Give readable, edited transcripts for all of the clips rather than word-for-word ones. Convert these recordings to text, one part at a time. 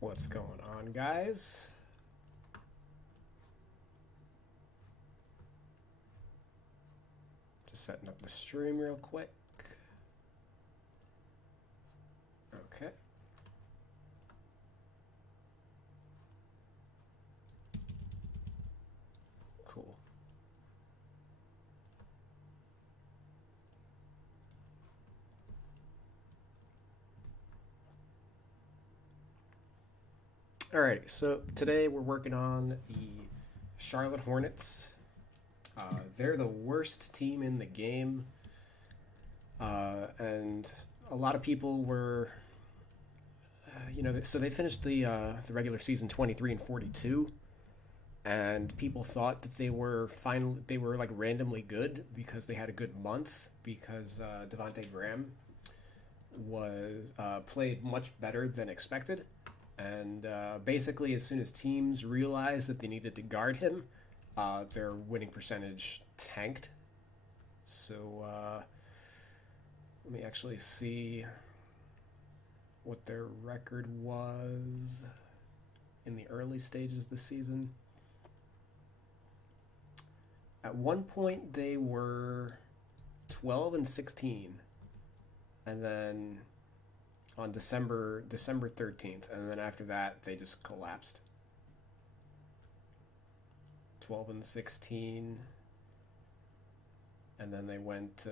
What's going on, guys? Just setting up the stream real quick. Okay. Cool. Alrighty, so today we're working on the Charlotte Hornets. They're the worst team in the game, and a lot of people were, so they finished the regular season 23-42, and people thought that they were like randomly good because they had a good month because Devonte Graham was played much better than expected. And basically, as soon as teams realized that they needed to guard him, their winning percentage tanked. So let me actually see what their record was in the early stages of the season. At one point, they were 12-16, and then on December 13th, and then after that they just collapsed. 12-16, and then they went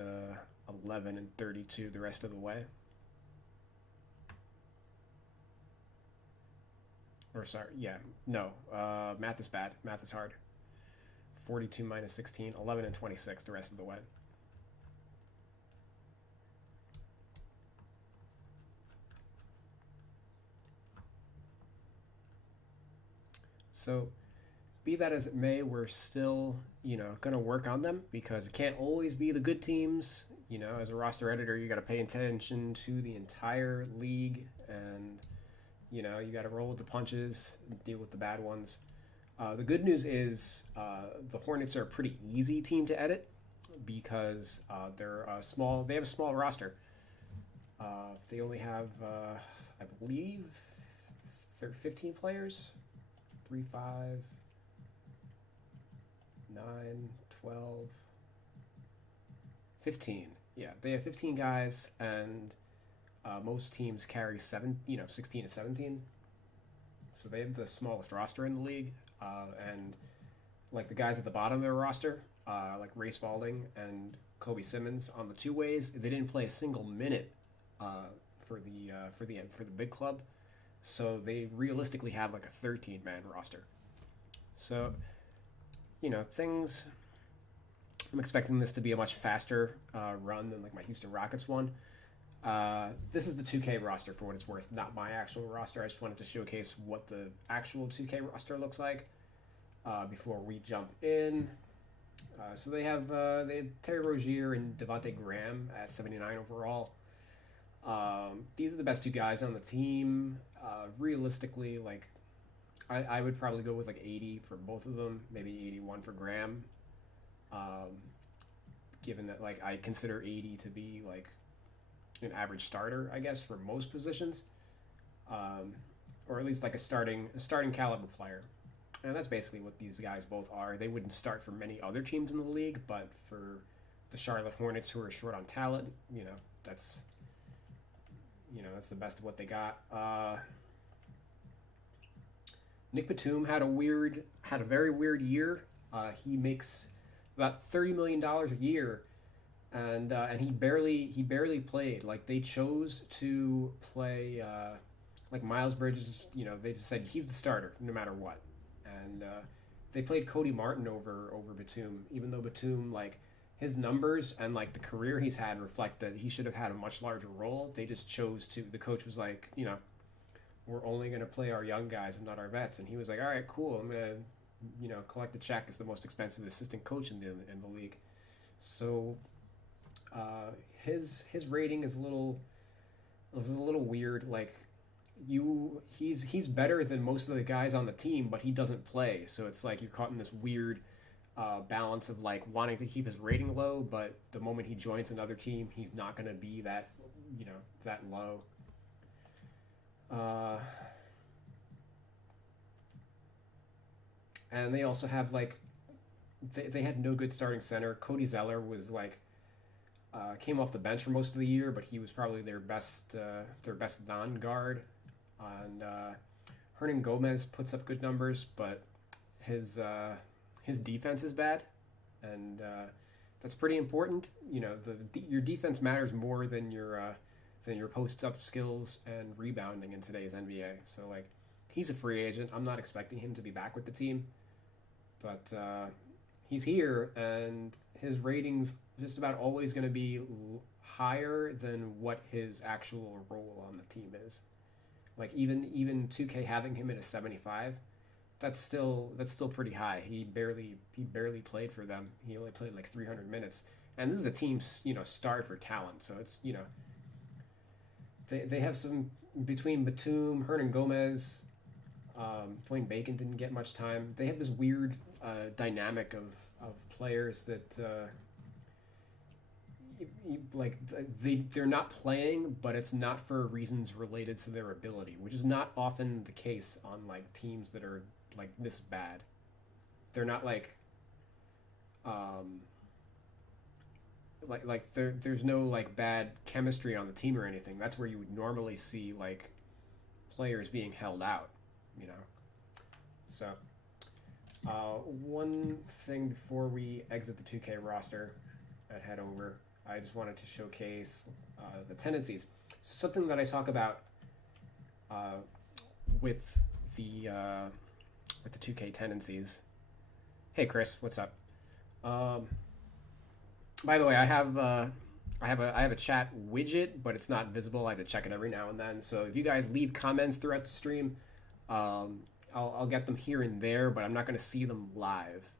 11-32 the rest of the way. Or sorry, yeah, no, math is bad. Math is hard. 42 minus 16, 11-26 the rest of the way. So, be that as it may, we're still, going to work on them because it can't always be the good teams. As a roster editor, you got to pay attention to the entire league and, you got to roll with the punches, and deal with the bad ones. The good news is the Hornets are a pretty easy team to edit because they have a small roster. They only have, I believe, 15 players. 3, 5, 9, 12, 15. Yeah, they have 15 guys, and most teams carry 16 to 17. So they have the smallest roster in the league, and like the guys at the bottom of their roster, like Ray Spalding and Kobe Simmons on the two ways, they didn't play a single minute for the big club. So they realistically have like a 13-man roster. So, things. I'm expecting this to be a much faster run than like my Houston Rockets one. This is the 2K roster for what it's worth, not my actual roster. I just wanted to showcase what the actual 2K roster looks like before we jump in. So they have Terry Rozier and Devonte Graham at 79 overall. These are the best two guys on the team. Realistically, like I would probably go with like 80 for both of them, maybe 81 for Graham. Given that like I consider 80 to be like an average starter, I guess, for most positions, or at least like a starting caliber player. And that's basically what these guys both are. They wouldn't start for many other teams in the league, but for the Charlotte Hornets, who are short on talent, that's the best of what they got. Nick Batum had a very weird year. He makes about $30 million a year, and he barely played. Like they chose to play like Miles Bridges. They just said he's the starter no matter what, and they played Cody Martin over Batum, even though Batum like his numbers and like the career he's had reflect that he should have had a much larger role. They just chose to. The coach was like, we're only going to play our young guys and not our vets, and he was like, all right, cool. I'm gonna, collect the check as the most expensive assistant coach in the league. So, his rating is a little weird. Like, he's better than most of the guys on the team, but he doesn't play. So it's like you're caught in this weird balance of like wanting to keep his rating low, but the moment he joins another team, he's not going to be that low. And they also have like they had no good starting center. Cody Zeller was like came off the bench for most of the year, but he was probably their best non guard. And Hernan Gomez puts up good numbers, but his his defense is bad, and that's pretty important. You know, your defense matters more than your post up skills and rebounding in today's NBA. So like, he's a free agent. I'm not expecting him to be back with the team, but he's here, and his ratings just about always going to be higher than what his actual role on the team is. Like even 2K having him at a 75, that's still pretty high. He barely played for them. He only played like 300 minutes, and this is a team starved for talent. So it's they have some between Batum, Hernan Gomez, Dwayne Bacon didn't get much time. They have this weird dynamic of players that like they're not playing, but it's not for reasons related to their ability, which is not often the case on like teams that are like this bad. They're not um there's no like bad chemistry on the team or anything. That's where you would normally see like players being held out, you know. So one thing before we exit the 2K roster and head over, I just wanted to showcase the tendencies. Something that I talk about with the 2K tendencies. Hey Chris, what's up? By the way, I have a chat widget, but it's not visible. I have to check it every now and then. So if you guys leave comments throughout the stream, I'll get them here and there, but I'm not going to see them live.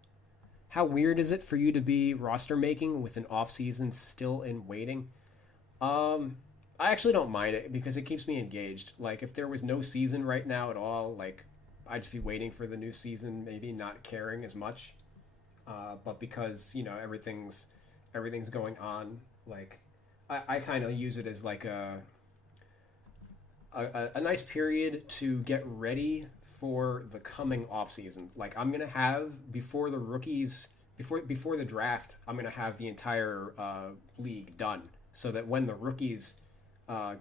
How weird is it for you to be roster making with an off season still in waiting? I actually don't mind it because it keeps me engaged. Like if there was no season right now at all, like I'd just be waiting for the new season, maybe not caring as much. But because everything's going on, like I kind of use it as like a nice period to get ready for the coming off season. Like I'm gonna have before the rookies before the draft, I'm gonna have the entire league done so that when the rookies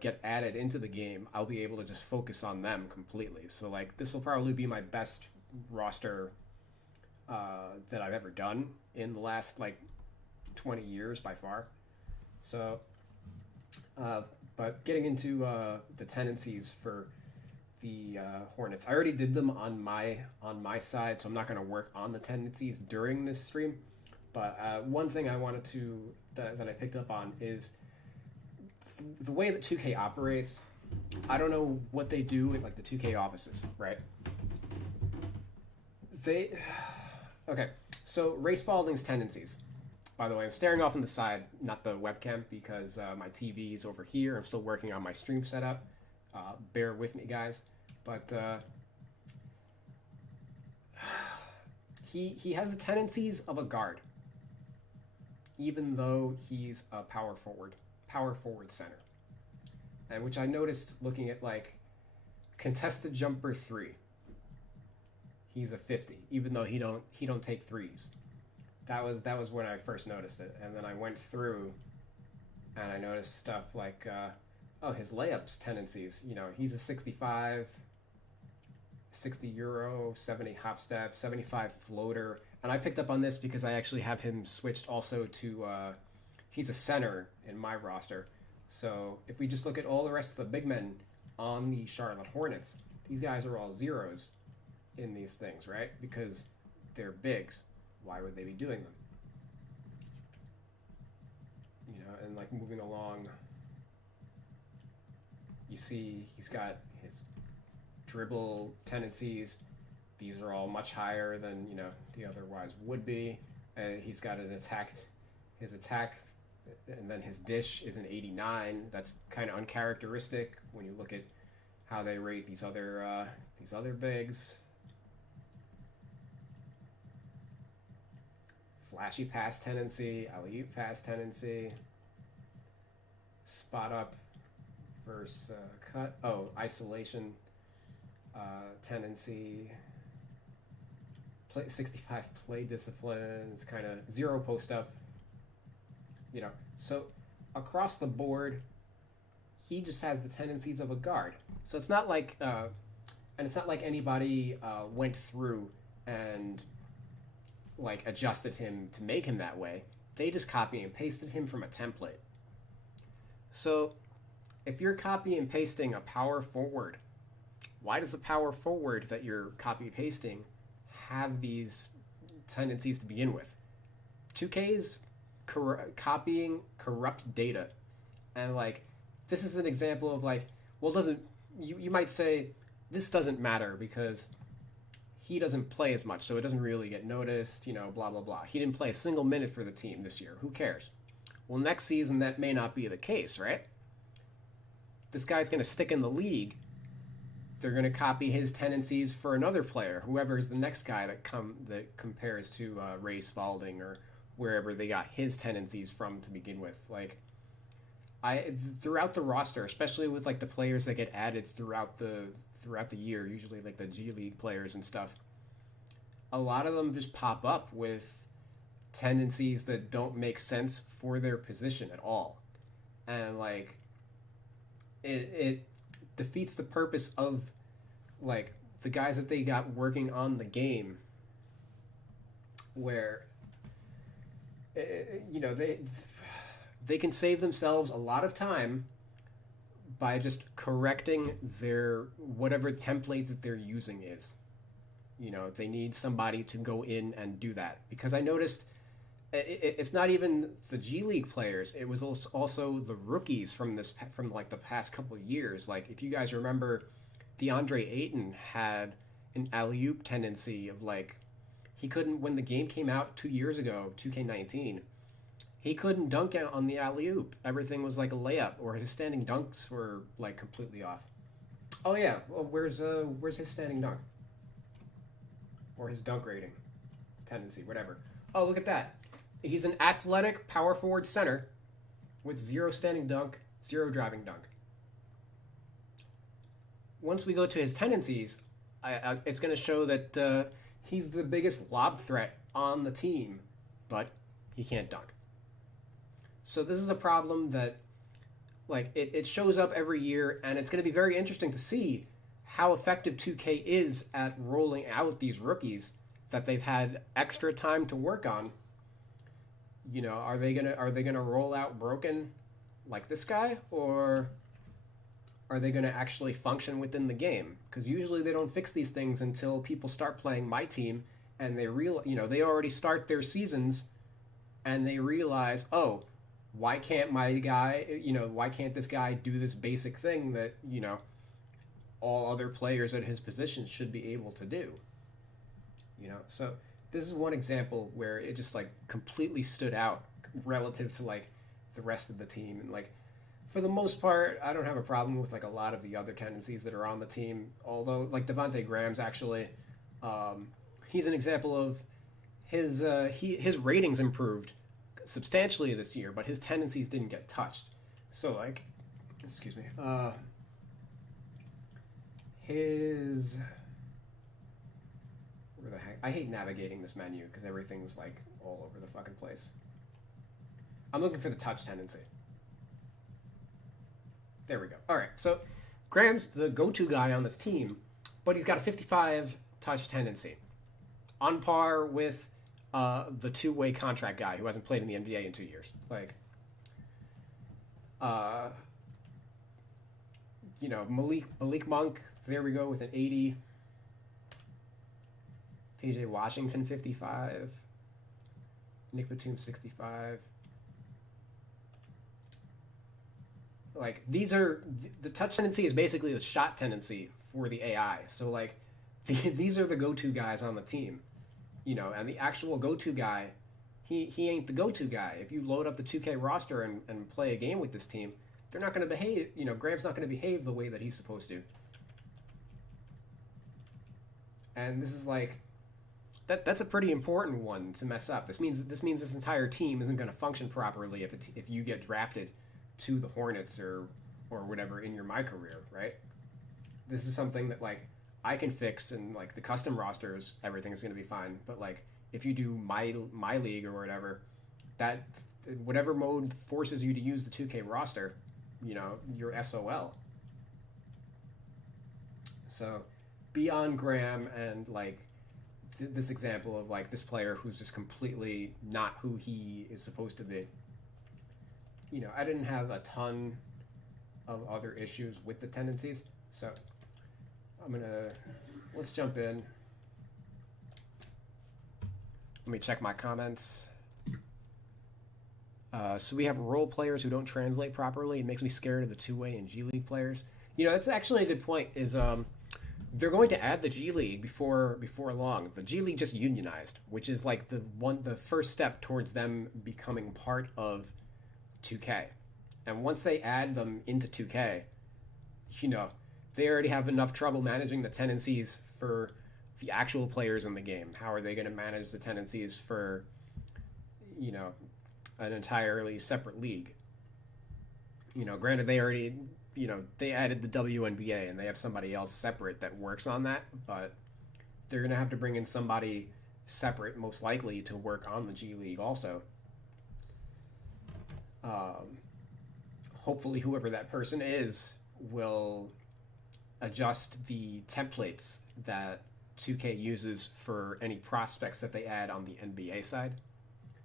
get added into the game, I'll be able to just focus on them completely. So like this will probably be my best roster that I've ever done in the last like 20 years by far. So but getting into the tendencies for the Hornets, I already did them on my side, so I'm not going to work on the tendencies during this stream. But one thing I wanted to that I picked up on is the way that 2K operates. I don't know what they do at like the 2K offices, right? Okay, so Ray Spalding's tendencies. By the way, I'm staring off on the side, not the webcam, because my TV is over here. I'm still working on my stream setup. Bear with me, guys. But he has the tendencies of a guard, even though he's a power forward center, and which I noticed looking at like contested jumper 3. He's a 50, even though he don't take threes. That was when I first noticed it, and then I went through, and I noticed stuff like, his layups tendencies. He's a 65, 60 euro, 70 hop step, 75 floater, and I picked up on this because I actually have him switched also to, he's a center in my roster. So if we just look at all the rest of the big men on the Charlotte Hornets, these guys are all zeros in these things, right? Because they're bigs. Why would they be doing them? And like moving along, you see he's got his dribble tendencies. These are all much higher than the otherwise would be. He's got his attack, and then his dish is an 89. That's kind of uncharacteristic when you look at how they rate these other bigs. Flashy pass tendency, alley-oop pass tendency, spot up versus cut. Oh, isolation tendency, 65 play disciplines, kind of zero post up. So across the board, he just has the tendencies of a guard. So it's not like, and it's not like anybody went through and like adjusted him to make him that way. They just copy and pasted him from a template. So if you're copy and pasting a power forward, why does the power forward that you're copy pasting have these tendencies to begin with? 2K's copying corrupt data, and like this is an example of like, well, doesn't you might say this doesn't matter because he doesn't play as much, so it doesn't really get noticed, blah blah blah. He didn't play a single minute for the team this year. Who cares? Well, next season that may not be the case, right? This guy's going to stick in the league. They're going to copy his tendencies for another player, whoever is the next guy that compares to Ray Spalding or wherever they got his tendencies from to begin with. Like, throughout the roster, especially with like the players that get added throughout the year, usually like the G League players and stuff, a lot of them just pop up with tendencies that don't make sense for their position at all, and like it defeats the purpose of like the guys that they got working on the game, where they can save themselves a lot of time by just correcting their whatever template that they're using is. They need somebody to go in and do that, because I noticed it's not even the G League players. It was also the rookies from like the past couple of years. Like if you guys remember, DeAndre Ayton had an alley-oop tendency of like, he couldn't, when the game came out 2 years ago, 2K19, he couldn't dunk it on the alley-oop. Everything was like a layup, or his standing dunks were like completely off. Oh yeah, well, where's his standing dunk? Or his dunk rating, tendency, whatever. Oh, look at that. He's an athletic power forward center with 0 standing dunk, 0 driving dunk. Once we go to his tendencies, it's going to show that he's the biggest lob threat on the team, but he can't dunk. So this is a problem that, like, it shows up every year, and it's going to be very interesting to see how effective 2K is at rolling out these rookies that they've had extra time to work on. Are they gonna roll out broken like this guy, or are they gonna actually function within the game? Because usually they don't fix these things until people start playing my team, and they they already start their seasons, and they realize, oh, why can't my guy, why can't this guy do this basic thing that all other players at his position should be able to do? So this is one example where it just like completely stood out relative to like the rest of the team. And like for the most part, I don't have a problem with like a lot of the other tendencies that are on the team. Although like Devontae Graham's actually, he's an example of his ratings improved substantially this year, but his tendencies didn't get touched. So like, excuse me, his. Where the heck? I hate navigating this menu because everything's like all over the fucking place. I'm looking for the touch tendency. There we go. All right, so Graham's the go-to guy on this team, but he's got a 55 touch tendency, on par with the two-way contract guy who hasn't played in the NBA in 2 years. Like, Malik Monk. There we go with an 80. TJ Washington 55, Nick Batum 65. Like these are the touch tendency is basically the shot tendency for the AI. So like these are the go-to guys on the team, and the actual go-to guy, he ain't the go-to guy. If you load up the 2K roster and play a game with this team, they're not going to behave. Graham's not going to behave the way that he's supposed to. And this is like. That's a pretty important one to mess up. This means this entire team isn't going to function properly if you get drafted to the Hornets or whatever in your my career, right? This is something that like I can fix and like the custom rosters, everything's gonna be fine. But like if you do my league or whatever, that whatever mode forces you to use the 2K roster, you're SOL. So be on Graham and like this example of like this player who's just completely not who he is supposed to be. I didn't have a ton of other issues with the tendencies, so let's jump in. Let me check my comments. So we have role players who don't translate properly. It makes me scared of the two-way and G League players. That's actually a good point. They're going to add the G League before long. The G League just unionized, which is like the first step towards them becoming part of 2K. And once they add them into 2K, they already have enough trouble managing the tendencies for the actual players in the game. How are they going to manage the tendencies for, an entirely separate league? Granted, they already, they added the WNBA and they have somebody else separate that works on that, but they're going to have to bring in somebody separate, most likely, to work on the G League also. Hopefully, whoever that person is will adjust the templates that 2K uses for any prospects that they add on the NBA side,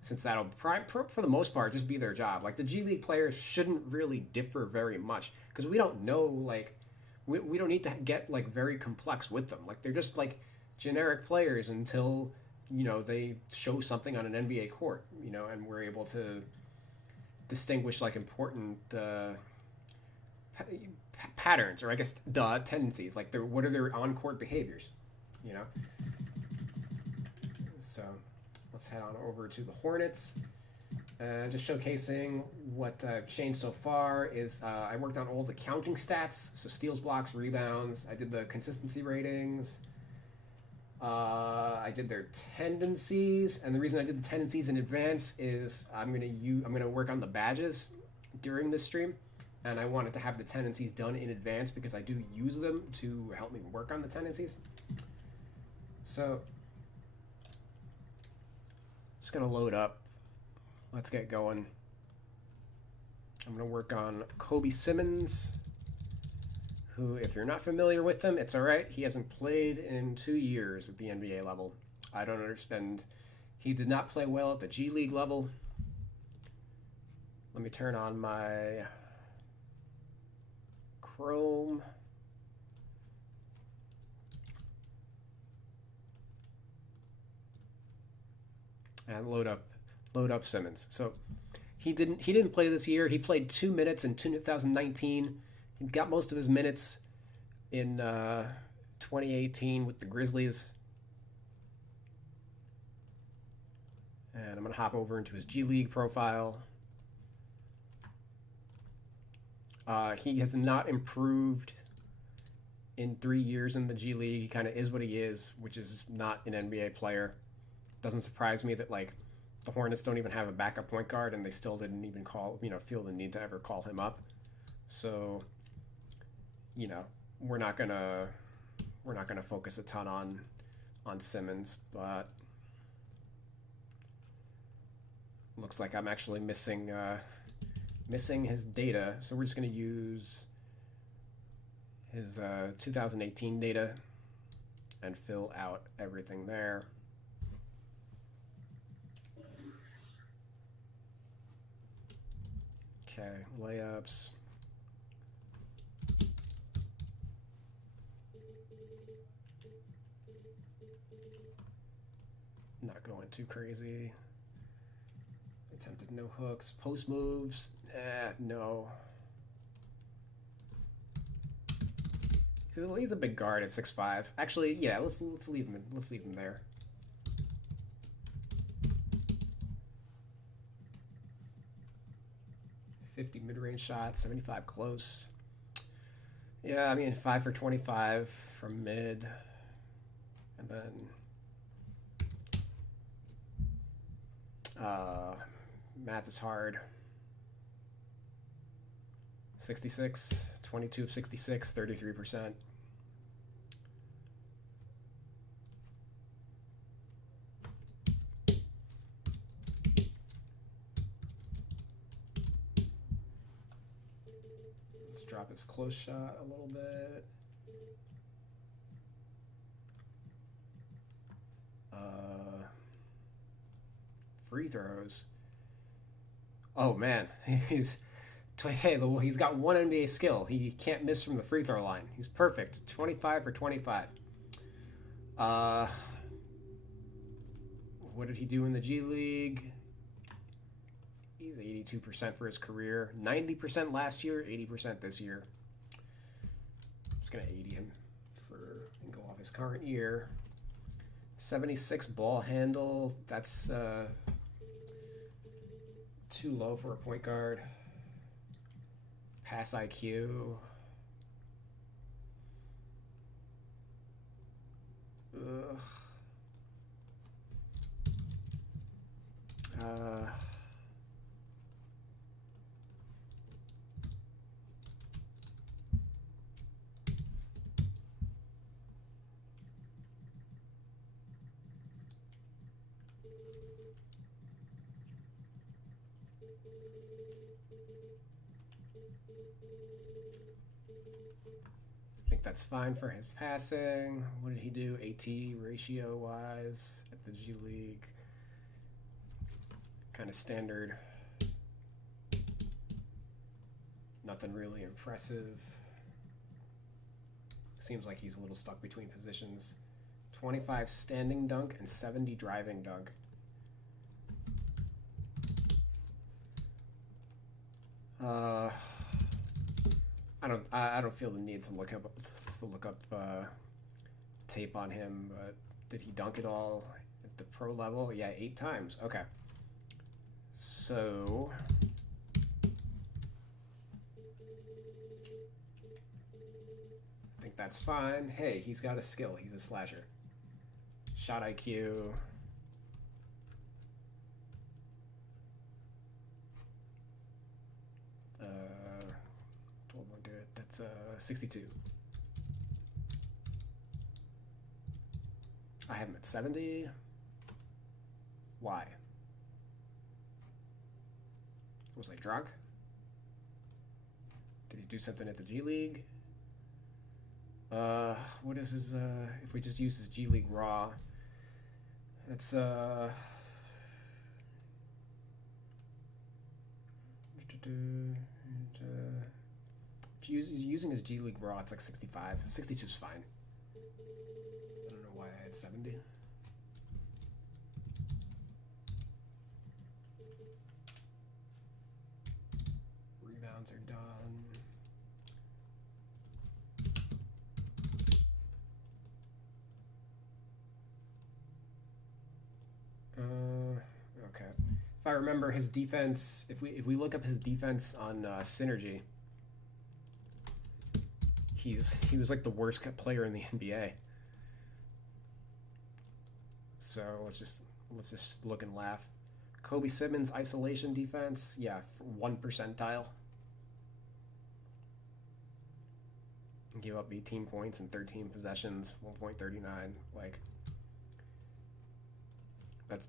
since that'll, for the most part, just be their job. Like, the G League players shouldn't really differ very much, because we don't know, like, we don't need to get, like, very complex with them. Like, they're just, like, generic players until, they show something on an NBA court, and we're able to distinguish, like, important patterns, or I guess tendencies. Like, what are their on-court behaviors, So let's head on over to the Hornets. Just showcasing what I've changed so far is I worked on all the counting stats, so steals, blocks, rebounds. I did the consistency ratings. I did their tendencies, and the reason I did the tendencies in advance is I'm gonna work on the badges during this stream, and I wanted to have the tendencies done in advance because I do use them to help me work on the tendencies. So it's gonna load up. Let's get going. I'm gonna work on Kobe Simmons, who, if you're not familiar with him, it's all right. He hasn't played in 2 years at the NBA level. I don't understand. He did not play well at the G League level. Let me turn on my Chrome. And load up Simmons. So he didn't play this year. He played 2 minutes in 2019. He got most of his minutes in 2018 with the Grizzlies. And I'm going to hop over into his G League profile. He has not improved in 3 years in the G League. He kind of is what he is, which is not an NBA player. Doesn't surprise me that, like, the Hornets don't even have a backup point guard, and they still didn't even feel the need to ever call him up. So, we're not gonna focus a ton on Simmons, but looks like I'm actually missing his data. So we're just gonna use his 2018 data and fill out everything there. Okay, layups. Not going too crazy. Attempted no hooks. Post moves. No. He's a big guard at 6'5". Actually, yeah, let's leave him. Let's leave him there. $50 mid-range shots, 75 close. Yeah, I mean 5 for 25 from mid, and then math is hard. 66, 22 of 66, 33%. Let's drop his close shot a little bit. Free throws. Oh man, he's got one NBA skill. He can't miss from the free throw line. He's perfect. 25 for 25. What did he do in the G League? He's 82% for his career. 90% last year, 80% this year. Just gonna 80 him and go off his current year. 76 ball handle. That's too low for a point guard. Pass IQ. Ugh. That's fine for his passing. What did he do AT ratio wise at the G League? Kind of standard. Nothing really impressive. Seems like he's a little stuck between positions. 25 standing dunk and 70 driving dunk. I don't feel the need to look up tape on him. But did he dunk it all at the pro level? Yeah, 8 times. Okay. So I think that's fine. Hey, he's got a skill. He's a slasher. Shot IQ. That's 62. I have him at 70. Why? Was I drunk? Did he do something at the G League? What is his, if we just use his G League raw, that's, using his G League raw, it's like 65. 62 is fine. I don't know why I had 70. Rebounds are done. Okay. If I remember his defense, if we look up his defense on Synergy, he was like the worst player in the NBA. So let's just look and laugh. Kobe Simmons isolation defense, yeah, 1 percentile. Give up 18 points in 13 possessions, 1.39. Like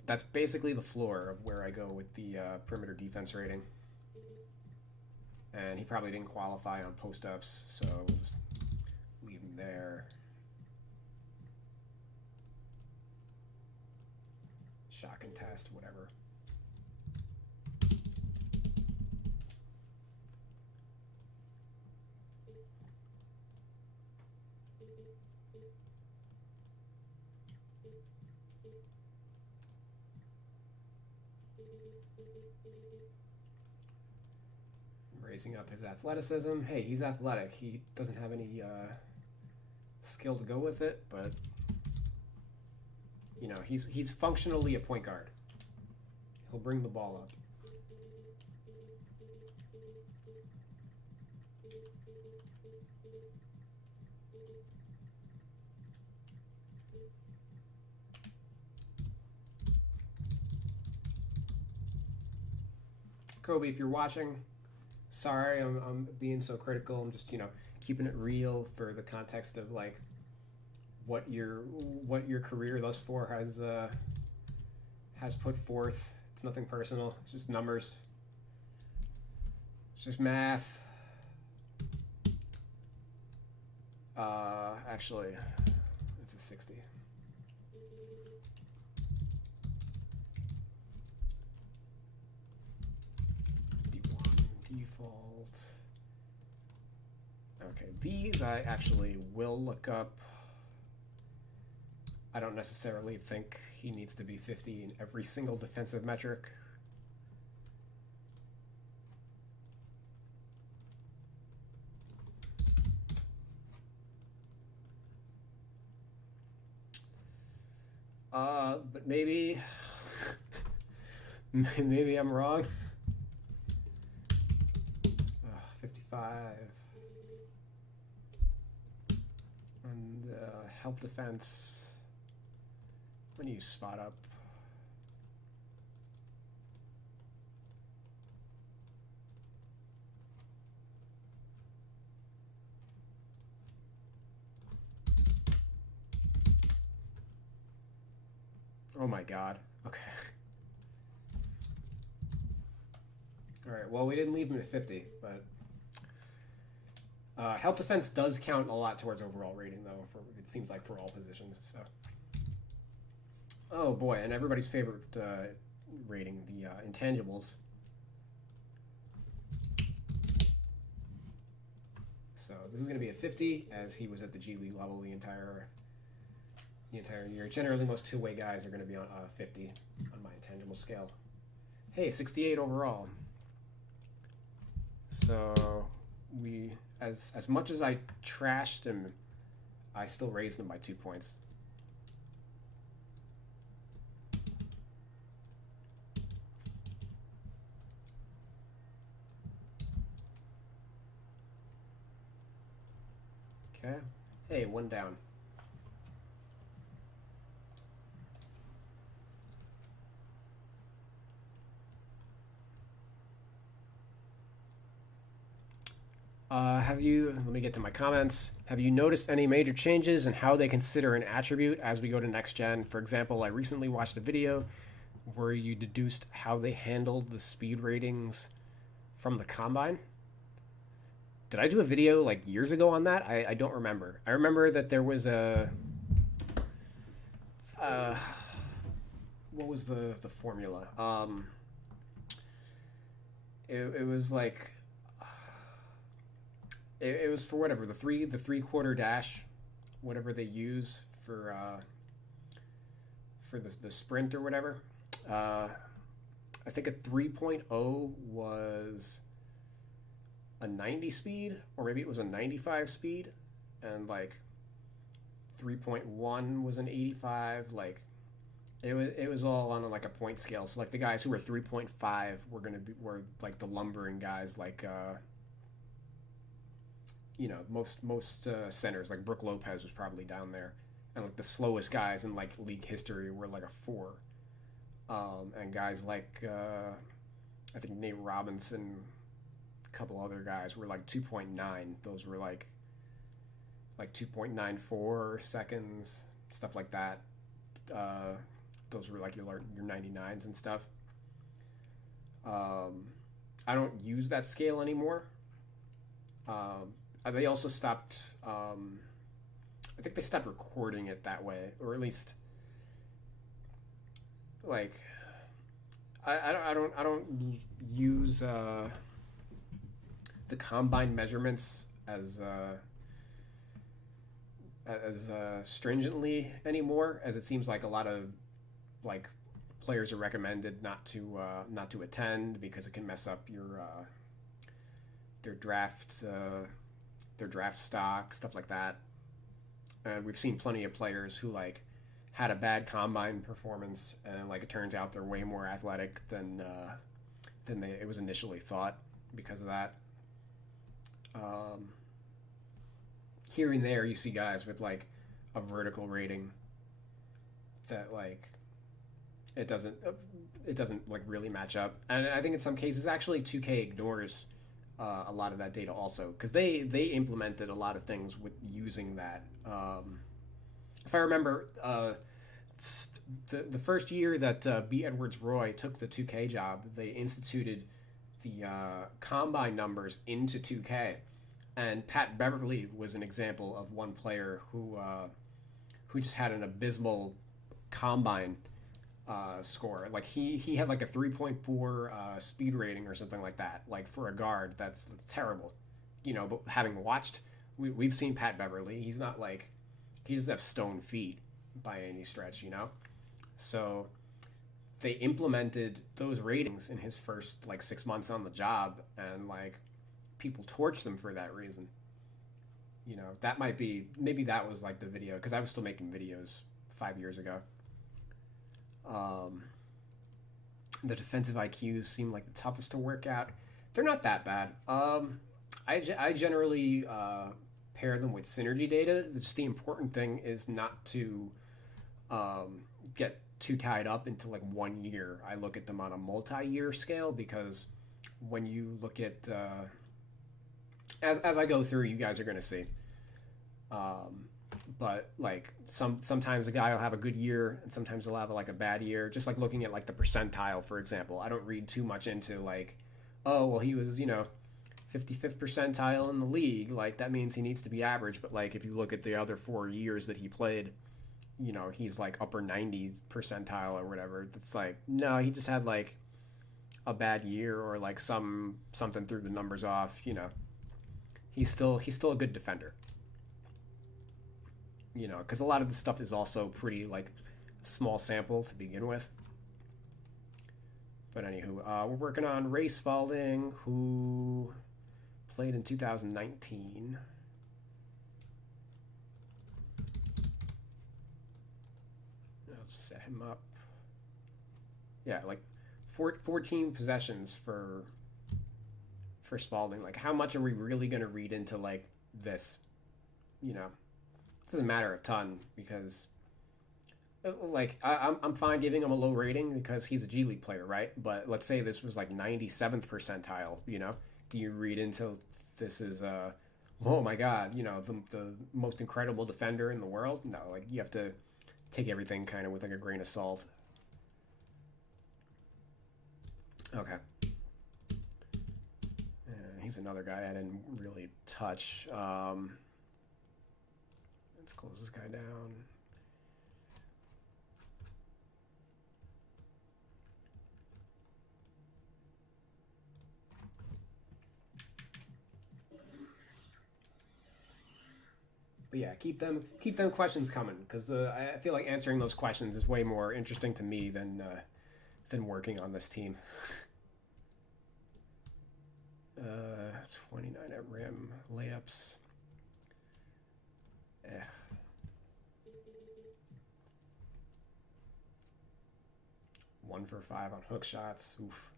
that's basically the floor of where I go with the perimeter defense rating. And he probably didn't qualify on post-ups, so we'll just leave him there. Shot contest, whatever. Raising up his athleticism. Hey, he's athletic. He doesn't have any skill to go with it, but you know, he's functionally a point guard. He'll bring the ball up. Kobe, if you're watching, sorry, I'm being so critical. I'm just, you know, keeping it real for the context of like what your career thus far has put forth. It's nothing personal. It's just numbers. It's just math. Actually, it's a 60. Default. Okay, these I actually will look up. I don't necessarily think he needs to be 50 in every single defensive metric. But maybe, maybe I'm wrong. 55. And help defense. When you spot up. Oh my god. Okay. Alright, well, we didn't leave him at 50, but help defense does count a lot towards overall rating, though, for it seems like for all positions. So, oh boy, and everybody's favorite rating, the intangibles. So this is going to be a 50, as he was at the G League level the entire year. Generally, most two-way guys are going to be on 50 on my intangible scale. Hey, 68 overall. So we, as much as I trashed him, I still raised him by 2 points. Okay. Hey, one down. Let me get to my comments. Have you noticed any major changes in how they consider an attribute as we go to next gen? For example, I recently watched a video where you deduced how they handled the speed ratings from the combine. Did I do a video like years ago on that? I don't remember. I remember that there was a... what was the formula? It was like... It was for whatever, the three-quarter dash, whatever they use for the sprint or whatever. I think a 3.0 was a 90 speed, or maybe it was a 95 speed, and like 3.1 was an 85. Like it was all on like a point scale. So like the guys who were 3.5 were like the lumbering guys, like you know, most centers, like Brook Lopez was probably down there, and like the slowest guys in like league history were like a 4, and guys like I think Nate Robinson, a couple other guys were like 2.9. Those were like 2.94 seconds, stuff like that. Those were like your 99s and stuff. I don't use that scale anymore. They also stopped. I think they stopped recording it that way, or at least, like, I don't use the combine measurements as stringently anymore, as it seems like a lot of like players are recommended not to attend because it can mess up their draft stock, stuff like that. We've seen plenty of players who like had a bad combine performance, and like it turns out they're way more athletic than it was initially thought because of that. Here and there, you see guys with like a vertical rating that like it doesn't like really match up, and I think in some cases actually 2K ignores a lot of that data also, because they implemented a lot of things with using that. If I remember, the first year that B. Edwards Roy took the 2K job, they instituted the combine numbers into 2K, And Pat Beverly was an example of one player who just had an abysmal combine score. Like he had like a 3.4 speed rating or something like that. Like for a guard, that's terrible. You know, but having watched, we've seen Pat Beverly. He's not like he doesn't have stone feet by any stretch. You know, so they implemented those ratings in his first like 6 months on the job, and like people torched him for that reason. You know, that might be maybe that was like the video because I was still making videos 5 years ago. Um, the defensive IQs seem like the toughest to work out. They're not that bad. I generally pair them with synergy data. Just the important thing is not to get too tied up into like 1 year. I look at them on a multi-year scale because when you look at as I go through, you guys are going to see. But like sometimes a guy will have a good year and sometimes he'll have like a bad year. Just like looking at like the percentile, for example. I don't read too much into like, oh well, he was 55th percentile in the league. Like that means he needs to be average. But like if you look at the other 4 years that he played, he's like upper 90s percentile or whatever. It's like no, he just had like a bad year or like something threw the numbers off. He's still a good defender. Because a lot of this stuff is also pretty like small sample to begin with. But anywho, we're working on Ray Spalding, who played in 2019. I'll just set him up. Yeah, like 14 possessions for Spalding. Like, how much are we really going to read into like this? It doesn't matter a ton because like I'm fine giving him a low rating because he's a G League player, right? But let's say this was like 97th percentile, do you read into this is oh my god, the most incredible defender in the world? No, like you have to take everything kind of with like a grain of salt. Okay. He's another guy I didn't really touch. Let's close this guy down. But yeah, keep them questions coming because I feel like answering those questions is way more interesting to me than working on this team. 29 at rim, layups. 1 for 5 on hook shots. Oof.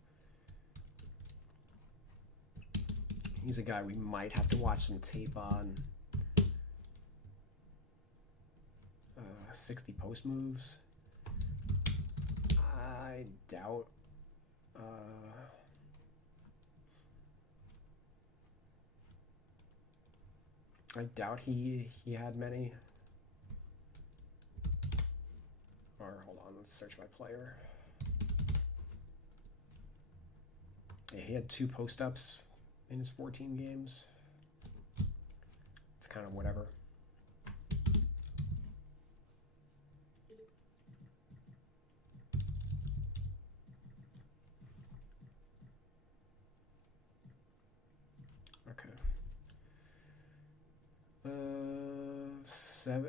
He's a guy we might have to watch some tape on. 60 post moves. I doubt. I doubt he had many. Or hold on, let's search my player. Yeah, he had 2 post ups in his 14 games. It's kind of whatever. Okay.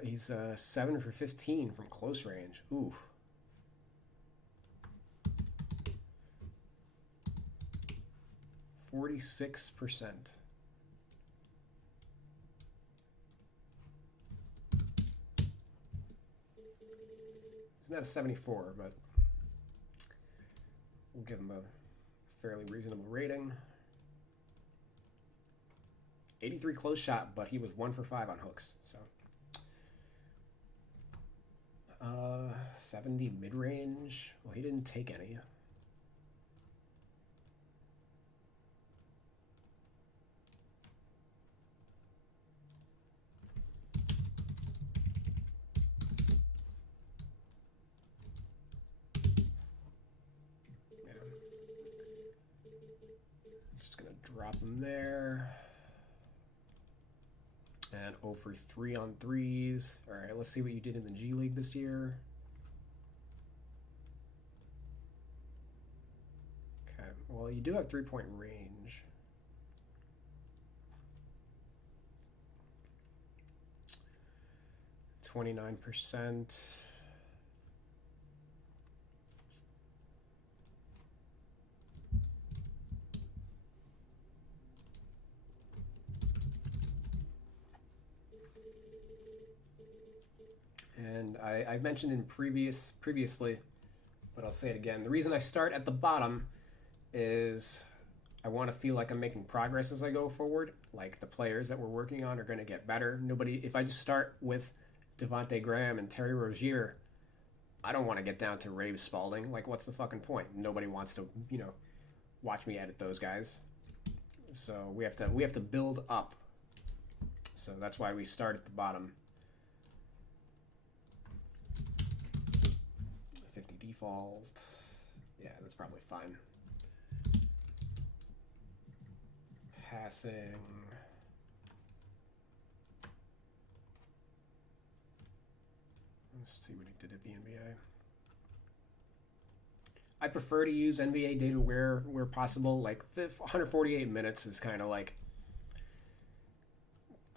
He's 7 for 15 from close range. Ooh. %46. He's not a 74, but we'll give him a fairly reasonable rating. 83 close shot, but he was 1 for 5 on hooks. So 70 mid-range. Well, he didn't take any. Just gonna drop him there. And 0 for 3 on threes. All right, let's see what you did in the G League this year. Okay, well, you do have 3-point range. %. And I mentioned in previously, but I'll say it again. The reason I start at the bottom is I want to feel like I'm making progress as I go forward. Like the players that we're working on are going to get better. If I just start with Devontae Graham and Terry Rozier, I don't want to get down to Rave Spalding. Like, what's the fucking point? Nobody wants to, watch me edit those guys. So we have to build up. So that's why we start at the bottom. 50 default. Yeah, that's probably fine. Passing. Let's see what he did at the NBA. I prefer to use NBA data where possible. Like the 148 minutes is kind of like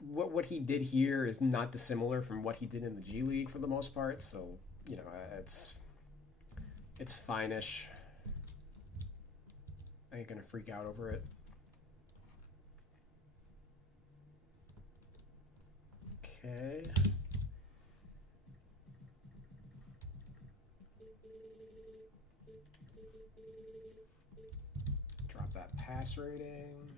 what he did here is not dissimilar from what he did in the G League for the most part. So it's fine-ish. I ain't gonna freak out over it. Okay. Drop that pass rating.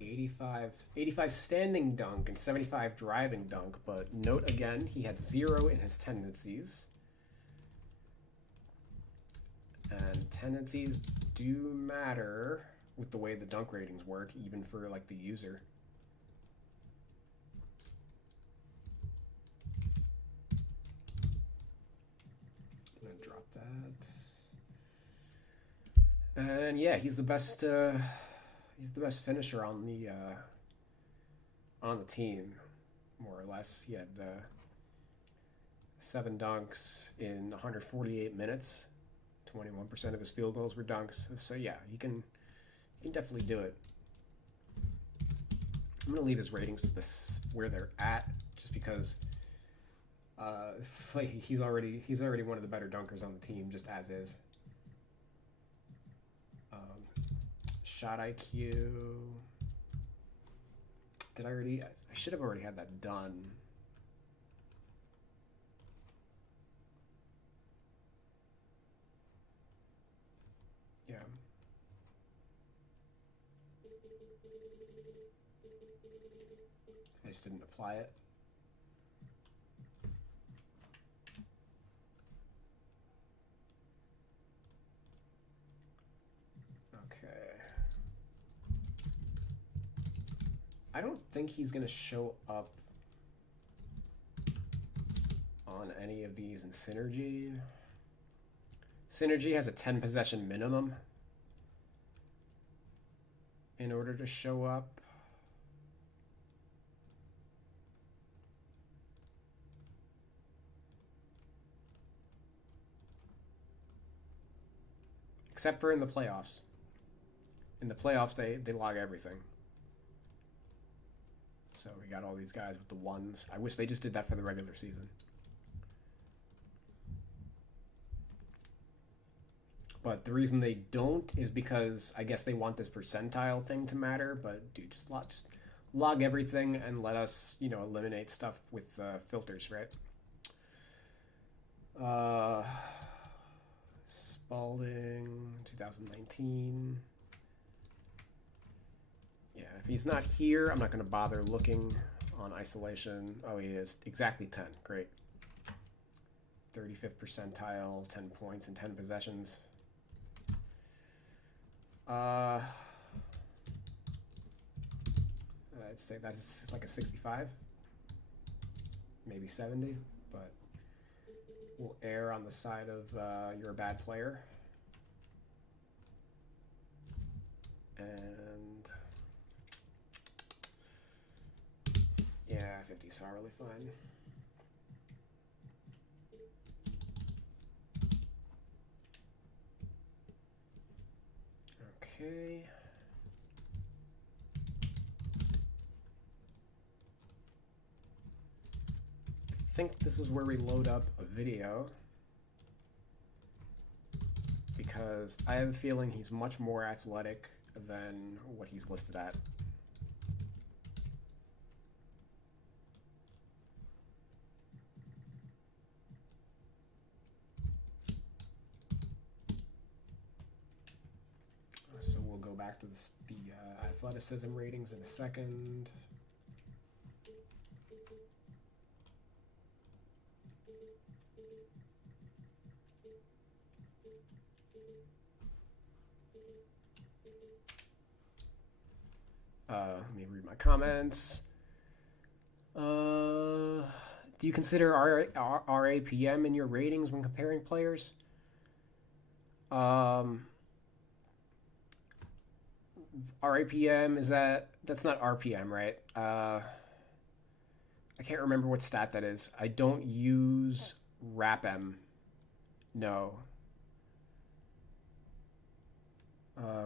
85 standing dunk and 75 driving dunk, but note again, he had 0 in his tendencies. And tendencies do matter with the way the dunk ratings work, even for like the user. And then drop that. And yeah, he's the best finisher on the team, more or less. He had 7 dunks in 148 minutes. 21% of his field goals were dunks. So yeah, he can definitely do it. I'm gonna leave his ratings where they're at, just because like he's already one of the better dunkers on the team, just as is. Shot IQ. Did I already? I should have already had that done. Yeah. I just didn't apply it. I don't think he's going to show up on any of these in Synergy. Synergy has a 10 possession minimum in order to show up. Except for in the playoffs. In the playoffs, they log everything. So we got all these guys with the 1s. I wish they just did that for the regular season. But the reason they don't is because I guess they want this percentile thing to matter. But dude, just log everything and let us, eliminate stuff with filters, right? Spalding, 2019. Yeah, if he's not here, I'm not going to bother looking on isolation. Oh, he is. Exactly 10. Great. 35th percentile, 10 points and 10 possessions. I'd say that's like a 65. Maybe 70, but we'll err on the side of you're a bad player. And Yeah, 50's probably fine. Okay. I think this is where we load up a video, because I have a feeling he's much more athletic than what he's listed at. So we'll go back to the athleticism ratings in a second. Let me read my comments. Do you consider RAPM in your ratings when comparing players? RAPM, that's not RPM, right? I can't remember what stat that is. I don't use RAPM. No.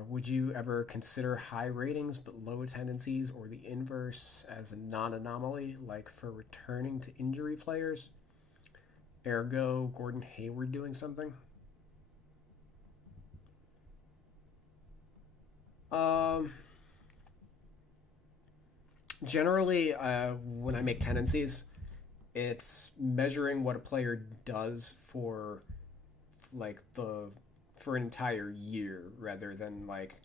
Would you ever consider high ratings but low tendencies, or the inverse, as a non-anomaly, like for returning to injury players? Ergo, Gordon Hayward doing something? Generally, when I make tendencies, it's measuring what a player does for for an entire year, rather than like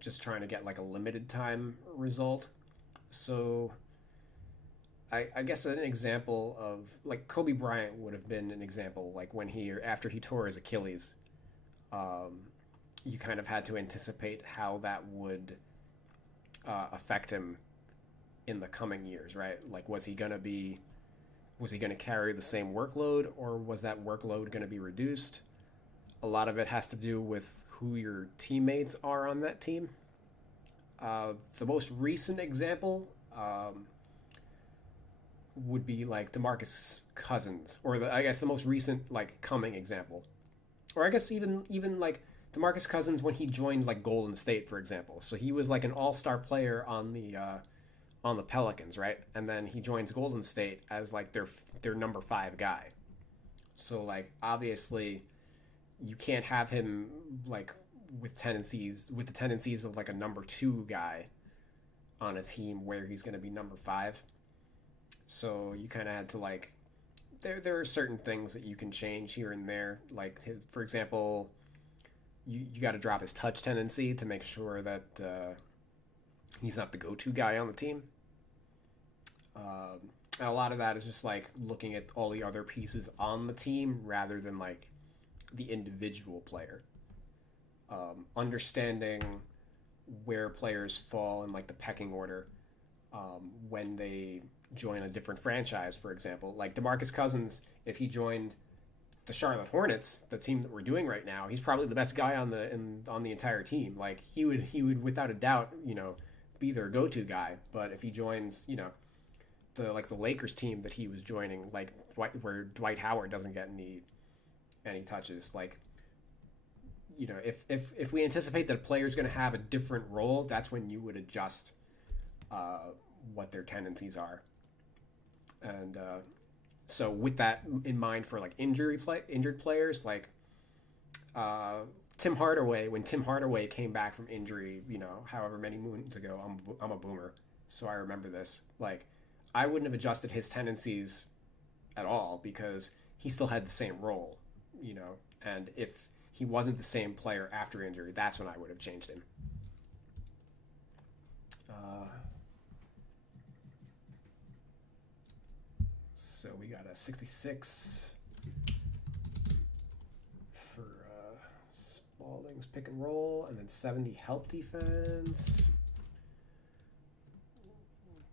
just trying to get like a limited time result. So I guess an example of like Kobe Bryant would have been an example, like when after he tore his Achilles, you kind of had to anticipate how that would affect him in the coming years, right? Like, was he going to carry the same workload, or was that workload going to be reduced? A lot of it has to do with who your teammates are on that team. The most recent example would be like DeMarcus Cousins, or I guess the most recent like coming example, or I guess even like DeMarcus Cousins when he joined like Golden State, for example. So he was like an all-star player on the Pelicans, right? And then he joins Golden State as like their number 5 guy. So like obviously you can't have him like with the tendencies of like a number 2 guy on a team where he's going to be number 5. So you kind of had to like there are certain things that you can change here and there, like for example, you got to drop his touch tendency to make sure that he's not the go-to guy on the team. And a lot of that is just like looking at all the other pieces on the team rather than like the individual player. Understanding where players fall in like the pecking order when they join a different franchise, for example. Like DeMarcus Cousins, if he joined the Charlotte Hornets, the team that we're doing right now, he's probably the best guy on the entire team. Like he would without a doubt, be their go-to guy. But if he joins, the Lakers team that he was joining, like where Dwight Howard doesn't get any touches, like if we anticipate that a player's going to have a different role, that's when you would adjust what their tendencies are. And so with that in mind, for like injured players, like Tim Hardaway, when Tim Hardaway came back from injury, however many moons ago, I'm a boomer, so I remember this. Like, I wouldn't have adjusted his tendencies at all because he still had the same role, and if he wasn't the same player after injury, that's when I would have changed him. So we got a 66 for Spalding's pick and roll, and then 70 help defense.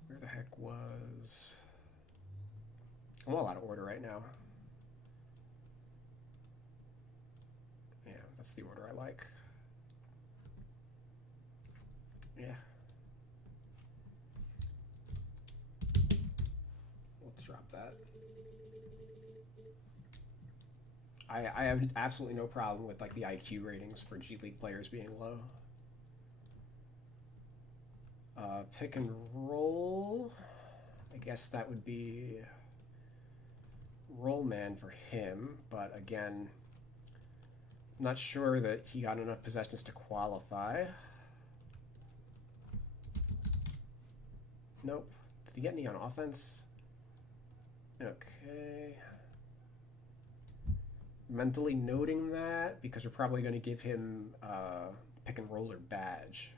Where the heck was... I'm all out of order right now. Yeah, that's the order I like. Yeah. Let's drop that. I have absolutely no problem with like the IQ ratings for G League players being low. Pick and roll. I guess that would be roll man for him, but again, I'm not sure that he got enough possessions to qualify. Nope. Did he get any on offense? Okay. Mentally noting that because we're probably going to give him pick and roller badge.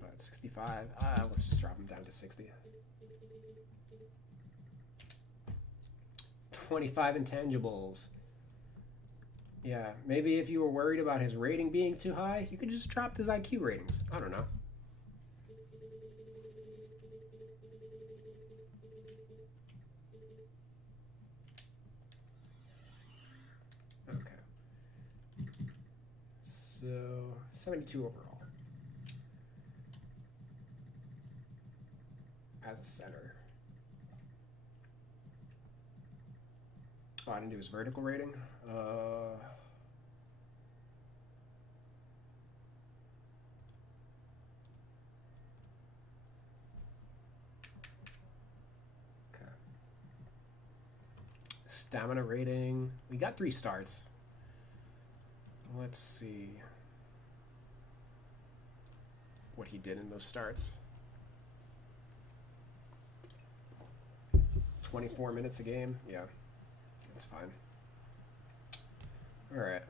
But 65. Let's just drop him down to 60. 25 intangibles. Yeah, maybe if you were worried about his rating being too high, you could just drop his IQ ratings. I don't know. Okay. So, 72 overall. As a center. Oh, I didn't do his vertical rating. Okay. Stamina rating. We got 3 starts. Let's see what he did in those starts. 24 minutes a game. Yeah. That's fine. All right,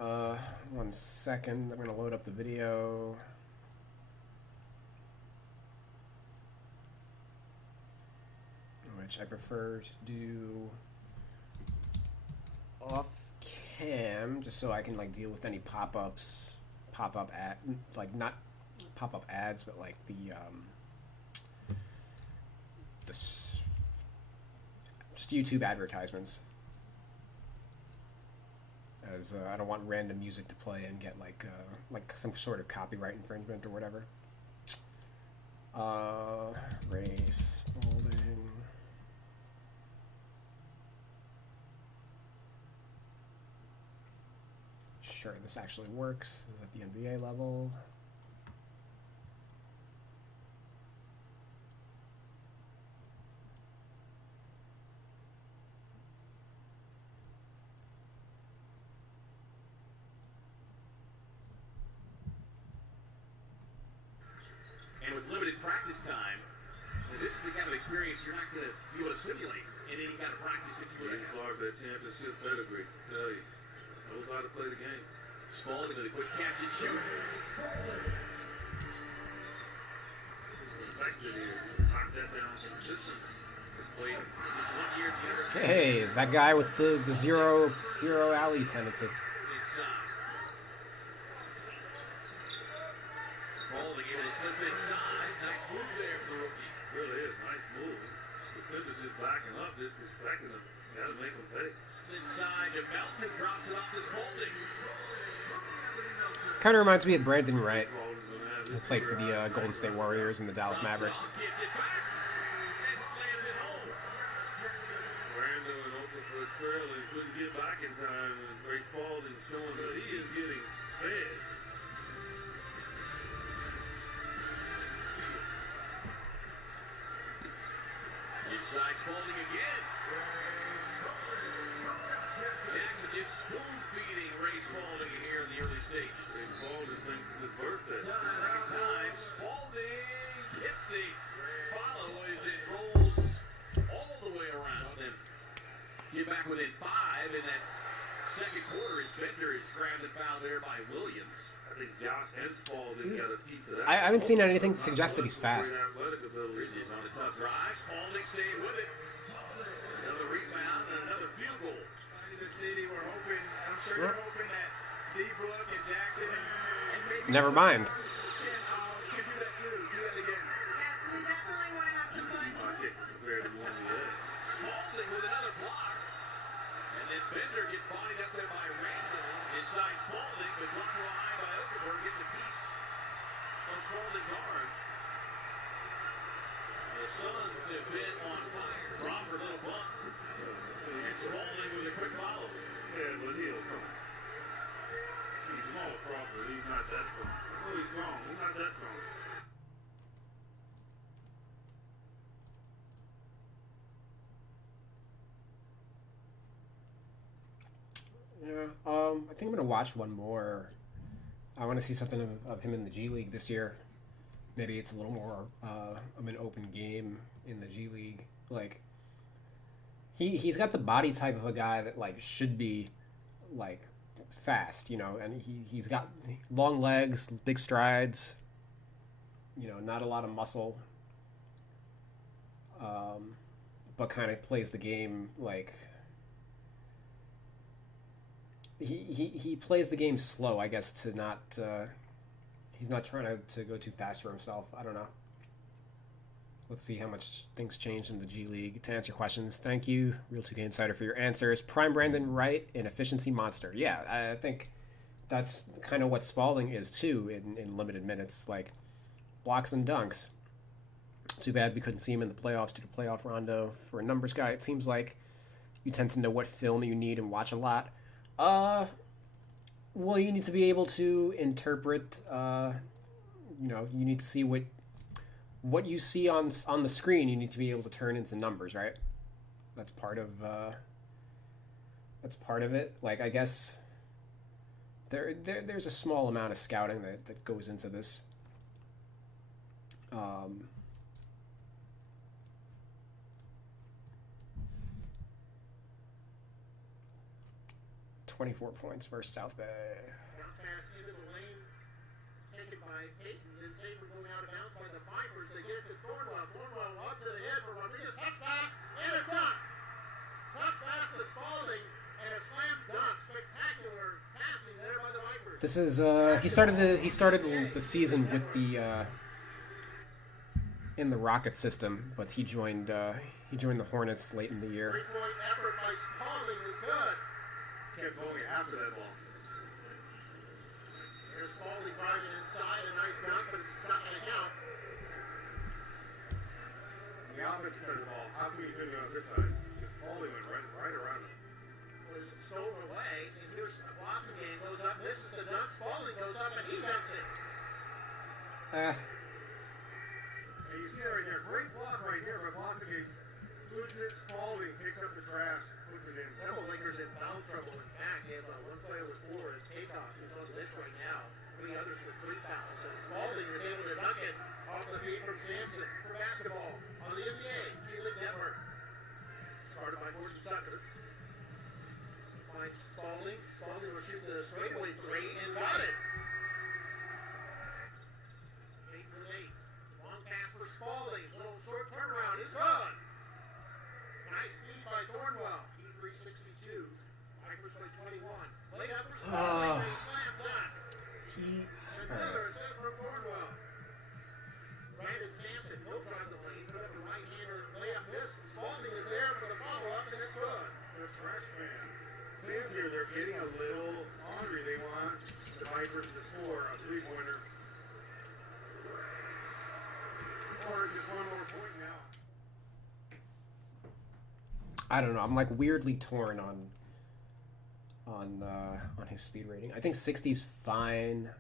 1 second. I'm gonna load up the video. Which I prefer to do off cam, just so I can like deal with any pop-ups, pop-up ad, like not pop-up ads, but like the just YouTube advertisements. As I don't want random music to play and get like some sort of copyright infringement or whatever. Race Spalding. Sure, this actually works. This is at the NBA level. And with limited practice time, this is the kind of experience you're not going to be able to simulate in any kind of practice if you would have. Clark, that championship pedigree, tell you, knows how to play the game. Spalding with a quick catch and shoot. Knock that down consistent. Hey, that guy with the zero alley tendency. Spalding able to slip inside. Nice move there for the rookie. Really is, nice move. Defenders just backing up, disrespecting him. Got to make him pay. Inside, development drops it off to Spalding. Kind of reminds me of Brandon Wright, who played for the Golden State Warriors and the Dallas Mavericks. Brandon went open for a trail and couldn't get back in time. And Ray Spalding showing that he is getting fed. Inside Spalding again. Jackson just spoon-feeding Ray Spalding here in the early stages. Ray Spalding thinks it's his birthday. Second time, Spalding hits the follow as it rolls all the way around and get back within 5 in that second quarter as Bender is grabbed and fouled there by Williams. I think Josh and Spalding got a piece of that. I haven't seen anything to suggest that he's fast. Bridges on a tough drive. Spalding staying with it. Another rebound and another field goal. In the city, we're hoping, I'm sure they're hoping that D-Brook and Jackson and maybe Never mind. can do that too. Do that again. Yes, we definitely want to have some fun. Spalding with another block. And then Bender gets bodied up there by Randall. Inside Spalding, but blocked high by Okafor. Gets a piece of Spalding's arm. The Suns have been on fire. Crawford, little bump. And Spalding with a quick follow. Yeah, but he'll come. He's small, Crawford. He's not that strong. Oh, he's strong. He's not that strong. Yeah, I think I'm gonna watch one more. I want to see something of him in the G League this year. Maybe it's a little more of an open game in the G League. Like he's got the body type of a guy that like should be like fast, you know, and he's got long legs, big strides, you know, not a lot of muscle, but kind of plays the game like he plays the game slow, I guess, to not he's not trying to go too fast for himself. I don't know. Let's see how much things change in the G League. To answer questions, thank you, Real 2K Insider, for your answers. Prime Brandon Wright, an efficiency monster. Yeah, I think that's kind of what Spalding is too in limited minutes, like blocks and dunks. Too bad we couldn't see him in the playoffs due to playoff rondo. For a numbers guy, it seems like you tend to know what film you need and watch a lot. Well, you need to be able to interpret, you know, you need to see what you see on the screen, you need to be able to turn into numbers, right? That's part of it. Like, I guess there's a small amount of scouting that goes into this. 24 points versus South Bay. Bounce pass into the lane, taken by Peyton, then Saber going out of bounds by the Vipers. They get it to Thornwell. Thornwell walks to the head for Rodriguez. Tough pass and a dunk. Tough pass to Spalding and a slam dunk. Spectacular passing there by the Vipers. This is he started the season with the in the Rocket system, but he joined the Hornets late in the year. Three-point effort by Spalding is good. Kept going after that ball. Here's Spalding driving inside, a nice dunk, but it's not going to count. The offensive side of the ball, how can we do it on this side? Spalding went right around it. Was stolen away, and here's Blossomgame goes up, misses the dunk. Spalding goes up, and he dunks it. And you see that right there, great block right here, but Blossomgame loses it. Spalding picks up the trash, puts it in. Several Lakers in foul trouble. In fact, they have one player with 4. It's Katoff, who's on the list right now. 3 others with 3 fouls. So Spalding is able to dunk it off the feet from Sampson for basketball on the NBA G-League Network. Started by Gordon Sucker. Finds Spalding. Spalding will shoot the straightaway 3 and got it. 8 for 8. Long pass for Spalding. Little short turnaround. It's good. Nice feed by Thornwell. E362. Vipers by 21. Laid up for Spalding. Slam dunk. Another assist from Thornwell. Brandon Sampson, he'll drive the lane. Put up a right-hander layup miss. Spalding is there for the follow-up, and it's good. The freshman. Fans here, they're getting a little hungry. They want the Vipers to score a 3-pointer. Or just one more point now. I don't know. I'm like weirdly torn on his speed rating. I think 60 is fine.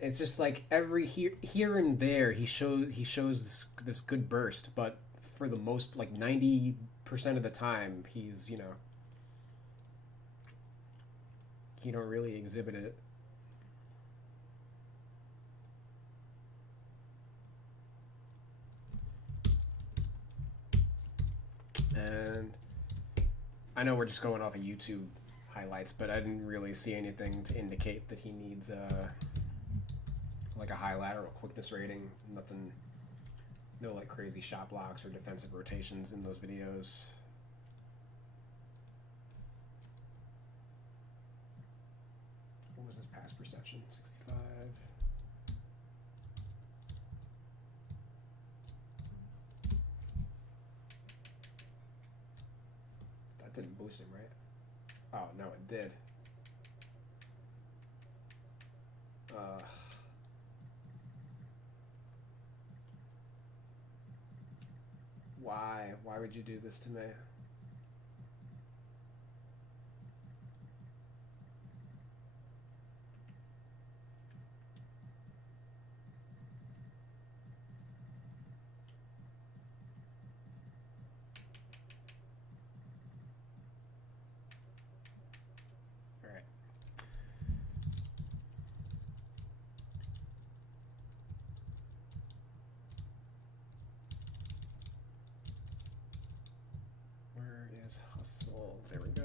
It's just like every here and there he shows this good burst, but for the most, like 90% of the time, he's, you know, he don't really exhibit it. And I know we're just going off of YouTube highlights, but I didn't really see anything to indicate that he needs like a high lateral quickness rating. Nothing, no like crazy shot blocks or defensive rotations in those videos. What was his pass perception? 65. That didn't blow boost him, right? Oh, no, it did. Why? Why would you do this to me? All right. Where is Hustle? There we go.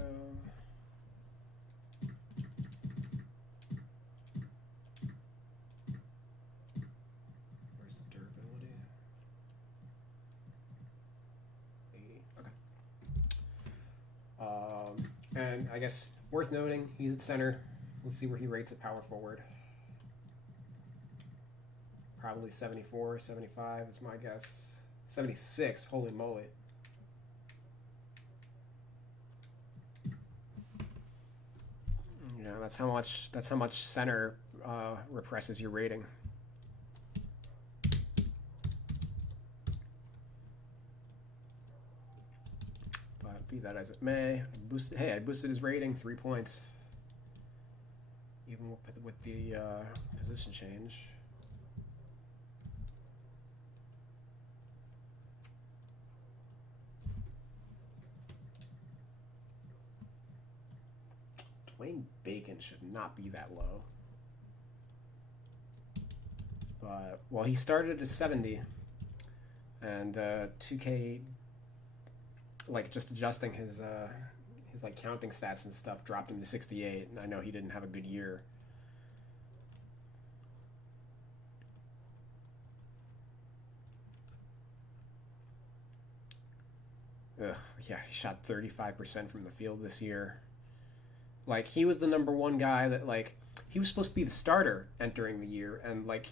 Where's his durability? 80. Okay. And I guess worth noting, he's at center. Let's see where he rates at power forward. Probably 74, 75 is my guess. 76, holy moly. Yeah, that's how much center represses your rating. But be that as it may, I boosted his rating 3 points, even with the position change. Dwayne Bacon should not be that low. But, well, he started at 70, and 2K, like, just adjusting his like counting stats and stuff dropped him to 68, and I know he didn't have a good year. Ugh, yeah, he shot 35% from the field this year. Like, he was the #1 guy that, like, he was supposed to be the starter entering the year, and, like,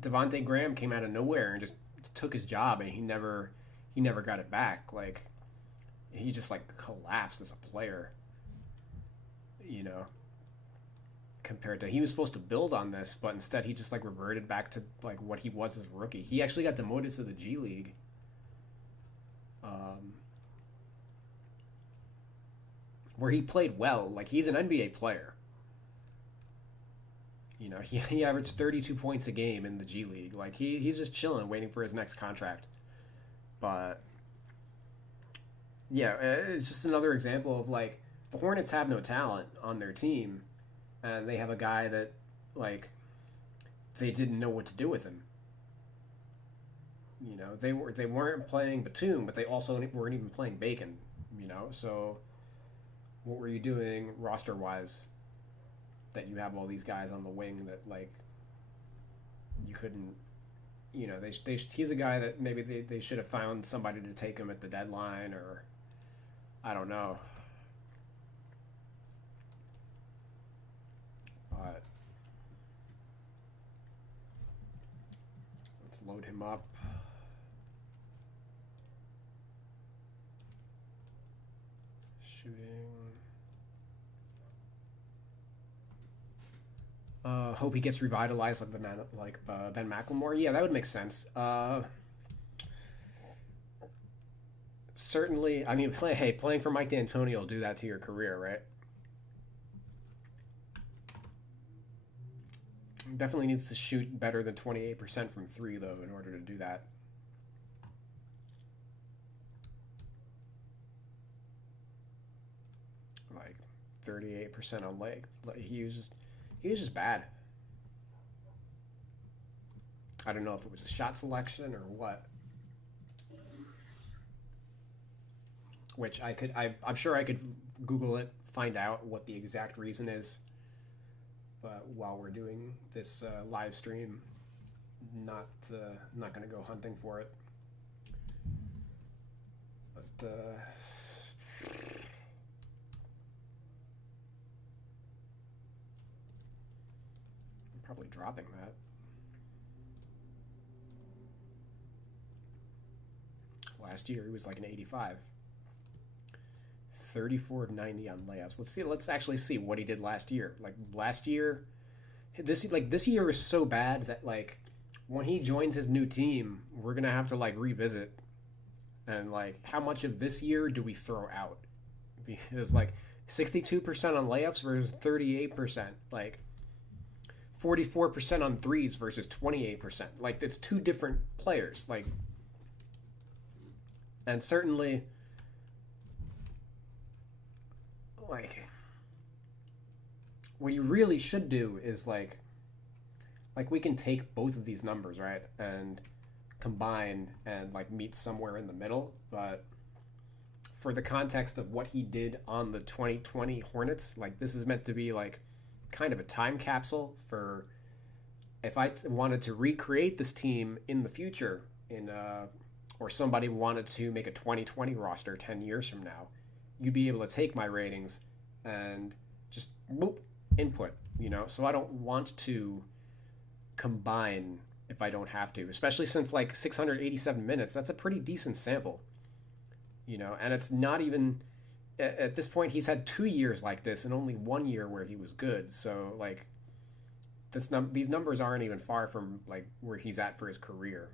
Devontae Graham came out of nowhere and just took his job, and he never got it back. Like, he just, like, collapsed as a player, you know, compared to, he was supposed to build on this, but instead he just, like, reverted back to, like, what he was as a rookie. He actually got demoted to the G League. Where he played well. Like, he's an NBA player. You know, he averaged 32 points a game in the G League. Like, he's just chilling, waiting for his next contract. But, yeah, it's just another example of, like, the Hornets have no talent on their team, and they have a guy that, like, they didn't know what to do with him. You know, they weren't playing Batum, but they also weren't even playing Bacon, you know? So, what were you doing roster-wise that you have all these guys on the wing that, like, you couldn't, you know, he's a guy that maybe they should have found somebody to take him at the deadline, or I don't know. But let's load him up. Shooting. Hope he gets revitalized like Ben McLemore. Yeah, that would make sense. Certainly, I mean, playing for Mike D'Antoni will do that to your career, right? Definitely needs to shoot better than 28% from 3, though, in order to do that. Like 38% on leg. He was just bad. I don't know if it was a shot selection or what. Which I'm sure I could Google it, find out what the exact reason is. But while we're doing this live stream, not going to go hunting for it. But I'm probably dropping that. Last year he was like an 85. 34 of 90 on layups. Let's actually see what he did last year. Like last year, this year is so bad that like when he joins his new team, we're gonna have to like revisit and like how much of this year do we throw out? Because like 62% on layups versus 38%, like 44% on threes versus 28%. Like it's two different players. Like, and certainly like what you really should do is like we can take both of these numbers, right, and combine and like meet somewhere in the middle. But for the context of what he did on the 2020 Hornets, like this is meant to be like kind of a time capsule for if I wanted to recreate this team in the future or somebody wanted to make a 2020 roster 10 years from now, you'd be able to take my ratings and just boop, input, so I don't want to combine if I don't have to, especially since like 687 minutes, that's a pretty decent sample, and it's not even at this point, he's had 2 years like this and only 1 year where he was good. So like these numbers aren't even far from like where he's at for his career.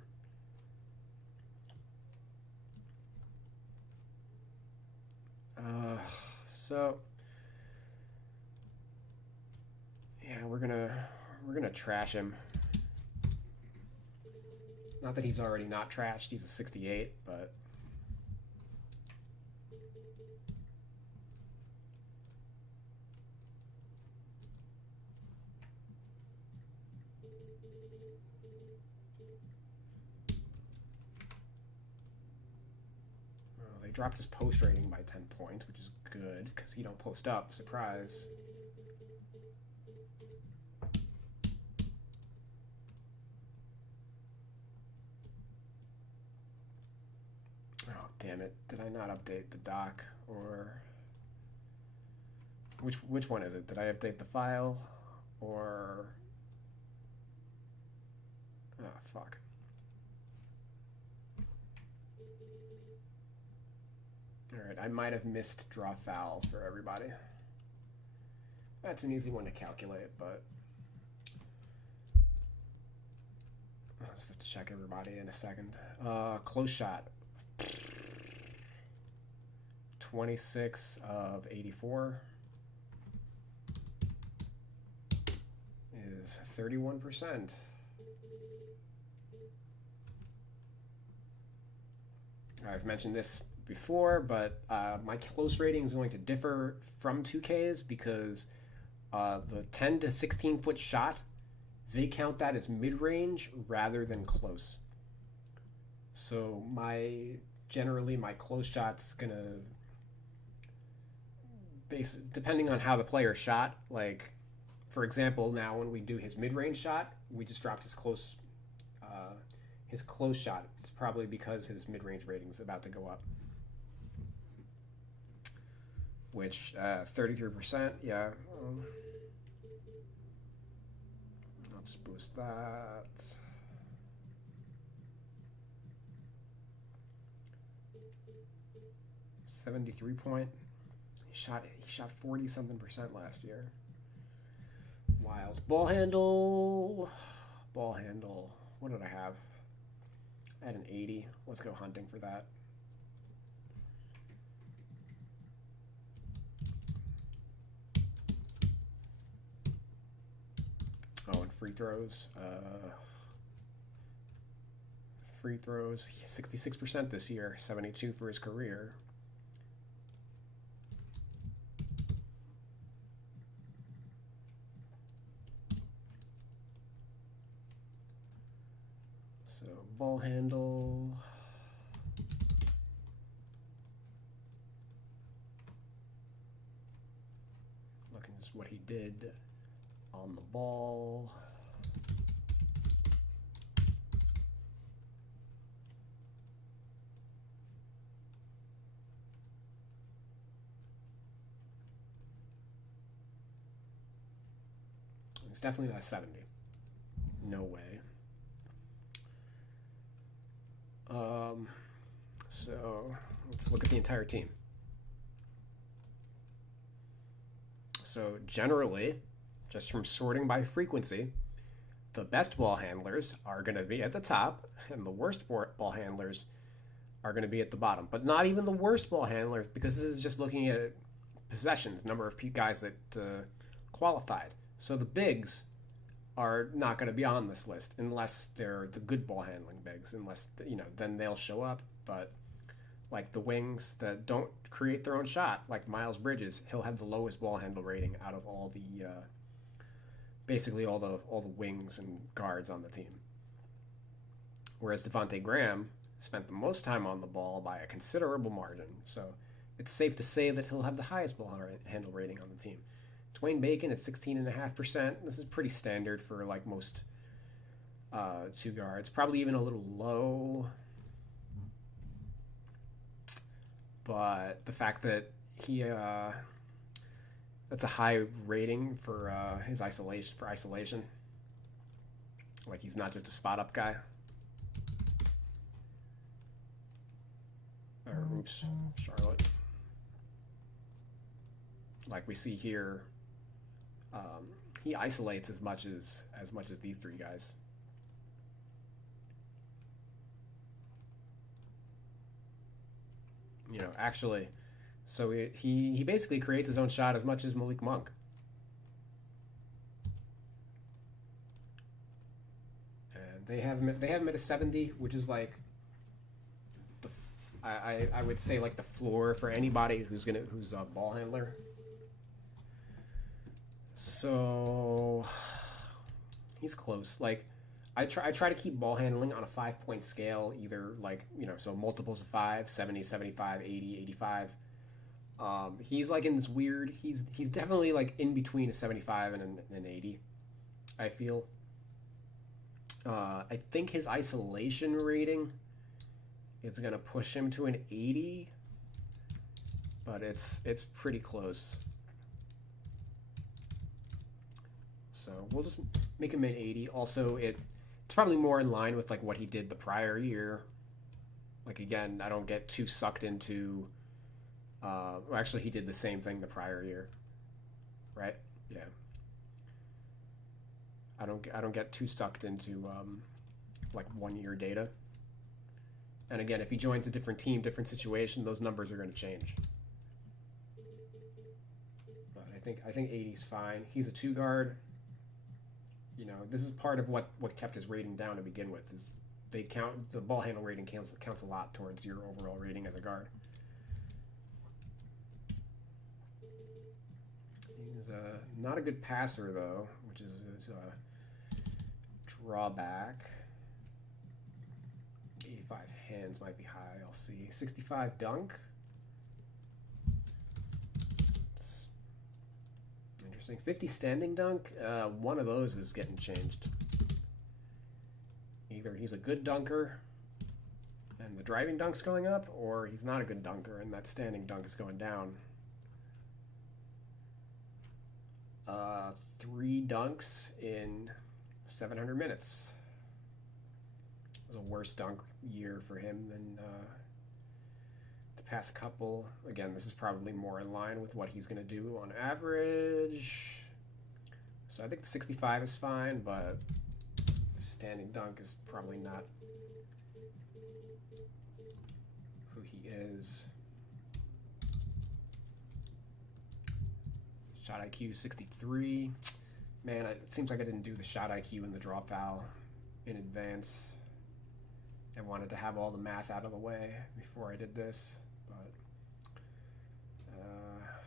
So yeah, we're gonna trash him. Not that he's already not trashed. He's a 68, but they dropped his post rating by 10 points, which is good because he don't post up. Surprise. Oh, damn it. Did I not update the doc? Or which one is it? Did I update the file? Or fuck. Alright, I might have missed draw foul for everybody. That's an easy one to calculate, but I'll just have to check everybody in a second. Close shot. 26 of 84 is 31%. I've mentioned this before, but my close rating is going to differ from 2Ks because the 10 to 16 foot shot, they count that as mid-range rather than close. So generally my close shot's gonna depending on how the player shot. Like for example, now when we do his mid-range shot, we just dropped his close shot. It's probably because his mid-range rating is about to go up. Which 33%, yeah. I'll just boost that. .73. He shot 40-something% last year. Wild. Ball handle. What did I have? I had an 80. Let's go hunting for that. Oh, and free throws. 66% this year, 72 for his career. So ball handle. Looking at just what he did on the ball. It's definitely not 70. No way. So let's look at the entire team. So generally, just from sorting by frequency, the best ball handlers are going to be at the top, and the worst ball handlers are going to be at the bottom. But not even the worst ball handlers, because this is just looking at possessions, number of guys that qualified. So the bigs are not going to be on this list unless they're the good ball handling bigs, unless, then they'll show up. But like the wings that don't create their own shot, like Miles Bridges, he'll have the lowest ball handle rating out of all the basically all the wings and guards on the team. Whereas Devontae Graham spent the most time on the ball by a considerable margin. So it's safe to say that he'll have the highest ball handle rating on the team. Dwayne Bacon at 16.5%. This is pretty standard for like most two guards. Probably even a little low. But the fact that he that's a high rating for his isolation. Like he's not just a spot up guy. Or oops, Charlotte. Like we see here, he isolates as much as these three guys. Actually, so he basically creates his own shot as much as Malik Monk. And they have him at a 70, which is like I would say like the floor for anybody who's a ball handler. So he's close. Like I try to keep ball handling on a 5-point scale, either like, so multiples of 5, 70, 75, 80, 85. He's like in this weird, he's definitely like in between a 75 and an 80, I feel. I think his isolation rating is going to push him to an 80, but it's pretty close. So we'll just make him an 80. Also, it's probably more in line with like what he did the prior year. Like again, I don't get too sucked into. Actually, he did the same thing the prior year, right? Yeah. I don't get too sucked into like 1 year data. And again, if he joins a different team, different situation, those numbers are going to change. But I think 80 is fine. He's a 2 guard. This is part of what kept his rating down to begin with. Is the ball handle rating counts a lot towards your overall rating as a guard. He's not a good passer though, which is a drawback. 85 hands might be high. I'll see. 65 dunk. Interesting. 50 standing dunk. One of those is getting changed. Either he's a good dunker and the driving dunk's going up, or he's not a good dunker and that standing dunk is going down. 3 dunks in 700 minutes. It was a worse dunk year for him than the past couple. Again, this is probably more in line with what he's going to do on average. So I think the 65 is fine, but the standing dunk is probably not who he is. Shot IQ 63. Man, it seems like I didn't do the shot IQ and the draw foul in advance. I wanted to have all the math out of the way before I did this, but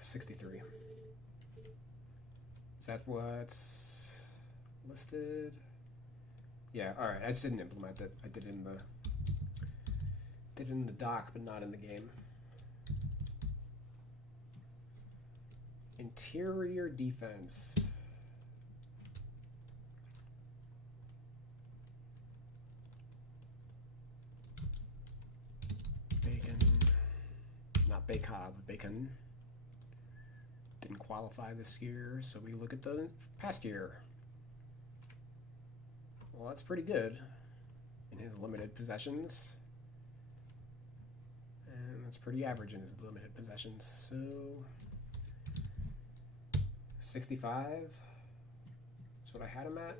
63. Is that what's listed? Yeah, all right. I just didn't implement it. I did it in the doc, but not in the game. Interior defense. Bacon didn't qualify this year, so we look at the past year. Well, that's pretty good in his limited possessions, and that's pretty average in his limited possessions. So 65. That's what I had him at.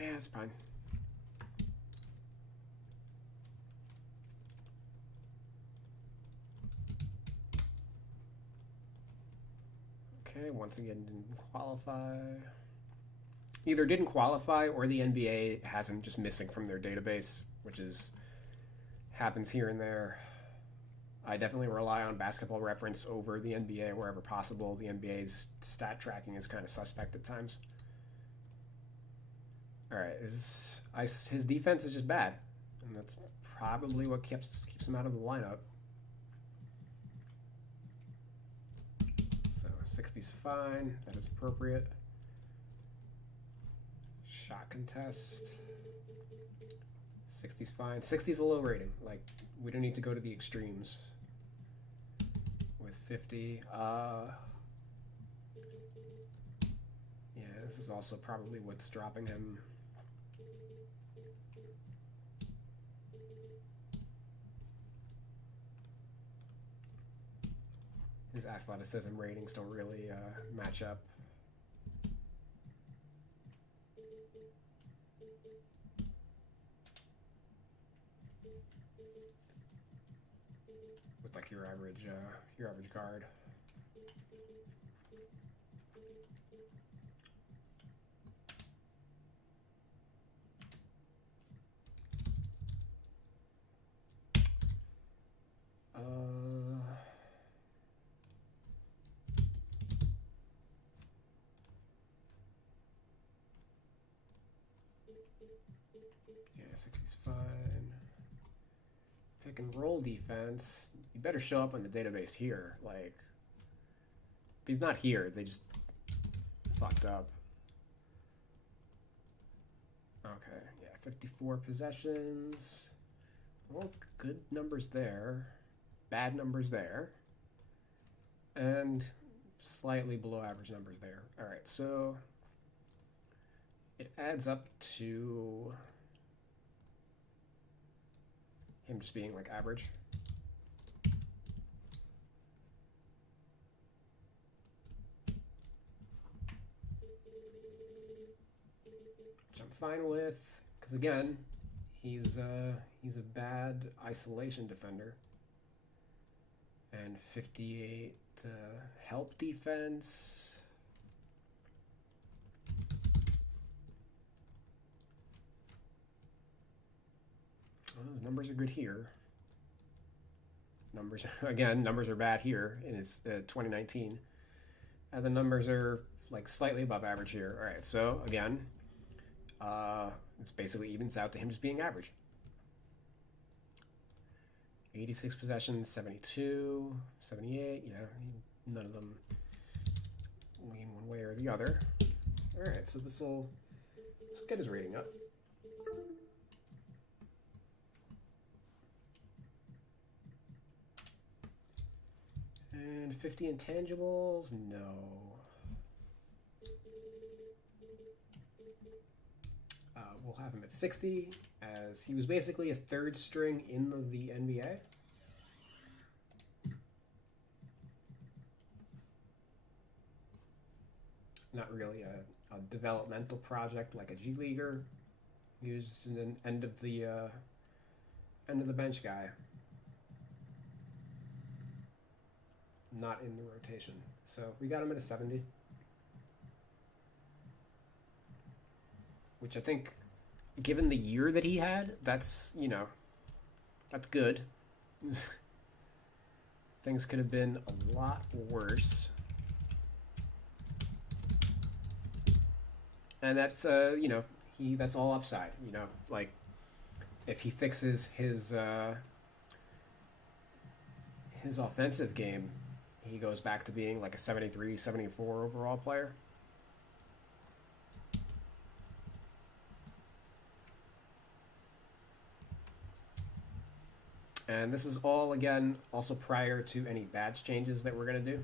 Yeah, it's fine. Okay, once again, didn't qualify. Either didn't qualify or the NBA has him just missing from their database, which is happens here and there. I definitely rely on Basketball Reference over the NBA wherever possible. The NBA's stat tracking is kind of suspect at times. All right, his defense is just bad, and that's probably what keeps him out of the lineup. So 60's fine. That is appropriate. Shot contest. 60's fine. 60's a low rating. Like, we don't need to go to the extremes with 50. Yeah, this is also probably what's dropping him. His athleticism ratings don't really match up. With like your average guard. Yeah, 60's fine. Pick and roll defense. You better show up on the database here. Like, if he's not here, they just fucked up. Okay, yeah, 54 possessions. Well, good numbers there. Bad numbers there. And slightly below average numbers there. All right, so it adds up to him just being like average. Which I'm fine with, because again, he's a bad isolation defender. And 58 help defense. Well, his numbers are good here. Numbers are bad here in his 2019, and the numbers are like slightly above average here. All right, so again, it's basically evens out to him just being average. 86 possessions, 72, 78. Yeah, none of them lean one way or the other. All right, so let's get his rating up. And 50 intangibles, no. We'll have him at 60, as he was basically a third string in the NBA. Not really a developmental project like a G Leaguer. He was just an end of the bench guy. Not in the rotation. So we got him at a 70. Which I think, given the year that he had, that's good. Things could have been a lot worse. And that's, that's all upside, like, if he fixes his offensive game, he goes back to being like a 73, 74 overall player. And this is all, again, also prior to any badge changes that we're going to do.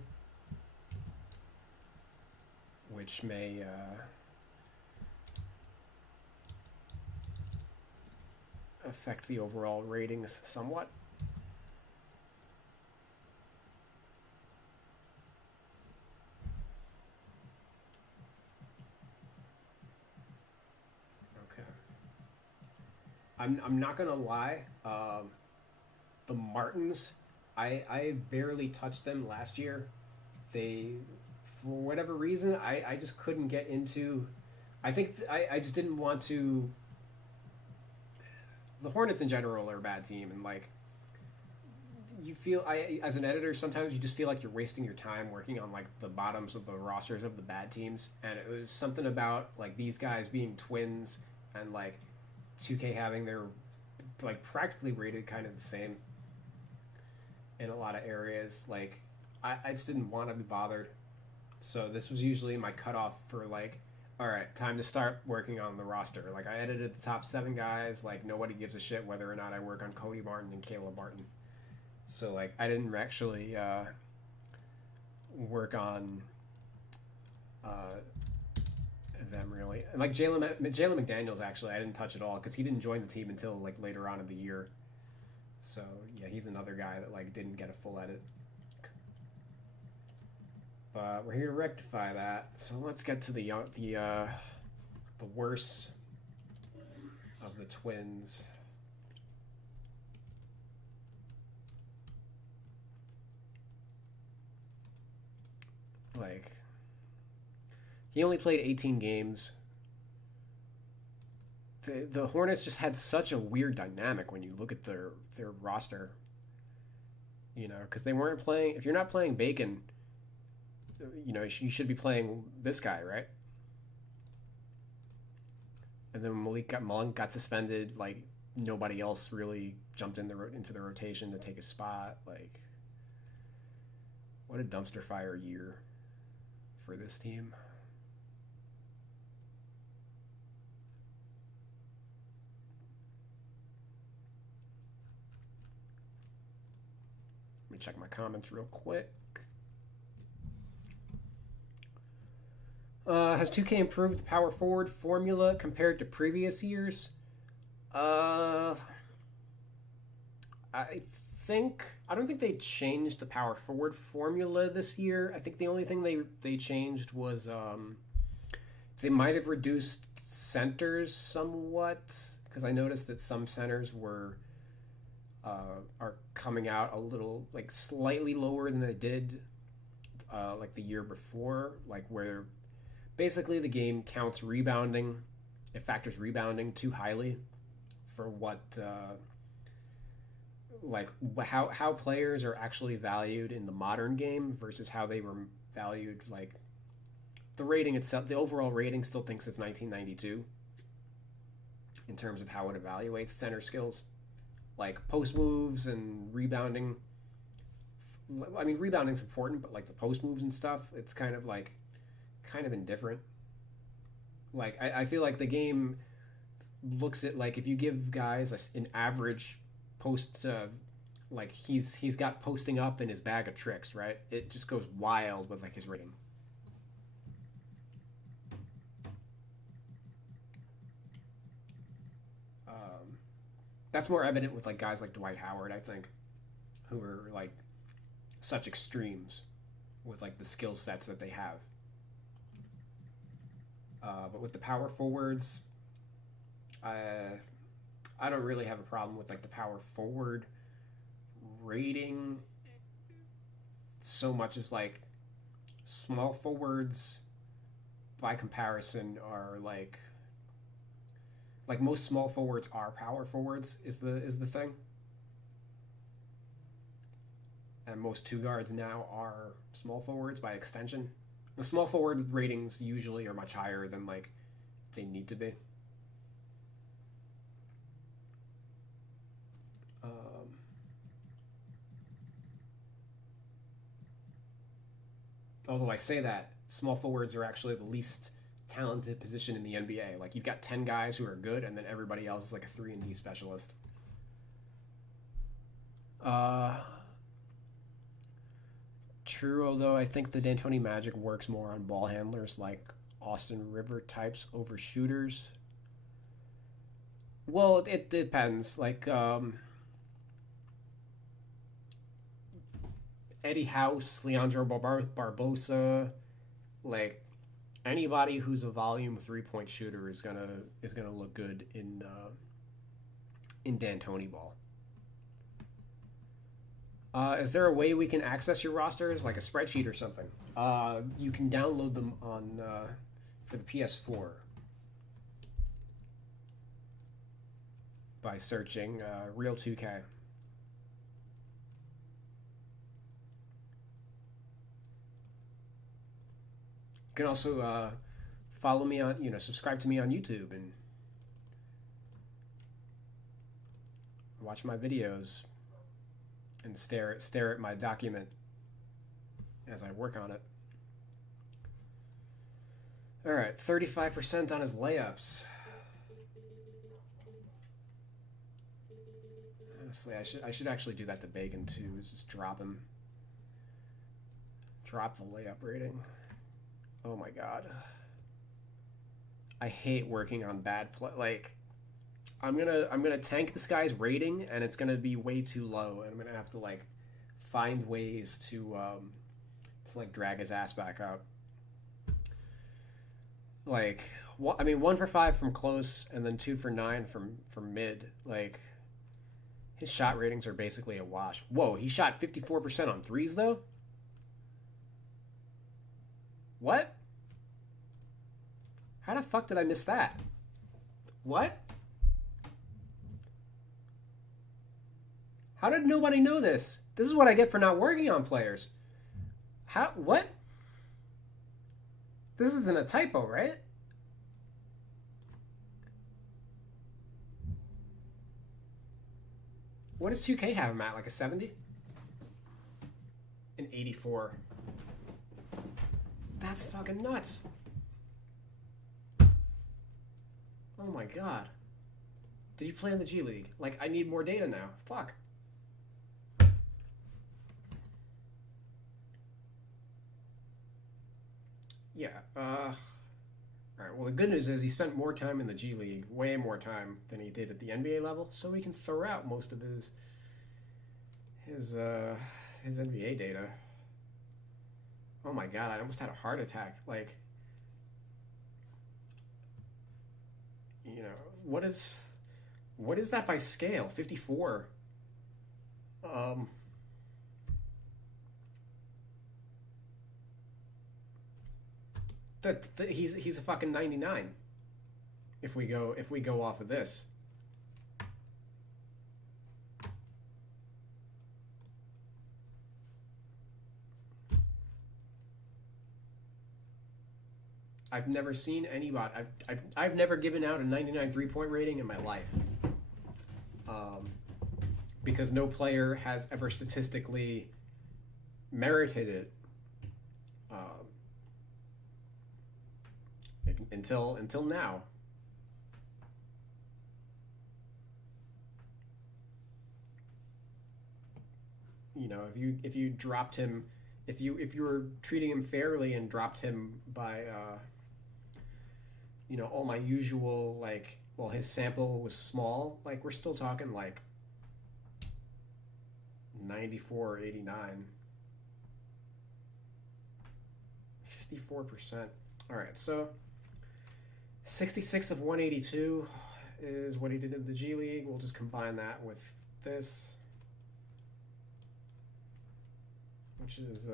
which may affect the overall ratings somewhat. Okay. I'm not gonna lie. The Martins, I barely touched them last year. They, for whatever reason, I just couldn't get into. I think I just didn't want to. The Hornets in general are a bad team, and like you feel, as an editor, sometimes you just feel like you're wasting your time working on like the bottoms of the rosters of the bad teams, and it was something about like these guys being twins and like 2K having their like practically rated kind of the same in a lot of areas. Like I just didn't want to be bothered, so this was usually my cutoff for like, all right, time to start working on the roster. Like I edited the top 7 guys. Like nobody gives a shit whether or not I work on Cody Martin and Caleb Martin. So like I didn't actually work on them really. And like Jalen McDaniels, actually I didn't touch at all because he didn't join the team until like later on in the year. So yeah, he's another guy that like didn't get a full edit. But we're here to rectify that. So let's get to the worst of the Twins. Like, he only played 18 games. The Hornets just had such a weird dynamic when you look at their roster. You know, because they weren't playing. If you're not playing Bacon, you know, you should be playing this guy, right? And then Mullen got suspended. Like nobody else really jumped into the rotation to take a spot. Like, what a dumpster fire year for this team. Let me check my comments real quick. Has 2K improved the power forward formula compared to previous years? I don't think they changed the power forward formula this year. I think the only thing they changed was they might have reduced centers somewhat, because I noticed that some centers are coming out a little like slightly lower than they did like the year before, like where basically the game counts rebounding, it factors rebounding too highly for what like how players are actually valued in the modern game versus how they were valued. Like the rating itself, the overall rating still thinks it's 1992 in terms of how it evaluates center skills, like post moves and rebounding. I mean, rebounding's important, but like the post moves and stuff, it's kind of indifferent. Like I feel like the game looks at like if you give guys an average post, like he's got posting up in his bag of tricks, right? It just goes wild with like his rating. That's more evident with like guys like Dwight Howard, I think, who are like such extremes with like the skill sets that they have. But with the power forwards, I don't really have a problem with like the power forward rating so much as like small forwards by comparison are like most small forwards are power forwards is the thing. And most 2 guards now are small forwards by extension. The small forward ratings usually are much higher than like they need to be. Although I say that, small forwards are actually the least talented position in the NBA. Like you've got 10 guys who are good, and then everybody else is like a 3-and-D specialist. True, although I think the D'Antoni magic works more on ball handlers like Austin River types over shooters. Well, it depends. Like Eddie House, Leandro Barbosa, like anybody who's a volume 3-point shooter is gonna look good in D'Antoni ball. Is there a way we can access your rosters, like a spreadsheet or something? You can download them on for the PS4 by searching Real 2K. You can also follow me on, subscribe to me on YouTube and watch my videos and stare at my document as I work on it. All right, 35% on his layups. Honestly, I should actually do that to Bacon too. Just drop him. Drop the layup rating. Oh my god. I hate working on bad play. Like, I'm gonna tank this guy's rating, and it's gonna be way too low, and I'm gonna have to like find ways to like drag his ass back up. Like, I mean, 1 for 5 from close, and then 2 for 9 from mid. Like, his shot ratings are basically a wash. Whoa, he shot 54% on threes though. What? How the fuck did I miss that? What? How did nobody know this? This is what I get for not working on players. How? What? This isn't a typo, right? What does 2K have him at? Like a 70? An 84. That's fucking nuts. Oh my god. Did you play in the G League? Like, I need more data now. Fuck. Yeah, alright, well the good news is he spent more time in the G League, way more time than he did at the NBA level, so he can throw out most of his NBA data. Oh my god, I almost had a heart attack. Like, what is that by scale? 54. He's a fucking 99. If we go off of this. I've never seen anybody. I've never given out a 99 3-point rating in my life. Because no player has ever statistically merited it. Until now. If you dropped him, if you were treating him fairly and dropped him by all my usual, like, well, his sample was small, like, we're still talking like 94 or 89. 54%. All right, so 66 of 182 is what he did in the G League. We'll just combine that with this, which is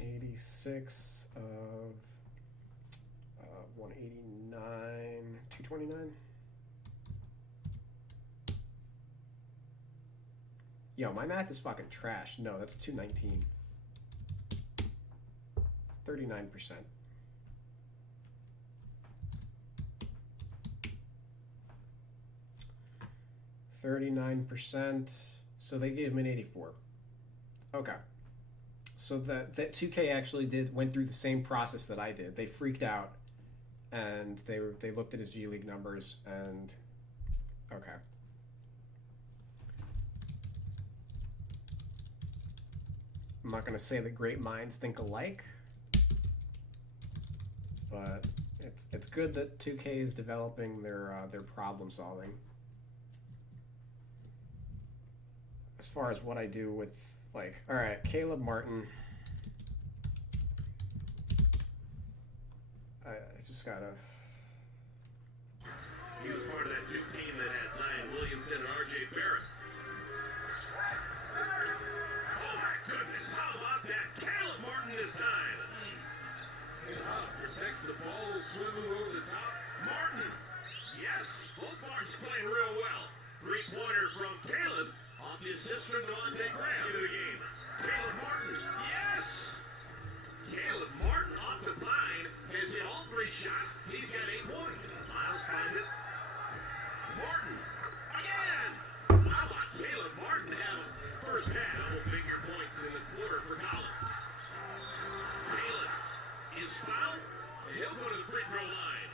86 of 189, 229. Yo, my math is fucking trash. No, that's 219. It's 39%. 39%. So they gave him an 84. Okay. So that 2K actually went through the same process that I did. They freaked out, and they looked at his G League numbers, and okay. I'm not going to say that great minds think alike, but it's good that 2K is developing their problem solving. As far as what I do with, like, all right, Caleb Martin. I just gotta. He was part of that Duke team that had Zion Williamson and R.J. Barrett. Oh my goodness, how about that? Caleb Martin this time. Protects the ball, swimming over the top. Martin, yes, both Martins playing real well. Three-pointer from Caleb off the assist from Devontae Graham. Into the game. Caleb Martin, yes. Caleb Martin off the pine has hit all 3 shots. He's got 8 points. Miles finds it. Martin, again. How about Caleb Martin have first half double-figure points in the quarter for Collins? Caleb is fouled, and he'll go to the free throw line.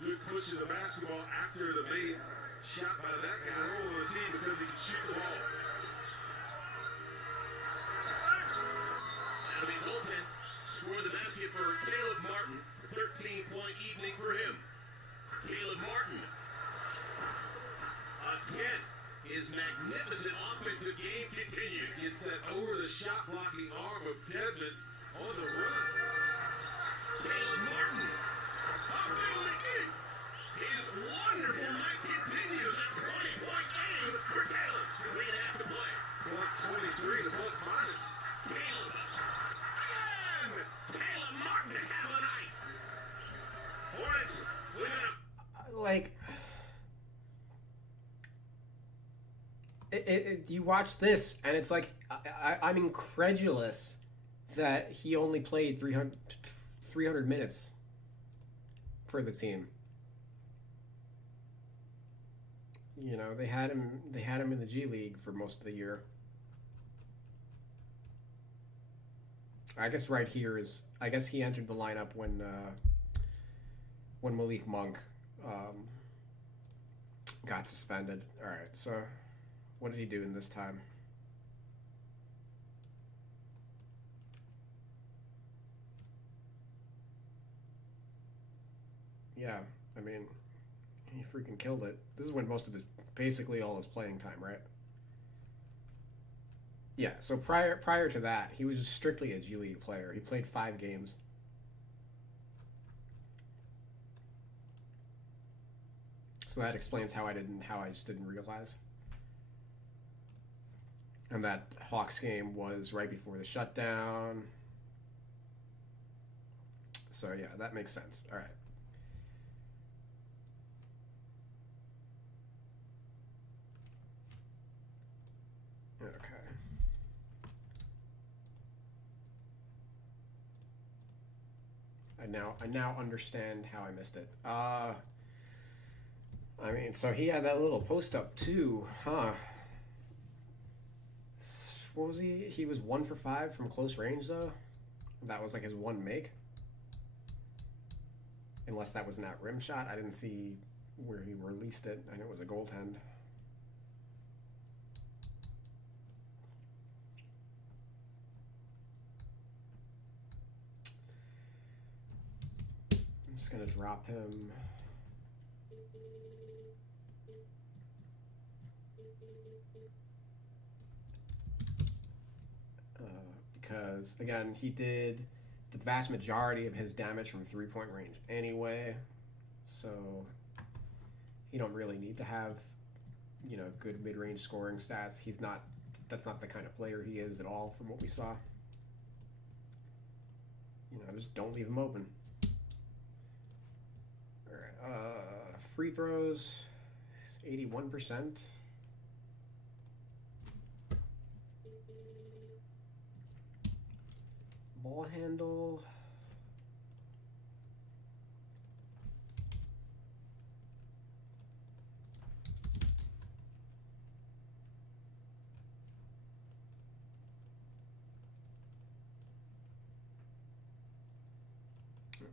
Good push of the basketball after the made shot by that guy on the team because he can shoot the ball. That'll be Bolton. Score the basket for Caleb Martin. 13-point evening for him. Caleb Martin. Again, his magnificent offensive game continues. Gets that over the shot blocking arm of Devin on the run. Caleb Martin. Up middle again. His wonderful night continues at 20-point games for Caleb. 3.5 to play. Plus 23, the plus minus. Caleb. Again. Caleb Martin have a night. Hornets win it. Like, you watch this, and it's like, I'm incredulous that he only played 300 minutes for the team. You know, they had him in the G League for most of the year. I guess right here is, I guess he entered the lineup when Malik Monk got suspended. All right, so what did he do in this time? Yeah, I mean, he freaking killed it. This is when most of his, basically all his playing time, right? Yeah, so prior to that, he was just strictly a G League player. He played 5 games. So that explains how I just didn't realize. And that Hawks game was right before the shutdown. So yeah, that makes sense. All right. Okay. I now understand how I missed it. I mean, so he had that little post up too, huh? What was he? He was 1 for 5 from close range though. That was like his one make. Unless that was an at rim shot. I didn't see where he released it. I know it was a goaltend. I'm just gonna drop him. Because again, he did the vast majority of his damage from 3-point range anyway, so you don't really need to have, you know, good mid-range scoring stats. That's not the kind of player he is at all from what we saw. You know, just don't leave him open. All right, free throws, 81%. Ball handle.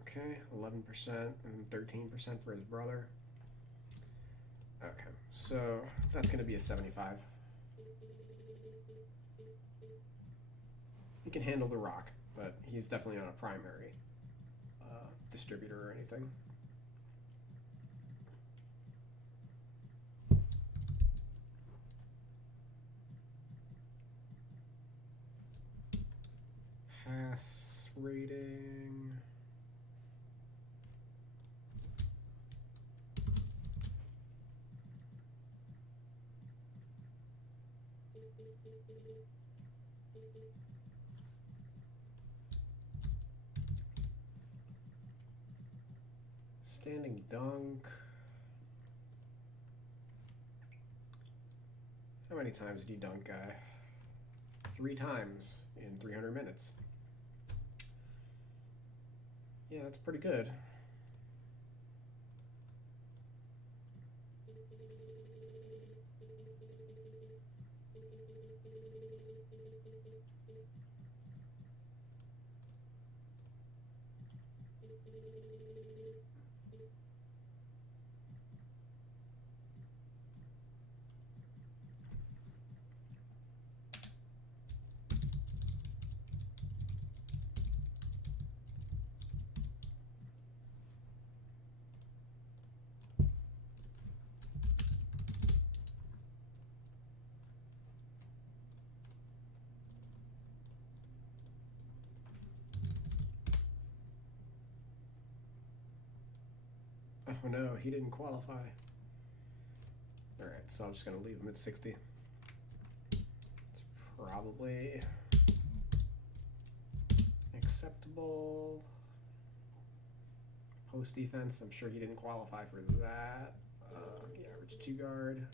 Okay, 11% and 13% for his brother. Okay, so that's going to be a 75. He can handle the rock, but he's definitely not a primary distributor or anything. Pass rating. Standing dunk. How many times did you dunk, guy? 3 times in 300 minutes. Yeah, that's pretty good. Oh no, he didn't qualify. Alright, so I'm just going to leave him at 60. It's probably acceptable. Post defense, I'm sure he didn't qualify for that. The average 2 guard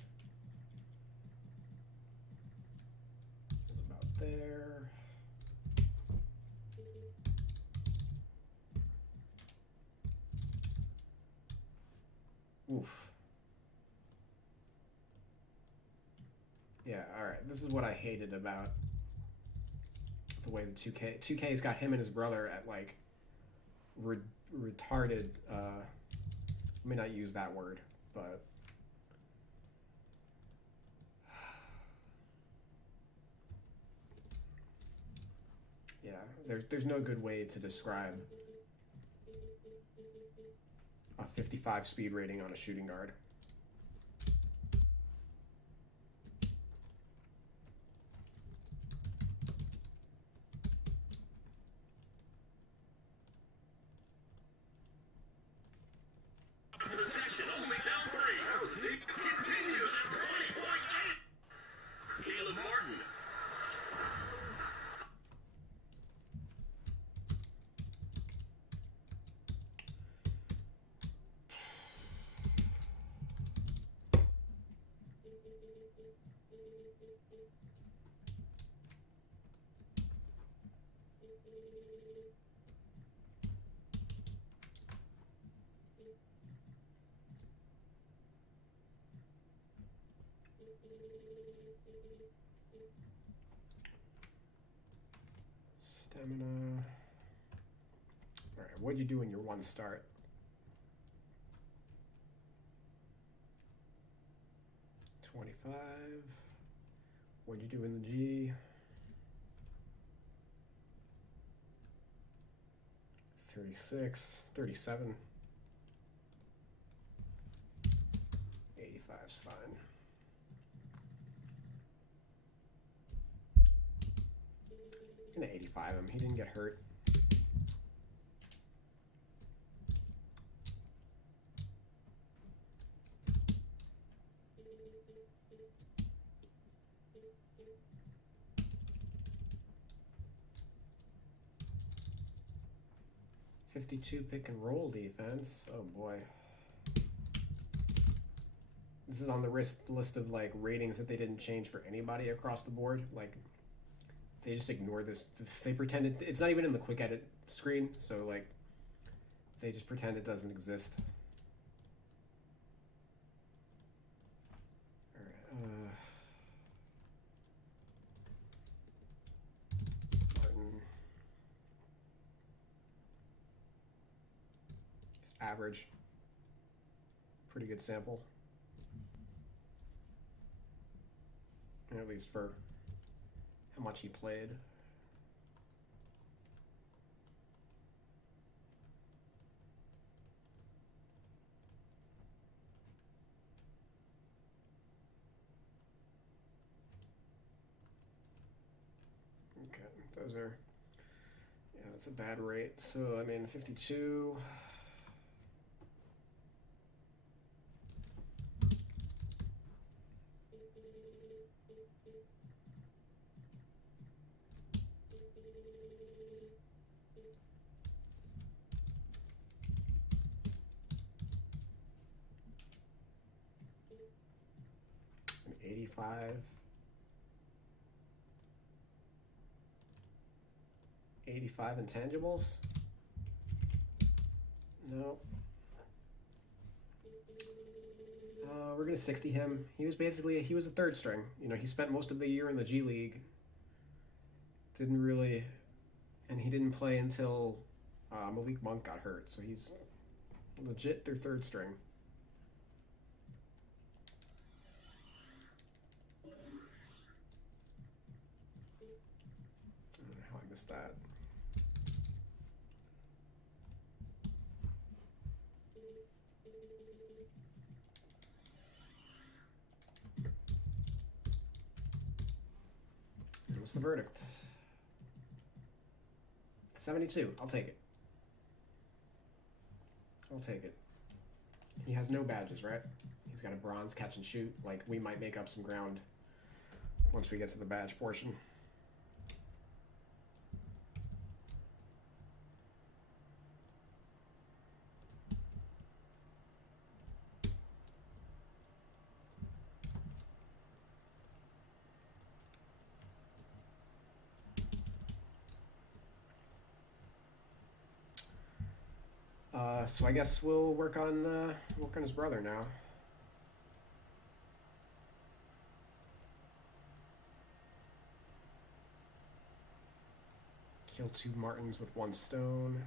is about there. Oof. Yeah, alright. This is what I hated about the way the 2K's got him and his brother at, like, retarded, I may not use that word, but yeah, there's no good way to describe a 55 speed rating on a shooting guard. Possession, only down 3. That was deep. Continues at 20.8. Caleb Martin. Stamina. Alright, what'd you do in your 1 start? $25. What'd you do in the G? 36, 37. 85's fine. I'm gonna 85 him. He didn't get hurt. .52 pick and roll defense. Oh boy. This is on the list of like ratings that they didn't change for anybody across the board. Like they just ignore this. They pretend it's not even in the quick edit screen. So like they just pretend it doesn't exist. All right. Martin. It's average. Pretty good sample. At least for how much he played. Those are, yeah, that's a bad rate. So, I mean, 52. And 85. 85 intangibles? No. We're gonna 60 him. He was a third string. You know, he spent most of the year in the G League. Didn't really, and he didn't play until Malik Monk got hurt. So he's legit their third string. I don't know how I missed that. What's the verdict? 72. I'll take it. I'll take it. He has no badges, right? He's got a bronze catch and shoot. Like, we might make up some ground once we get to the badge portion. So I guess we'll work on his brother now. Kill 2 Martins with 1 stone.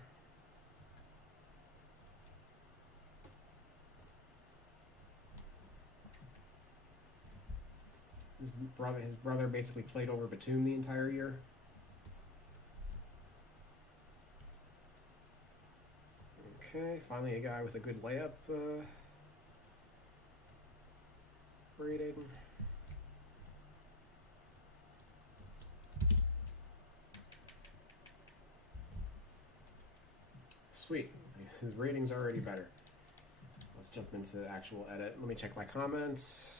His brother basically played over Batum the entire year. Okay, finally a guy with a good layup rating. Sweet, his rating's already better. Let's jump into actual edit. Let me check my comments.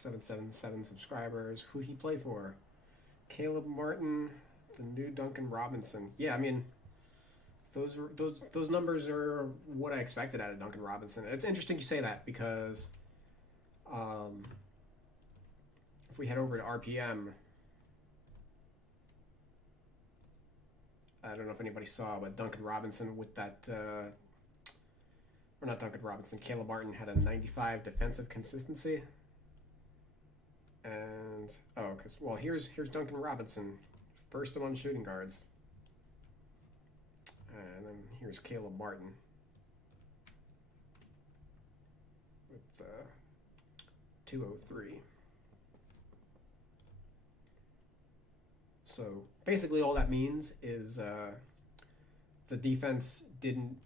$777 subscribers. Who'd he play for? Caleb Martin, the new Duncan Robinson. Yeah, I mean, those numbers are what I expected out of Duncan Robinson. It's interesting you say that because if we head over to RPM, I don't know if anybody saw, but Duncan Robinson with that, or not Duncan Robinson, Caleb Martin had a 95 defensive consistency. And here's Duncan Robinson, first among shooting guards, and then here's Caleb Martin with 203. So basically, all that means is the defense didn't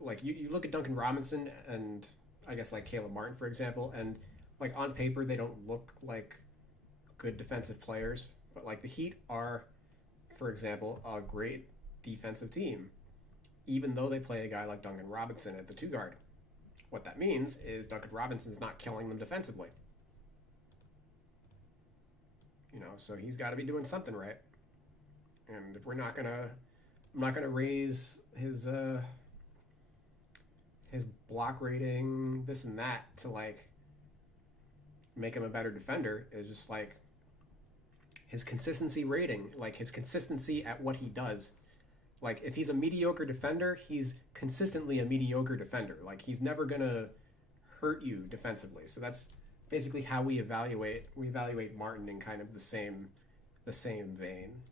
like you look at Duncan Robinson and I guess like Caleb Martin, for example, and like on paper they don't look like good defensive players, but like the Heat are, for example, a great defensive team, even though they play a guy like Duncan Robinson at the 2 guard. What that means is Duncan Robinson's not killing them defensively. You know, so he's got to be doing something right. And if I'm not gonna raise his block rating, this and that, to like make him a better defender. Is just like his consistency rating, like his consistency at what he does. Like if he's a mediocre defender, he's consistently a mediocre defender. Like he's never gonna hurt you defensively. So that's basically how we evaluate Martin in kind of the same vein.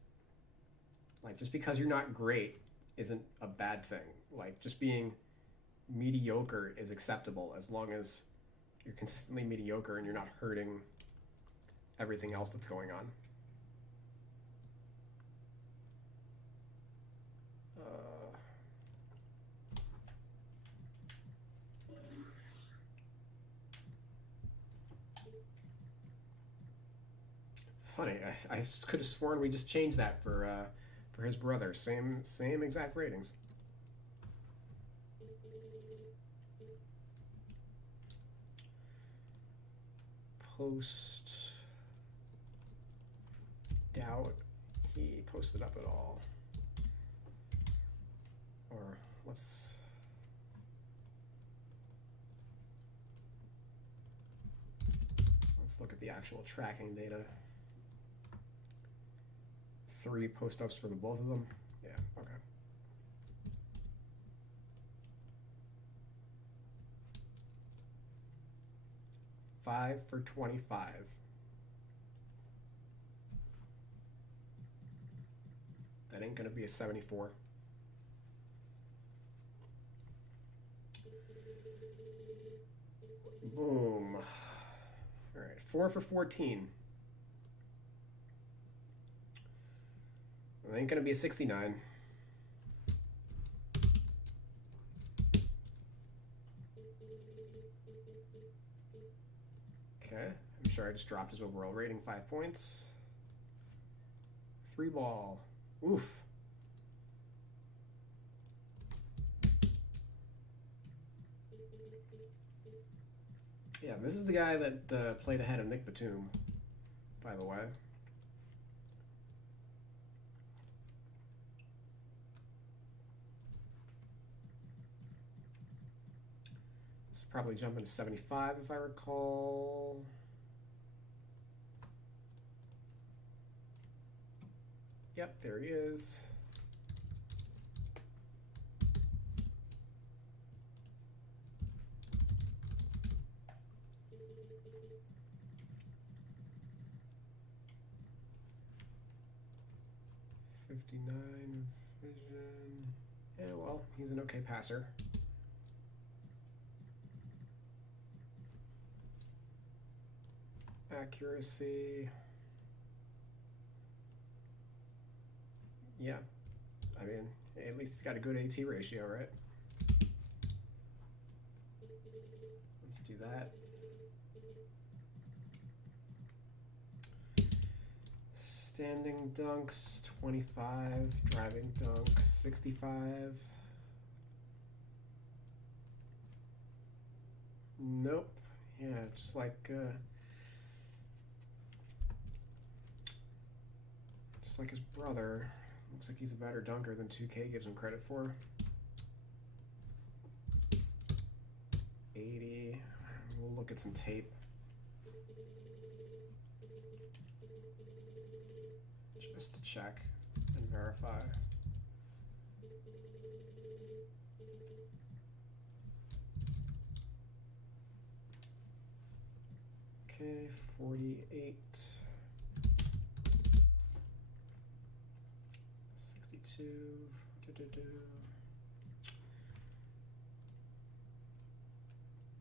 Like just because you're not great isn't a bad thing. Like just being mediocre is acceptable as long as you're consistently mediocre and you're not hurting everything else that's going on. funny. I could have sworn we just changed that for his brother. Same exact ratings. Post. Doubt he posted up at all. Or let's look at the actual tracking data. 3 post-ups for the both of them. Yeah, okay. Five for 25. That ain't gonna be a 74. Boom. All right, 4 for 14. It ain't gonna be a 69. Okay, I'm sure I just dropped his overall rating 5 points. 3 ball. Oof. Yeah, this is the guy that played ahead of Nick Batum, by the way. This is probably jumping to 75 if I recall. Yep, there he is. Vision. Yeah, well, he's an okay passer. Accuracy. Yeah. I mean, at least he's got a good AT ratio, right? Let's do that. Standing dunks, 25. Driving dunks, 65. Nope. Yeah, just like his brother. Looks like he's a better dunker than 2K gives him credit for. 80. We'll look at some tape. Just to check and verify. Okay, 48. 62.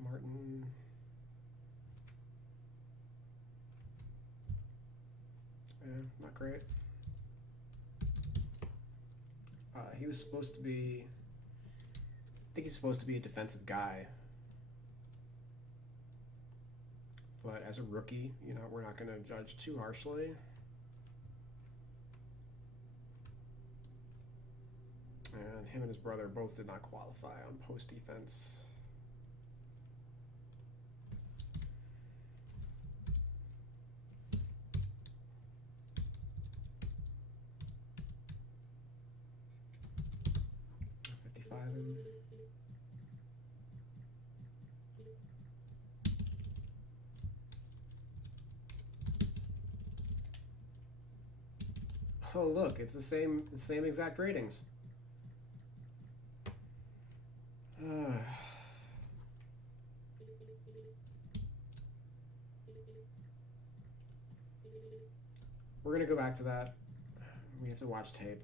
Martin. Yeah, not great. He was supposed to be, I think he's supposed to be a defensive guy. But as a rookie, you know, we're not going to judge too harshly. And him and his brother both did not qualify on post defense. Oh look, it's the same exact ratings. We're gonna go back to that. We have to watch tape.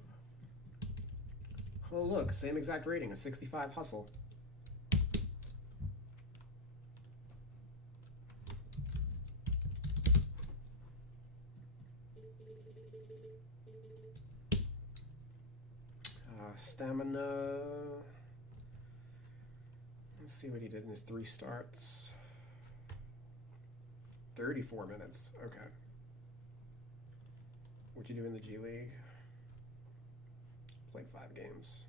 Oh look, same exact rating, a 65 hustle. Stamina. Let's see what he did in his 3 starts. 34 minutes. Okay. What'd you do in the G League? Played 5 games.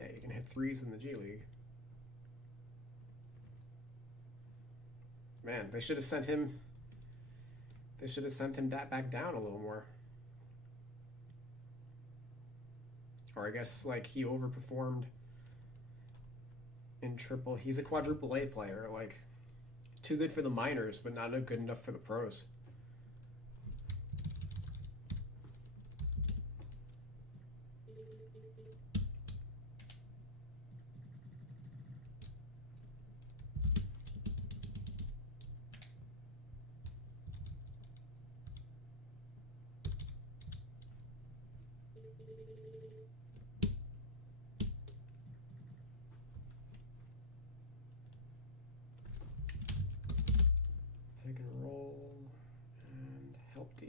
Yeah, you can hit threes in the G League. Man, they should have sent him. They should have sent him back down a little more. Or I guess like he overperformed in triple. He's a quadruple A player, like too good for the minors, but not good enough for the pros. Pick and roll and help D.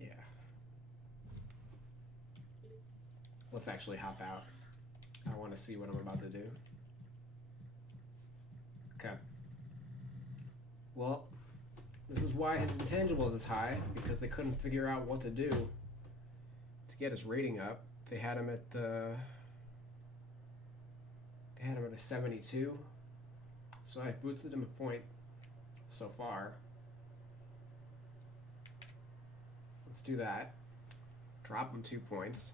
Yeah. Let's actually hop out. I want to see what I'm about to do. Okay. Well, this is why his intangibles is high, because they couldn't figure out what to do to get his rating up. They had him at a 72. So I've boosted him a point so far. Let's do that. Drop him 2 points.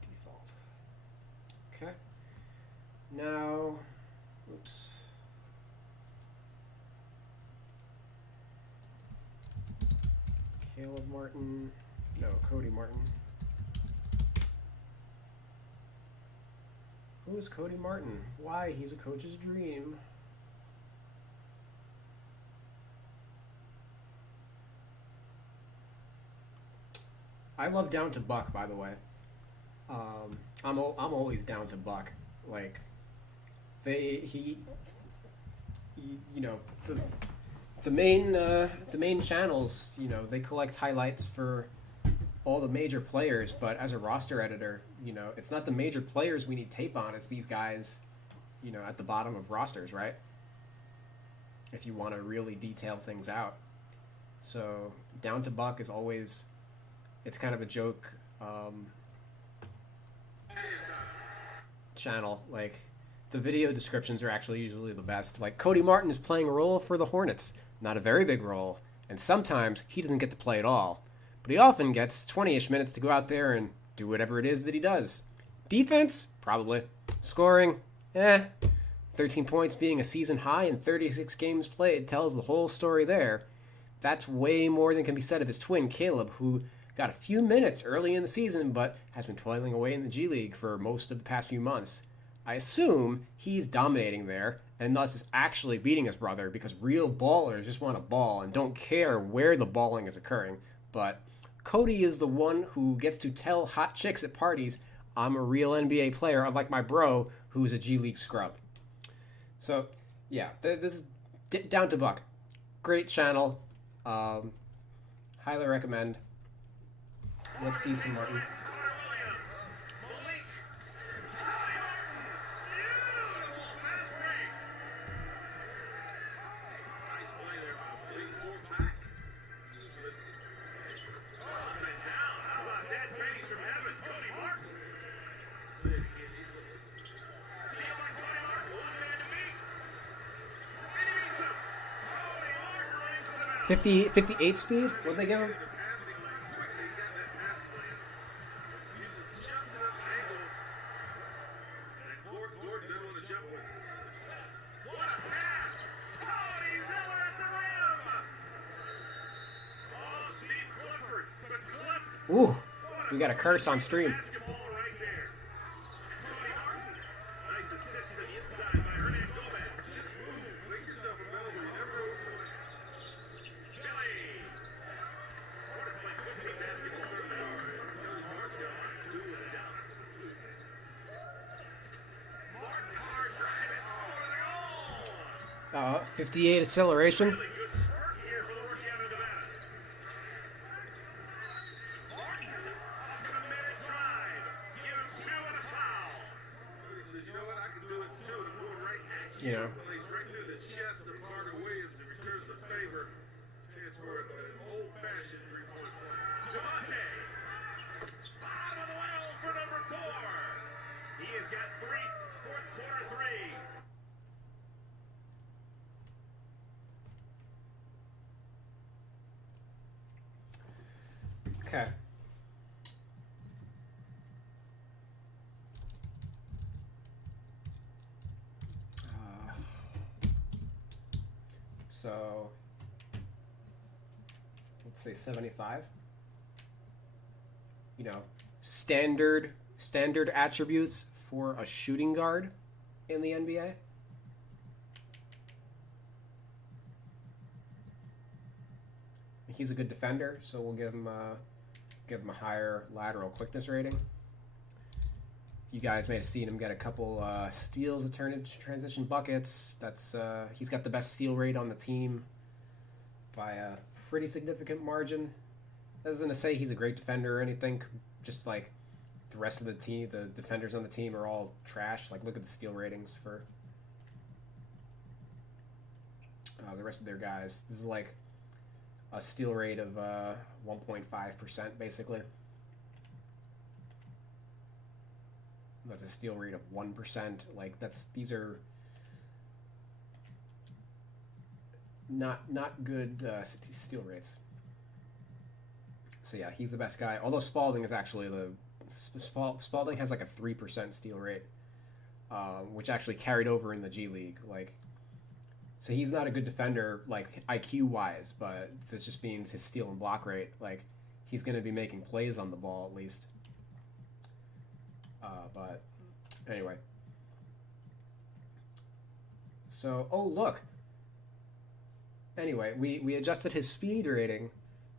Default. Okay. Now, oops. Caleb Martin. No, Cody Martin. Who is Cody Martin? Why? He's a coach's dream. I love down to buck, by the way. I'm always down to buck. Like, you know, the main channels, you know, they collect highlights for all the major players, but as a roster editor, you know, it's not the major players we need tape on, it's these guys, you know, at the bottom of rosters, right? If you want to really detail things out. So down to buck is always, it's kind of a joke channel. Like, the video descriptions are actually usually the best. Like, Cody Martin is playing a role for the Hornets, not a very big role, and sometimes he doesn't get to play at all. But he often gets 20-ish minutes to go out there and do whatever it is that he does. Defense? Probably. Scoring? 13 points being a season high in 36 games played tells the whole story there. That's way more than can be said of his twin, Caleb, who got a few minutes early in the season but has been toiling away in the G League for most of the past few months. I assume he's dominating there and thus is actually beating his brother because real ballers just want to ball and don't care where the balling is occurring. But Cody is the one who gets to tell hot chicks at parties, I'm a real NBA player, unlike my bro, who's a G League scrub. So, yeah, this is down to buck. Great channel. Highly recommend. Let's see some Martin. – 58 speed? What'd they give him? Ooh, we got a curse on stream. 58 acceleration. Really good spurt here for the rookie out of Nevada. Martin, a minute drive. Give him 2 and a foul. He says, you know what, I can do it too. The move right at You know. Lays right through the chest of Carter Williams and returns the favor. Chance for an old-fashioned three-point play. Devontae. Bottom of the well for number 4. He has got 3 fourth quarter threes. Okay. So let's say 75. You know, standard attributes for a shooting guard in the NBA. He's a good defender, so we'll give him a higher lateral quickness rating. You guys may have seen him get a couple steals that turn into transition buckets. That's he's got the best steal rate on the team by a pretty significant margin. That isn't to say he's a great defender or anything. Just like the rest of the team, the defenders on the team are all trash. Like look at the steal ratings for the rest of their guys. This is like a steal rate of 1.5% basically. That's a steal rate of 1%. Like these are not good steal rates. So yeah, he's the best guy. Although Spalding is actually Spalding has like a 3% steal rate, which actually carried over in the G League. Like, so he's not a good defender like IQ wise, but this just means his steal and block rate. Like, he's going to be making plays on the ball at least. But anyway, so look. Anyway, we adjusted his speed rating.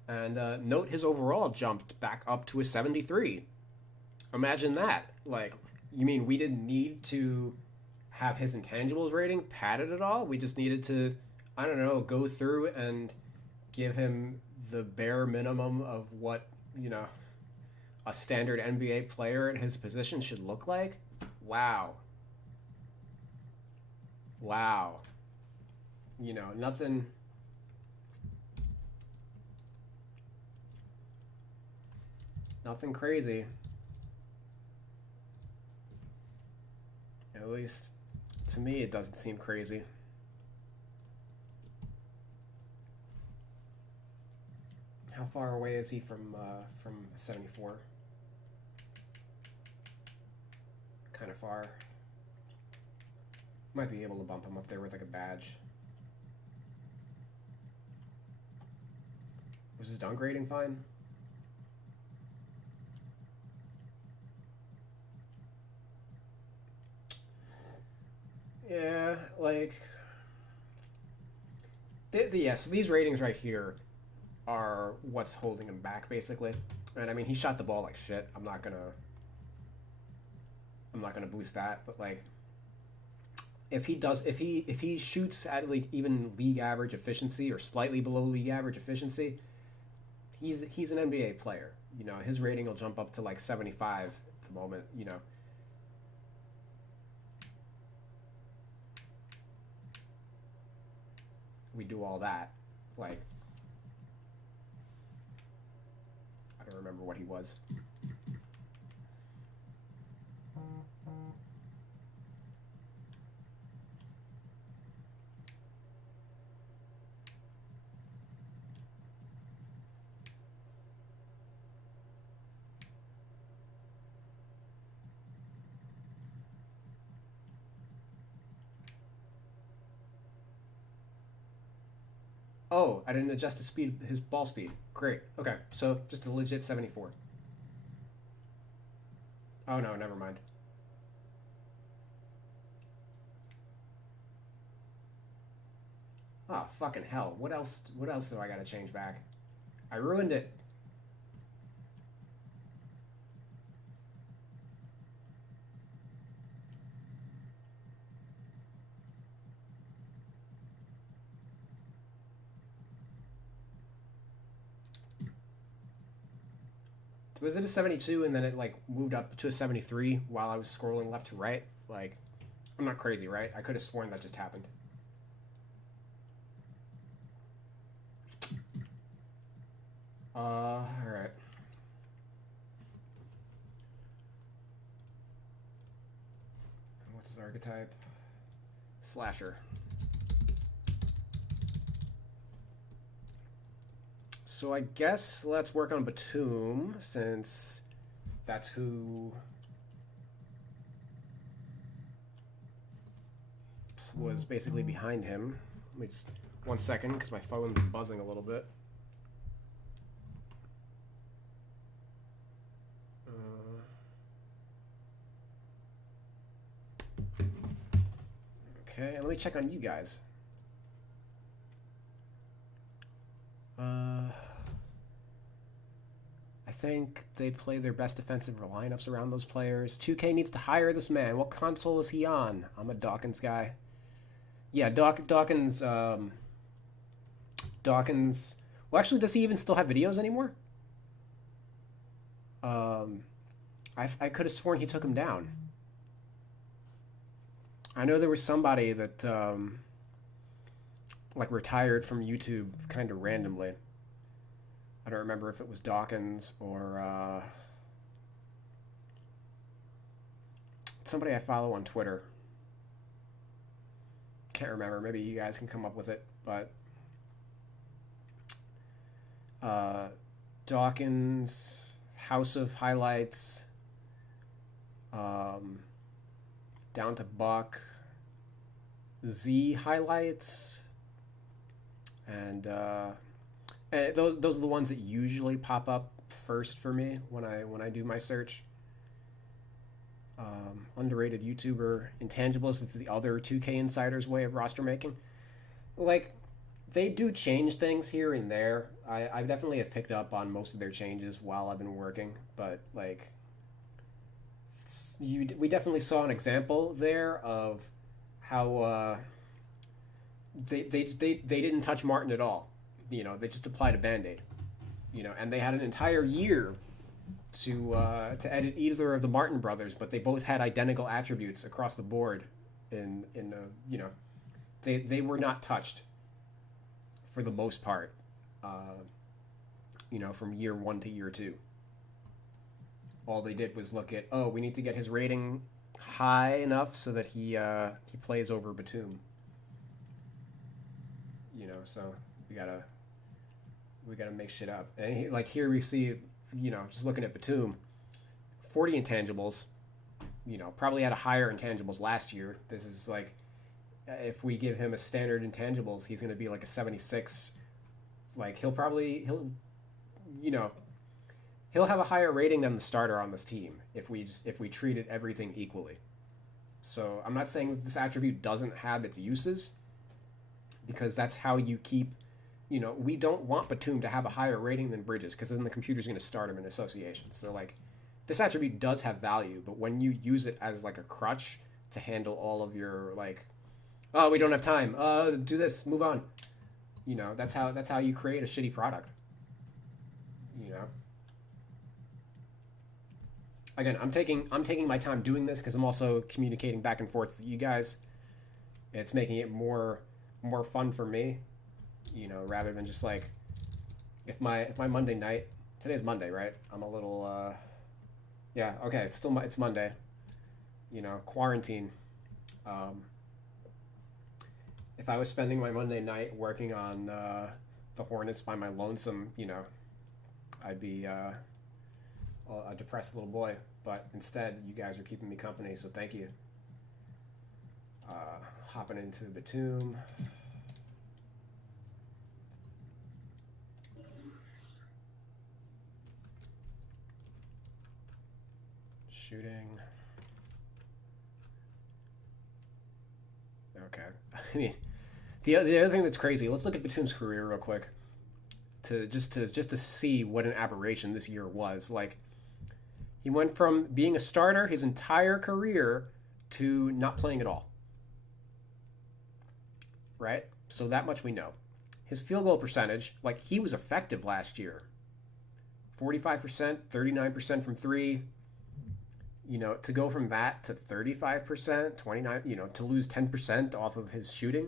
And note his overall jumped back up to a 73. Imagine that. Like, you mean we didn't need to have his intangibles rating padded at all? We just needed to, I don't know, go through and give him the bare minimum of what, you know, a standard NBA player in his position should look like? Wow. Wow. You know, nothing crazy. At least to me it doesn't seem crazy. How far away is he from 74? Kind of far. Might be able to bump him up there with like a badge. Was his dunk rating fine? Yeah, like so these ratings right here are what's holding him back basically. And I mean, he shot the ball like shit. I'm not gonna boost that, but like if he shoots at like even league average efficiency or slightly below league average efficiency, he's an NBA player. You know, his rating will jump up to like 75 at the moment, you know. We do all that, like, I don't remember what he was. Oh, I didn't adjust his ball speed. Great. Okay, so just a legit 74. Oh no, never mind. Oh, fucking hell. What else do I gotta change back? I ruined it. Was it a 72 and then it like moved up to a 73 while I was scrolling left to right? Like, I'm not crazy, right? I could have sworn that just happened. All right. What's his archetype? Slasher. So I guess let's work on Batum, since that's who was basically behind him. Let me just 1 second, because my phone's buzzing a little bit. Okay, and let me check on you guys. I think they play their best defensive lineups around those players. 2K needs to hire this man. What console is he on? I'm a Dawkins guy. Yeah, Dawkins. Dawkins. Well, actually, does he even still have videos anymore? I could have sworn he took him down. I know there was somebody that like retired from YouTube kind of randomly. I don't remember if it was Dawkins or somebody I follow on Twitter. Can't remember. Maybe you guys can come up with it. But Dawkins, House of Highlights, down to Buck, Z Highlights, and those are the ones that usually pop up first for me when I do my search. Underrated YouTuber Intangibles. It's the other 2K Insider's way of roster making. Like, they do change things here and there. I definitely have picked up on most of their changes while I've been working, but like, we definitely saw an example there of how they didn't touch Martin at all. You know, they just applied a Band-Aid. You know, and they had an entire year to edit either of the Martin brothers, but they both had identical attributes across the board. You know, they were not touched for the most part. You know, from year 1 to year 2. All they did was look at, oh, we need to get his rating high enough so that he plays over Batum. You know, so we gotta make shit up. And like here we see, you know, just looking at Batum, 40 intangibles. You know, probably had a higher intangibles last year. This is like, if we give him a standard intangibles, he's gonna be like a 76. Like he'll have a higher rating than the starter on this team if we treated everything equally. So I'm not saying that this attribute doesn't have its uses, because that's how you keep, you know, we don't want Batum to have a higher rating than Bridges, because then the computer's going to start him in association. So like, this attribute does have value, but when you use it as like a crutch to handle all of your like, oh, we don't have time, do this, move on. You know, that's how you create a shitty product. You know. Again, I'm taking my time doing this because I'm also communicating back and forth with you guys. It's making it more fun for me, you know, rather than just like, if my Monday night, today's Monday, right? I'm a little yeah, okay, it's Monday. You know, quarantine. If I was spending my Monday night working on the Hornets by my lonesome, you know, I'd be a depressed little boy. But instead, you guys are keeping me company, so thank you. Hopping into Batum. Shooting. Okay. I mean, the other thing that's crazy. Let's look at Batum's career real quick, just to see what an aberration this year was. Like, he went from being a starter his entire career to not playing at all. Right? So that much we know. His field goal percentage, like, he was effective last year. 45%, 39% from three. You know, to go from that to 35%, 29, you know, to lose 10% off of his shooting,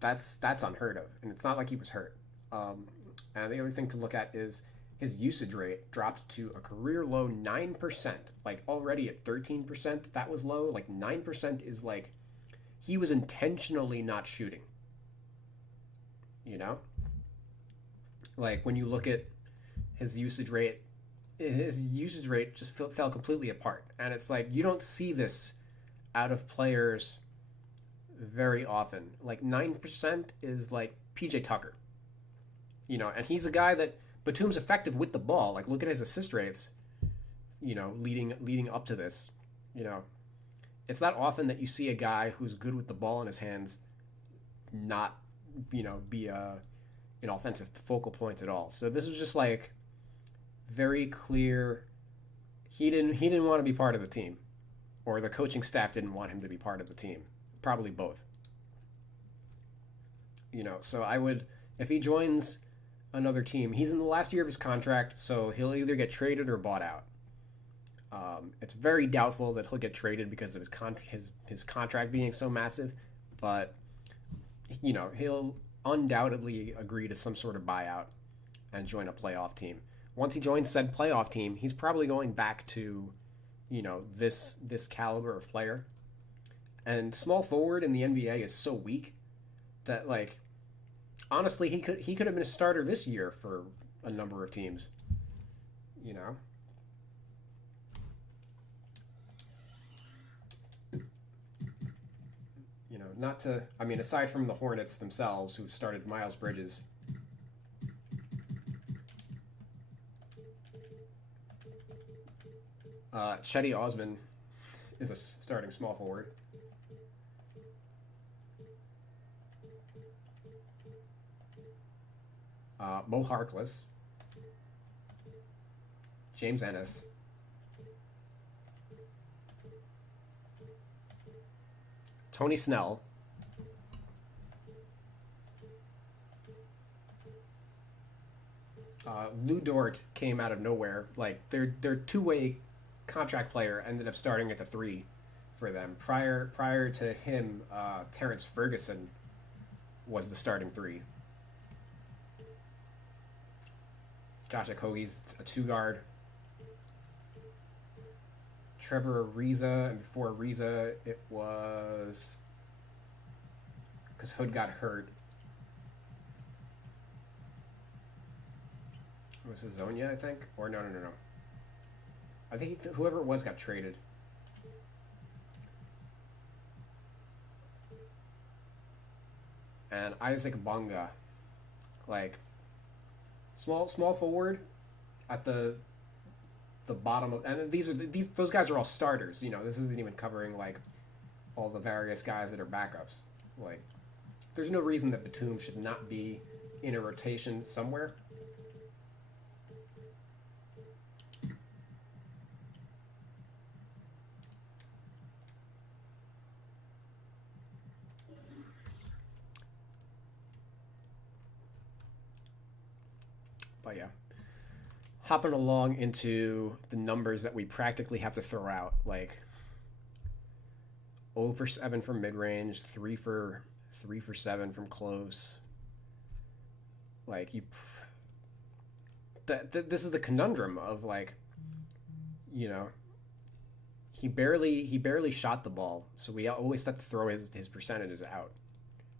that's unheard of. And it's not like he was hurt. And the other thing to look at is his usage rate dropped to a career low 9%. Like already at 13%, that was low. Like 9% is like he was intentionally not shooting. You know? Like when you look at his usage rate just fell completely apart. And it's like you don't see this out of players very often. Like 9% is like PJ Tucker. You know, and he's a guy that Batum's effective with the ball. Like look at his assist rates, you know, leading up to this. You know, it's not often that you see a guy who's good with the ball in his hands not, you know, be an offensive focal point at all. So this was just like very clear. He didn't want to be part of the team, or the coaching staff didn't want him to be part of the team. Probably both. You know, so I would, if he joins another team, he's in the last year of his contract, so he'll either get traded or bought out. It's very doubtful that he'll get traded because of his contract being so massive, but you know, he'll undoubtedly agree to some sort of buyout and join a playoff team. Once he joins said playoff team, he's probably going back to, you know, this caliber of player. And small forward in the NBA is so weak that, like, honestly, he could have been a starter this year for a number of teams. You know? You know, not to, I mean, aside from the Hornets themselves, who started Miles Bridges. Chetty Osman is a starting small forward. Mo Harkless, James Ennis, Tony Snell, Lou Dort came out of nowhere. Like their two-way contract player ended up starting at the 3 for them. Prior to him, Terrence Ferguson was the starting 3. Josh Okogie's a 2-guard. Trevor Ariza, and before Ariza, it was because Hood got hurt. It was Hazonia, I think, or no. I think whoever it was got traded. And Isaac Bonga, like small forward at the bottom of, and those guys are all starters. You know, this isn't even covering like all the various guys that are backups. Like, there's no reason that Batum should not be in a rotation somewhere. But yeah, hopping along into the numbers that we practically have to throw out, like 0 for 7 from mid-range, 3 for 7 from close. Like this is the conundrum of, like, you know, he barely shot the ball, so we always have to throw his percentages out,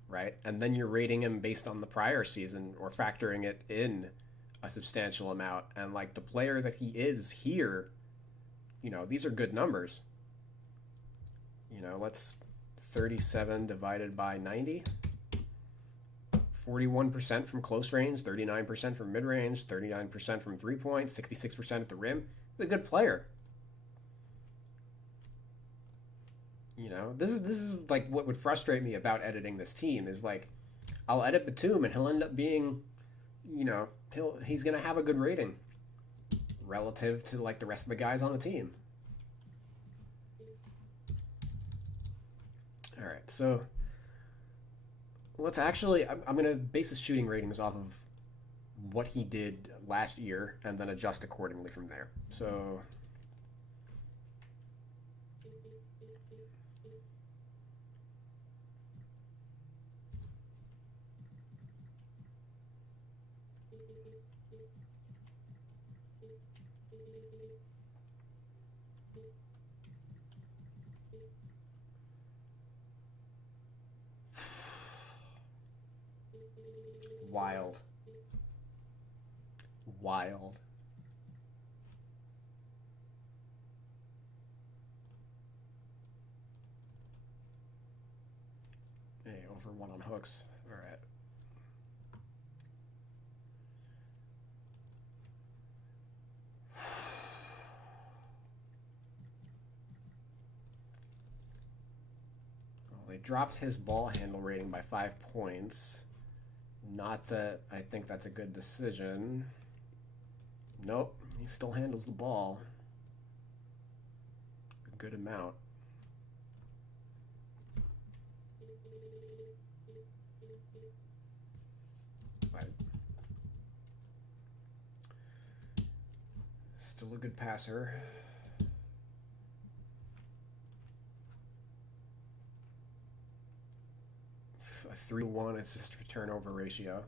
right? And then you're rating him based on the prior season or factoring it in a substantial amount. And like the player that he is here, you know, these are good numbers. You know, let's 37 divided by 90. 41% from close range, 39% from mid-range, 39% from 3-point, 66% at the rim. He's a good player. You know, this is like what would frustrate me about editing this team is, like, I'll edit Batum and he'll end up being, you know, he's going to have a good rating relative to like the rest of the guys on the team. All right, so let's actually, I'm going to base the shooting ratings off of what he did last year and then adjust accordingly from there. So wild. Wild. Hey, over 1 on hooks. All right. Well, they dropped his ball handle rating by 5 points. Not that I think that's a good decision. Nope, he still handles the ball a good amount. But still a good passer. A 3-1 assist to turnover ratio.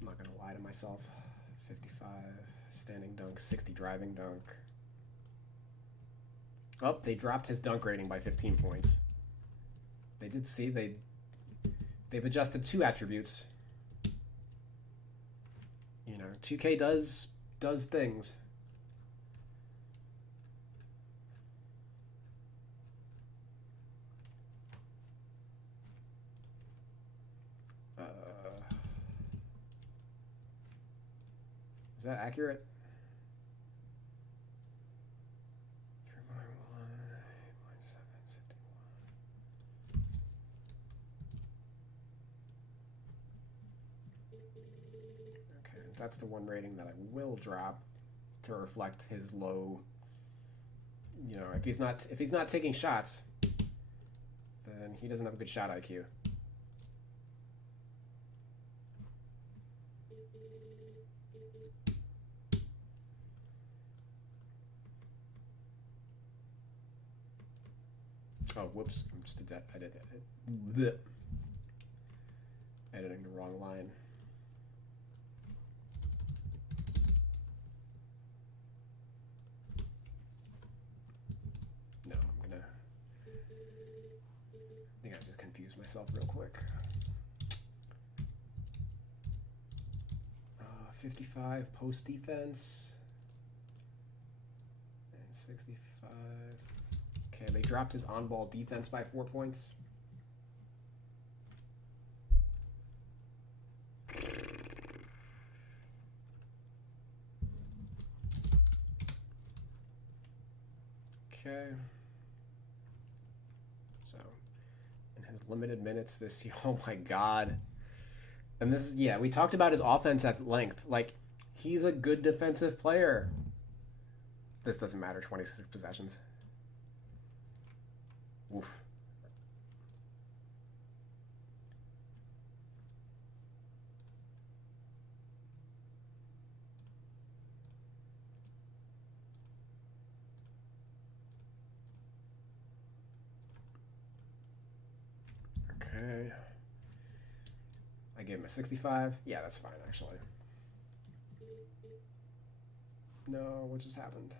I'm not gonna lie to myself. 55 standing dunk, 60 driving dunk. Oh, they dropped his dunk rating by 15 points. They did see they've adjusted 2 attributes. You know, 2K does things. Is that accurate? Okay, that's the one rating that I will drop to reflect his low. You know, if he's not taking shots, then he doesn't have a good shot IQ. Oh, whoops! I did editing the wrong line. No, I think I just confused myself real quick. 55 post defense and 65. Okay, they dropped his on-ball defense by 4 points. Okay. So, in his limited minutes this year, oh my God. And this is, yeah, we talked about his offense at length. Like, he's a good defensive player. This doesn't matter, 26 possessions. Oof. Okay. I gave him a 65. Yeah, that's fine, actually. No, what just happened?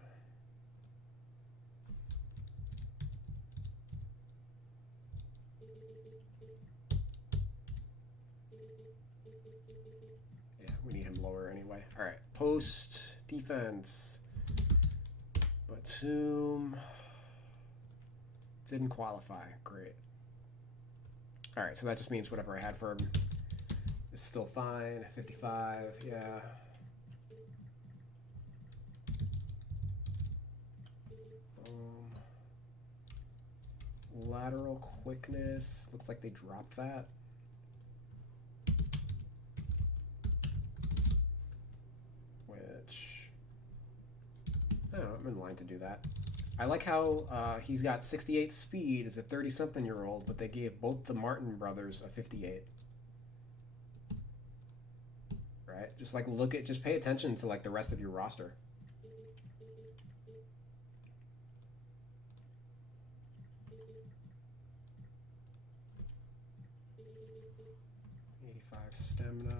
We need him lower anyway. All right, post defense. Batum didn't qualify. Great. All right, so that just means whatever I had for him is still fine. 55, yeah. Lateral quickness. Looks like they dropped that. Which I don't know, I'm in line to do that. I like how he's got 68 speed as a 30-something-year-old, but they gave both the Martin brothers a 58. Right? Just like just pay attention to like the rest of your roster. Stamina.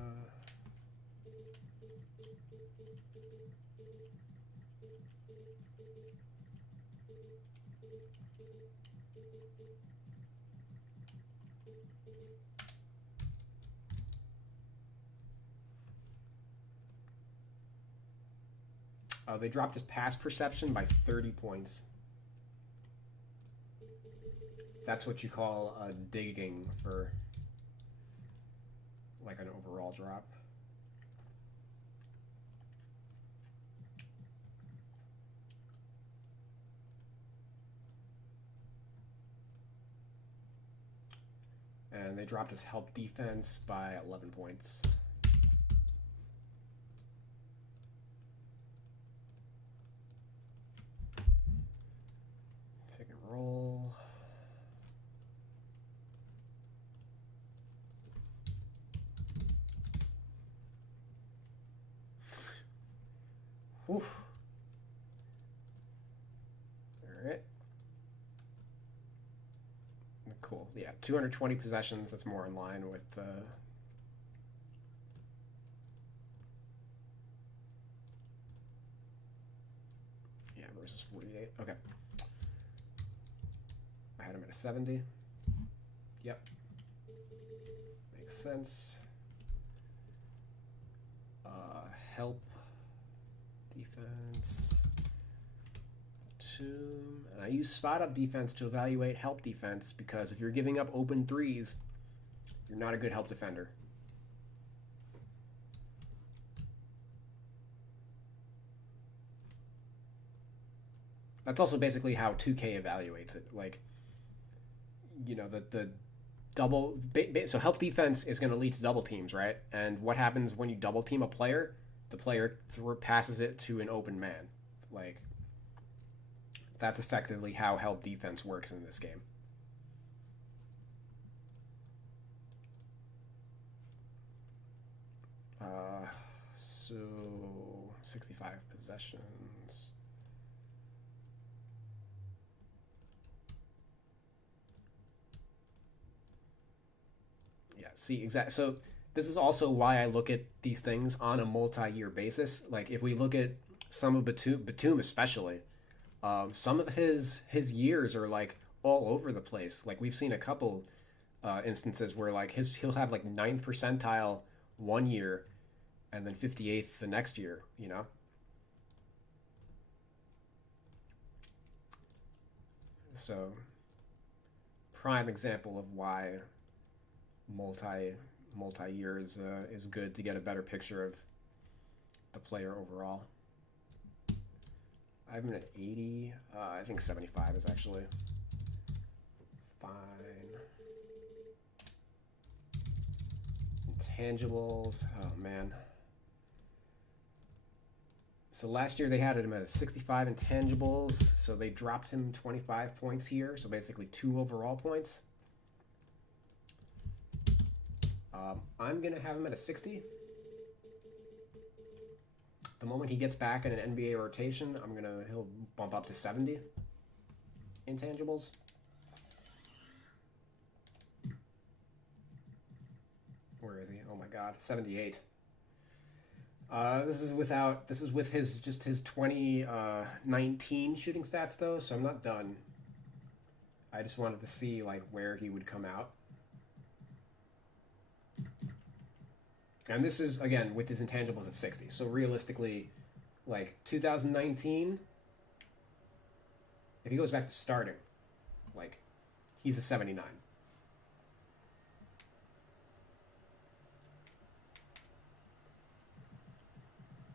They dropped his pass perception by 30 points. That's what you call digging for like an overall drop. And they dropped his help defense by 11 points. Pick and roll. Oof. All right. Cool. Yeah, 220 possessions. That's more in line with yeah, versus 48. Okay. I had him at a 70. Yep. Makes sense. Help. Defense. Tomb. And I use spot up defense to evaluate help defense because if you're giving up open threes, you're not a good help defender. That's also basically how 2K evaluates it. Like, you know, the double... So help defense is going to lead to double teams, right? And what happens when you double team a player? The player passes it to an open man. Like, that's effectively how help defense works in this game. So 65 possessions. Yeah, see, exactly. So this is also why I look at these things on a multi-year basis. Like, if we look at some of Batum especially, some of his years are like all over the place. Like, we've seen a couple instances where like he'll have like 9th percentile one year and then 58th the next year, you know? So, prime example of why multi-year is good to get a better picture of the player overall. I have him at 80. I think 75 is actually fine. Intangibles. Oh, man. So last year they had him at 65 intangibles, so they dropped him 25 points here, so basically 2 overall points. I'm going to have him at a 60. The moment he gets back in an NBA rotation, he'll bump up to 70 intangibles. Where is he? Oh my god, 78. This is with his 2019 shooting stats though, so I'm not done. I just wanted to see like where he would come out. And this is, again, with his intangibles at 60. So realistically, like, 2019, if he goes back to starting, like, he's a 79.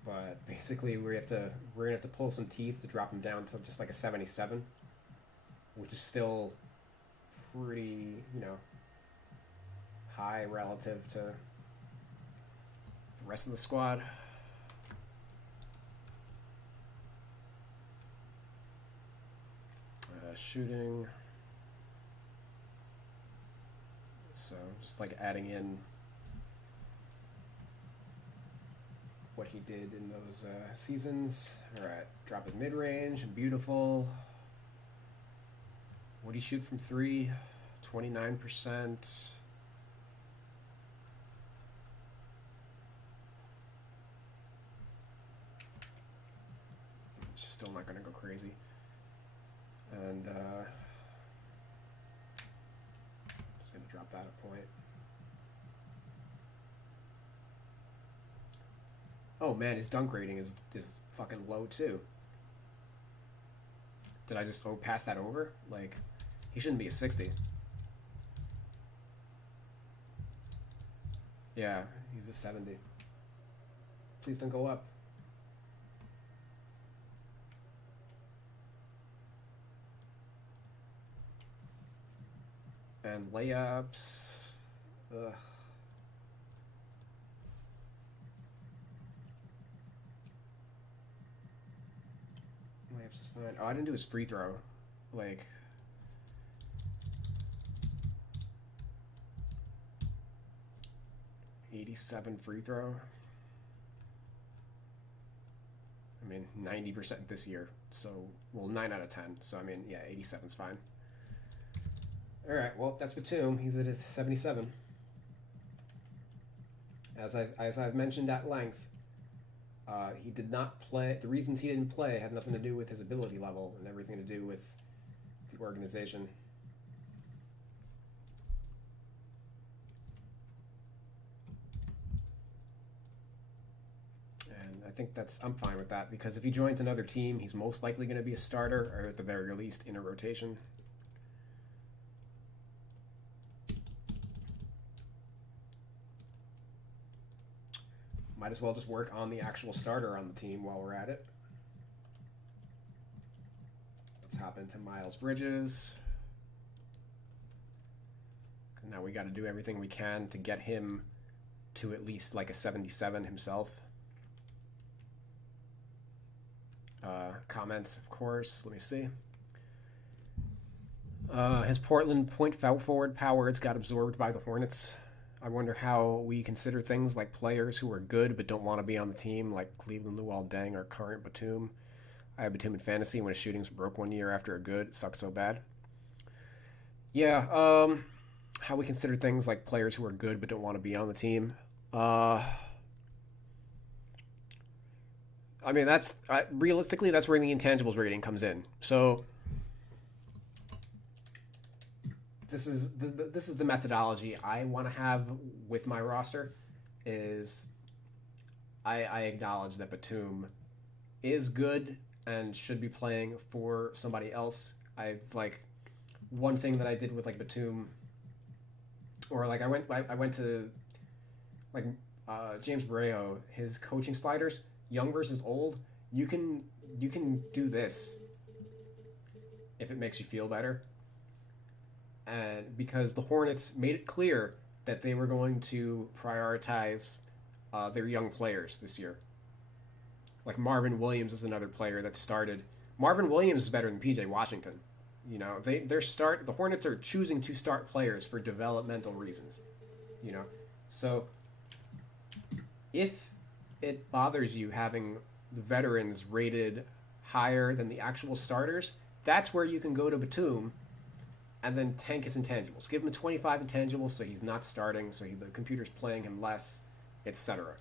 But basically, we're gonna have to pull some teeth to drop him down to just like a 77, which is still pretty, you know, high relative to the rest of the squad. shooting. So just like adding in what he did in those seasons. All right, drop it mid-range, beautiful. What did he shoot from 3? 29%. Still not going to go crazy. And just going to drop that a point. Oh man, his dunk rating is fucking low too. Did I just pass that over? Like, he shouldn't be a 60. Yeah, he's a 70. Please don't go up. And layups. Ugh. Layups is fine. Oh, I didn't do his free throw. Like, .87 free throw. I mean, 90% this year. So, well, 9 out of 10. So, I mean, yeah, 87's fine. All right, well, that's Batum. He's at his 77. As I've mentioned at length, he did not play. The reasons he didn't play have nothing to do with his ability level and everything to do with the organization. And I think I'm fine with that, because if he joins another team, he's most likely going to be a starter, or at the very least in a rotation. Might as well just work on the actual starter on the team while we're at it. Let's hop into Miles Bridges. Now we got to do everything we can to get him to at least like a 77 himself. Comments, of course. Let me see. His Portland point forward powers got absorbed by the Hornets. I wonder how we consider things like players who are good but don't want to be on the team, like Cleveland Luol Deng or current Batum. I had Batum in fantasy when his shootings broke one year after a good. It sucked so bad. Yeah, how we consider things like players who are good but don't want to be on the team. I mean, that's realistically, that's where the intangibles rating comes in. So this is the methodology I want to have with my roster. Is I acknowledge that Batum is good and should be playing for somebody else. I've like one thing that I did with like Batum, or like I went to like James Borrego, his coaching sliders, young versus old. You can do this if it makes you feel better. And because the Hornets made it clear that they were going to prioritize their young players this year. Like Marvin Williams is another player that started. Marvin Williams is better than PJ Washington. You know, the Hornets are choosing to start players for developmental reasons. You know, so if it bothers you having the veterans rated higher than the actual starters, that's where you can go to Batum and then tank his intangibles. Give him the 25 intangibles so he's not starting, so the computer's playing him less, etc.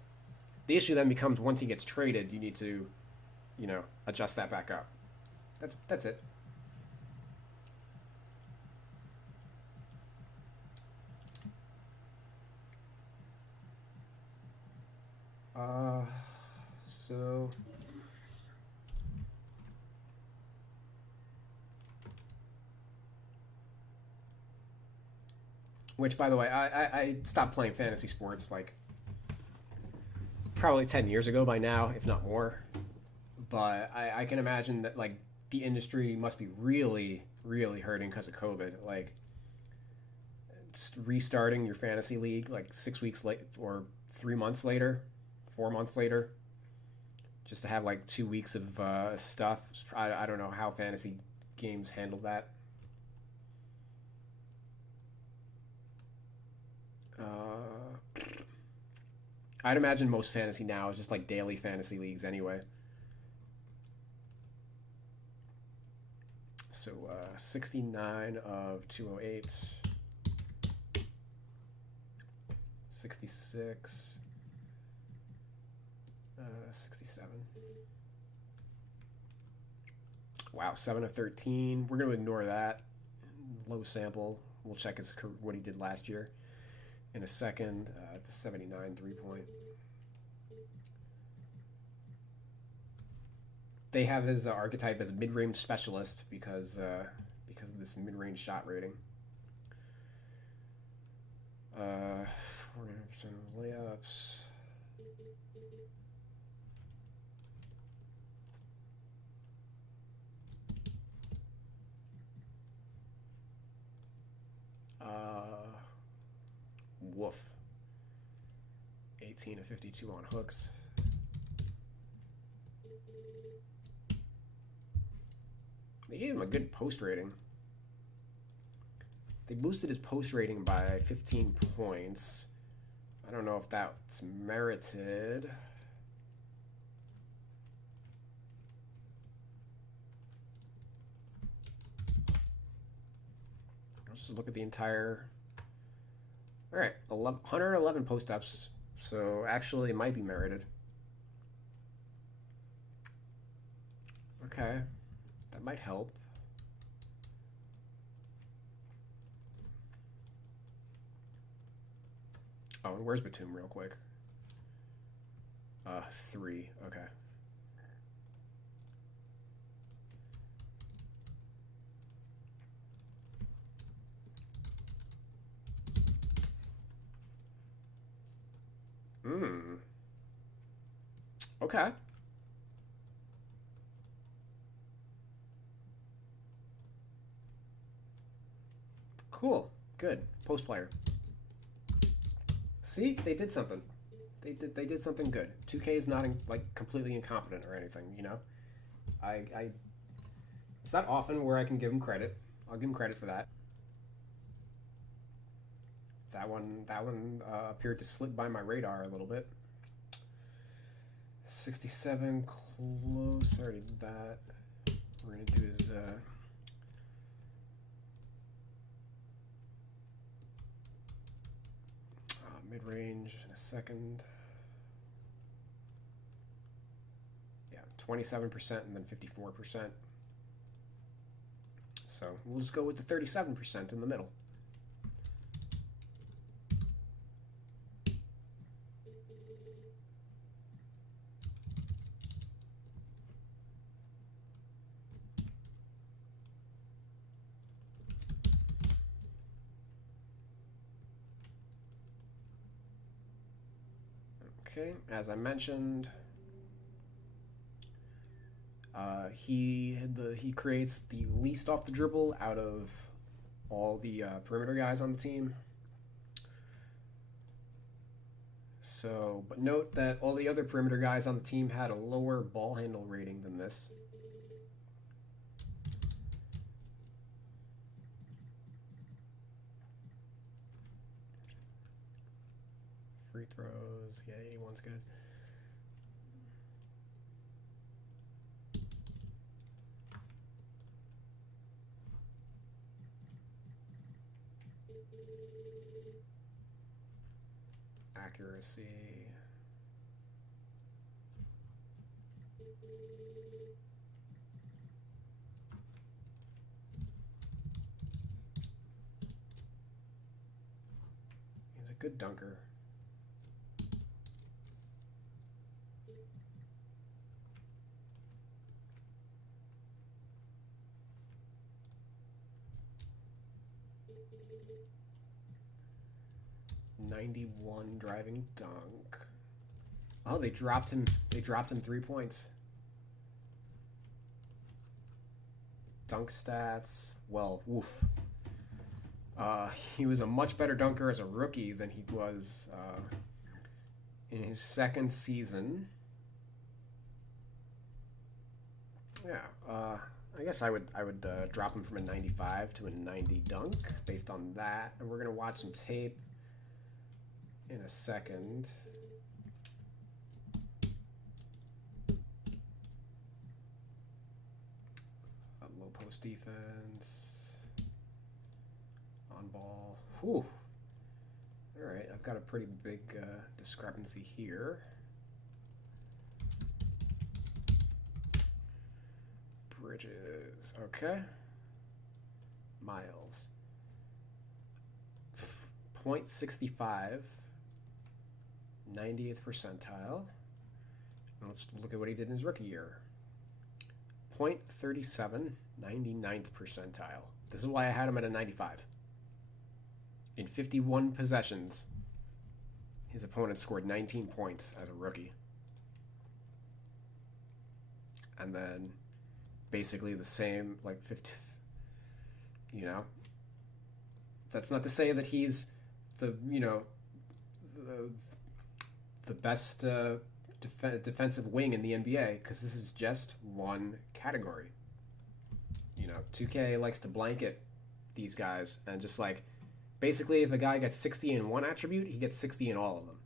The issue then becomes once he gets traded, you need to, you know, adjust that back up. That's it. So which, by the way, I stopped playing fantasy sports like probably 10 years ago by now, if not more. But I can imagine that like the industry must be really, really hurting because of COVID. Like restarting your fantasy league like 6 weeks late or 3 months later, 4 months later, just to have like 2 weeks of stuff. I don't know how fantasy games handle that. I'd imagine most fantasy now is just like daily fantasy leagues anyway. So 69 of 208, 66, 67. Wow, 7 of 13. We're going to ignore that. Low sample. We'll check what he did last year in a second. It's a 79 3-point. They have his archetype as a mid-range specialist because of this mid-range shot rating. 400% of layups. Woof. 18 of 52 on hooks. They gave him a good post rating. They boosted his post rating by 15 points. I don't know if that's merited. Let's just look at the entire... All right, 111 post-ups, so actually it might be merited. Okay, that might help. Oh, and where's Batum real quick? 3, okay. Okay. Cool. Good. Post player. See, they did something. They did something good. 2K is not like completely incompetent or anything, you know. It's not often where I can give them credit. I'll give them credit for that. That one appeared to slip by my radar a little bit. 67 close. I already did that. We're gonna do his mid-range in a second. Yeah, 27% and then 54%. So we'll just go with the 37% in the middle. Okay, as I mentioned, he creates the least off the dribble out of all the perimeter guys on the team. So, but note that all the other perimeter guys on the team had a lower ball handle rating than this. Free throws, yeah, 81's good. Accuracy. He's a good dunker. .91 driving dunk. Oh, they dropped him 3 points. Dunk stats. Well, woof. He was a much better dunker as a rookie than he was in his second season. Yeah. I guess I would drop him from a 95 to a 90 dunk based on that, and we're gonna watch some tape in a second. Low post defense, on ball. Whew. All right, I've got a pretty big discrepancy here. Bridges, okay. Miles. 0.65, 90th percentile. Let's look at what he did in his rookie year. 0.37, 99th percentile. This is why I had him at a 95. In 51 possessions, his opponent scored 19 points as a rookie. And then basically the same, like 50, you know. That's not to say that he's the, you know, the best defensive wing in the NBA, because this is just one category. You know, 2K likes to blanket these guys and just like, basically if a guy gets 60 in one attribute, he gets 60 in all of them.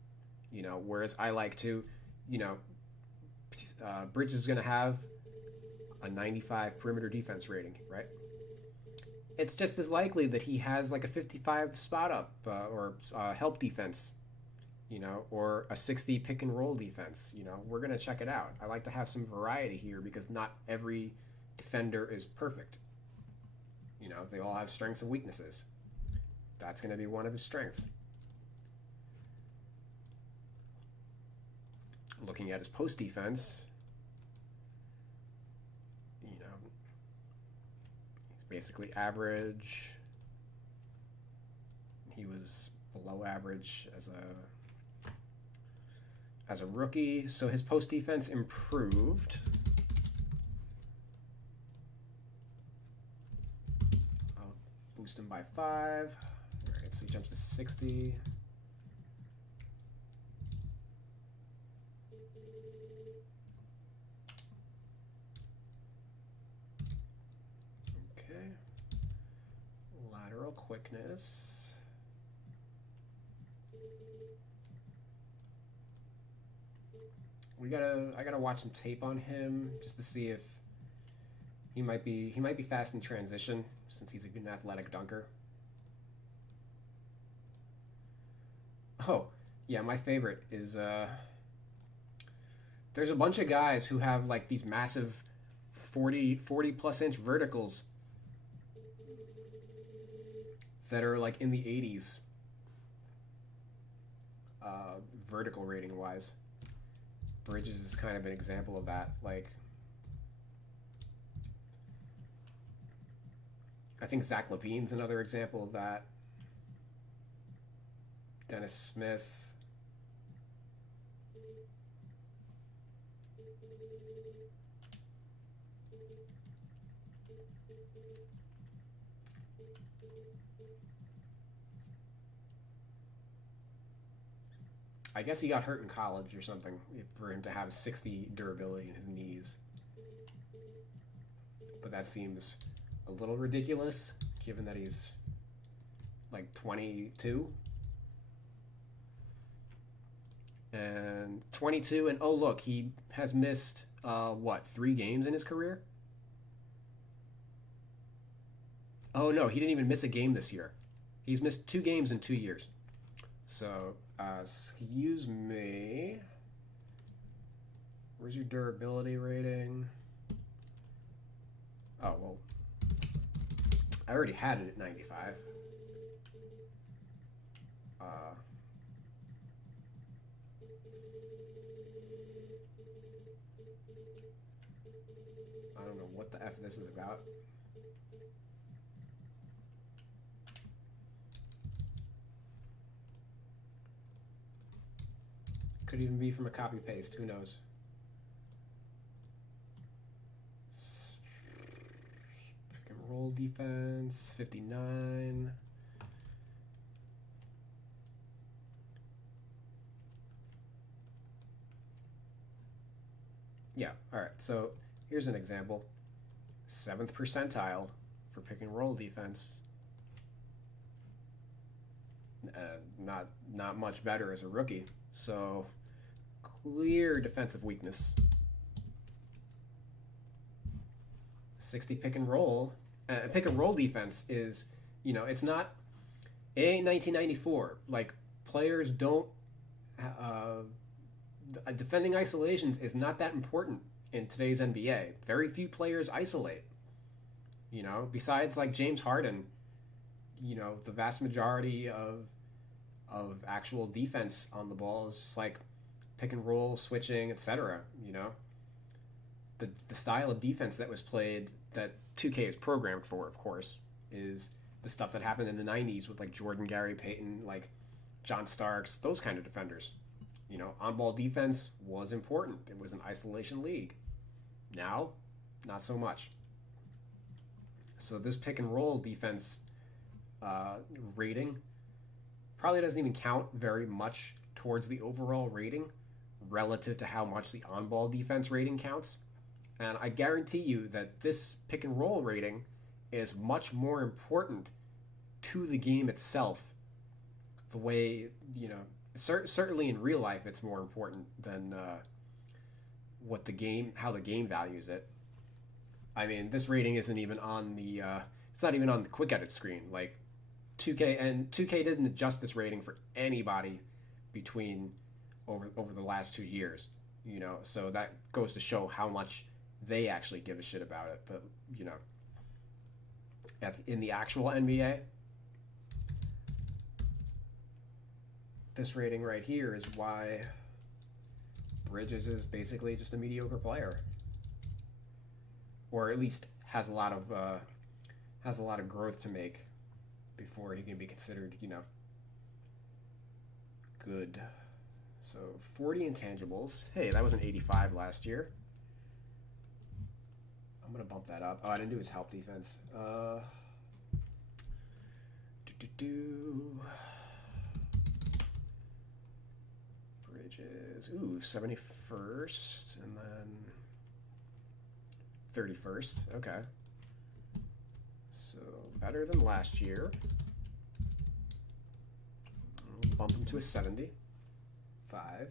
You know, whereas I like to, you know, Bridges is going to have a 95 perimeter defense rating, right? It's just as likely that he has like a 55 spot up or help defense, you know, or a 60 pick and roll defense. You know, we're going to check it out. I like to have some variety here because not every defender is perfect. You know, they all have strengths and weaknesses. That's going to be one of his strengths. Looking at his post defense, you know, he's basically average. He was below average as a rookie, so his post defense improved. I'll boost him by 5. All right, so he jumps to 60. Okay. Lateral quickness. I gotta watch some tape on him just to see if he might be fast in transition since he's a good athletic dunker. Oh, yeah, my favorite is there's a bunch of guys who have like these massive 40 plus inch verticals that are like in the 80s vertical rating wise. Bridges is kind of an example of that. Like, I think Zach LaVine's another example of that. Dennis Smith. I guess he got hurt in college or something for him to have 60 durability in his knees. But that seems a little ridiculous given that he's like 22. And 22, and oh look, he has missed, 3 games in his career? Oh no, he didn't even miss a game this year. He's missed 2 games in 2 years. So, excuse me. Where's your durability rating? Oh, well, I already had it at 95. I don't know what the F this is about. Could even be from a copy paste, who knows? Pick and roll defense, 59. Yeah, all right, so here's an example. 7th percentile for pick and roll defense. Not much better as a rookie. So clear defensive weakness. 60 pick and roll. Pick and roll defense is, it's not. It ain't 1994. Like, players don't. Defending isolations is not that important in today's NBA. Very few players isolate. Besides like James Harden, the vast majority of actual defense on the ball is just like pick and roll, switching, etc. The style of defense that was played, that 2K is programmed for, of course, is the stuff that happened in the 90s with like Jordan, Gary Payton, like John Starks, those kind of defenders. On-ball defense was important. It was an isolation league. Now, not so much. So this pick and roll defense rating probably doesn't even count very much towards the overall rating relative to how much the on-ball defense rating counts. And I guarantee you that this pick and roll rating is much more important to the game itself. The way, certainly in real life, it's more important than how the game values it. I mean, this rating isn't even on the, it's not even on the quick edit screen. Like 2K didn't adjust this rating for anybody between over the last 2 years, so that goes to show how much they actually give a shit about it. But, in the actual NBA, this rating right here is why Bridges is basically just a mediocre player, or at least has a lot of growth to make before he can be considered, good. So 40 intangibles. Hey, that was an 85 last year. I'm gonna bump that up. Oh, I didn't do his help defense. Bridges. Ooh, 71st and then 31st. Okay. So better than last year. I'll bump him to a 75.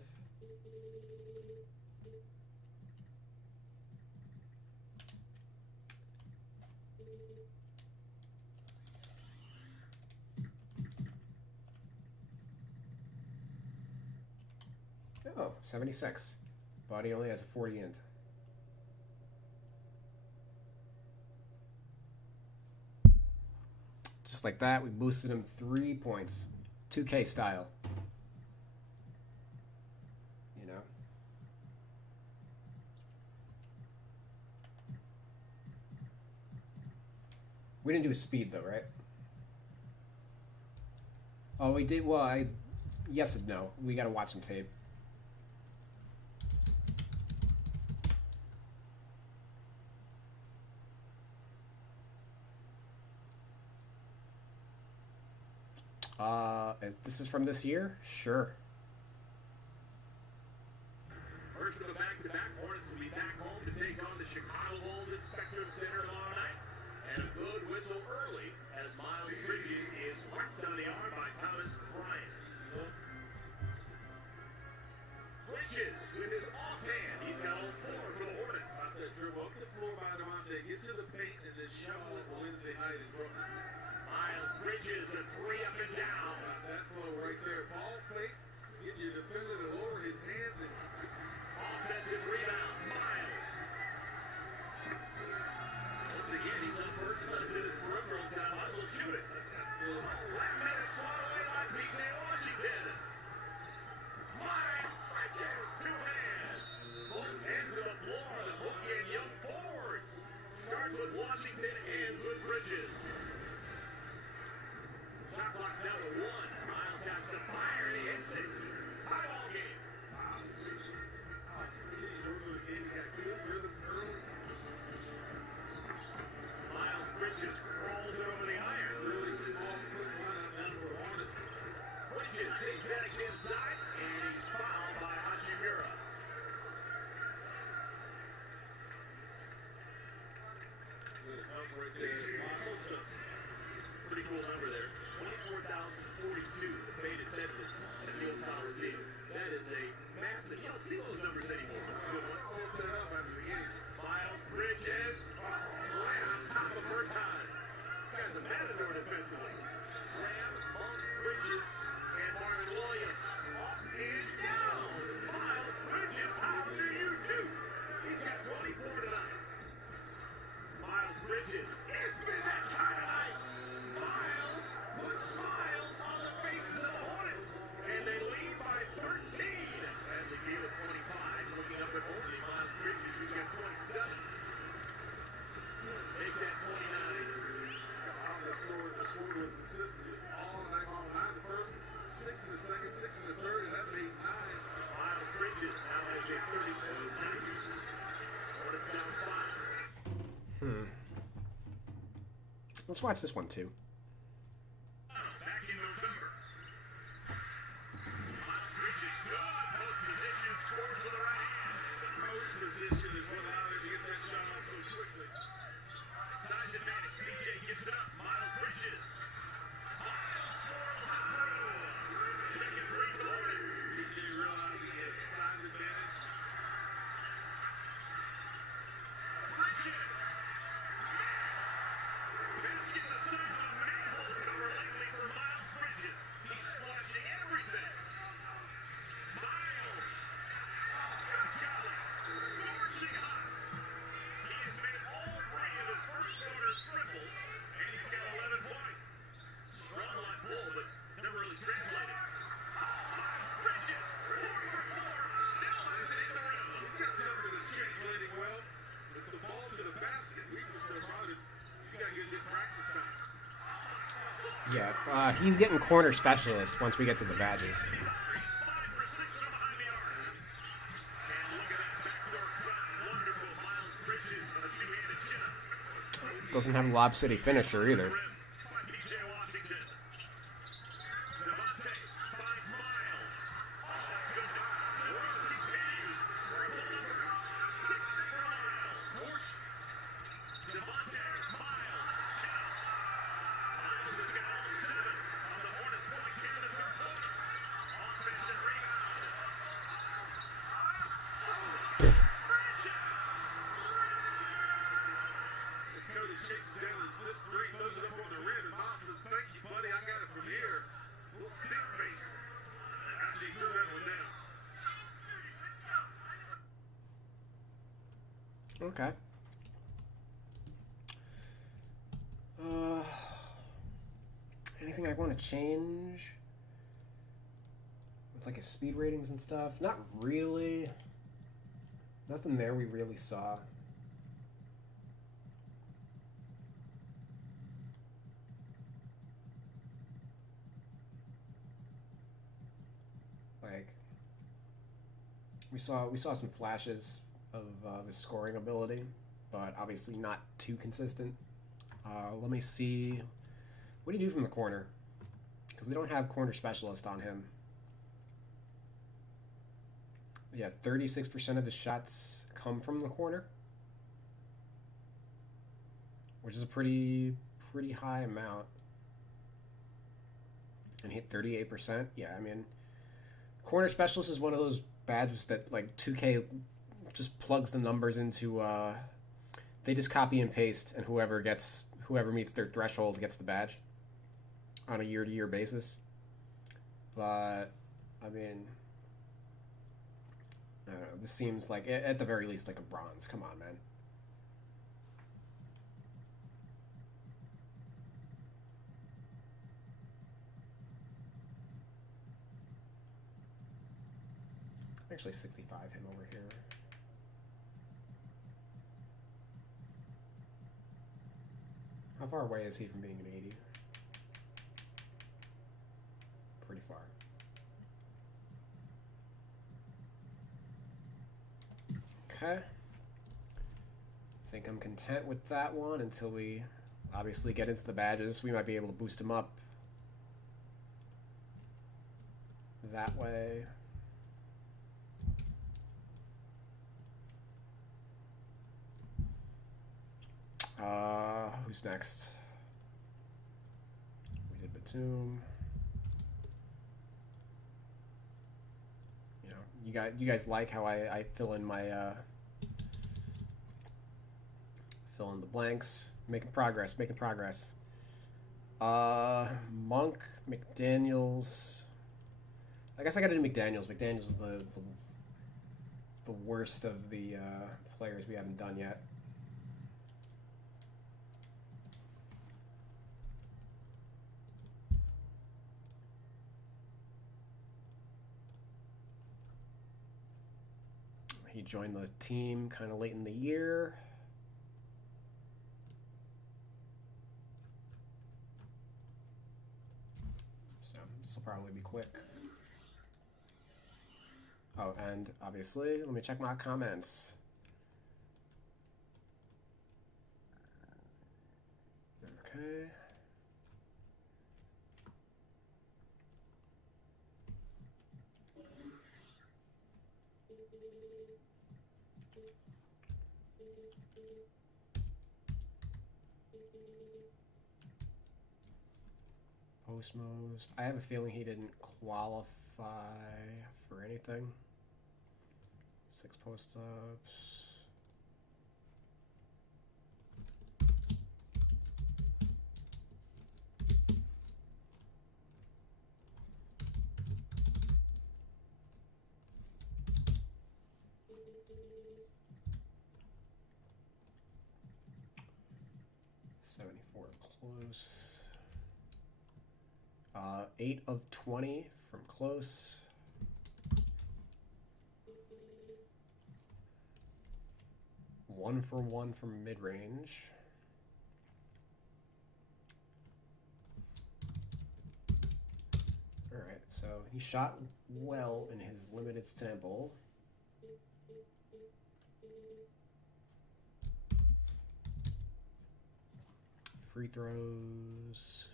Oh, 76. But he only has a 40 int. Just like that, we boosted him 3 points. 2K style. We didn't do his speed though, right? Oh, we did. Well, yes and no. We gotta watch some tape. This is from this year? Sure. First of the back-to-back, Hornets will be back home to take on the Chicago Bulls at Spectrum Center tomorrow night. And a good whistle early as Miles Bridges is whacked under the arm by Thomas Bryant. Bridges with his offhand. He's got all 4 for the Hornets. Out there, dribble up the floor by Devontae, get to the paint, and then shovel it Wednesday night in Brooklyn. Miles Bridges, a 3 up and down. That flow right there. Ball fake, get your defender to lower his hands and Offensive rebound, Miles. Once again, he's unperched to his peripheral time. Miles will shoot it. That is swat away by P.J. Washington. Miles Bridges, 2 hands. Both hands to the floor. The Boogie and Young forwards. Starts with Washington, ends with Bridges. Shot clock's down to 1. team. That is a massive. You don't see those numbers anymore. Good one. Pulled that up after the beginning. Miles Bridges, right on top of Bertans. Guy's a matador defensively. Graham, Monk, Bridges, and Marvin Williams. Up and down. Miles Bridges, how do you do? He's got 24 tonight. Miles Bridges. It's been that kind of night. Miles puts smiles on the faces of the Hornets. And they lead by 13. Bradley Beal at 25. Looking up at only Miles Bridges, who's got 27. Make that 29. Miles has scored with consistency all night long. 9 in the first, 6 in the second, 6 in the third, 11, 8, 9. Miles Bridges now has a 32. Hornets down 5. Let's watch this one too. Back in November. Miles Bridges, good post position, scores with the right hand. The post position is what allowed him to get that shot off so quickly. Size advantage. PJ gives it up. Miles Bridges. Miles soaring through. Second three for the Hornets. PJ realizing he has size advantage. Bridges. Basket the size of a manhole cover lately for Miles Bridges. He's splashing everything. Miles. Good golly. Scorching hot. He has made all 3 of his first quarter triples, and he's got 11 points. Strong line pull, but never really translated. Bridges, 4 for 4. Still has it in the rim. He's got something that's translating well. It's the ball to the basket. We just said, Robin, you got to get good practice time. Yeah, he's getting corner specialist once we get to the badges. He's 5 for 6 from behind the arc. And look at that backdoor cut. Wonderful. Miles Bridges, a two-handed chin-up. Doesn't have a Lob City finisher either. Rim by PJ Washington. Devontae finds Miles. Good. The run continues. Triple number 6 for Miles. Scorch. Devontae, Miles, shot. Miles has got all 7 of the Hornets' points here in the third quarter. Offensive rebound. Precious. Cody chases down his missed 3, throws it up on the rim, and Miles says, thank you, buddy, I got it from here. Little stick face after he threw that one down. Okay. Anything I want to change? With like his speed ratings and stuff? Not really. Nothing there we really saw. Like we saw some flashes of his scoring ability, but obviously not too consistent. Let me see. What do you do from the corner? Because we don't have corner specialist on him. Yeah, 36% of his shots come from the corner, which is a pretty high amount. And hit 38%. Yeah, I mean, corner specialist is one of those badges that like 2K just plugs the numbers into. They just copy and paste, and whoever meets their threshold gets the badge on a year-to-year basis. But I mean, I don't know. This seems like at the very least like a bronze. Come on, man. Actually, 65 him over here. How far away is he from being an 80? Pretty far. Okay. I think I'm content with that one until we obviously get into the badges. We might be able to boost him up that way. Who's next? We did Batum. You guys like how I fill in my fill in the blanks. Making progress. Making progress. Monk, McDaniels. I guess I gotta do McDaniels. McDaniels is the worst of the players we haven't done yet. He joined the team kind of late in the year. So this will probably be quick. Oh, and obviously, let me check my comments. Okay. Postmos. I have a feeling he didn't qualify for anything. 6 post-ups. Close. 8 of 20 from close. One for one from mid-range. All right, so he shot well in his limited sample. Free throws.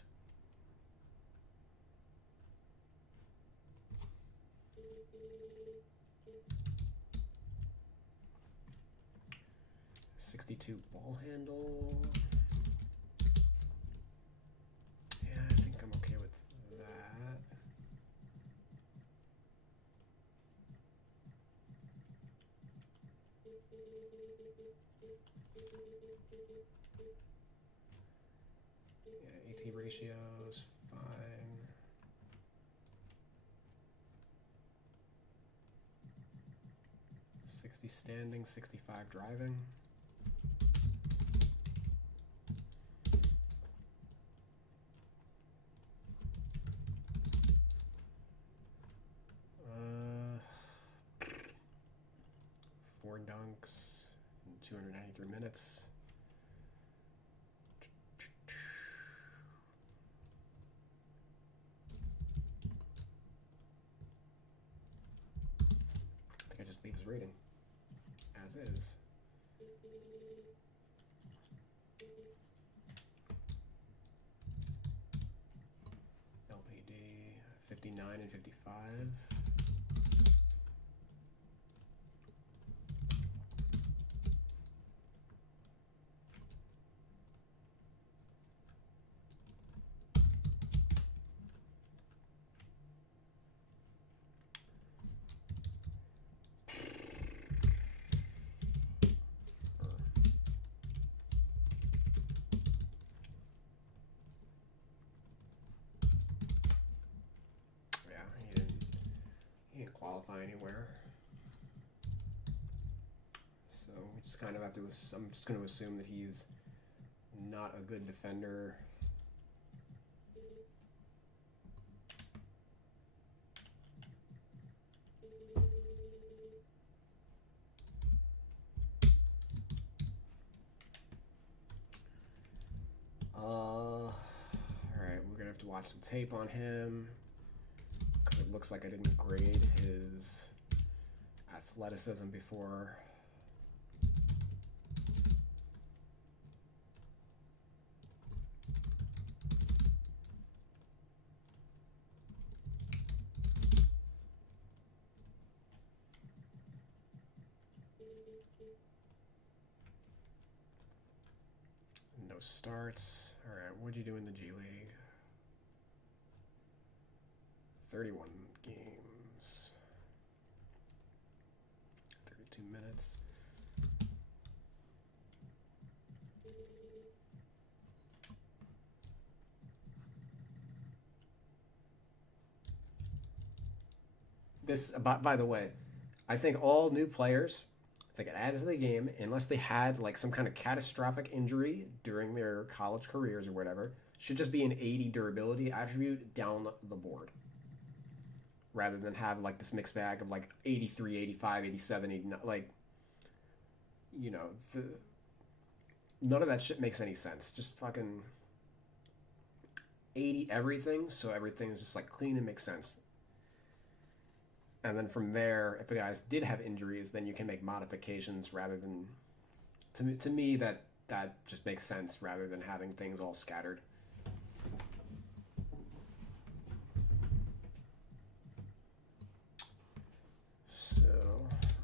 .62 ball handle. Yeah, I think I'm okay with that. Yeah, AT ratios, fine. .60 standing, 65 driving. Four dunks in 293 minutes. I think I just leave his rating as is. LPD 59 and 55. Qualify anywhere, so we just kind of have to. I'm just going to assume that he's not a good defender. All right, we're gonna have to watch some tape on him. It looks like I didn't grade his athleticism before. No starts. All right, what'd you do in the G League? 31 games. this, by the way, I think all new players that get added to the game, unless they had like some kind of catastrophic injury during their college careers or whatever, should just be an 80 durability attribute down the board. Rather than have like this mixed bag of like 83, 85, 87, 89, like, you know, none of that shit makes any sense. Just fucking 80 everything, so everything's just like clean and makes sense. And then from there, if the guys did have injuries, then you can make modifications rather than... To me, that just makes sense rather than having things all scattered. So,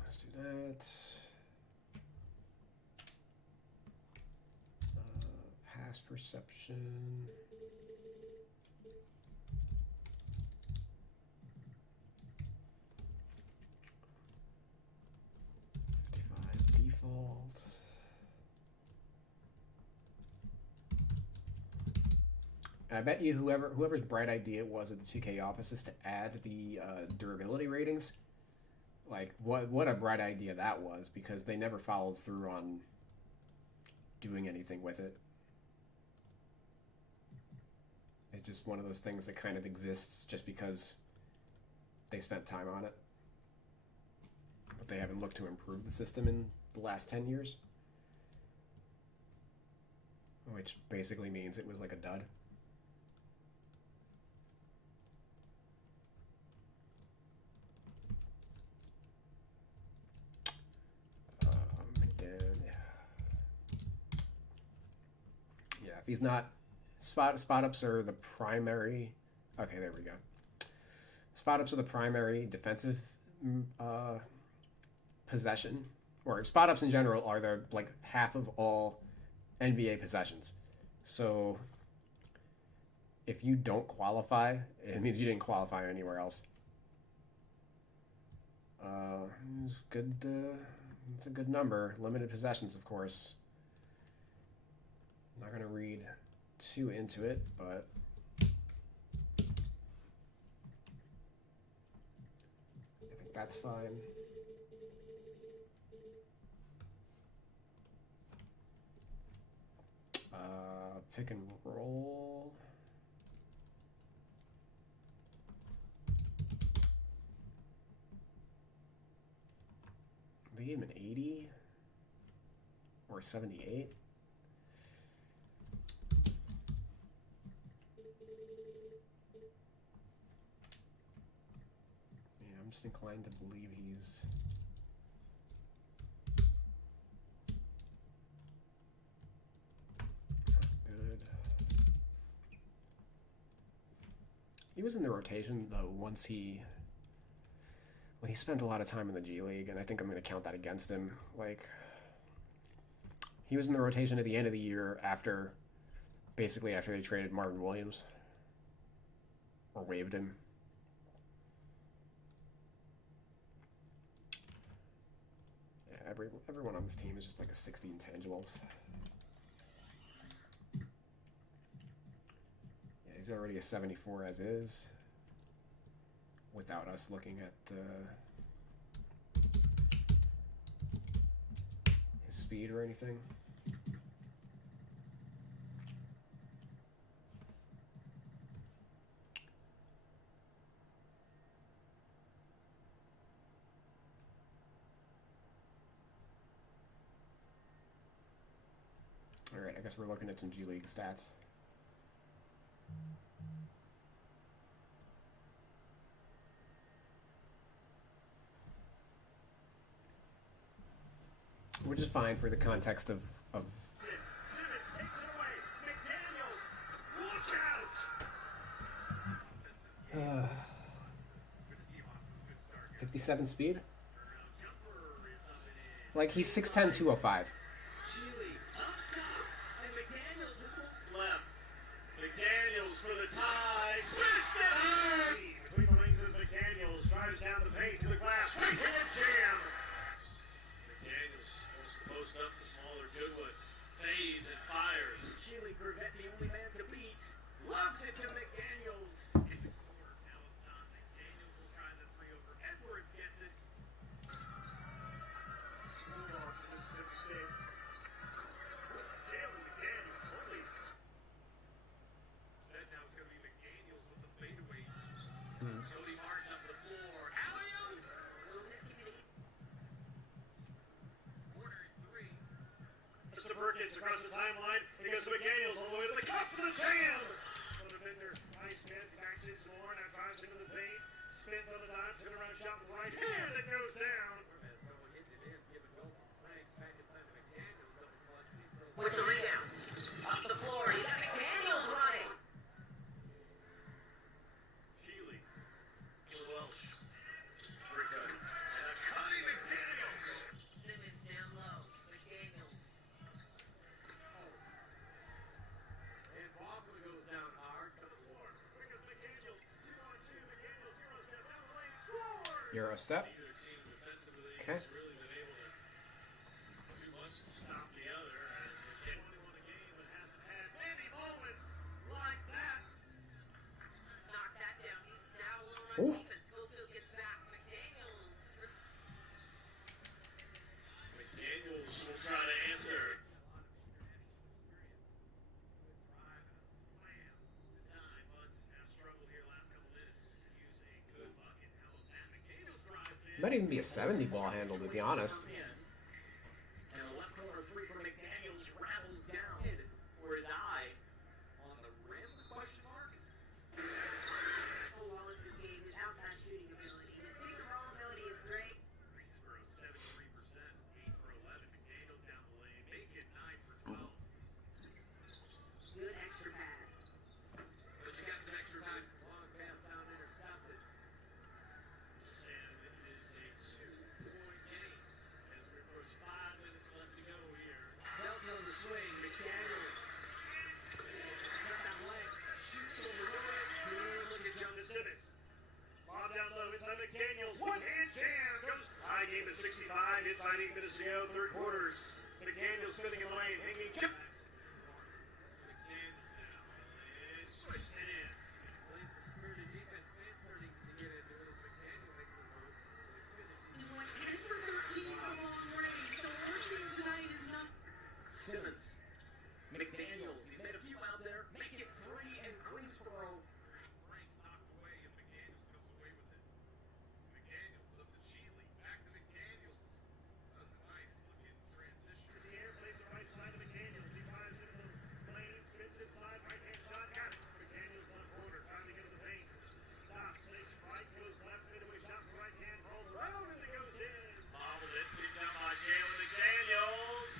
let's do that. Pass perception... 55 default. And I bet you whoever's bright idea it was at the 2K offices to add the durability ratings, like what a bright idea that was, because they never followed through on doing anything with it. It's just one of those things that kind of exists just because they spent time on it. But they haven't looked to improve the system in the last 10 years. Which basically means it was like a dud. Again. Yeah, if he's not... Spot-ups are the primary... Okay, there we go. Spot-ups are the primary defensive possession. Or spot-ups in general are the like half of all NBA possessions. So if you don't qualify, it means you didn't qualify anywhere else. It's good. It's a good number. Limited possessions, of course. I'm not gonna read too into it, but I think that's fine. Pick and roll. They gave him an 80 or 78. Yeah, I'm just inclined to believe he's good. He was in the rotation though once he spent a lot of time in the G League, and I think I'm going to count that against him. Like, he was in the rotation at the end of the year after they traded Marvin Williams or waived him. Yeah, everyone on this team is just like a 60 intangibles. Yeah, he's already a 74 as is, without us looking at his speed or anything. All right, I guess we're looking at some G League stats. Which is fine for the context of Simmons takes it away. McDaniels, look out! 57 speed? Like, he's 6'10", 205. Sheely up top, and McDaniels almost left. McDaniels for the tie. Smashed it! Between the wings is McDaniels. Drives down the paint to the glass. Right hand jam. McDaniels wants to post up the smaller Goodwood. Fades and fires. Sheely Gravette, the only man to beat. Loves it to McDaniels. In the corner, now it's Don McDaniels will try the three over Edwards. to Perkins across the timeline. It goes to McDaniels all the way to the cup for the jam. The defender, nice hit, backs his more, now drives into the paint. Spins on the dime, turn around, shot with the right hand, it goes down. With the rebound. Off the floor, he's got McDaniels running. Healy. Welsh. Rico. And a cutting McDaniels. Simmons down low. McDaniels. And Boston goes down hard. Because McDaniels, 2-on-2, McDaniels, Euro step down the lane, scores! Euro step. Neither team defensively Okay. has really been able to do much to stop the other. As McDaniels won the game, but hasn't had Many moments like that. Knock that down. He's now alone Ooh. on defense. Schofield gets back. McDaniels. McDaniels will try to answer. Might even be a 70 ball handle, to be honest. And a left corner three from McDaniels travels down. Or his eye on the rim? Question mark. Wallace's game, his outside shooting ability. His pick and roll ability is great. Reaches for a 73%, 8 for 11. McDaniels down the lane. Make it 9 for 12. Good extra pass. But you got some extra time. Long pass down intercepted. And it is a 2-point game as we approach 5 minutes left to go here. Nelson on the swing. McDaniels. Got that length. Shoots on the rise. Good look at Jonas Simmons. Bob down low inside McDaniels. One-hand jam. Goes tie game at 65. Inside 8 minutes to go. Third quarters. McDaniels spinning in the lane. Hanging chip. McDaniels now. And switched it in. The defense is starting to get into it. McDaniel makes the move. He went 10 for 13 from long range. The worst thing tonight is not. Simmons. McDaniels. He's made a few out there. Make it 3 and Greensboro. Frank's knocked away and McDaniels comes away with it. McDaniels up to Shealy. Back to McDaniels. That's a nice looking transition. To the air. Plays it right side to McDaniels. He drives into the lane. Spins inside. Right-hand shot. Got it. McDaniels left corner. Trying to get to the paint. Stops. Takes right. Goes left. Midway shot. Right hand. Rolls around and it goes in. Bobbled it. Picked up by Jalen McDaniels.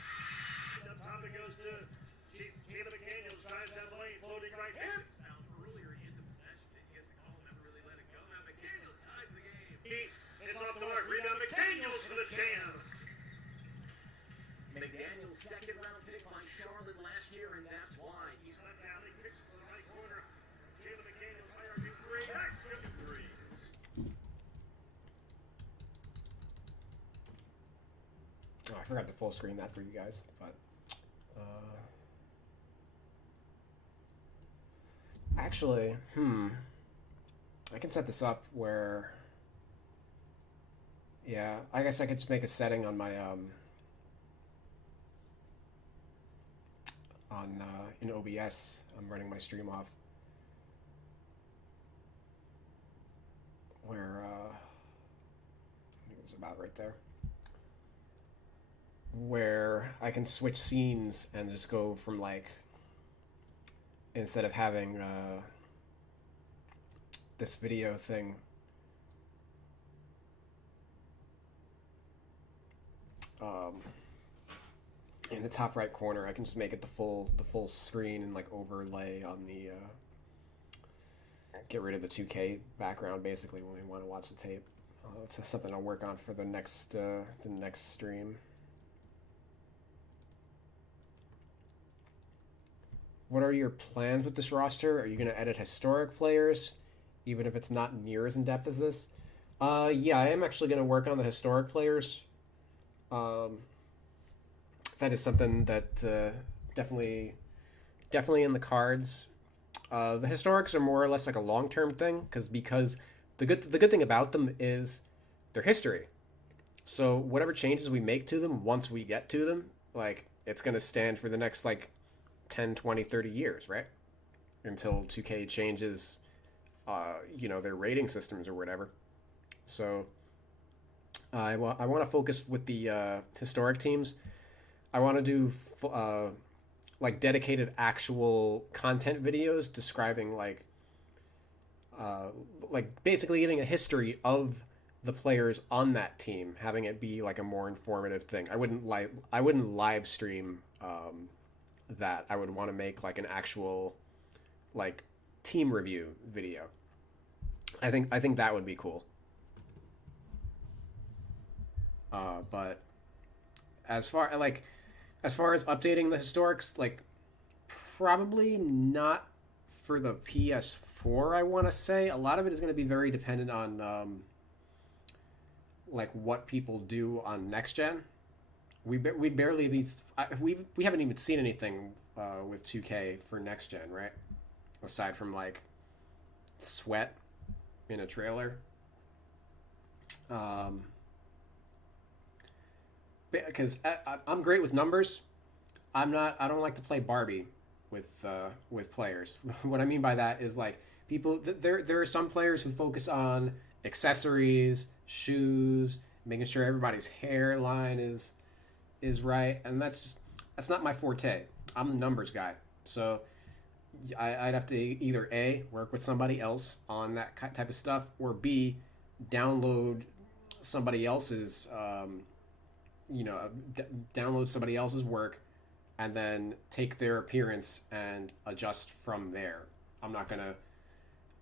Up top it goes to Jalen McDaniels. Drives down the lane. Floating right hand. Down earlier into possession. Didn't get the call. Never really let it go. Now McDaniels ties the game. It's off the mark. Rebound McDaniels for the jam. McDaniels second round pick by Charlotte last year, and that's why he's Left down. He kicks to the right corner. Jalen McDaniels fires in three. That's good. threes. Oh, I forgot to full screen that for you guys, but actually, I can set this up where, yeah, I guess I could just make a setting on my in OBS. I'm running my stream off where I think it was about right there, where I can switch scenes and just go from, like, instead of having this video thing, in the top right corner, I can just make it the full screen and, like, overlay on the get rid of the 2K background basically when we want to watch the tape. It's something I'll work on for the next stream. What are your plans with this roster? Are you going to edit historic players, even if it's not near as in-depth as this? Yeah, I am actually going to work on the historic players. That is something that definitely in the cards. The historics are more or less like a long-term thing, because the good thing about them is their history. So whatever changes we make to them, once we get to them, like, it's going to stand for the next, like, 10, 20, 30 years, right? Until 2K changes, their rating systems or whatever. So I want to focus with the historic teams. I want to do like dedicated actual content videos describing like basically giving a history of the players on that team, having it be like a more informative thing. I wouldn't live stream that. I would want to make like an actual like team review video. I think that would be cool. But as far as updating the historics, like probably not for the PS4. I want to say a lot of it is going to be very dependent on like what people do on next gen. We barely we haven't even seen anything with 2K for next gen, right? Aside from like sweat in a trailer. Because I'm great with numbers. I don't like to play Barbie with players. What I mean by that is like people. There are some players who focus on accessories, shoes, making sure everybody's hairline is right, and that's not my forte. I'm the numbers guy, so I'd have to either A, work with somebody else on that type of stuff, or B, download somebody else's download somebody else's work and then take their appearance and adjust from there. I'm not gonna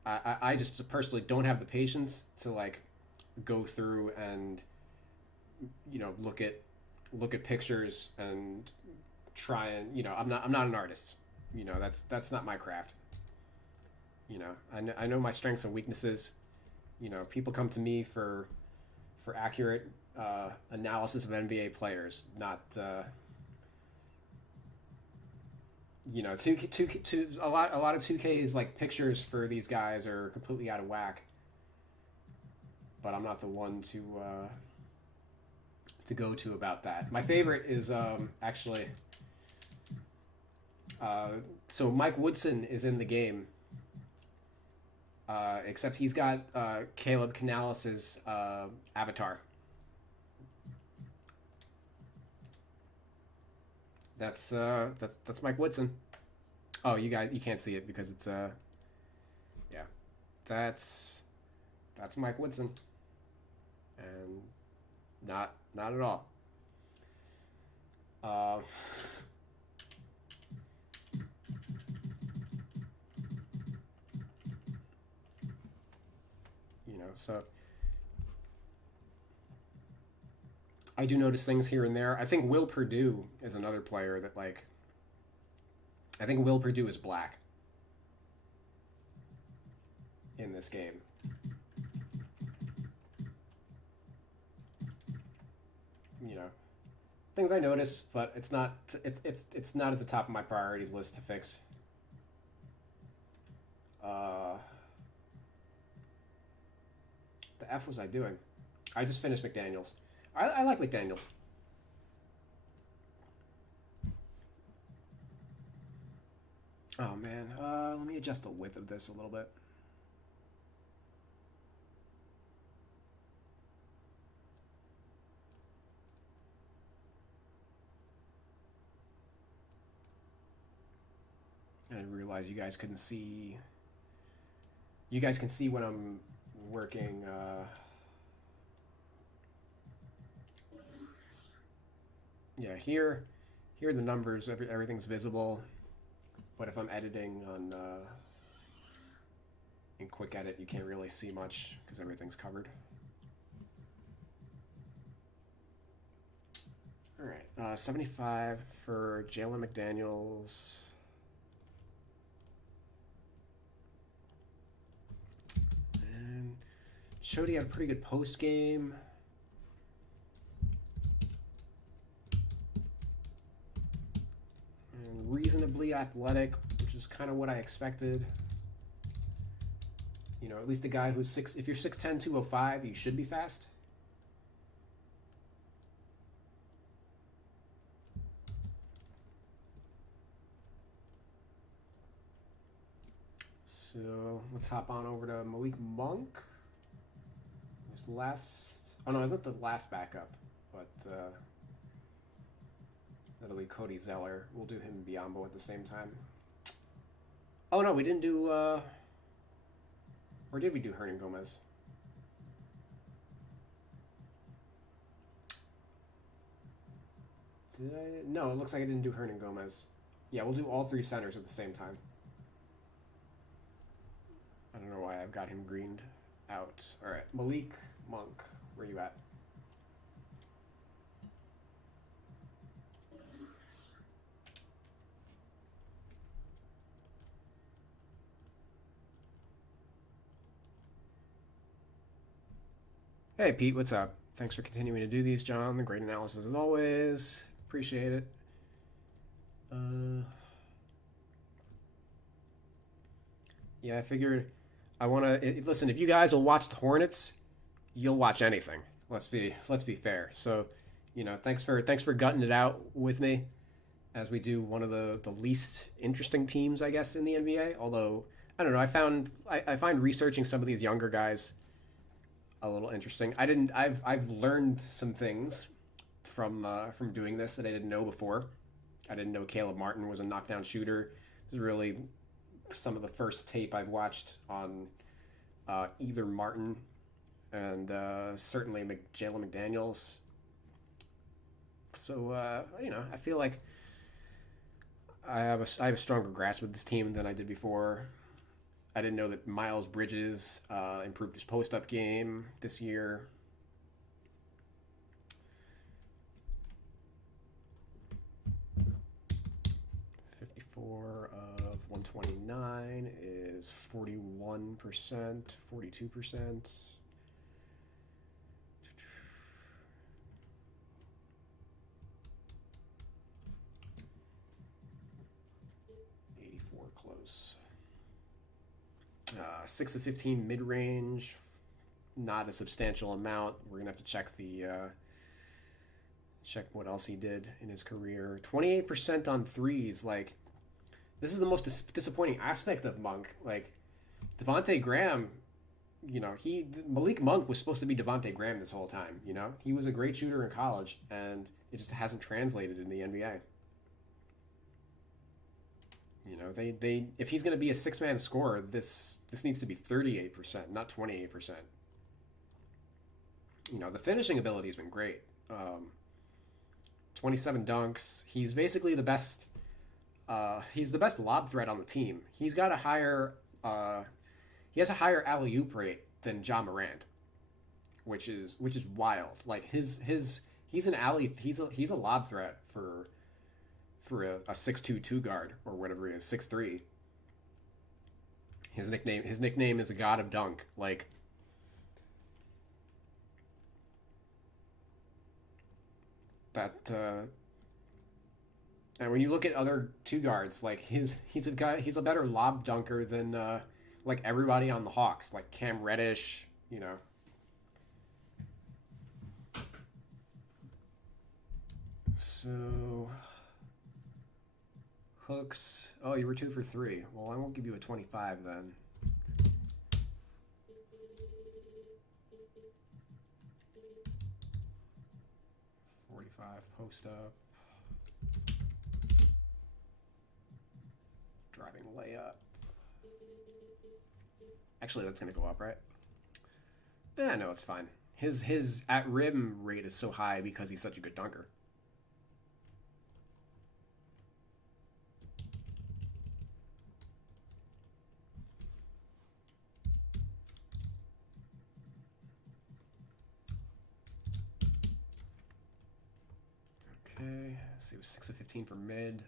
I just personally don't have the patience to like go through and look at pictures and try and I'm not an artist. That's not my craft. I know my strengths and weaknesses. People come to me for accurate analysis of NBA players, not a lot of 2K's like pictures for these guys are completely out of whack. But I'm not the one to go to about that. My favorite is actually so Mike Woodson is in the game. Except he's got Caleb Canales' avatar. That's Mike Woodson. Oh, you can't see it because it's yeah. That's Mike Woodson. And not at all. So I do notice things here and there. I think Will Perdue is another player that I think Will Perdue is black in this game. Things I notice, but it's not at the top of my priorities list to fix. The F was I doing? I just finished McDaniels. I like McDaniels. Oh man, let me adjust the width of this a little bit. I didn't realize you guys couldn't see. You guys can see when I'm working. Yeah, here the numbers. Everything's visible, but if I'm editing on in Quick Edit, you can't really see much because everything's covered. All right, 75 for Jalen McDaniels. And Chody had a pretty good post game. And reasonably athletic, which is kind of what I expected. At least a guy who's if you're 6'10", 205, you should be fast. So let's hop on over to Malik Monk. Oh no, it's not the last backup, but That'll be Cody Zeller. We'll do him and Biombo at the same time. Oh no, we didn't do. Or did we do Hernan Gomez? Did I? No, it looks like I didn't do Hernan Gomez. Yeah, we'll do all three centers at the same time. I don't know why I've got him greened out. All right, Malik Monk, where you at? Hey Pete, what's up? Thanks for continuing to do these, John. Great analysis as always. Appreciate it. Yeah, I figured I want to listen. If you guys will watch the Hornets, you'll watch anything. Let's be fair. So, you know, thanks for gutting it out with me as we do one of the least interesting teams, I guess, in the NBA. Although I don't know, I find researching some of these younger guys a little interesting. I've learned some things from doing this that I didn't know before. I didn't know Caleb Martin was a knockdown shooter. This is really some of the first tape I've watched on either Martin and certainly Jalen McDaniels. So you know, I feel like I have a stronger grasp of this team than I did before. I didn't know that Miles Bridges improved his post-up game this year. Of 129 is 41%, 42%. Close. 6 of 15 mid-range, not a substantial amount. We're gonna have to check check what else he did in his career. 28% on threes. Like, this is the most disappointing aspect of Monk. Like, Devontae Graham, you know, Malik Monk was supposed to be Devontae Graham this whole time. You know, he was a great shooter in college, and it just hasn't translated in the NBA. You know, they if he's going to be a six-man scorer, this needs to be 38%, not 28%. You know, the finishing ability has been great. 27 dunks. He's basically the best. He's the best lob threat on the team. He's got a higher. He has a higher alley-oop rate than Ja Morant, which is wild. Like he's a lob threat for a 6'2" guard or whatever he is, 6'3". His nickname is a god of dunk. Like, that and when you look at other two guards, like he's a better lob dunker than like everybody on the Hawks, like Cam Reddish, you know. So hooks. Oh, you were 2 for 3. Well, I won't give you a 25 then. Post up. Driving layup. Actually, that's going to go up, right? Yeah, no, it's fine. His at rim rate is so high because he's such a good dunker. Okay, so he was 6 of 15 for mid.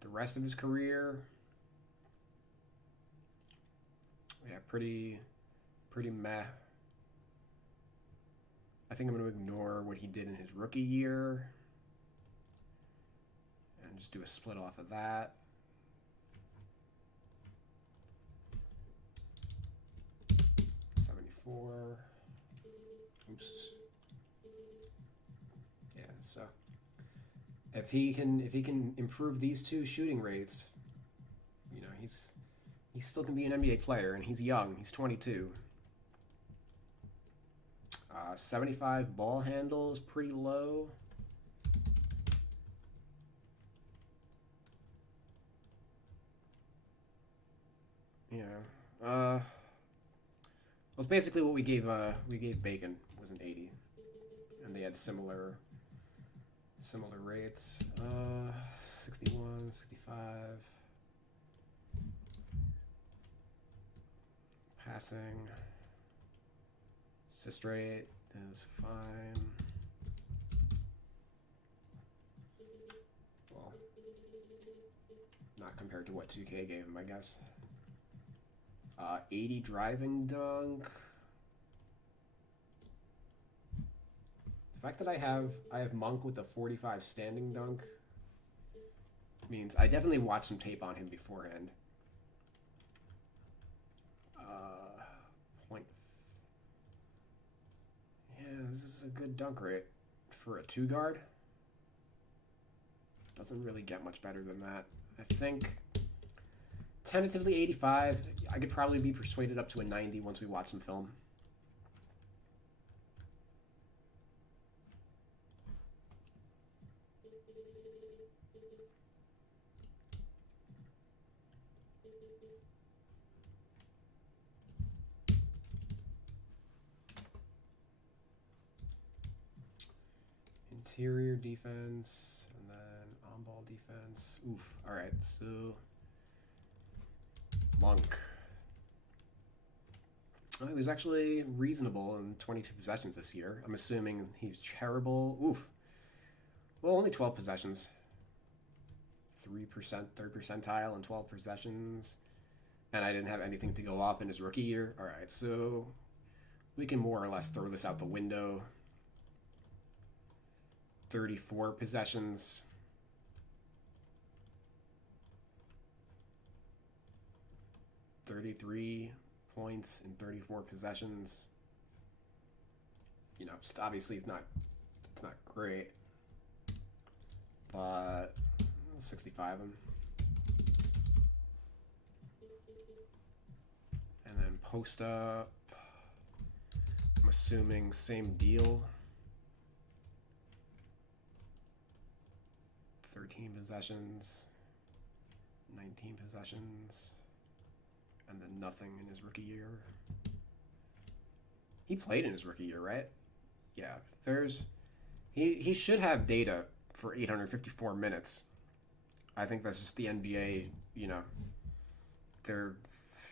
The rest of his career, yeah, pretty meh. I think I'm going to ignore what he did in his rookie year and just do a split off of that. $74. Oops. Yeah, so if he can improve these two shooting rates, you know, he's still gonna be an NBA player, and he's young. He's 22. 75 ball handles, pretty low. was basically what we gave Bacon was an 80, and they had similar rates. 61, 65. Passing. Assist rate is fine. Well, not compared to what 2K gave him, I guess. 80 driving dunk. The fact that I have Monk with a 45 standing dunk means I definitely watched some tape on him beforehand. Point. Yeah, this is a good dunk rate for a 2 guard. Doesn't really get much better than that. I think tentatively 85. I could probably be persuaded up to a 90 once we watch some film. Interior defense, and then on-ball defense. Oof. All right, so Monk. Oh, he was actually reasonable in 22 possessions this year. I'm assuming he's terrible. Oof. Well, only 12 possessions. 3%, third percentile, and 12 possessions. And I didn't have anything to go off in his rookie year. All right, so we can more or less throw this out the window. 34 possessions. $33 points in 34 possessions. You know, obviously it's not great, but 65 him. And then post up, I'm assuming same deal. 13 possessions, 19 possessions, and then nothing in his rookie year. He played in his rookie year, right? Yeah, he should have data for 854 minutes. I think that's just the NBA, you know.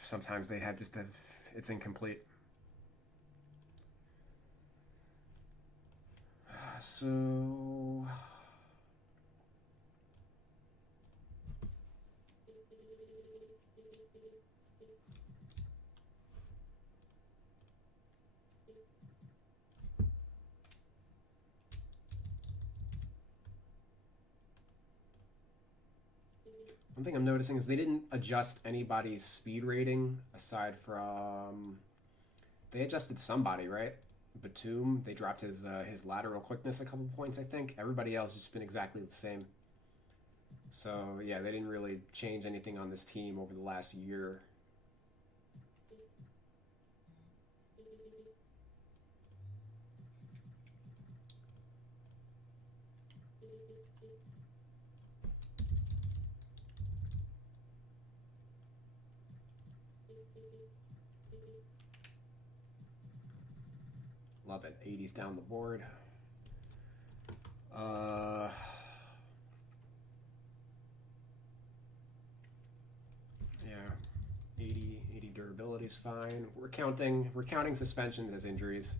Sometimes they have it's incomplete. So one thing I'm noticing is they didn't adjust anybody's speed rating aside from they adjusted somebody, right? Batum, they dropped his lateral quickness a couple points, I think. Everybody else has just been exactly the same. So yeah, they didn't really change anything on this team over the last year. Love it. 80s down the board. Yeah, 80 durability is fine. We're counting suspensions as injuries.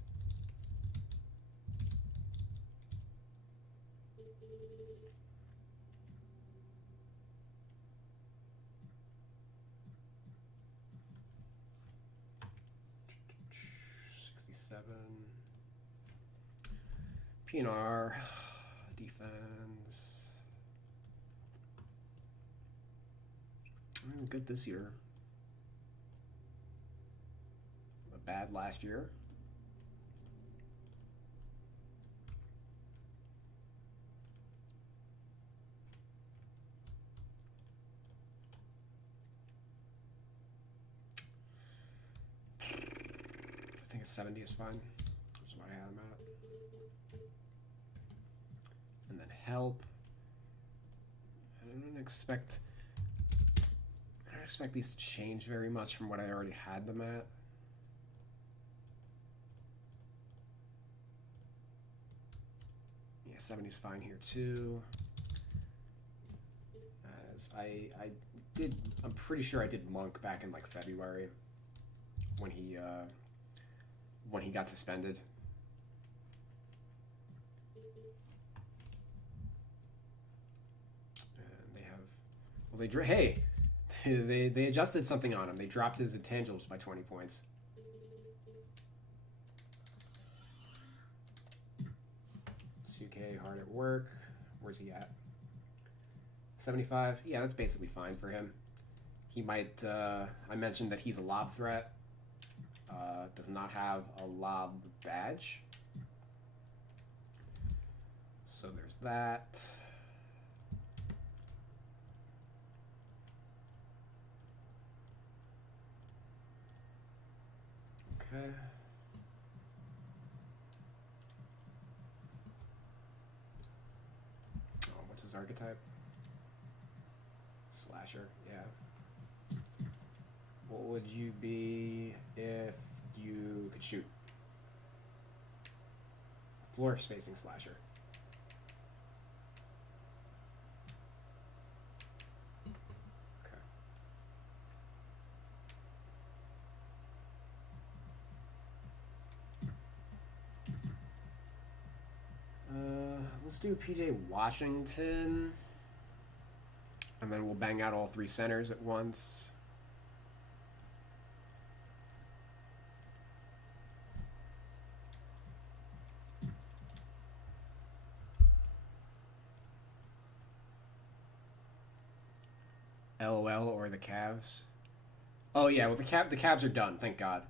PNR, defense. Good this year. But bad last year. I think a 70 is fine. That's what I had him at. And then help. I don't expect expect these to change very much from what I already had them at. Yeah, 70's fine here too. As I'm pretty sure I did Monk back in like February when he got suspended. And they have, well, hey, they adjusted something on him. They dropped his intangibles by 20 points. UK hard at work. Where's he at? 75. Yeah, that's basically fine for him. He might. I mentioned that he's a lob threat. Does not have a lob badge. So there's that. Okay. Oh, what's his archetype? Slasher, yeah. What would you be if you could shoot? Floor spacing slasher. Okay. Let's do PJ Washington. And then we'll bang out all three centers at once. LOL or the Cavs. Oh yeah, well the Cavs are done, thank God.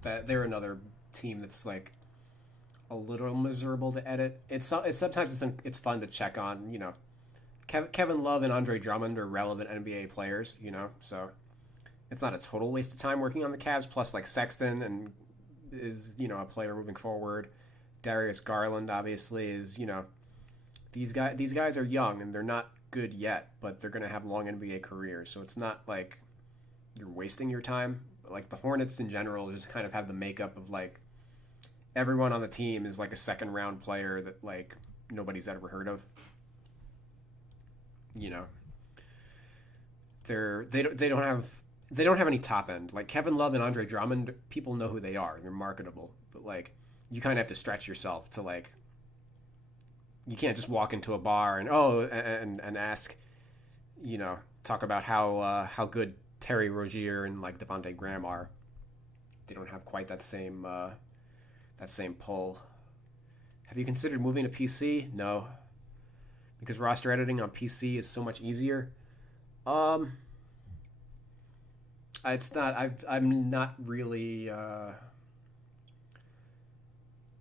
That they're another team that's like a little miserable to edit. It's sometimes it's fun to check on. You know, Kevin Love and Andre Drummond are relevant NBA players. You know, so it's not a total waste of time working on the Cavs. Plus, like Sexton and is a player moving forward. Darius Garland obviously is these guys are young and they're not good yet, but they're gonna have long NBA careers. So it's not like you're wasting your time. Like the Hornets in general just kind of have the makeup of like everyone on the team is like a second round player that like nobody's ever heard of. They don't have any top end. Like Kevin Love and Andre Drummond, people know who they are. They're marketable, but like you kind of have to stretch yourself to like. You can't just walk into a bar and ask, talk about how good Terry Rozier and like Devontae Graham are. They don't have quite that same pull. Have you considered moving to PC? No, because roster editing on PC is so much easier. It's not. I'm not really.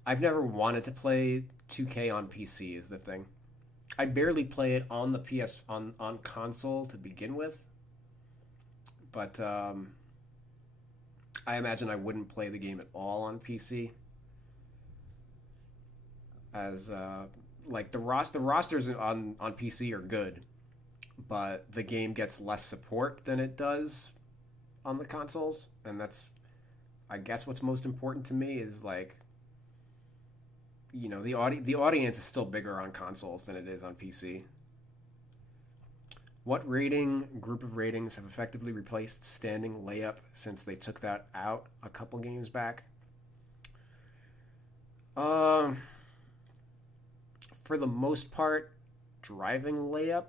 I've never wanted to play 2K on PC. Is the thing. I barely play it on the PS on console to begin with. But I imagine I wouldn't play the game at all on PC. As like the rosters on PC are good, but the game gets less support than it does on the consoles, and that's, I guess, what's most important to me is like, the audience is still bigger on consoles than it is on PC. What group of ratings have effectively replaced standing layup since they took that out a couple games back? For the most part, driving layup.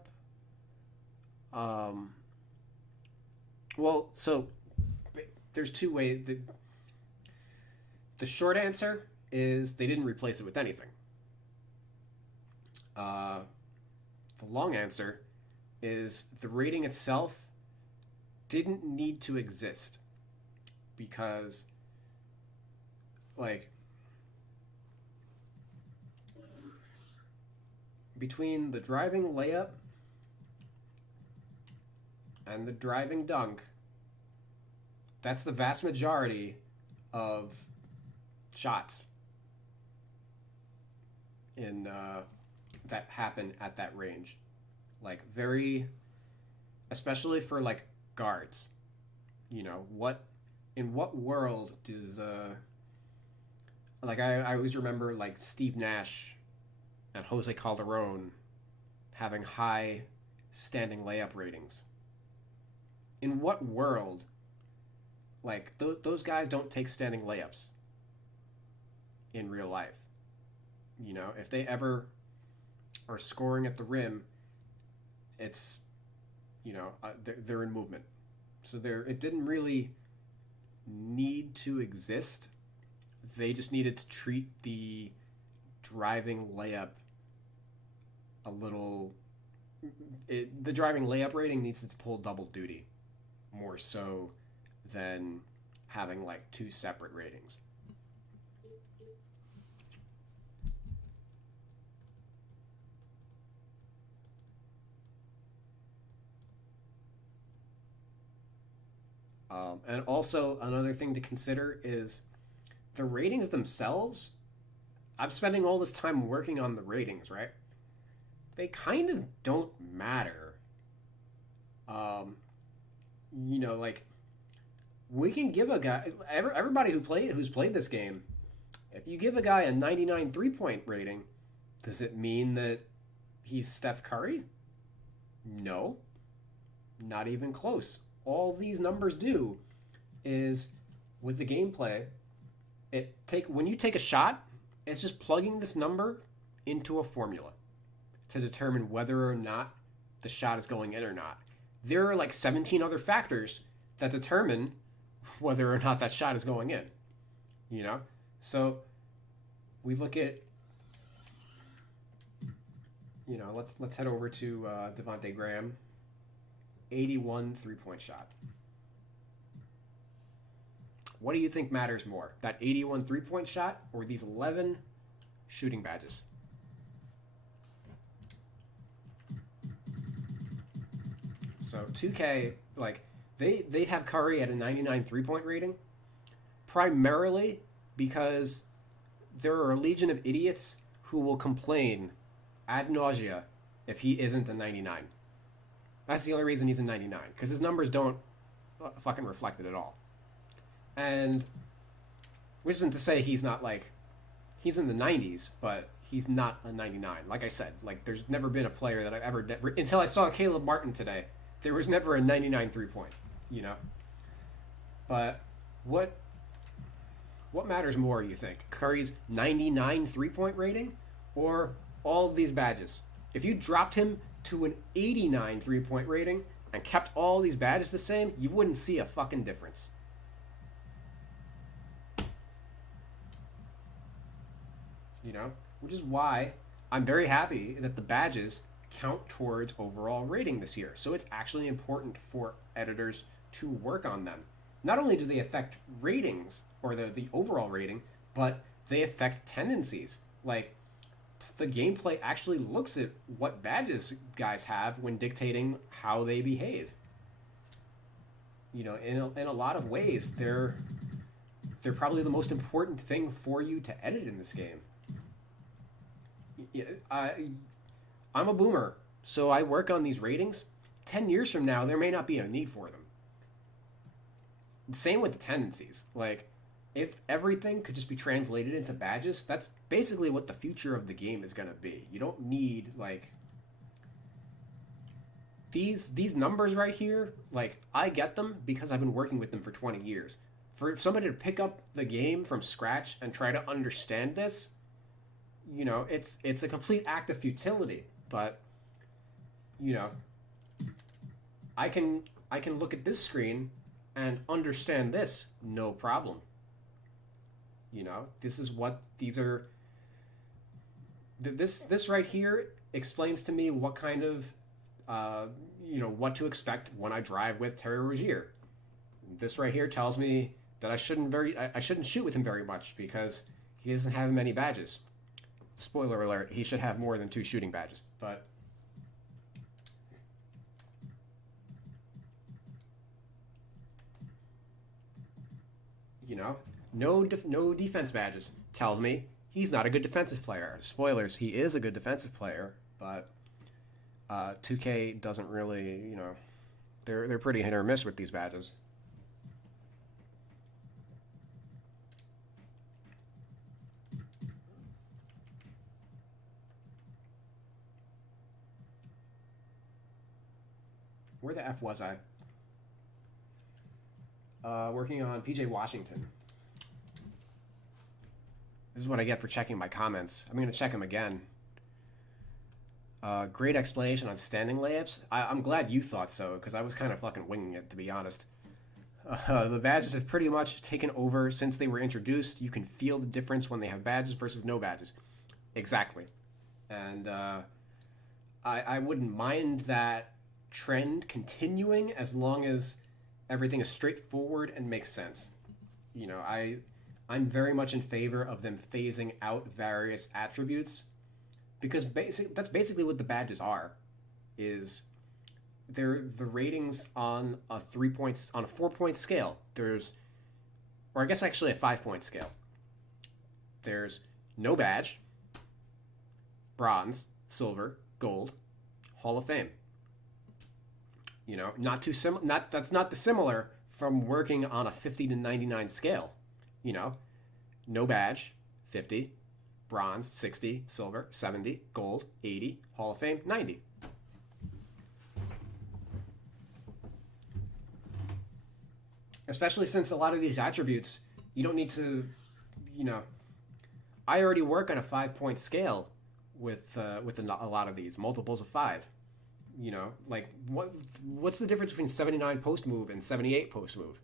Well, so there's two ways. The short answer is they didn't replace it with anything. The long answer is the rating itself didn't need to exist because, like, between the driving layup and the driving dunk, that's the vast majority of shots in that happen at that range. Like very, especially for like guards. You know, in what world does like I always remember like Steve Nash and Jose Calderon having high standing layup ratings. In what world, like those guys don't take standing layups in real life? You know, if they ever are scoring at the rim, it's, you know, they're in movement. So it didn't really need to exist. They just needed to treat the driving layup a little. The driving layup rating needs to pull double duty, more so than having like two separate ratings. And also another thing to consider is the ratings themselves. I'm spending all this time working on the ratings, right? They kind of don't matter. You know, like we can give a guy, everybody who's played this game, if you give a guy a 99 3-point rating, does it mean that he's Steph Curry? No, not even close. All these numbers do is, with the gameplay, when you take a shot, it's just plugging this number into a formula to determine whether or not the shot is going in or not. There are like 17 other factors that determine whether or not that shot is going in. You know? So we look at, you know, let's head over to Devontae Graham. 81 3-point shot. What do you think matters more? That 81 3-point shot or these 11 shooting badges? So 2K, like, they have Curry at a 99 3-point rating primarily because there are a legion of idiots who will complain ad nausea if he isn't a 99. That's the only reason he's a 99, because his numbers don't fucking reflect it at all. And which isn't to say he's not like, he's in the 90s, but he's not a 99. Like I said, like there's never been a player that I've ever, until I saw Caleb Martin today, there was never a 99 3-point, you know? But what matters more, you think? Curry's 99 3-point rating or all of these badges? If you dropped him to an 89 3-point rating and kept all these badges the same, you wouldn't see a fucking difference. You know? Which is why I'm very happy that the badges count towards overall rating this year. So it's actually important for editors to work on them. Not only do they affect ratings, or the overall rating, but they affect tendencies. Like, the gameplay actually looks at what badges guys have when dictating how they behave. You know, in a lot of ways, they're probably the most important thing for you to edit in this game. I'm a boomer, so I work on these ratings. 10 years from now, there may not be a need for them. Same with the tendencies. Like, if everything could just be translated into badges, that's basically what the future of the game is going to be. You don't need, like, these numbers right here. Like, I get them because I've been working with them for 20 years. For somebody to pick up the game from scratch and try to understand this, you know, it's a complete act of futility. But, you know, I can look at this screen and understand this, no problem. You know, this is what these are. This right here explains to me what kind of, you know, what to expect when I drive with Terry Rozier. This right here tells me that I shouldn't shoot with him very much because he doesn't have many badges. Spoiler alert, he should have more than 2 shooting badges. But you know, no defense badges tells me he's not a good defensive player. Spoilers, he is a good defensive player, but 2K doesn't really, you know, They're pretty hit or miss with these badges. Where the F was I? Working on PJ Washington. This is what I get for checking my comments. I'm going to check them again. Great explanation on standing layups. I'm glad you thought so, because I was kind of fucking winging it, to be honest. The badges have pretty much taken over since they were introduced. You can feel the difference when they have badges versus no badges. Exactly. And I wouldn't mind that trend continuing as long as everything is straightforward and makes sense. You know, I'm very much in favor of them phasing out various attributes, because that's basically what the badges are. Is they're the ratings on a 4-point scale. Or I guess actually a 5-point scale. There's no badge, bronze, silver, gold, Hall of Fame. You know, that's not dissimilar from working on a 50 to 99 scale. You know, no badge, 50, bronze, 60, silver, 70, gold, 80, Hall of Fame, 90. Especially since a lot of these attributes, you don't need to, you know, I already work on a 5-point scale with a lot of these, multiples of 5. You know, like what's the difference between 79 post move and 78 post move?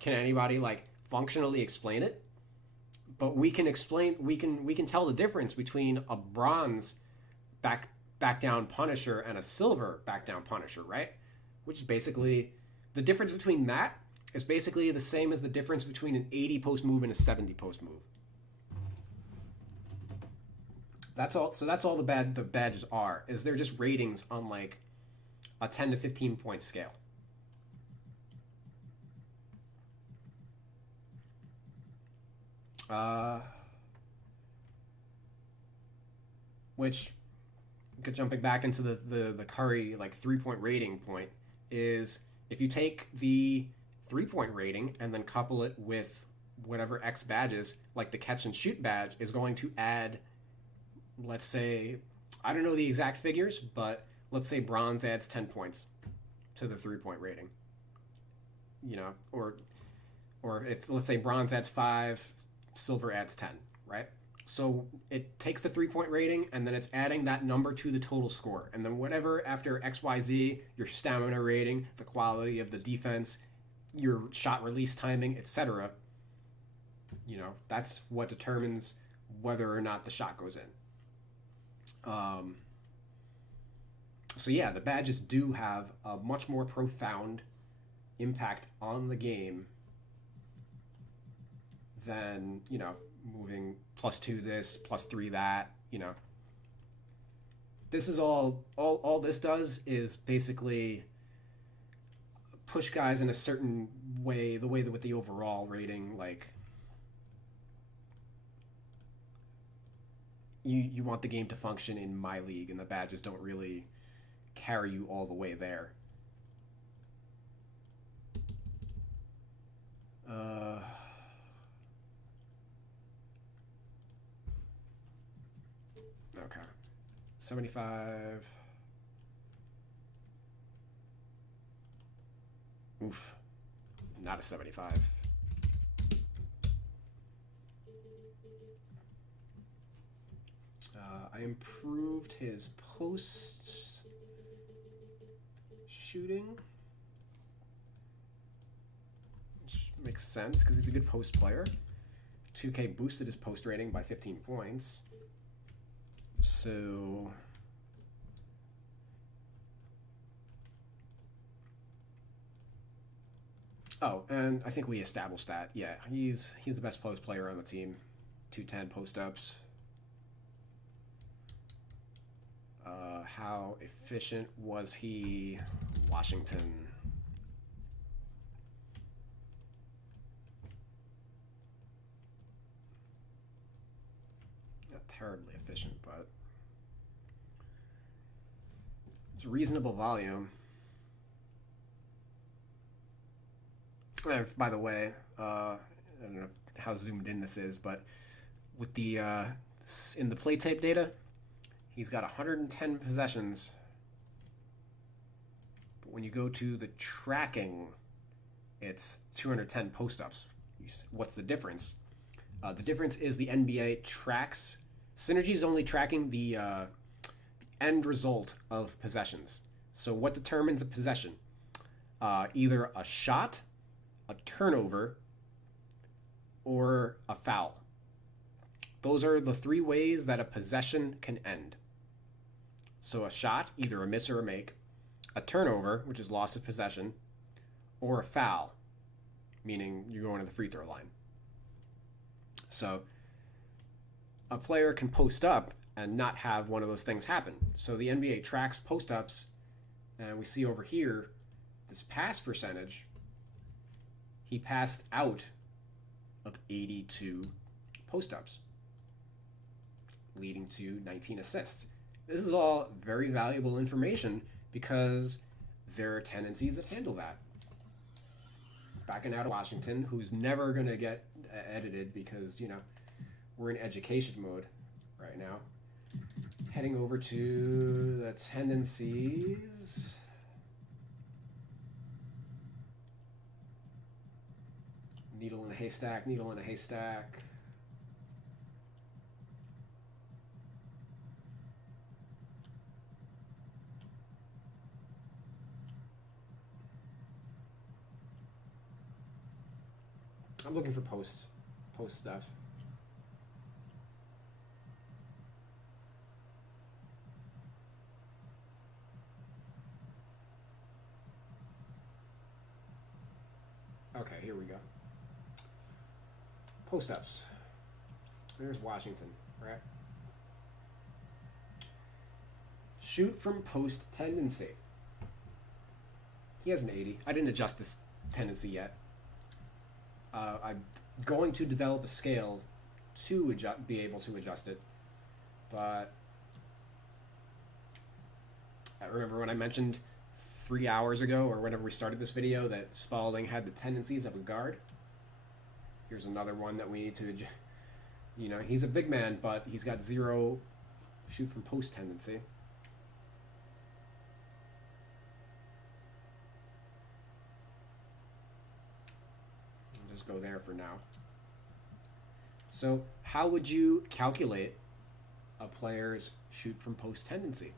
Can anybody like functionally explain it? But we can tell the difference between a bronze back down punisher and a silver back down punisher, right? Which is basically the difference between that is basically the same as the difference between an 80 post move and a 70 post move. That's all. So that's all the badges are. Is they're just ratings on like a 10 to 15 point scale. Which, jumping back into the Curry like 3-point rating point, is if you take the 3-point rating and then couple it with whatever X badges, like the catch and shoot badge is going to add, let's say, I don't know the exact figures, but let's say bronze adds 10 points to the 3-point rating. You know, or it's, let's say bronze adds 5, silver adds 10, right? So it takes the 3-point rating and then it's adding that number to the total score. And then whatever after XYZ, your stamina rating, the quality of the defense, your shot release timing, etc., you know, that's what determines whether or not the shot goes in. So yeah, the badges do have a much more profound impact on the game than, you know, moving +2 this, +3 that, you know. This is all this does is basically push guys in a certain way, the way that with the overall rating, like, you want the game to function in my league, and the badges don't really carry you all the way there. Okay. 75. Oof. Not a 75. I improved his post shooting, which makes sense because he's a good post player. 2K boosted his post rating by 15 points. So oh, and I think we established that. Yeah, he's the best post player on the team. 210 post ups. How efficient was he? Washington. Not terribly efficient, but it's reasonable volume. By the way, I don't know how zoomed in this is, but with the in the play tape data, he's got 110 possessions. But when you go to the tracking, it's 210 post-ups. What's the difference? The difference is the NBA tracks. Synergy is only tracking the end result of possessions. So what determines a possession? Either a shot, a turnover, or a foul. Those are the three ways that a possession can end. So a shot, either a miss or a make, a turnover, which is loss of possession, or a foul, meaning you're going to the free throw line. So a player can post up and not have one of those things happen. So the NBA tracks post-ups, and we see over here this pass percentage. He passed out of 82 post-ups, leading to 19 assists. This is all very valuable information because there are tendencies that handle that. Backing out of Washington, who's never going to get edited because, you know, we're in education mode right now. Heading over to the tendencies. Needle in a haystack, needle in a haystack. I'm looking for post stuff. Okay, here we go. Post-ups. There's Washington, right? Shoot from post tendency. He has an 80. I didn't adjust this tendency yet. I'm going to develop a scale to be able to adjust it. But I remember when I mentioned 3 hours ago, or whenever we started this video, that Spalding had the tendencies of a guard. Here's another one that we need to, you know, he's a big man, but he's got 0 shoot from post tendency. I'll just go there for now. So how would you calculate a player's shoot from post tendency?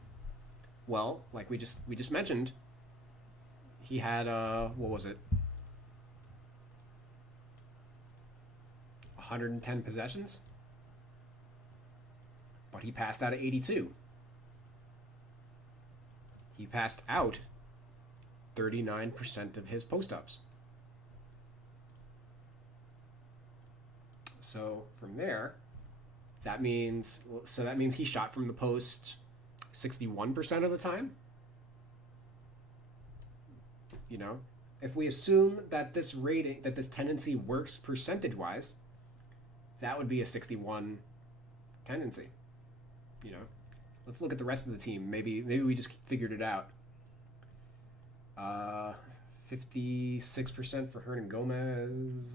Well, like we just mentioned, he had what was it? 110 possessions, but he passed out of 82. He passed out 39% of his post-ups. So from there, that means he shot from the post 61% of the time. You know, if we assume that this tendency works percentage-wise, that would be a 61 tendency. You know, let's look at the rest of the team. Maybe we just figured it out. 56% for Hernan Gomez.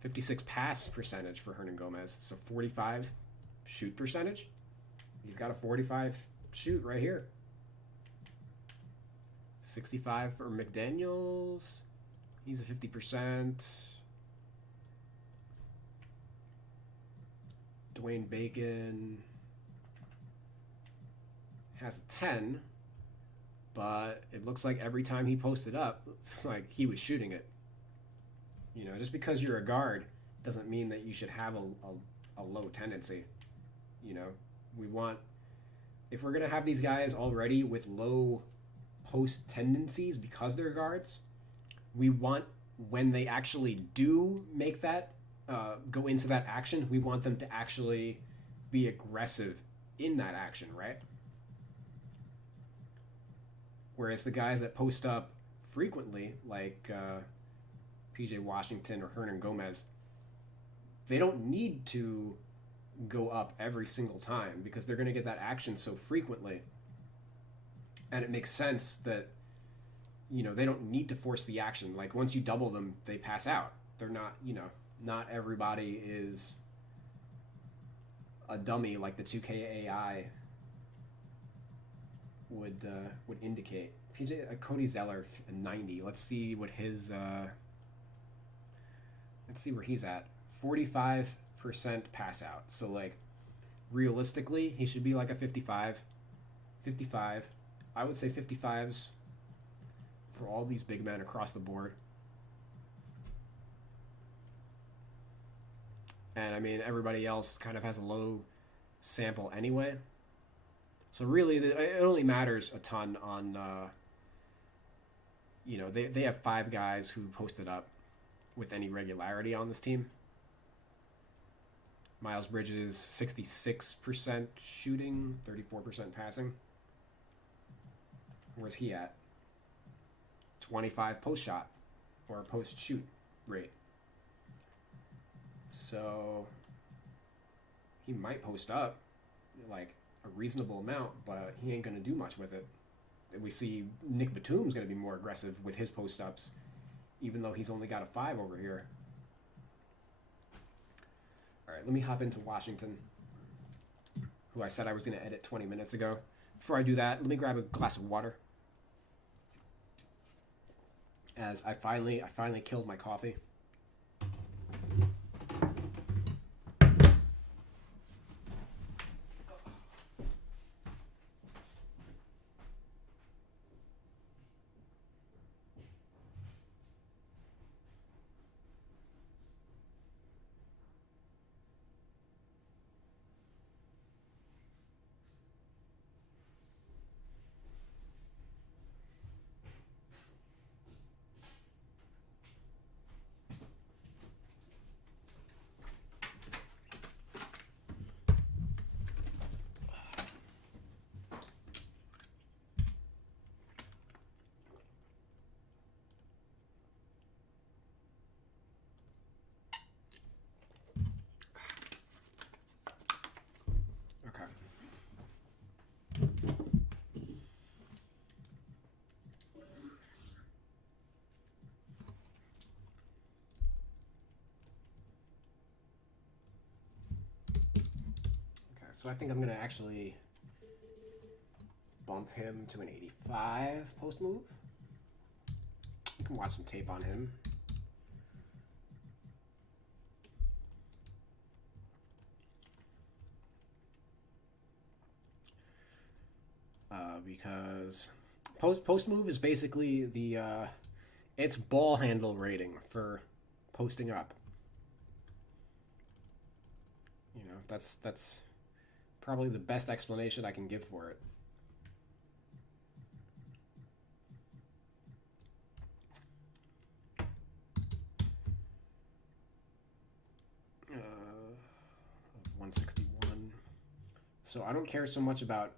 56 pass percentage for Hernan Gomez. So 45 shoot percentage. He's got a 45 shoot right here. 65 for McDaniels. He's a 50%. Dwayne Bacon has a 10, but it looks like every time he posted up, like he was shooting it. You know, just because you're a guard doesn't mean that you should have a low tendency. You know, if we're going to have these guys already with low post tendencies because they're guards, we want, when they actually do make that, go into that action, we want them to actually be aggressive in that action, right? Whereas the guys that post up frequently, like PJ Washington or Hernan Gomez, they don't need to go up every single time because they're going to get that action so frequently. And it makes sense that you know, they don't need to force the action. Like, once you double them, they pass out. They're not, you know, not everybody is a dummy like the 2K AI would indicate. Cody Zeller, 90. Let's see what his let's see where he's at. 45% pass out. So, like, realistically, he should be like a 55. 55. I would say 55s for all these big men across the board. And, I mean, everybody else kind of has a low sample anyway. So, really, it only matters a ton on, you know, they have 5 guys who posted up with any regularity on this team. Miles Bridges, 66% shooting, 34% passing. Where's he at? 25 post shot or post shoot rate. So he might post up like a reasonable amount, but he ain't going to do much with it. We see Nick Batum's going to be more aggressive with his post ups, even though he's only got a 5 over here. All right, let me hop into Washington, who I said I was going to edit 20 minutes ago. Before I do that, let me grab a glass of water, as I finally killed my coffee. So I think I'm going to actually bump him to an 85 post move. You can watch some tape on him. Because post move is basically the it's ball handle rating for posting up. You know, that's probably the best explanation I can give for it. Uh, 161. So I don't care so much about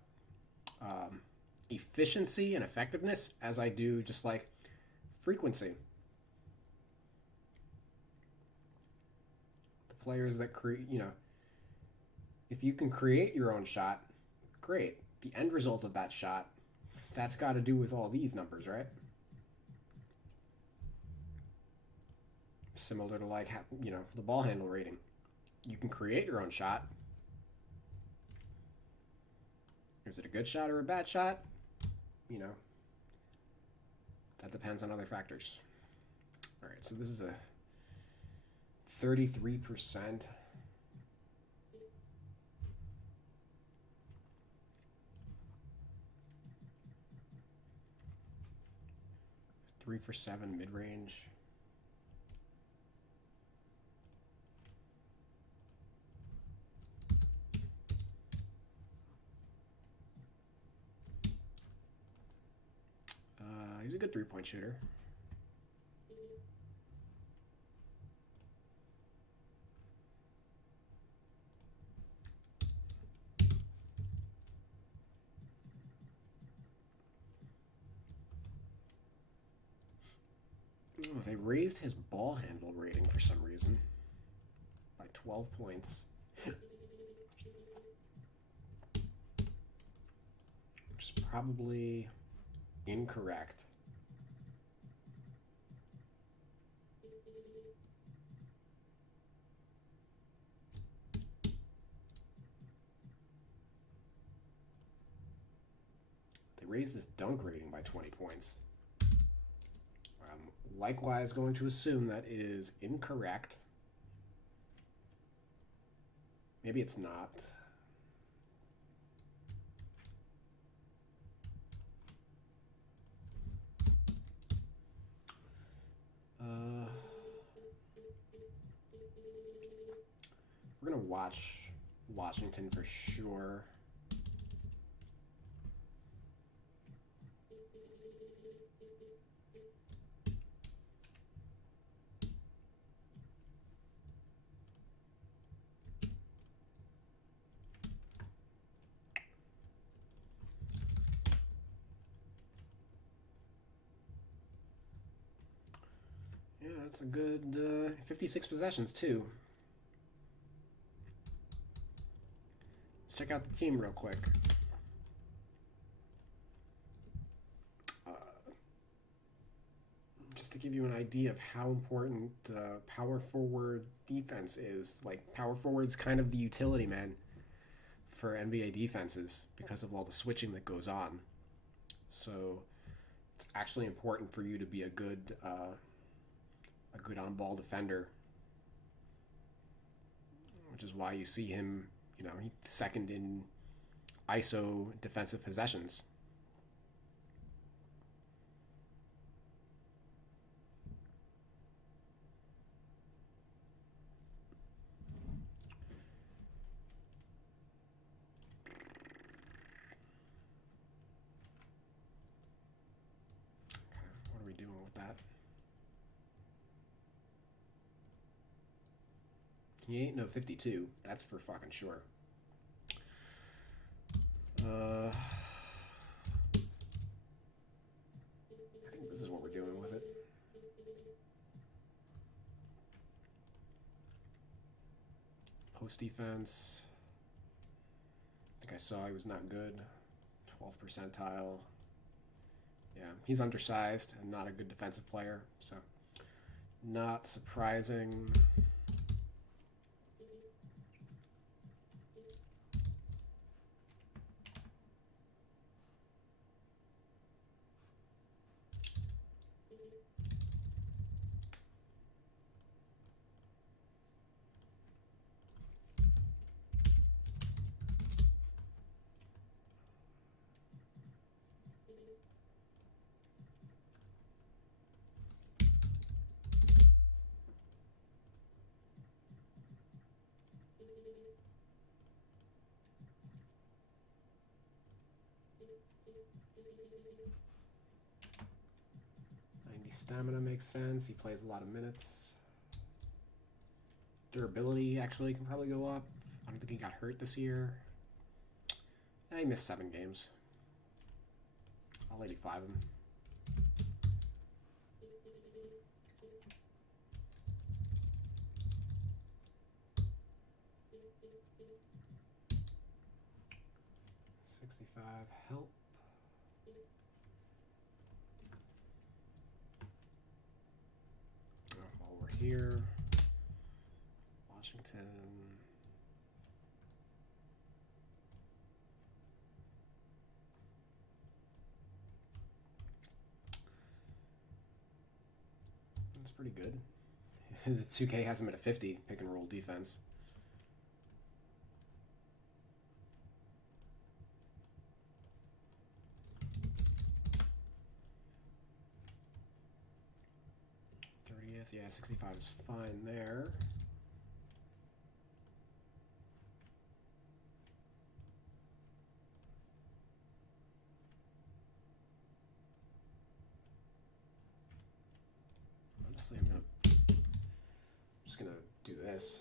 efficiency and effectiveness as I do just like frequency. The players that create, you know, if you can create your own shot, great. The end result of that shot, that's got to do with all these numbers, right? Similar to, like, you know, the ball handle rating. You can create your own shot. Is it a good shot or a bad shot? You know, that depends on other factors. All right, so this is a 33%. 3 for 7 mid-range. He's a good 3-point shooter. Oh, they raised his ball handle rating for some reason by 12 points. Which is probably incorrect. raise this dunk rating by 20 points. I'm likewise going to assume that is incorrect. Maybe it's not. We're going to watch Washington for sure. Yeah, that's a good 56 possessions too. Let's check out the team real quick. Just to give you an idea of how important power forward defense is. Like, power forward's kind of the utility man for NBA defenses because of all the switching that goes on. So it's actually important for you to be a good on-ball defender, which is why you see him, he's second in ISO defensive possessions. What are we doing with that? He ain't no 52. That's for fucking sure. I think this is what we're doing with it. Post defense. I think I saw he was not good. 12th percentile. Yeah, he's undersized and not a good defensive player, so not surprising. Stamina makes sense. He plays a lot of minutes. Durability actually can probably go up. I don't think he got hurt this year. He missed 7 games. I'll 85 him. Help. While we're here, Washington. That's pretty good. The 2K has him at a 50 pick and roll defense. Yeah, 65 is fine there. Honestly, I'm just gonna do this,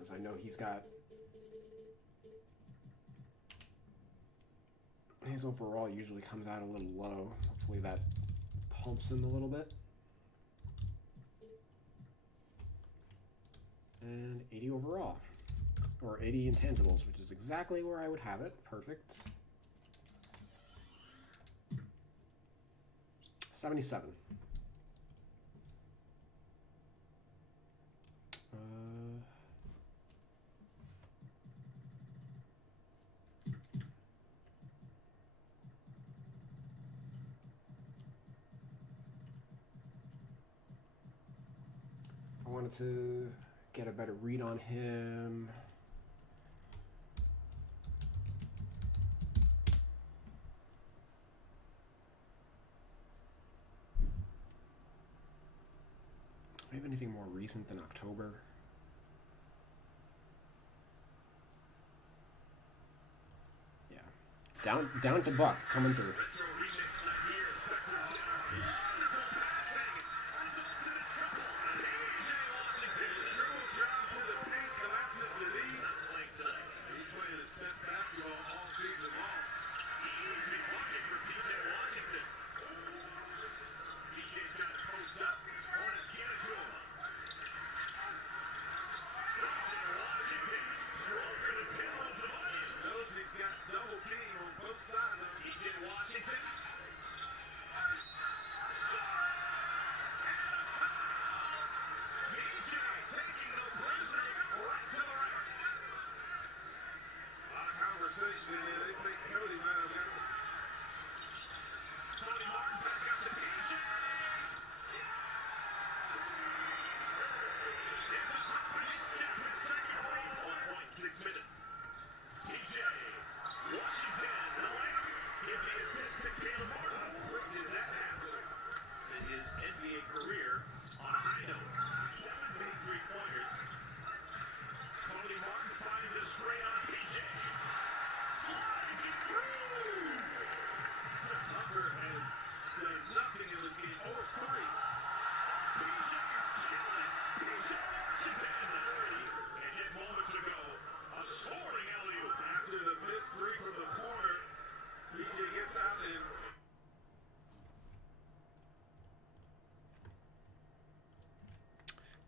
as I know he's got his overall usually comes out a little low. Hopefully that pumps him a little bit. And 80 overall, or 80 intangibles, which is exactly where I would have it. Perfect. 77. wanted to get a better read on him. Do we have anything more recent than October? Yeah. Down to Buck coming through.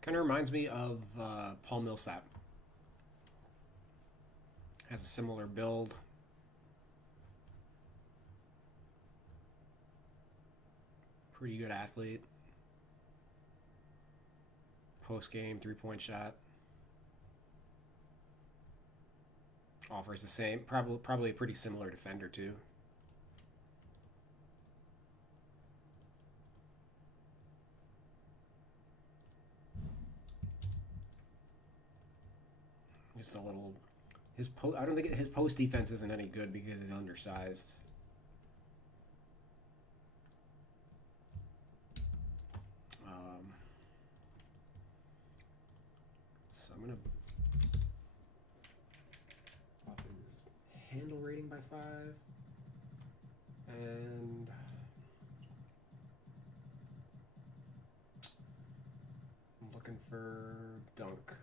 Kind of reminds me of Paul Millsap. Has a similar build. Pretty good athlete. Post game 3-point shot. Offers the same. Probably a pretty similar defender too. Just a little. I don't think his post defense isn't any good because he's undersized. So I'm gonna off his handle rating by 5, and I'm looking for dunk.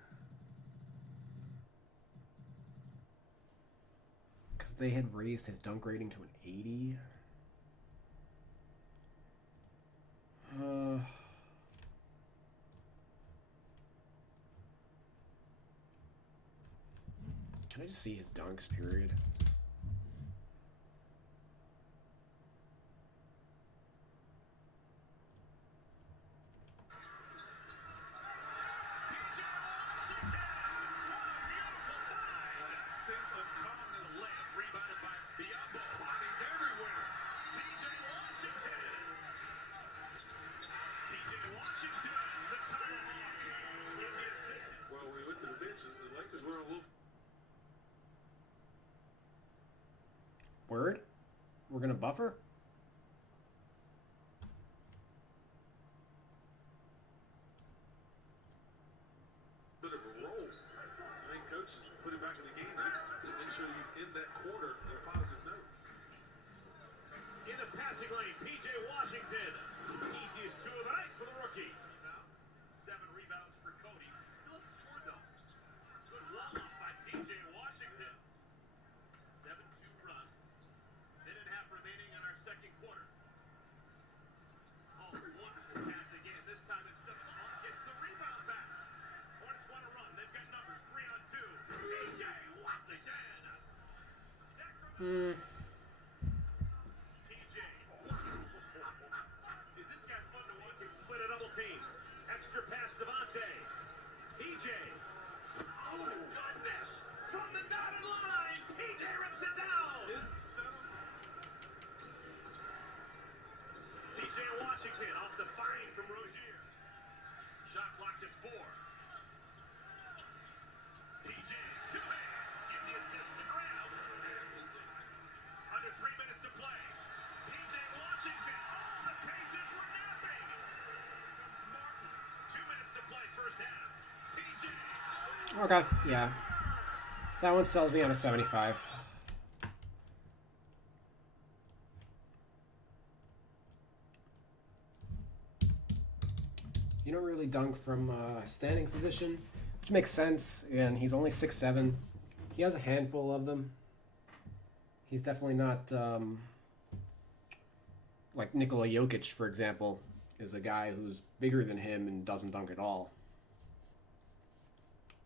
They had raised his dunk rating to an 80. Can I just see his dunks, period? Word? We're gonna buffer? Bit of a roll. I think coaches put him back in the game. Make sure you end that quarter on a positive note. In the passing lane, P.J. Washington. Easiest 2 of the night for the rookie. 7 rebounds for Cody. Still hasn't scored though. Good wall-off by P.J. Washington. 7-2 run. Minute and a half remaining in our second quarter. Oh, wonderful pass again. This time it's gets the rebound back. Hornets want to run. They've got numbers 3-on-2. P.J. Washington. P.J. Is this guy fun to watch him split a double team? Extra pass Devontae. P.J. Oh, goodness. From the dotted line. P.J. rips it down. P.J. Washington off the fine from Rozier. Shot clock's at 4. Okay, yeah. That one sells me on a 75. You don't really dunk from standing position, which makes sense. And he's only 6'7". He has a handful of them. He's definitely not like Nikola Jokic, for example, is a guy who's bigger than him and doesn't dunk at all.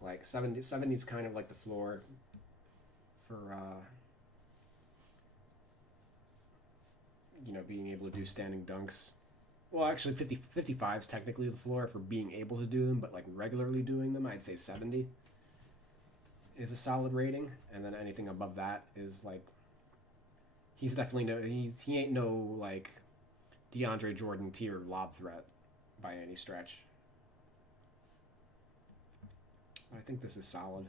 Like 70 is kind of like the floor for being able to do standing dunks. Well, actually 55 is technically the floor for being able to do them, but like regularly doing them, I'd say 70 is a solid rating, and then anything above that is like he's definitely he ain't no like DeAndre Jordan tier lob threat by any stretch. I think this is solid.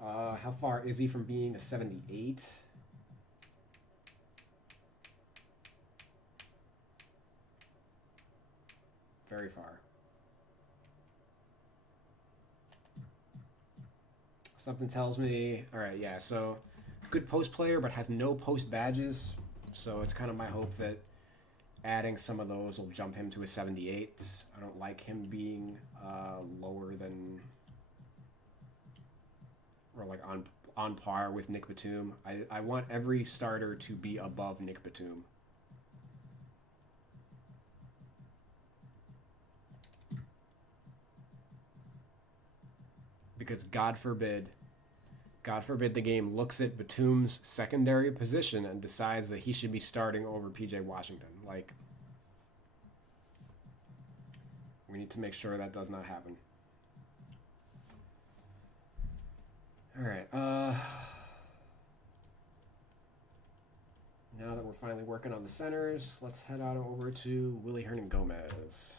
How far is he from being a 78? Very far. Something tells me, all right, yeah, so good post player, but has no post badges. So it's kind of my hope that adding some of those will jump him to a 78. I don't like him being lower than, or like on par with Nick Batum. I want every starter to be above Nick Batum. Because God forbid the game looks at Batum's secondary position and decides that he should be starting over PJ Washington. Like, we need to make sure that does not happen. All right. Now that we're finally working on the centers, let's head on over to Willie Hernangomez.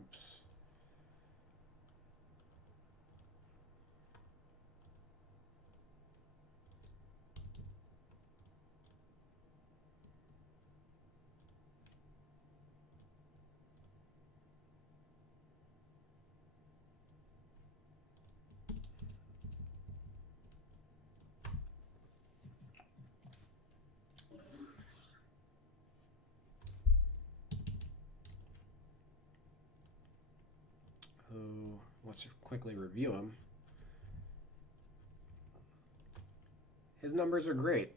Oops. Let's quickly review him. His numbers are great,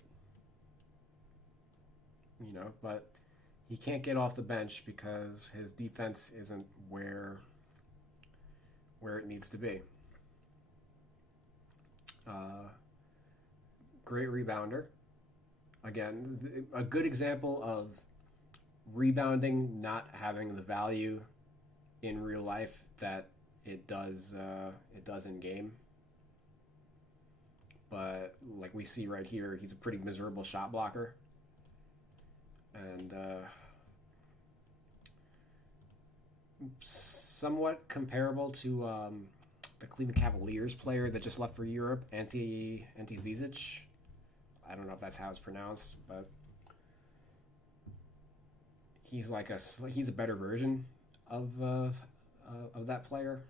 but he can't get off the bench because his defense isn't where it needs to be. Great rebounder. Again, a good example of rebounding not having the value in real life that it does in game. But like we see right here, he's a pretty miserable shot blocker. And somewhat comparable to the Cleveland Cavaliers player that just left for Europe, Ante Zizic. I don't know if that's how it's pronounced, but he's a better version of that player,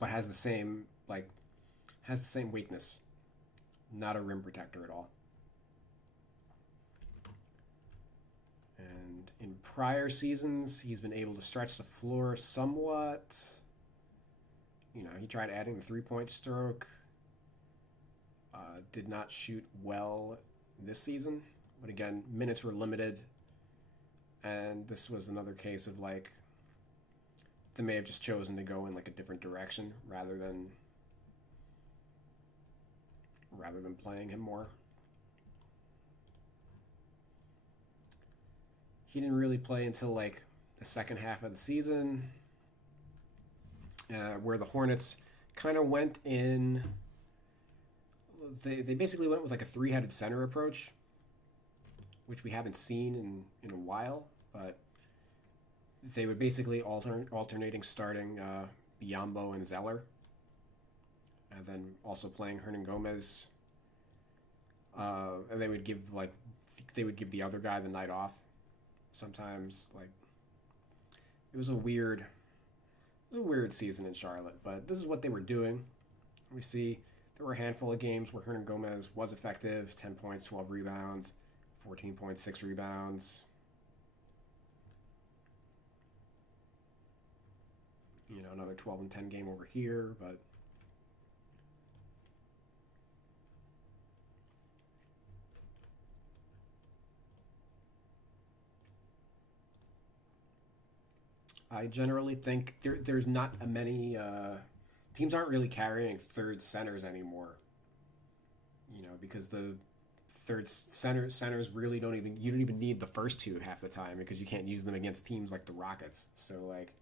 but has the same weakness. Not a rim protector at all. And in prior seasons, he's been able to stretch the floor somewhat. He tried adding the three-point stroke. Did not shoot well this season, but again, minutes were limited. And this was another case of they may have just chosen to go in a different direction rather than playing him more. He didn't really play until the second half of the season, where the Hornets kind of went in. They basically went with a three-headed center approach, which we haven't seen in a while, but they would basically alternating starting Biyombo and Zeller, and then also playing Hernangomez. And they would give the other guy the night off. Sometimes it was a weird was a weird season in Charlotte, but this is what they were doing. We see there were a handful of games where Hernan Gomez was effective, 10 points, 12 rebounds, 14.6 rebounds. You know, another 12 and 10 game over here, but I generally think there's not a many teams aren't really carrying third centers anymore. You know, because the third centers really you don't even need the first two half the time because you can't use them against teams like the Rockets. So like,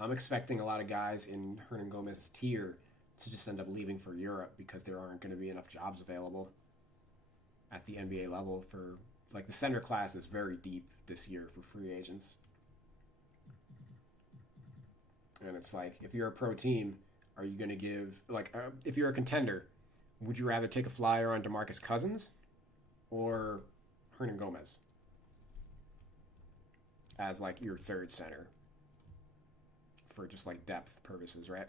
I'm expecting a lot of guys in Hernan Gomez's tier to just end up leaving for Europe because there aren't going to be enough jobs available at the NBA level for like the center class is very deep this year for free agents. And it's like, if you're a pro team, are you going to give, like, if you're a contender, would you rather take a flyer on DeMarcus Cousins or Hernan Gomez as, like, your third center for just, like, depth purposes, right?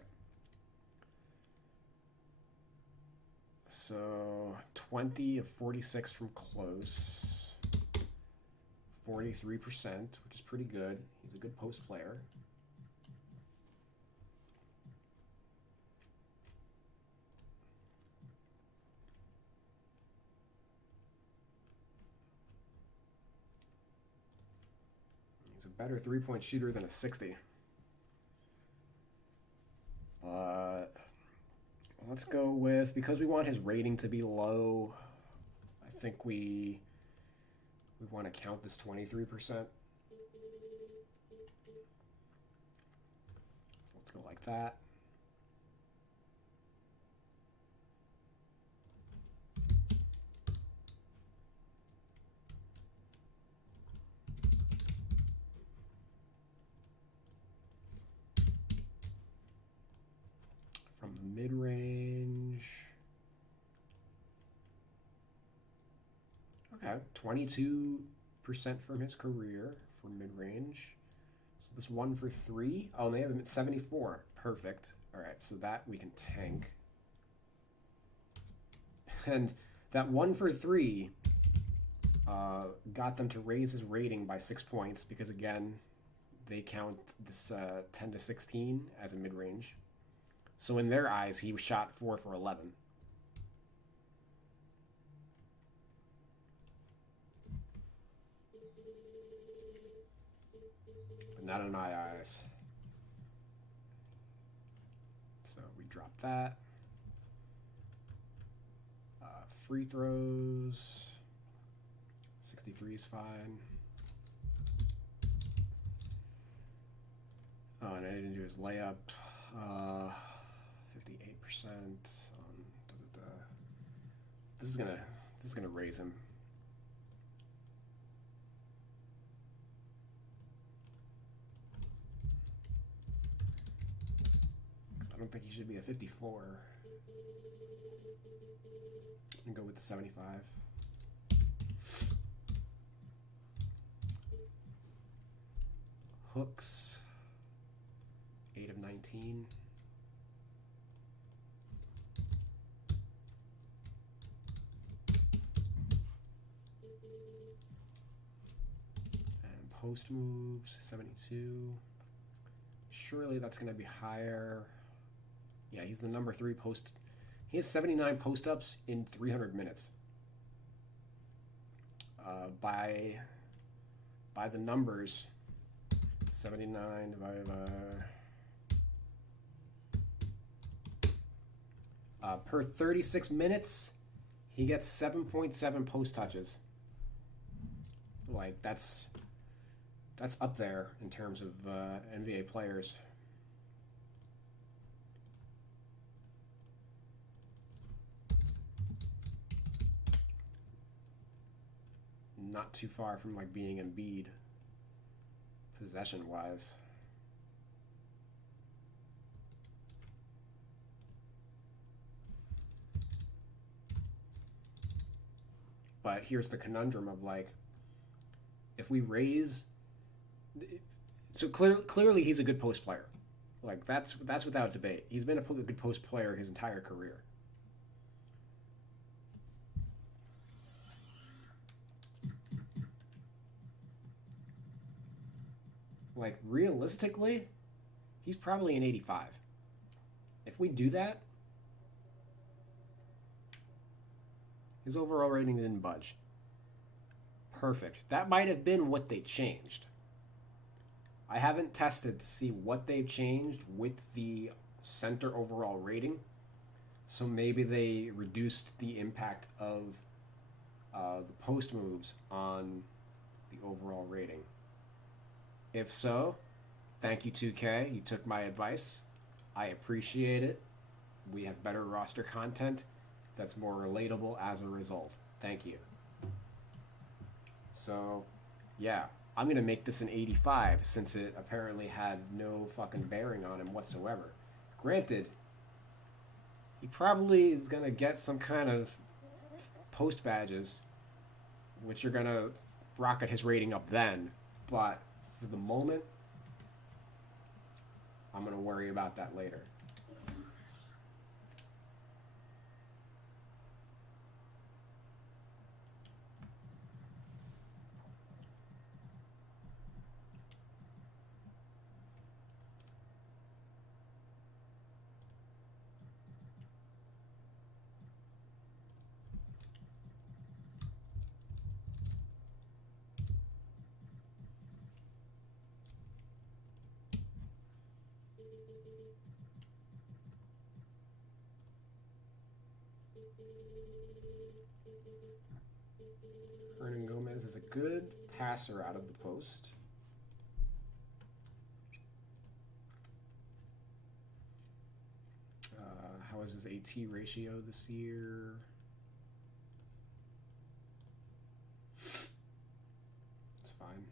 So, 20 of 46 from close, 43%, which is pretty good. He's a good post player. He's a better three-point shooter than a 60. But let's go with, because we want his rating to be low, I think we want to count this 23%. Let's go like that. From mid-range. Okay, 22% from his career for mid-range. So this 1 for 3. Oh, they have him at 74. Perfect. All right, so that we can tank. And that 1 for 3 got them to raise his rating by 6 points because, again, they count this 10 to 16 as a mid-range. So in their eyes, he shot 4 for 11. But not in my eyes. So we drop that. Free throws. 63 is fine. Oh, and I didn't do his layup. 58%. This is gonna raise him. Because I don't think he should be a 54. I'm gonna go with the 75. Hooks. 8 of 19. Post moves, 72. Surely that's going to be higher. Yeah, he's the number 3 post. He has 79 post-ups in 300 minutes. By the numbers, 79 divided by... per 36 minutes, he gets 7.7 post touches. Like, that's up there in terms of NBA players. Not too far from like being Embiid, possession-wise. But here's the conundrum of like, if we raise... So clearly he's a good post player. Like that's without debate. He's been a good post player his entire career. Like realistically, he's probably an 85. If we do that, his overall rating didn't budge. Perfect. That might have been what they changed. I haven't tested to see what they've changed with the center overall rating. So maybe they reduced the impact of the post moves on the overall rating. If so, thank you 2K. You took my advice. I appreciate it. We have better roster content that's more relatable as a result. Thank you. So, yeah, I'm going to make this an 85 since it apparently had no fucking bearing on him whatsoever. Granted, he probably is going to get some kind of post badges, which are going to rocket his rating up then. But for the moment, I'm going to worry about that later. Hernan Gomez is a good passer out of the post. How is his AT ratio this year? It's fine.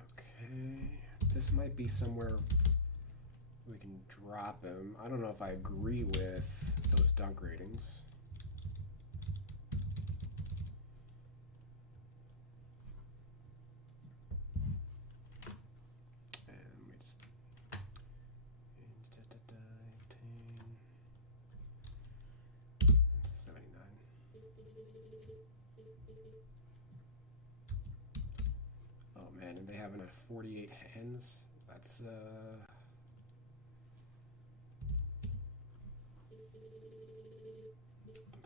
Okay, this might be somewhere we can drop him. I don't know if I agree with those dunk ratings. And we just 79. Oh man, and they have him at 48 hands. That's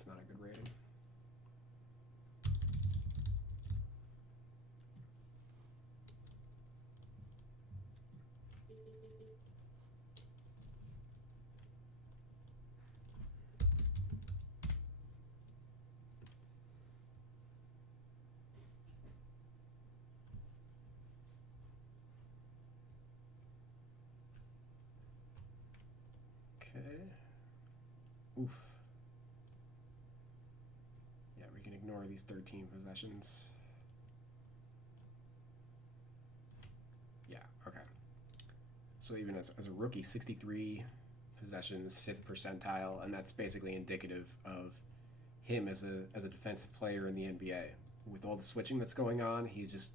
not a good rating. Okay. Oof. Yeah, we can ignore these 13 possessions. Yeah, okay. So even as a rookie, 63 possessions, 5th percentile, and that's basically indicative of him as a defensive player in the NBA. With all the switching that's going on, he's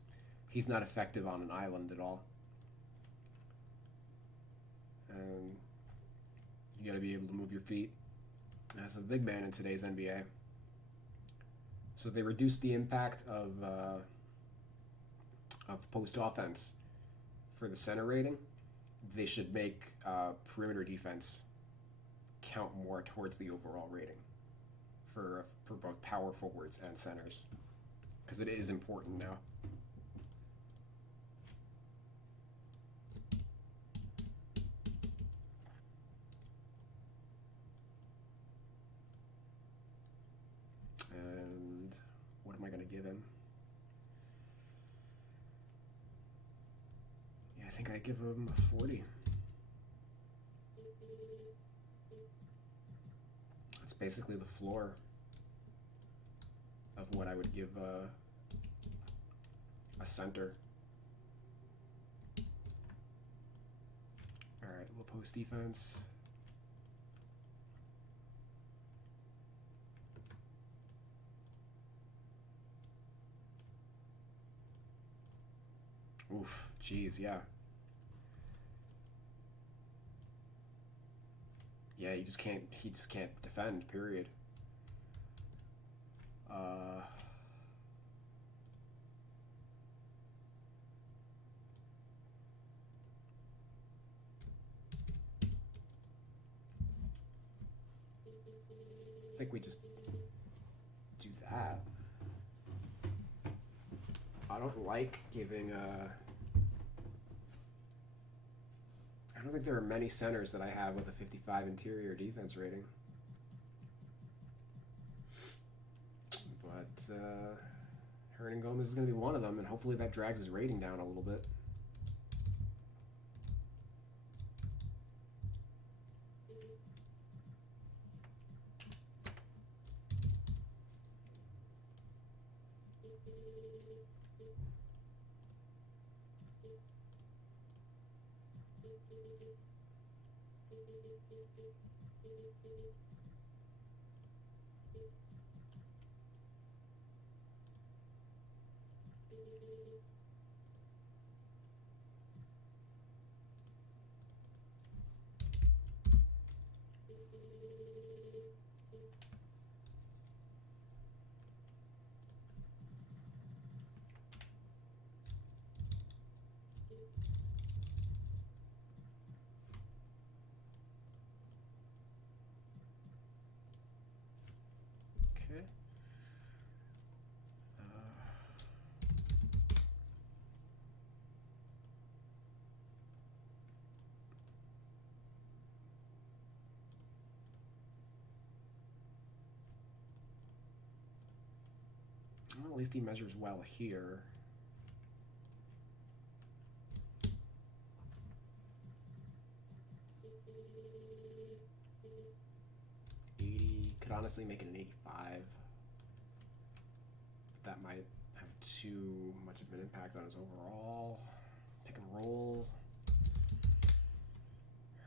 not effective on an island at all. And you got to be able to move your feet as a big man in today's NBA. So they reduced the impact of post offense for the center rating. They should make perimeter defense count more towards the overall rating for both power forwards and centers, because it is important now. And what am I going to give him? Yeah, I think I give him a 40. That's basically the floor of what I would give a center. All right, we'll post defense. Oof, jeez, yeah. Yeah, he just can't defend, period. I think we just do that. I don't like giving I don't think there are many centers that I have with a 55 interior defense rating. But Hernan Gomez is going to be one of them, and hopefully that drags his rating down a little bit. Okay. Well, at least he measures well here. Could honestly make it an 85. But that might have too much of an impact on his overall. Pick and roll.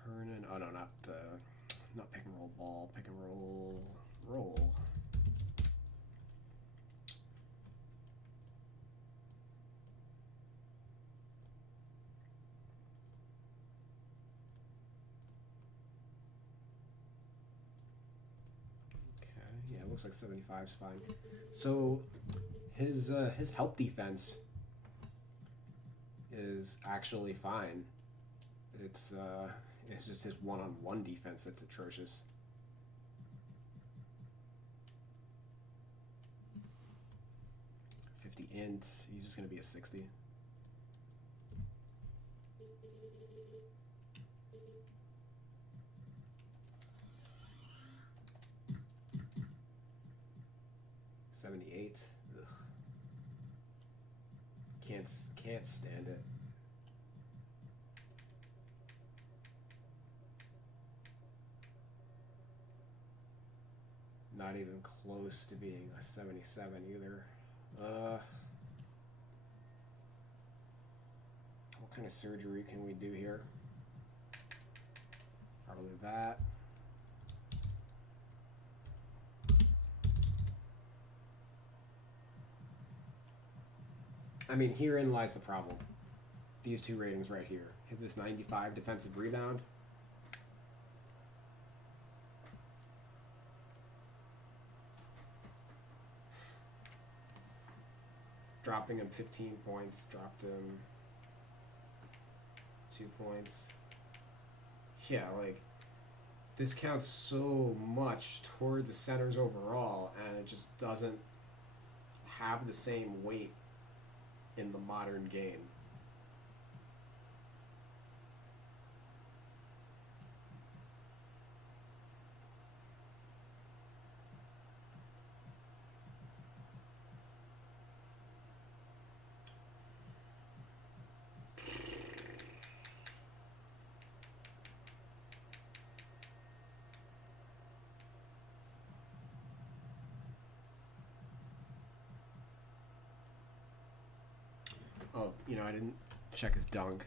Hernan. Oh no, not pick and roll ball. Pick and roll. Roll. Yeah, it looks like 75 is fine. So his help defense is actually fine. It's just his one-on-one defense that's atrocious. Int, he's just gonna be a 60. Ugh. Can't stand it. Not even close to being a 77 either. What kind of surgery can we do here? Probably that. I mean, herein lies the problem. These two ratings right here. Hit this 95 defensive rebound. Dropping him 15 points, dropped him 2 points. Yeah, like, this counts so much towards the centers overall, and it just doesn't have the same weight in the modern game. Oh, you know, I didn't check his dunk.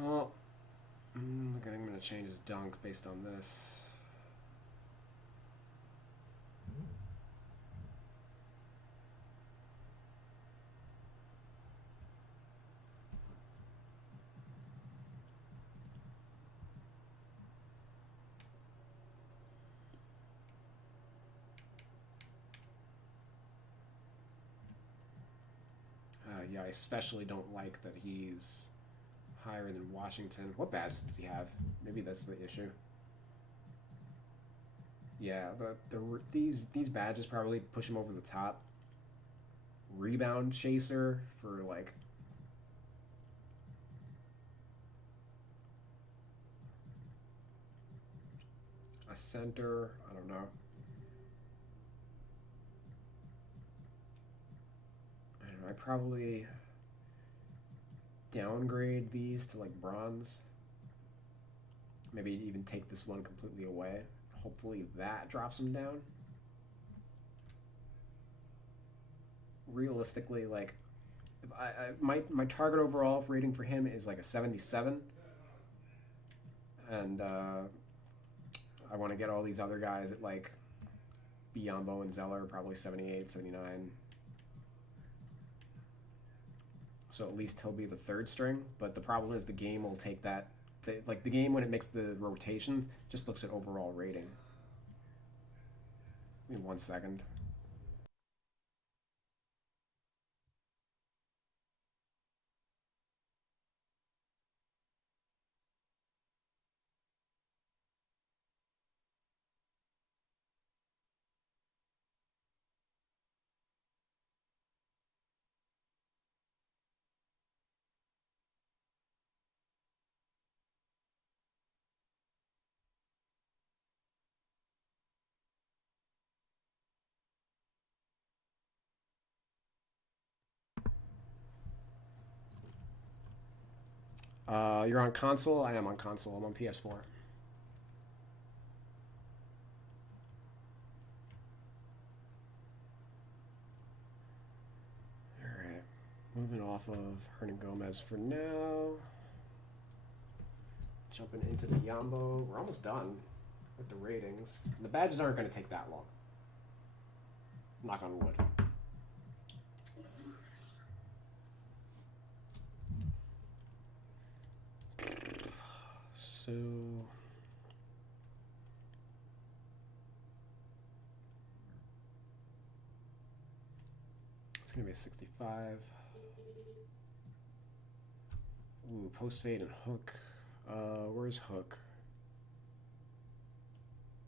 Well, I think I'm going to change his dunk based on this. yeah, I especially don't like that he's higher than Washington. What badge does he have? Maybe that's the issue. Yeah, these badges probably push him over the top. Rebound chaser for like a center. I don't know. I probably downgrade these to like bronze. Maybe even take this one completely away. Hopefully that drops him down. Realistically, like, if my target overall rating for him is like a 77, and I want to get all these other guys at like Biombo and Zeller probably 78, 79. So at least he'll be the third string. But the problem is the game will take that. The game, when it makes the rotations, just looks at overall rating. Give me 1 second. You're on console? I am on console. I'm on PS4. Alright. Moving off of Hernan Gomez for now. Jumping into the Yambo. We're almost done with the ratings. And the badges aren't going to take that long. Knock on wood. So it's gonna be a 65. Ooh, post fade and hook. Where's Hook?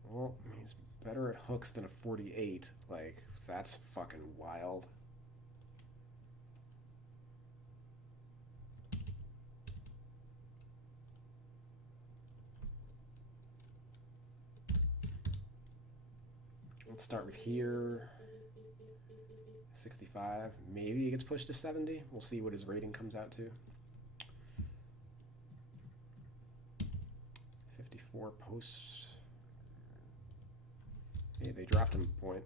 Well, he's better at hooks than a 48. Like, that's fucking wild. Let's start with here. 65. Maybe he gets pushed to 70. We'll see what his rating comes out to. 54 posts. Hey, they dropped him a point.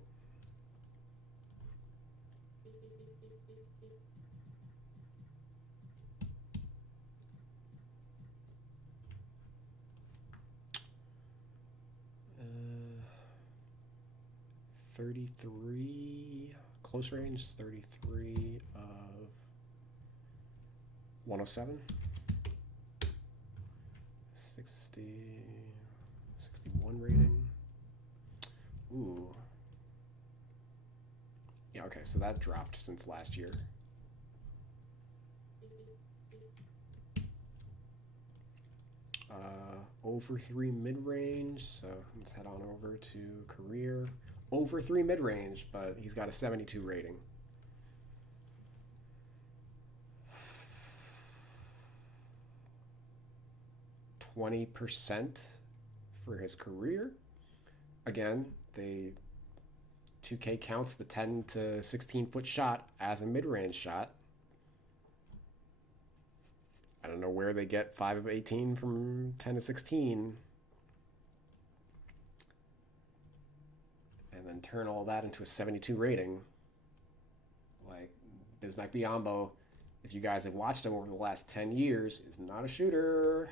Uh, 33 close range, 33 of 107. 61 rating. Ooh. Yeah, okay, so that dropped since last year. Over 3 mid-range, so let's head on over to career. Over 3 mid-range, but he's got a 72 rating. %20 for his career. Again, 2K counts the 10 to 16 foot shot as a mid-range shot. I don't know where they get 5 of 18 from 10 to 16. And then turn all that into a 72 rating. Like, Bismack Biyombo, if you guys have watched him over the last 10 years, is not a shooter.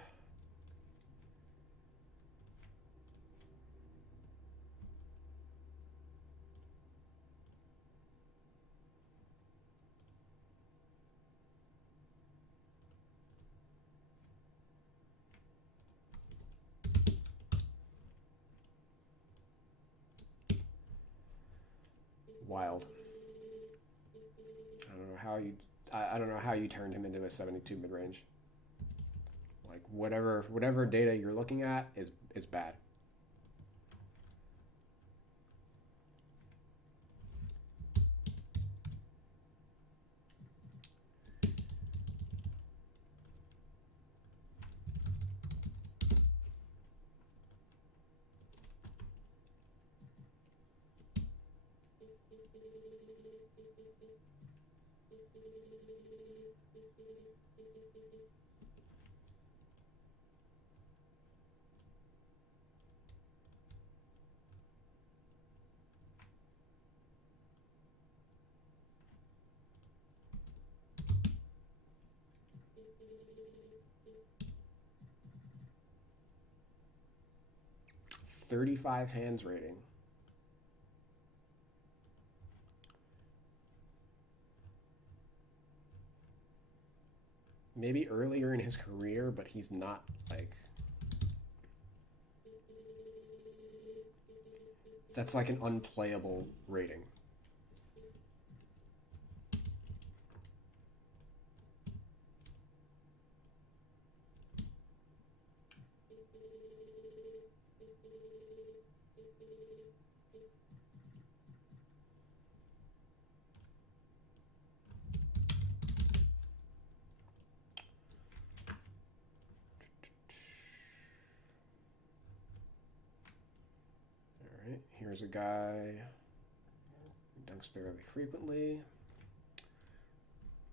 Wild. I don't know how you I don't know how you turned him into a 72 mid range. Like whatever data you're looking at is bad. .35 hands rating. Maybe earlier in his career, but he's not like... That's like an unplayable rating. Here's a guy who dunks fairly frequently.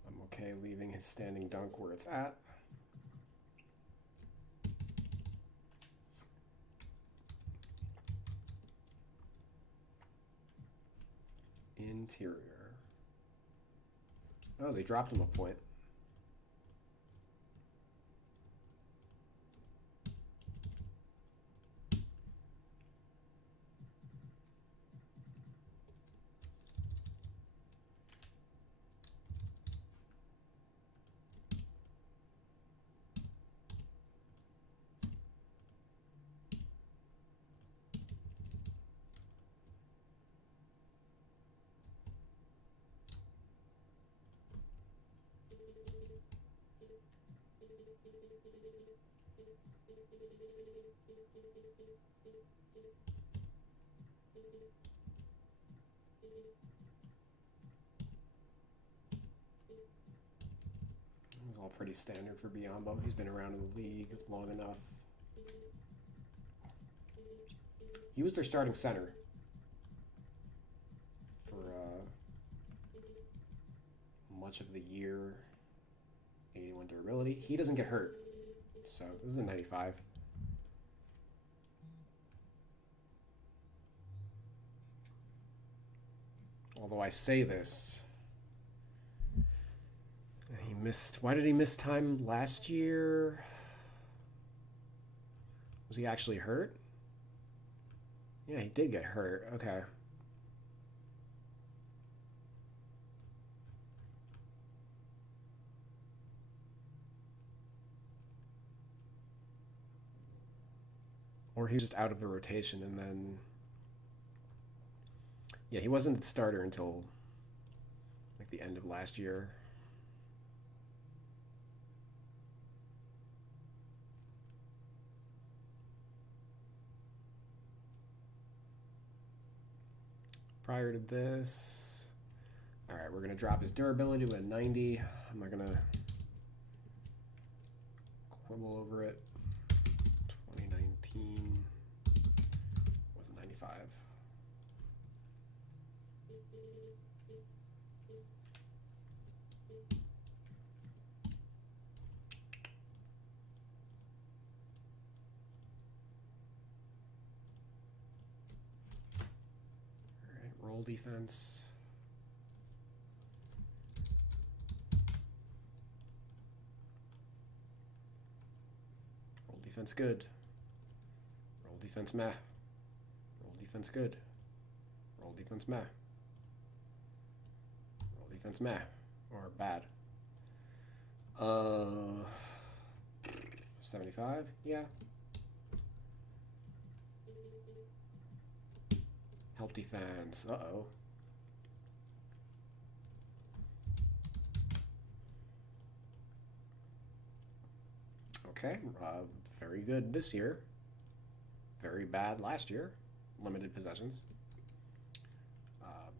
I'm okay leaving his standing dunk where it's at. Interior. Oh, they dropped him a point. It's all pretty standard for Biombo. He's been around in the league long enough. He was their starting center for much of the year. 81 durability. He doesn't get hurt, so this is a 95. Although I say this, he missed. Why did he miss time last year? Was he actually hurt? Yeah, he did get hurt. Okay. Or he was just out of the rotation and then... Yeah, he wasn't the starter until like the end of last year. Prior to this... Alright, we're going to drop his durability to a 90. I'm not going to quibble over it. 2019 was a 95. Alright, roll defense. Roll defense good. Roll defense meh. Roll defense good. Roll defense meh. Roll defense meh. Or bad. 75? Yeah. Help defense. Uh-oh. Okay, very good this year. Very bad last year. Limited possessions.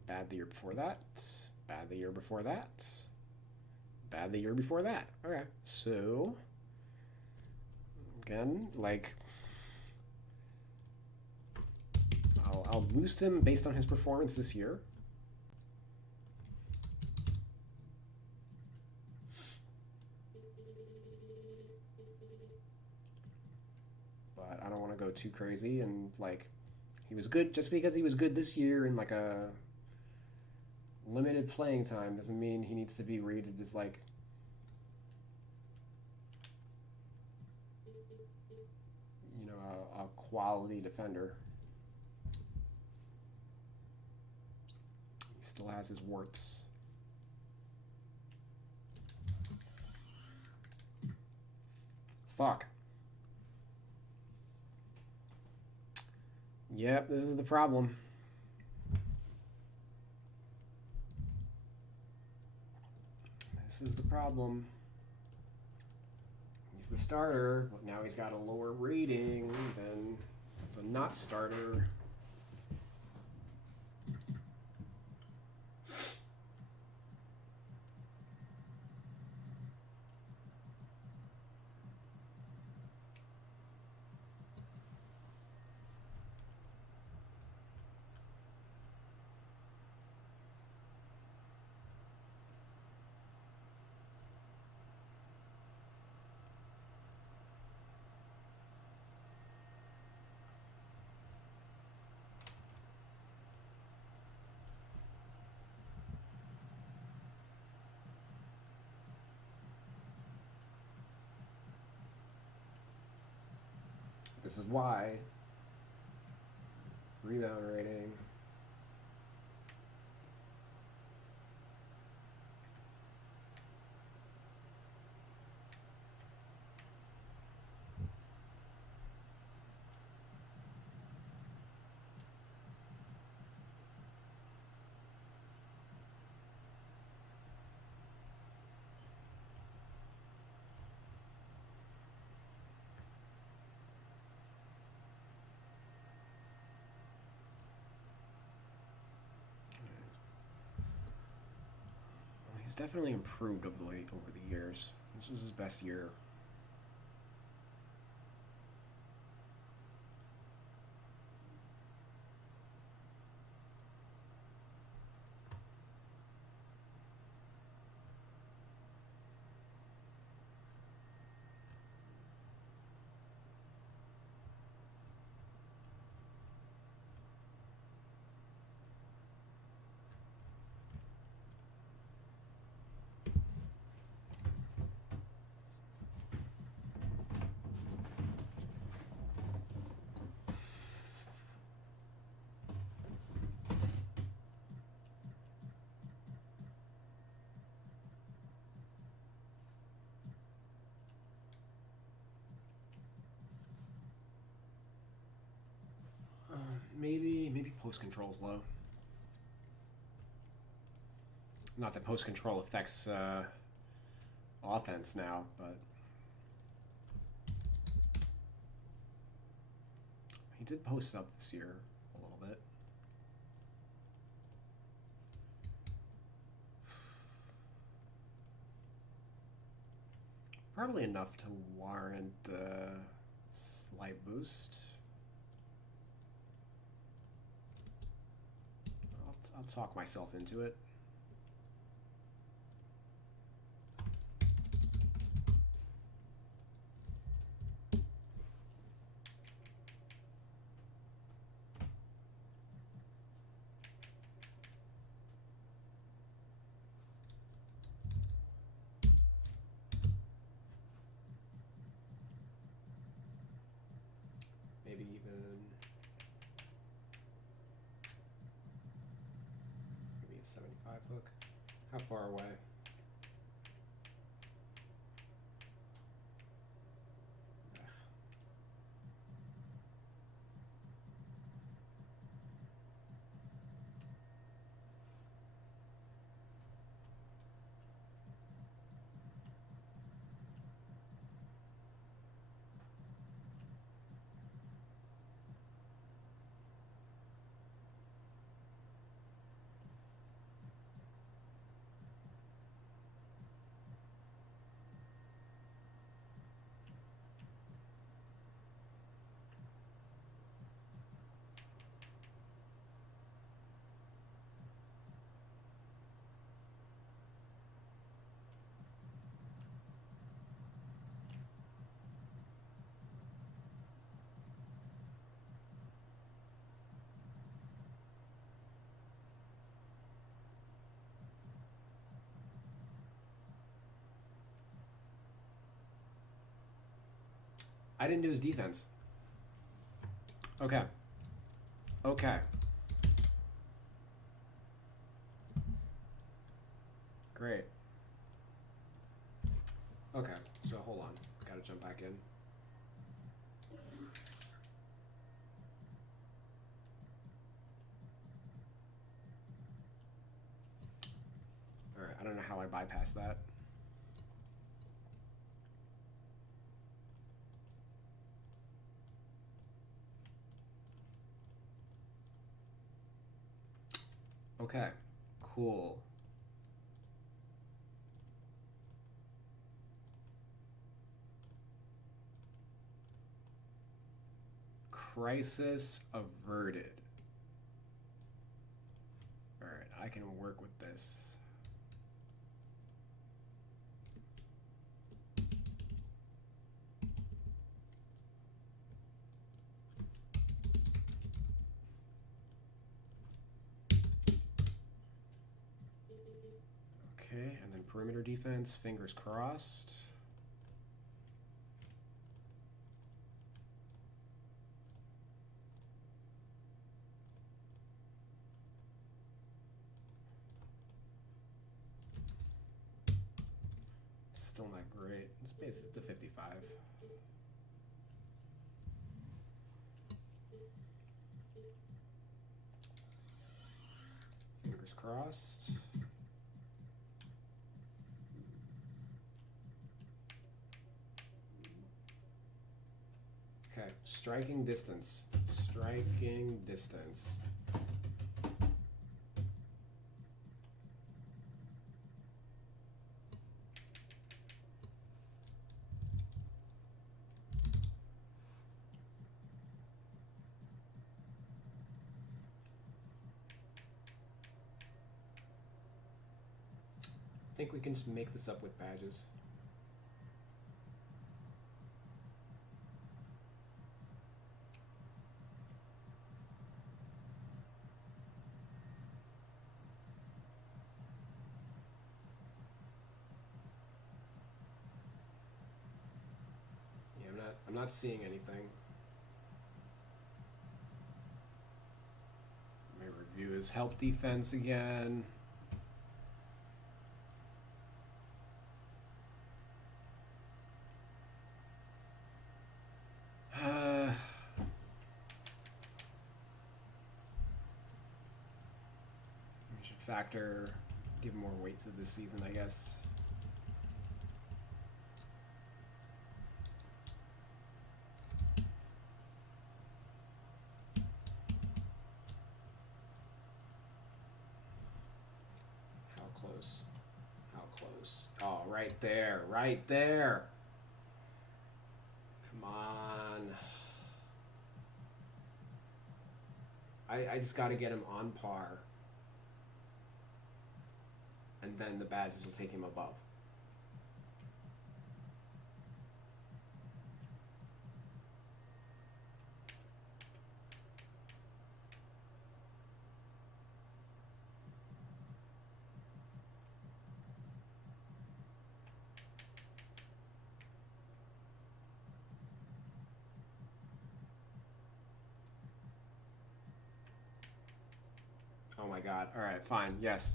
Bad the year before that. Bad the year before that. Bad the year before that. Okay, so again, like I'll boost him based on his performance this year. But I don't want to go too crazy, and like he was good just because he was good this year in like a limited playing time doesn't mean he needs to be rated as like a quality defender. He still has his warts. Fuck. Yep, this is the problem. This is the problem. He's the starter, but now he's got a lower rating than the not starter. This is why rebound rating. He's definitely improved over the years. This was his best year. Maybe post control's low. Not that post control affects offense now, but he did post up this year a little bit. Probably enough to warrant a slight boost. I'll talk myself into it. Maybe even maybe a 75 hook. How far away? I didn't do his defense. Okay. Okay. Great. Okay, so hold on. Gotta jump back in. Alright, I don't know how I bypassed that. Okay, cool. Crisis averted. Alright, I can work with this. Okay, and then perimeter defense, fingers crossed. Still not great. It's basically the 55. Fingers crossed. Okay, striking distance. Striking distance. I think we can just make this up with badges. Yeah, I'm not seeing anything. Let me review his help defense again. We should factor, give more weight to this season, I guess. How close? How close? Oh, right there, right there. Come on. I just got to get him on par. And then the badges will take him above. Oh my god. All right, fine. Yes.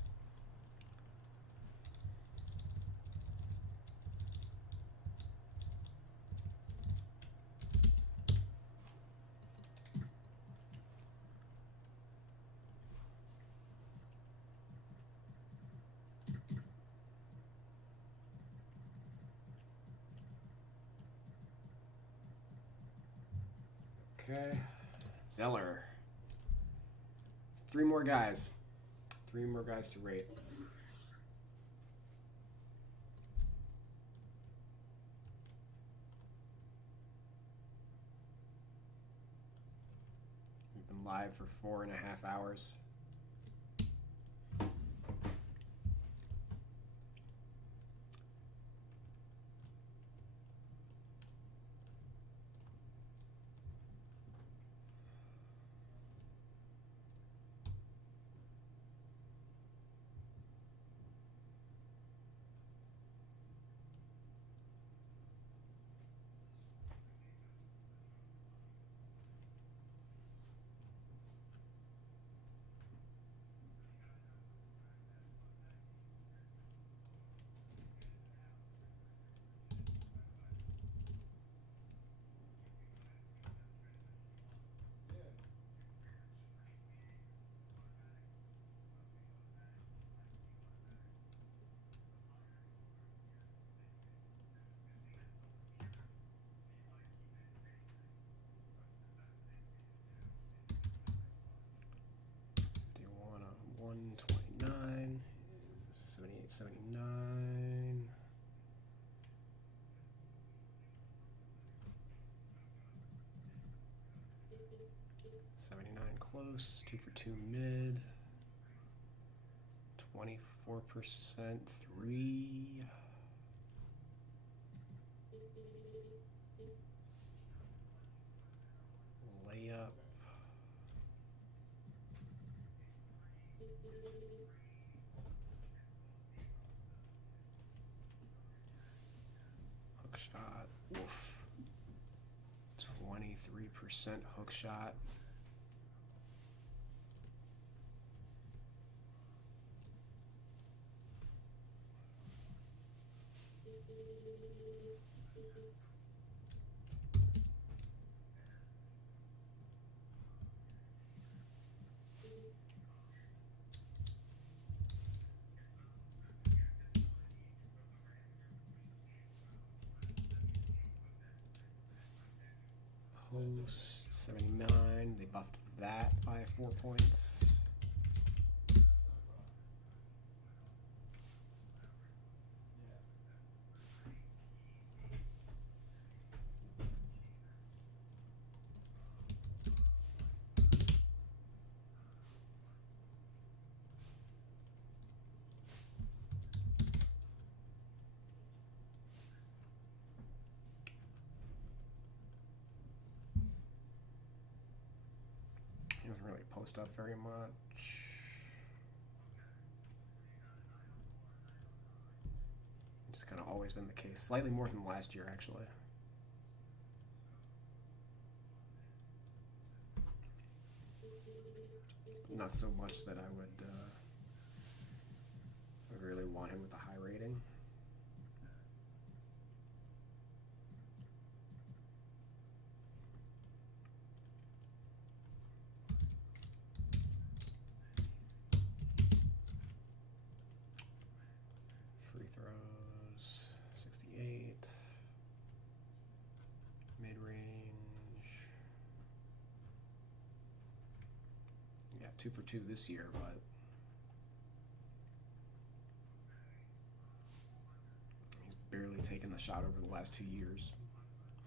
Okay. Zeller. 3 more guys. 3 more guys to rate. We've been live for 4.5 hours. 129, 78, 79. Close, 2 for 2 mid, 24% 3. Layup. Hook shot. Oof. 23% hook shot. Post 79. They buffed that by 4 points. Doesn't really post up very much. It's kind of always been the case. Slightly more than last year, actually. Not so much that I would really want him with a high rating. Free throws, 68. Mid-range. Yeah, 2 for 2 this year, but he's barely taken the shot over the last 2 years.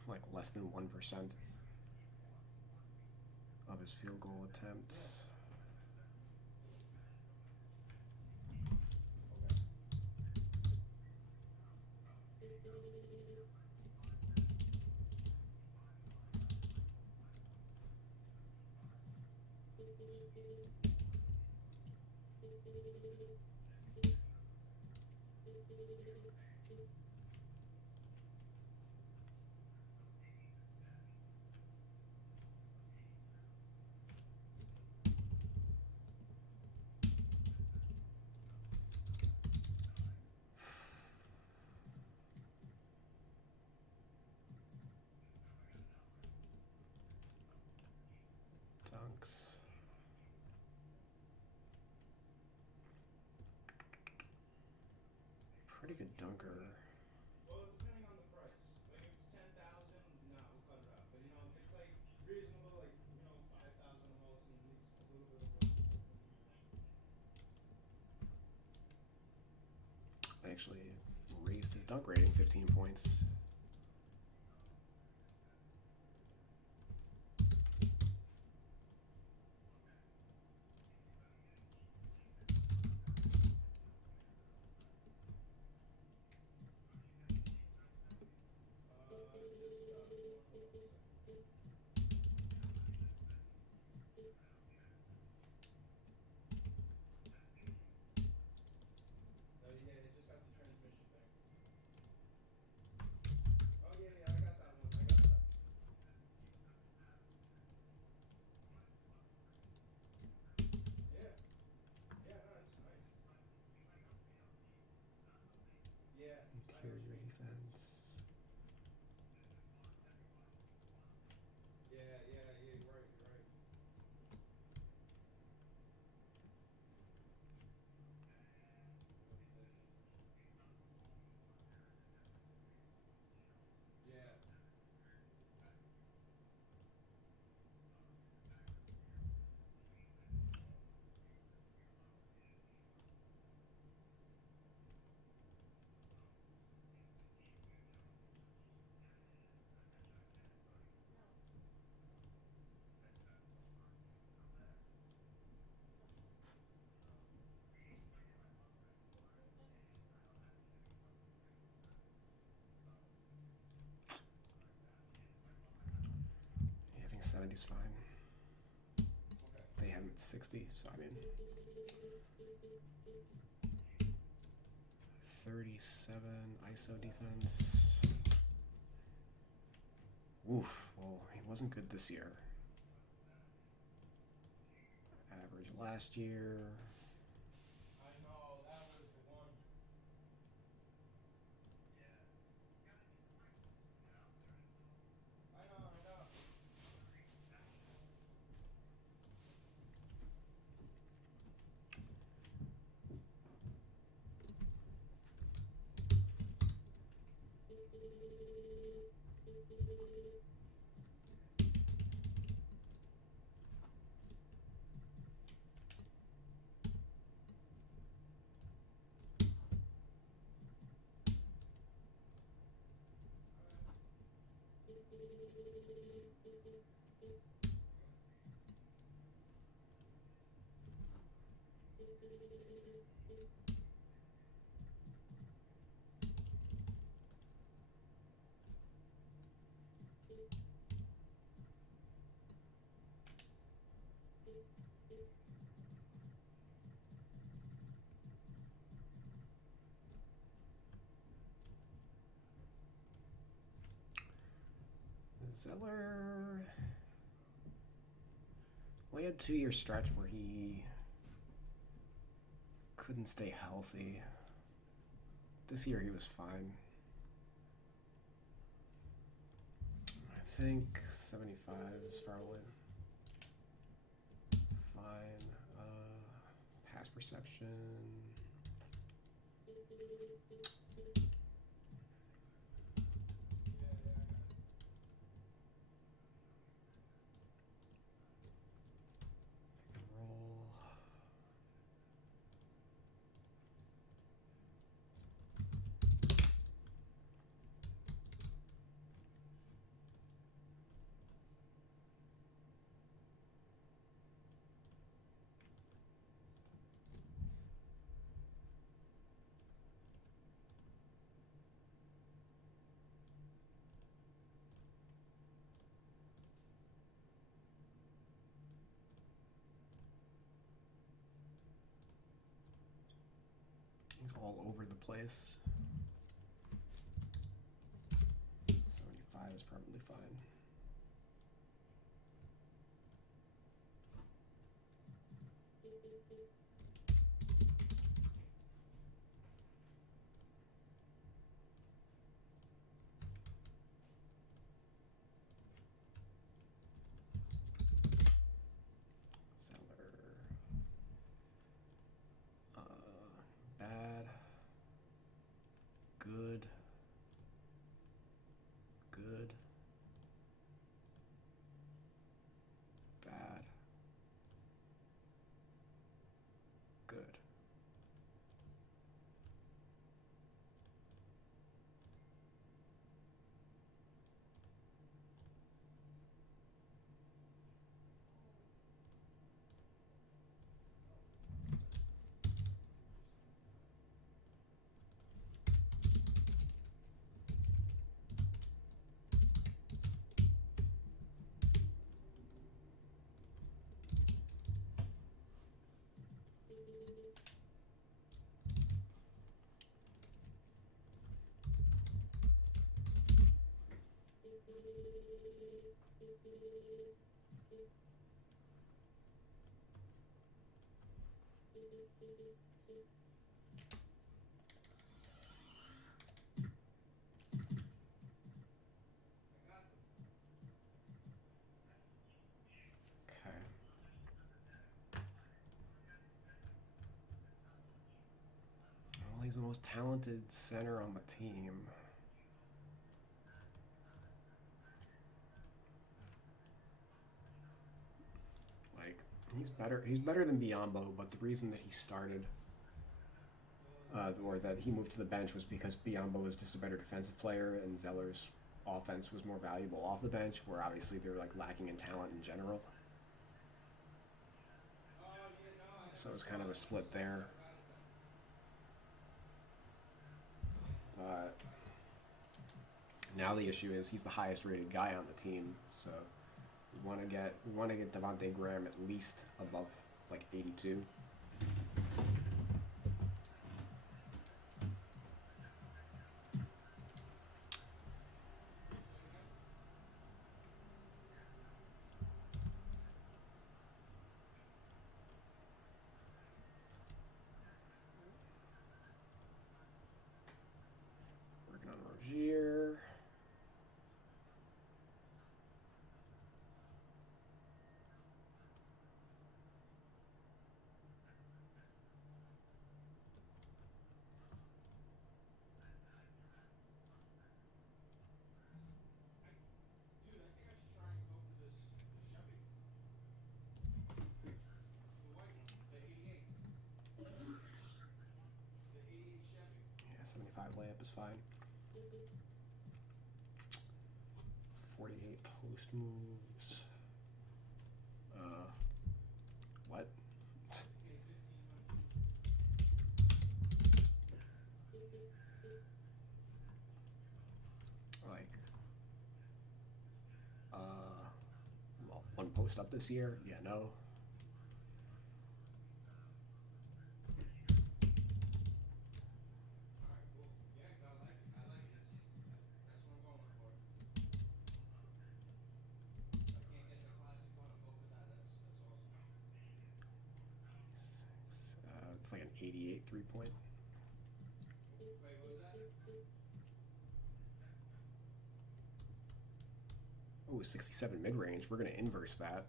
Like less than 1% of his field goal attempts. Dunks. Pretty good dunker. Well, depending on the price. Like if it's 10,000, no, we'll cut it out. But you know, if it's like reasonable, like 5,000 almost, and needs a little bit of work. I actually raised his dunk rating 15 points. Yeah, it just got the transmission thing. Oh yeah, I got that one. I got that. Yeah. Yeah, no, it's nice. Yeah. Interior defense. Yeah, you're right, you're right. Yeah. 70's fine. Okay. They have him at 60, so I mean. 37 ISO defense. Oof. Well, he wasn't good this year. Average last year. I know, that was the one. I know. Zeller. Well, he had a 2-year stretch where he couldn't stay healthy. This year he was fine. I think 75 is probably fine. Pass perception. Roll. He's all over the place. 75 is probably fine. Zeller. Bad. Good. Good. Bad. Good. Okay. Well, he's the most talented center on the team. Like, he's better. He's better than Biombo, but the reason that he started, or that he moved to the bench, was because Biombo was just a better defensive player, and Zeller's offense was more valuable off the bench, where obviously they're like lacking in talent in general. So it was kind of a split there. But now the issue is he's the highest rated guy on the team, so We want to get Devontae Graham at least above like 82. Working on Rozier. Dude, I think I should try and go for this Chevy. The white one, the 88. The 88 Chevy. Yeah, 75 layup is fine. 48 post moves. What? Okay, 1500. Like, well, one post up this year? Yeah, no. Alright, cool. Yeah, 'cause I like it. I like it. That's what I'm going for. If I can't get the classic one, I'll go for that. That's awesome. It's like an 88 3-point. Wait, what was that? Oh, 67 mid range. We're going to inverse that.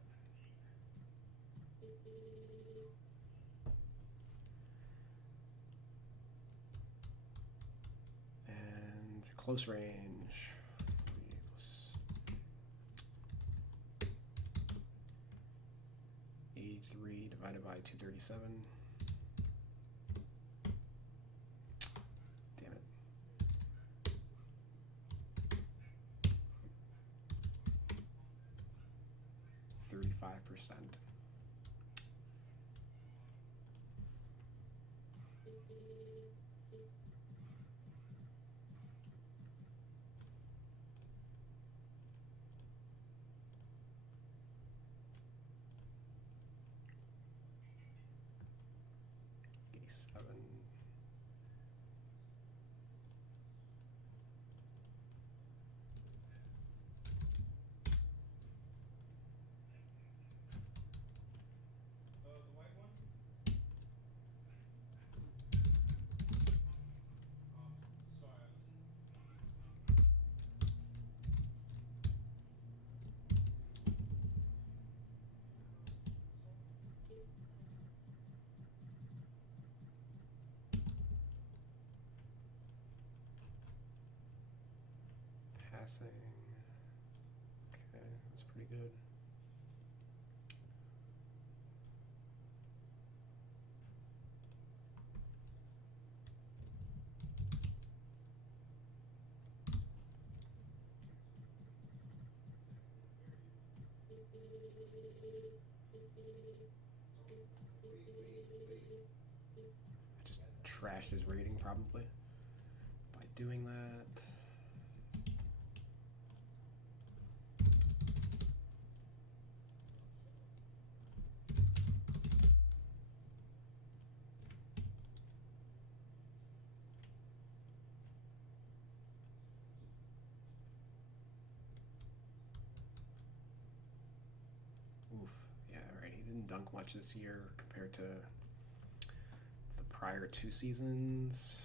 And close range. 40 plus 83 divided by 237. Damn it. %. 87. The white one? Sorry, I was. Passing. Okay, that's pretty good. I just trashed his rating probably by doing that. Oof. Yeah, right. He didn't dunk much this year compared to the prior 2 seasons.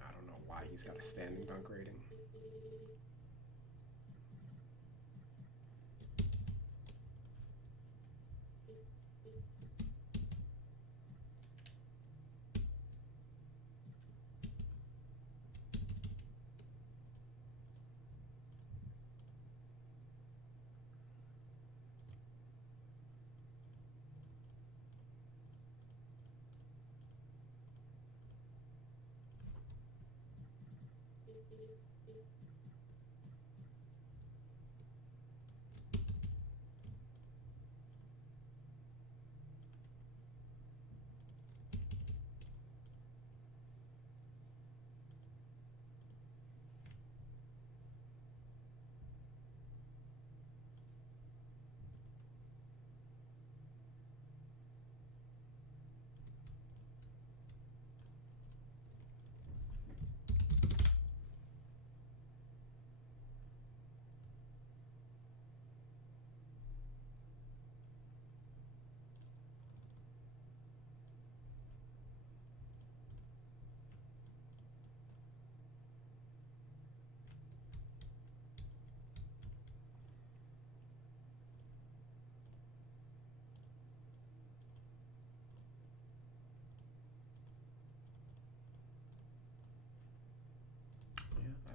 I don't know why he's got a standing dunk rating.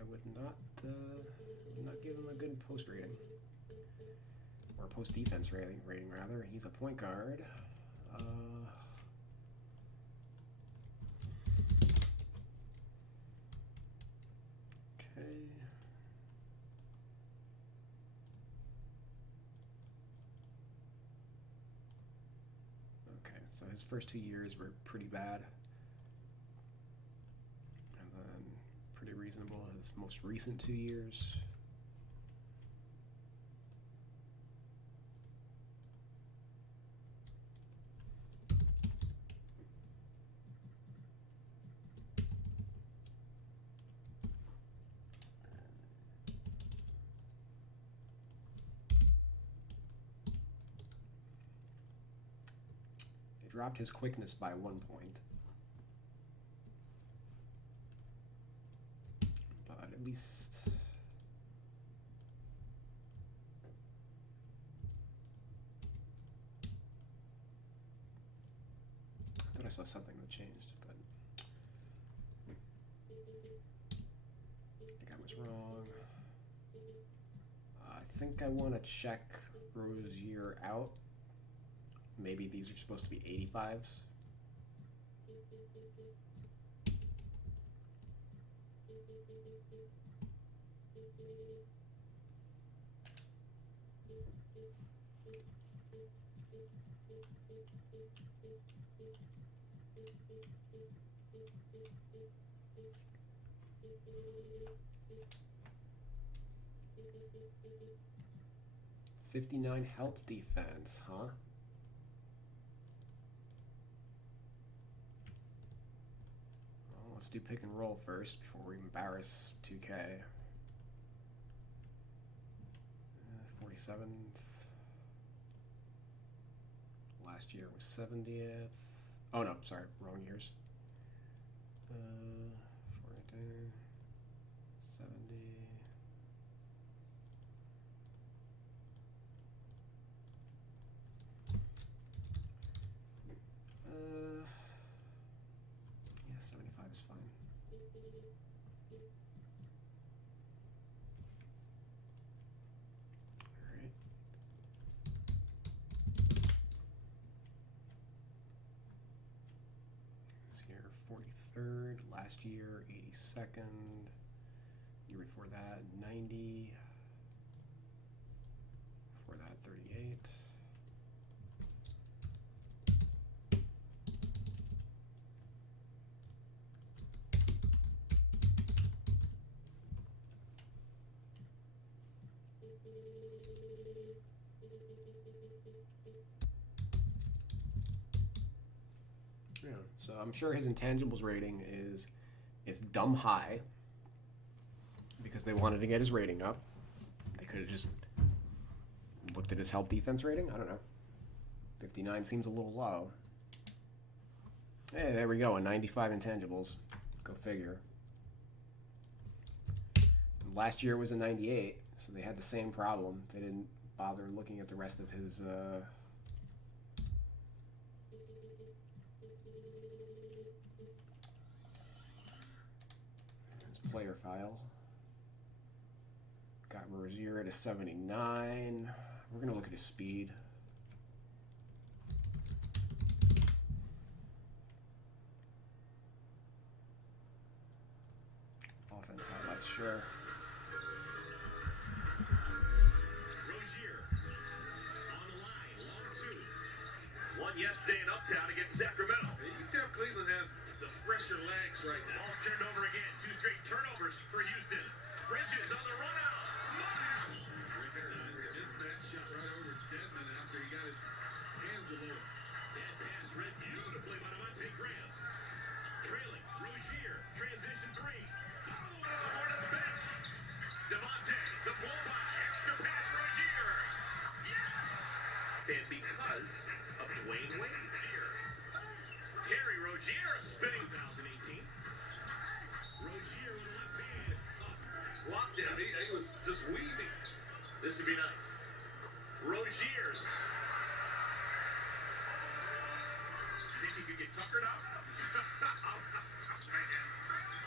would not give him a good post rating. Or post defense rating rather. He's a point guard. Okay. Okay, so his first 2 years were pretty bad. And then pretty reasonable his most recent 2 years. Dropped his quickness by 1 point. But at least I thought I saw something that changed, but I think I was wrong. I think I want to check Rozier out. Maybe these are supposed to be 85s. .59 help defense, huh? Let's do pick and roll first before we embarrass 2K. 47th. Last year was 70th. Oh no, sorry, wrong years. 40, 70. Yeah, 75 is fine. All right. This year, 43rd. Last year, 82nd. Year before that, 90. Before that, 38. Yeah, so I'm sure his intangibles rating is dumb high because they wanted to get his rating up. They could have just looked at his help defense rating. I don't know. 59 seems a little low. Hey, there we go. A 95 intangibles. Go figure. Last year was a 98, so they had the same problem. They didn't bother looking at the rest of his player file. Got Rozier at a 79. We're going to look at his speed. Offense highlights, sure. Rozier on the line, long two. One yesterday in Uptown against Sacramento. You can tell Cleveland has the fresher legs right now. Ball's turned over again. 2 straight turnovers for Houston. Bridges on the run out. Recognized the mismatch shot right over Dedmon after he got his hands to lower. That pass read beautifully by Devontae Graham. Trailing, Rozier, transition 3. Oh, the Hornets bench. Devontae, the blow by, extra pass, Rozier. Yes! And because of Dwayne Wade here. Terry Rozier spinning 2018. Rozier with the left hand up. Lockdown. He was just weaving. This would be nice. Rozier's. Think he could get get tuckered out.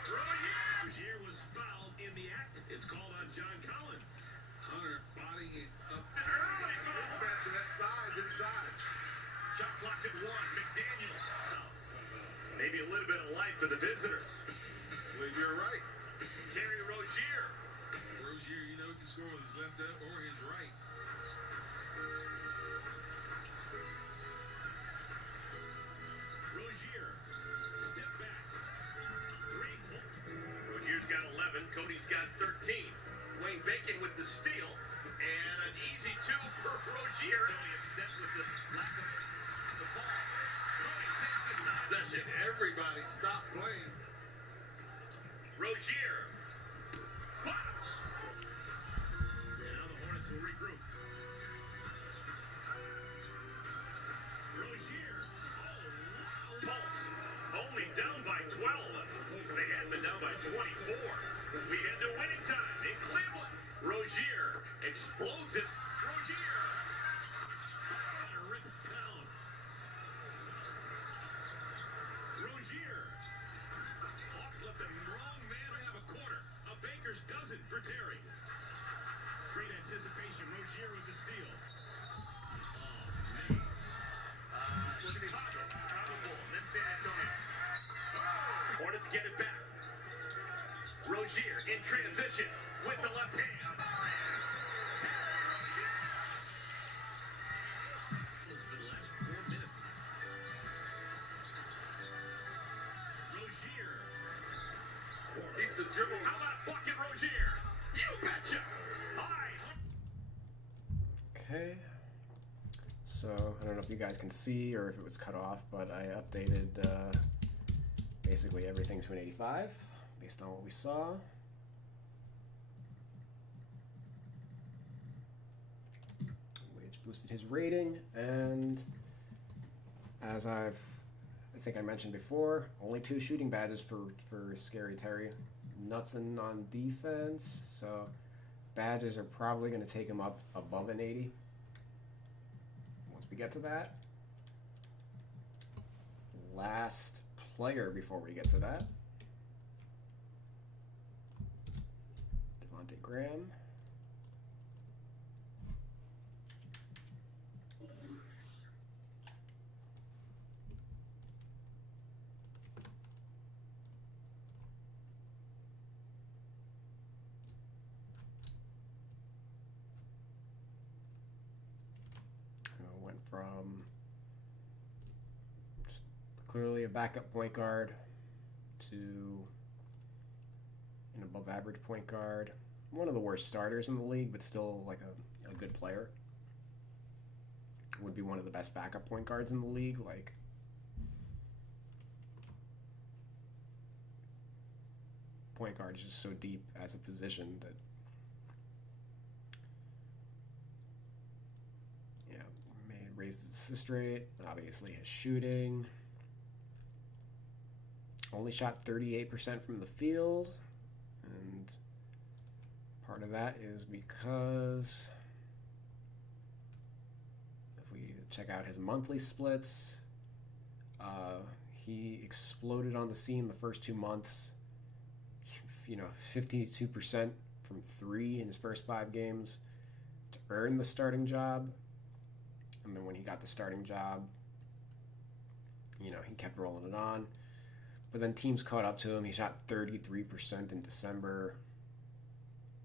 Rozier was fouled in the act. It's called on John Collins. Hunter bodying it up. Mismatch of that size inside. Shot clock's at 1. McDaniel. Maybe a little bit of life for the visitors. Well, you're right. Terry Rozier. Rozier, you know, he can score with his left or his right. Rozier. Step back. 3. Rozier's got 11. Cody's got 13. Wayne Bacon with the steal. And an easy 2 for Rozier. Really upset with the lack of the ball. Cody takes his possession. Everybody stop playing. Rozier. Box. And now the Hornets will regroup. Rozier. Oh, wow. Pulse. Only down by 12. They had been down by 24. We head to winning time in Cleveland. Rozier explodes it. Rozier. Rip it down. Rozier. Hawks let the wrong man have a quarter. A baker's dozen for Terry. Great anticipation. Rozier with the steal. Oh, man. Look at Chicago. Probable. Then San Antonio. Oh! Hornets get it back. Rozier in transition with the left hand. For the last 4 minutes. Rozier. He's a dribble. How about bucket Rozier? You betcha. High. Okay. So I don't know if you guys can see or if it was cut off, but I updated basically everything to an 85 based on what we saw. Which boosted his rating, and as I think I mentioned before, only 2 shooting badges for Scary Terry. Nothing on defense, so badges are probably going to take him up above an 80. Once we get to that. Last player before we get to that. Devontae Graham. Went from just clearly a backup point guard to an above average point guard. One of the worst starters in the league, but still like a good player. Would be one of the best backup point guards in the league. Like, point guard is just so deep as a position that, yeah, raised his assist rate, obviously his shooting. Only shot 38% from the field, and part of that is because if we check out his monthly splits, he exploded on the scene the first 2 months. 52% from 3 in his first 5 games to earn the starting job. And then when he got the starting job, he kept rolling it on. But then teams caught up to him. He shot 33% in December,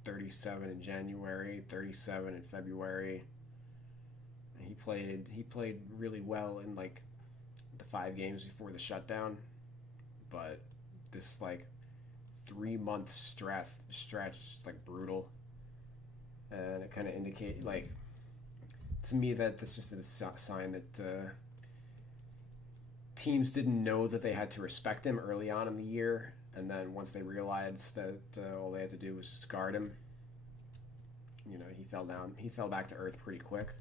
37 in January, 37 in February. And he played really well in like the 5 games before the shutdown. But this like 3-month stretch is like brutal. And it kind of indicate like, to me, that's just a sign that teams didn't know that they had to respect him early on in the year, and then once they realized that all they had to do was guard him, he fell down. He fell back to earth pretty quick.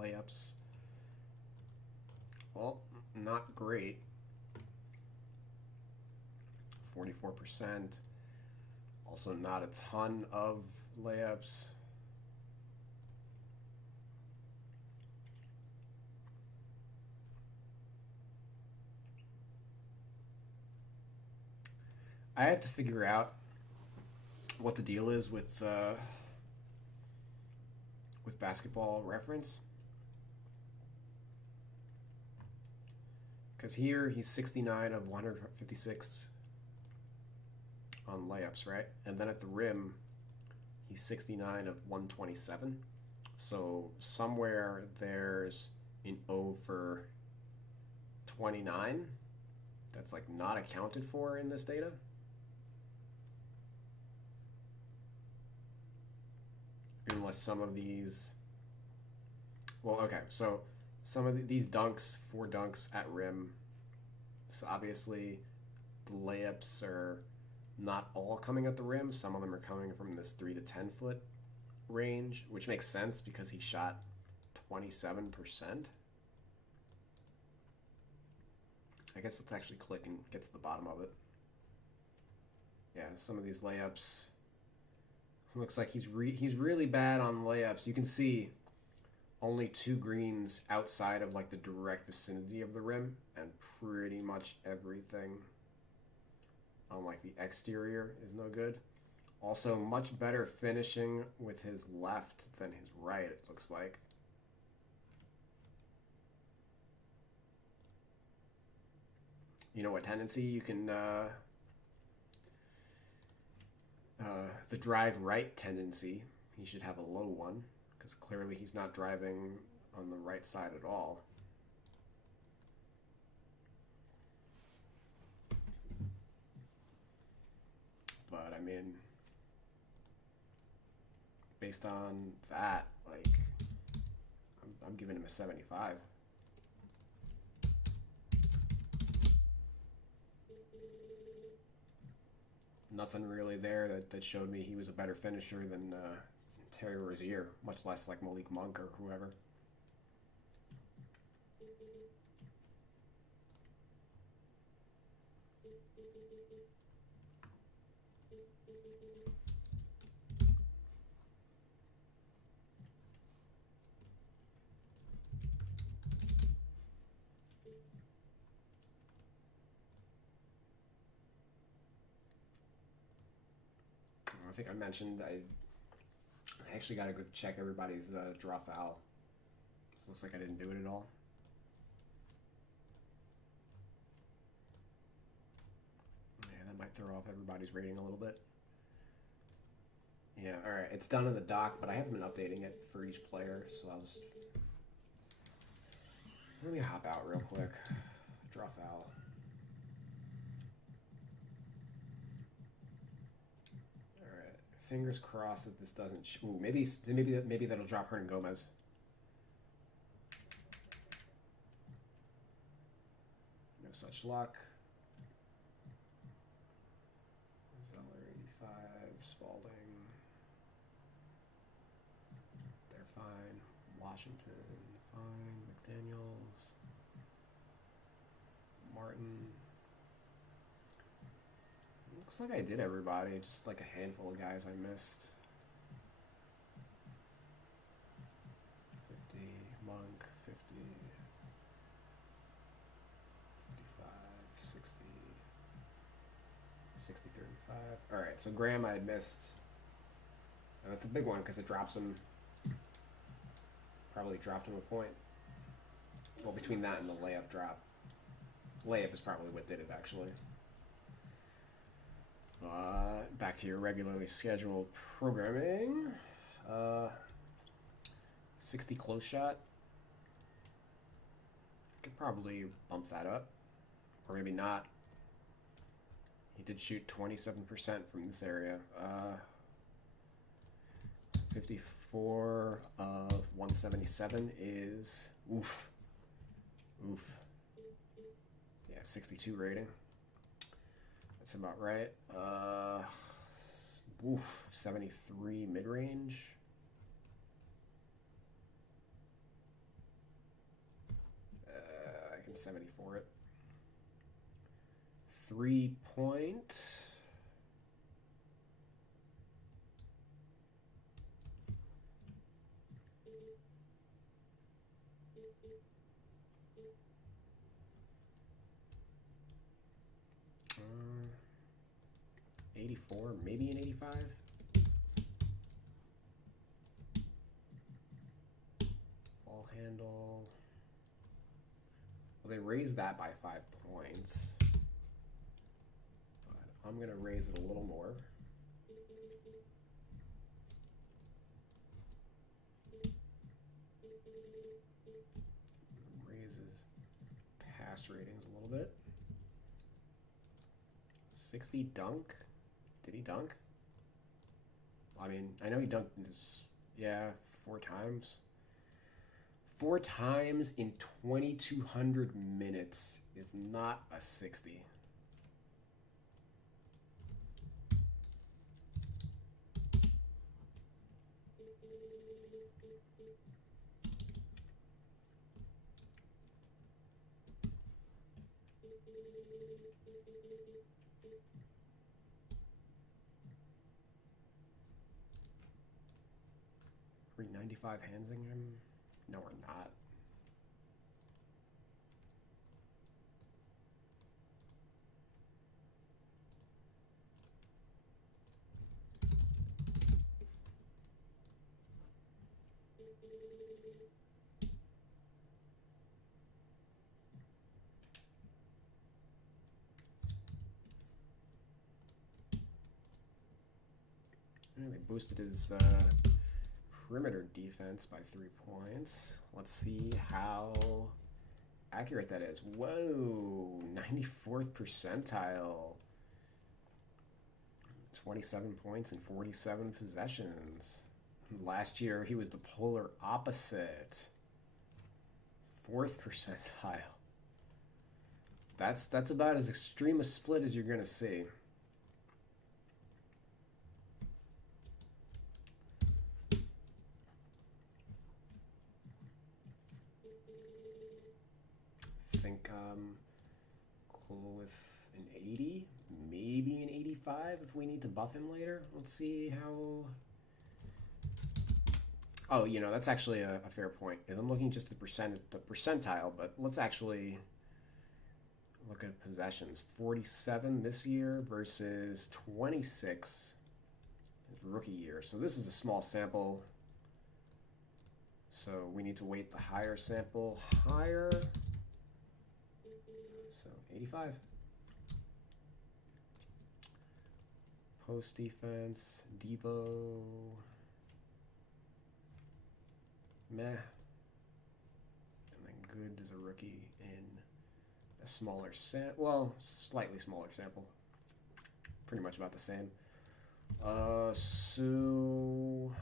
layups. Well, not great. 44%. Also not a ton of layups. I have to figure out what the deal is with Basketball Reference. Because here he's 69 of 156 on layups, right? And then at the rim, he's 69 of 127. So somewhere there's an 0 for 29 that's like not accounted for in this data. Unless some of these, well, okay, so some of these dunks, 4 dunks at rim, so obviously the layups are not all coming at the rim. Some of them are coming from this 3 to 10 foot range, which makes sense because he shot 27%. I guess let's actually click and get to the bottom of it. Yeah, some of these layups, looks like he's really bad on layups. You can see only 2 greens outside of like the direct vicinity of the rim, and pretty much everything on like the exterior is no good. Also, much better finishing with his left than his right, it looks like. You know what tendency you can the drive right tendency, he should have a low one, because clearly he's not driving on the right side at all. But I mean, based on that, like, I'm giving him a 75. Nothing really there that showed me he was a better finisher than Terry Rozier, much less like Malik Monk or whoever. I think I mentioned I actually got to go check everybody's draw foul. This looks like I didn't do it at all. Yeah, that might throw off everybody's rating a little bit. Yeah, all right, it's done in the doc, but I haven't been updating it for each player, so I'll just let me hop out real quick. Draw foul. Fingers crossed that this doesn't. Ooh, maybe that'll drop Hernan Gomez. No such luck. Zeller 85, Spalding. They're fine. Washington, fine. McDaniels. Martin. Looks like I did everybody, just like a handful of guys I missed. 50, Monk, 50, 55, 60, 60, 35. All right, so Graham I had missed. And that's a big one because it drops him, probably dropped him a point. Well, between that and the layup drop. Layup is probably what did it, actually. Back to your regularly scheduled programming. 60 close shot. Could probably bump that up. Or maybe not. He did shoot 27% from this area. 54 of 177 is... Oof. Oof. Yeah, 62 rating. That's about right. 73 mid-range. 70 for it. 3-point. Uh, 84, maybe an 85. Ball handle. Well, they raised that by 5 points. But I'm going to raise it a little more. Raises pass ratings a little bit. 60 dunk. Did he dunk? I mean, I know he dunked this, yeah, 4 times. 4 times in 2,200 minutes is not a 60. Are we 95 handsing him? No, we're not. And they boosted his perimeter defense by 3 points. Let's see how accurate that is. Whoa, 94th percentile. 27 points in 47 possessions. Last year, he was the polar opposite. 4th percentile. That's about as extreme a split as you're going to see. Think cool with an 80, maybe an 85 if we need to buff him later. Let's see how. Oh, you know, that's actually a fair point. Because I'm looking just at the percentile, but let's actually look at possessions. 47 this year versus 26 his rookie year. So this is a small sample. So we need to weight the higher sample higher. So 85. Post defense, Debo. Meh. And then good as a rookie in a smaller slightly smaller sample. Pretty much about the same. So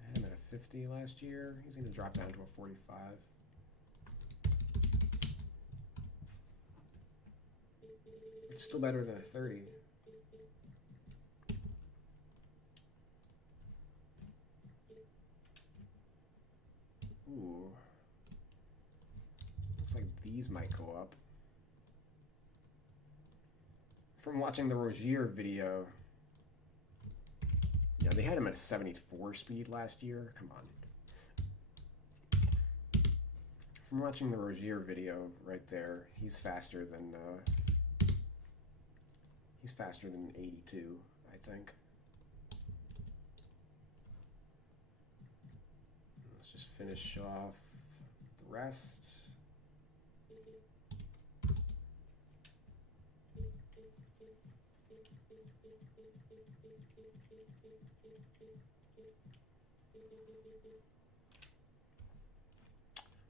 I had him at a 50 last year. He's gonna drop down to a 45. It's still better than a 30. Ooh. Looks like these might go up. From watching the Rozier video, yeah, they had him at a 74 speed last year. Come on. From watching the Rozier video right there, he's faster than 82, I think. Let's just finish off the rest.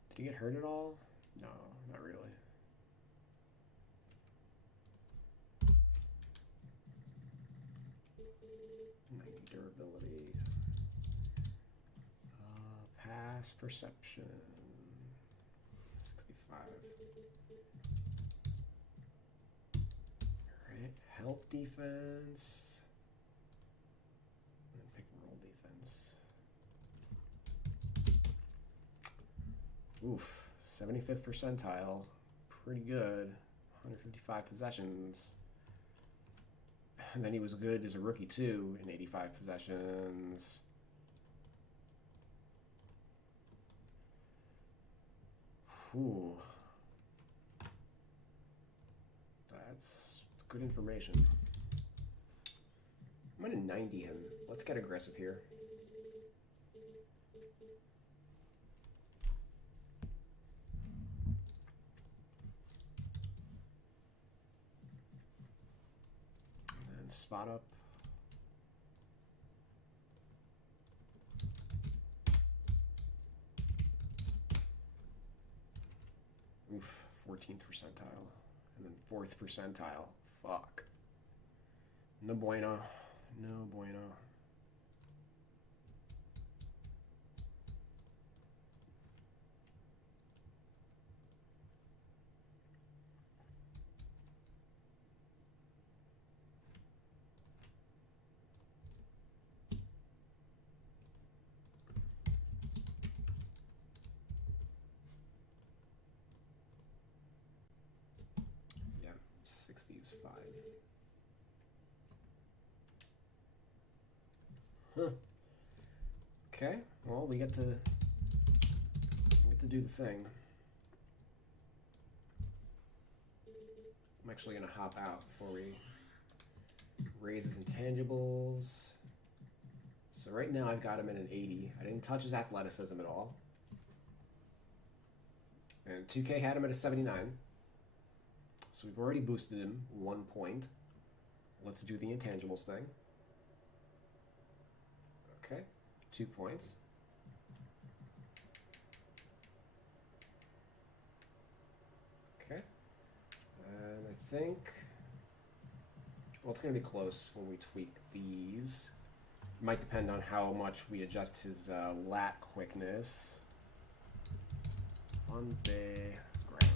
Did he get hurt at all? No, not really. Durability. Pass perception. 65. Alright, help defense. And then pick and roll defense. Oof, 75th percentile. pretty good. 155 possessions. And then he was good as a rookie, too, in 85 possessions. Whew. That's good information. I'm going to 90 him. Let's get aggressive here. And spot up. Oof, 14th percentile. And then 4th percentile. Fuck. No bueno. No bueno. Yeah, 60 is 5. Huh. Okay, well, we get to do the thing. I'm actually gonna hop out before we raise his intangibles. So right now I've got him at an 80. I didn't touch his athleticism at all. And 2K had him at a 79. So we've already boosted him 1 point. Let's do the intangibles thing. Okay, 2 points. Okay, and I think, well, it's going to be close when we tweak these. It might depend on how much we adjust his lat quickness. Fonte Graham.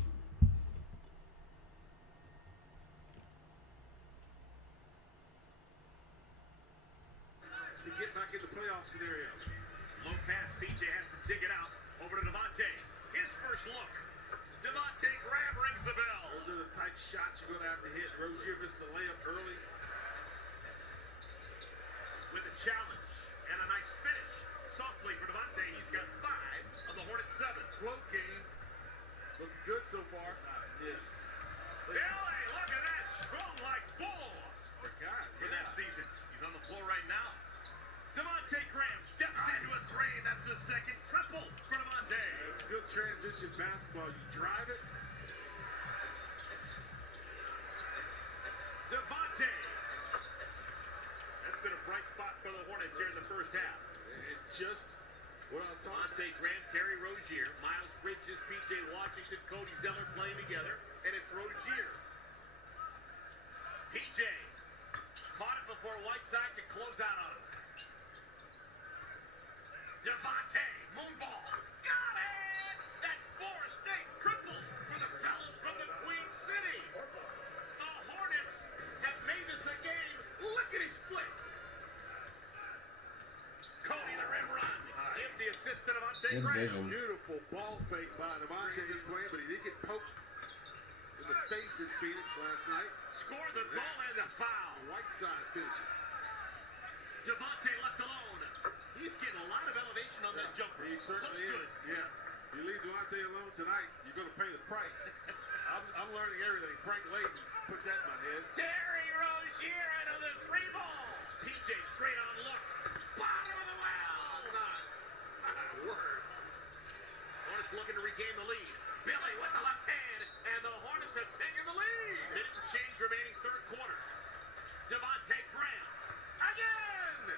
To get back in the playoff scenario. Low pass, PJ has to dig it out. Over to Devontae. His first look. Devontae Graham rings the bell. Those are the type shots you're going to have to hit. Rozier missed the layup early. With a challenge and a nice finish. Softly for Devontae. He's got 5 of the Hornets 7. Float game. Looking good so far. Yes. Billy, look at that. Strong like bulls. God, for that season. He's on the floor right now. Devontae Graham steps into a three. That's the second triple for Devontae. It's good transition basketball. You drive it. Devontae. That's been a bright spot for the Hornets here in the first half. And just what I was talking about. Devontae Graham, Terry Rozier, Miles Bridges, P.J. Washington, Cody Zeller playing together. And it's Rozier. P.J. caught it before Whiteside could close out on him. Devontae, moonball, got it! That's 4 straight triples for the fellas from the Queen City. The Hornets have made this a game. Lickety-split. Cody, the rim run. Give the assist to Devontae Good Graham. vision. Beautiful ball fake by Devontae is playing, but he did get poked in the face in Phoenix last night. Scored the goal and the foul. Whiteside finishes. Devontae left alone. He's getting a lot of elevation on that jumper. He certainly is. Yeah. You leave Devontae alone tonight, you're going to pay the price. I'm learning everything. Frank Layton put that in my head. Terry Rozier into the 3-ball. PJ straight on look. Bottom of the well. My word. Hornets looking to regain the lead. Billy with the left hand, and the Hornets have taken the lead. Minute and change remaining third quarter. Devontae Graham. Again!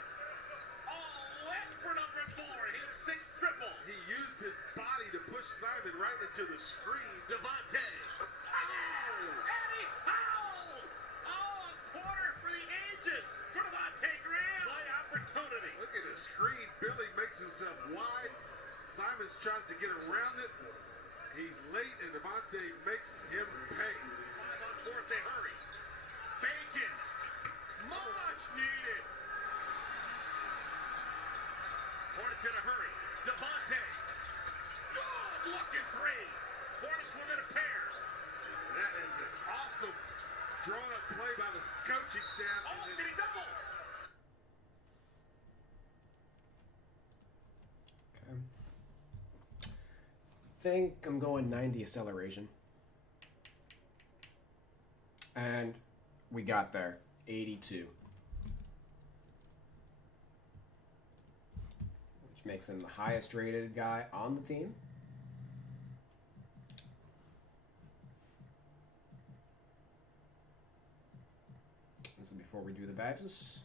All wet for number 4, his 6th triple. He used his body to push Simon right into the screen. Devontae. Again! And he's fouled! Oh, a quarter for the ages for Devontae Graham. Play opportunity. Look at the screen. Billy makes himself wide. Simons tries to get around it. He's late, and Devontae makes him pay. 5 on 4th, they hurry. Bacon. Much needed. Hornets in a hurry. Devontae. Good looking 3. Hornets within a pair. step, Oh, and and then he doubles. Okay. Think I'm going 90 acceleration. And we got there. 82. Which makes him the highest rated guy on the team. This is before we do the badges.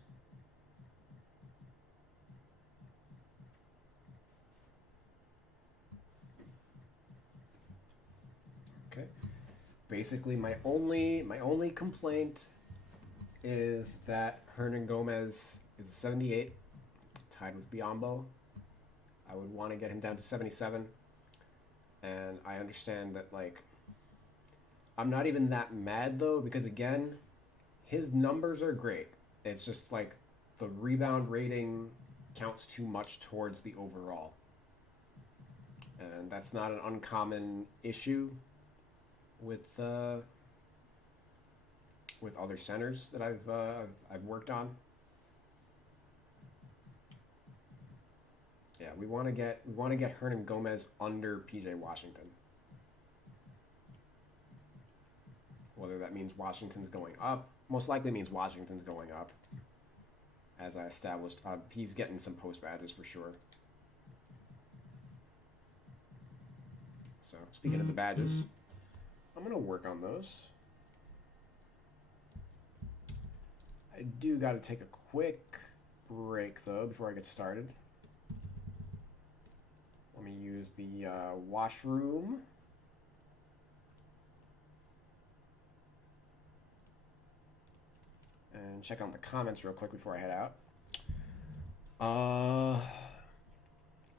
Okay. Basically, my only complaint is that Hernan Gomez is a 78, tied with Biombo. I would want to get him down to 77, and I understand that, like, I'm not even that mad though, because again, his numbers are great. It's just like the rebound rating counts too much towards the overall, and that's not an uncommon issue with other centers that I've worked on. Yeah, we want to get Hernan Gomez under PJ Washington. Whether that means Washington's going up, most likely means Washington's going up. As I established, he's getting some post badges for sure. So speaking of the badges, I'm gonna work on those. I do got to take a quick break though before I get started. Let me use the washroom. And check on the comments real quick before I head out.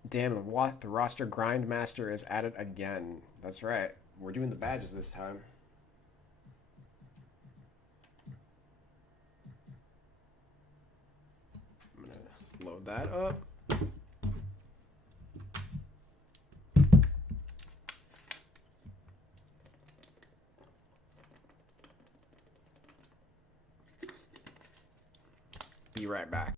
Damn, the roster grindmaster is at it again. That's right. We're doing the badges this time. I'm gonna load that up. Be right back.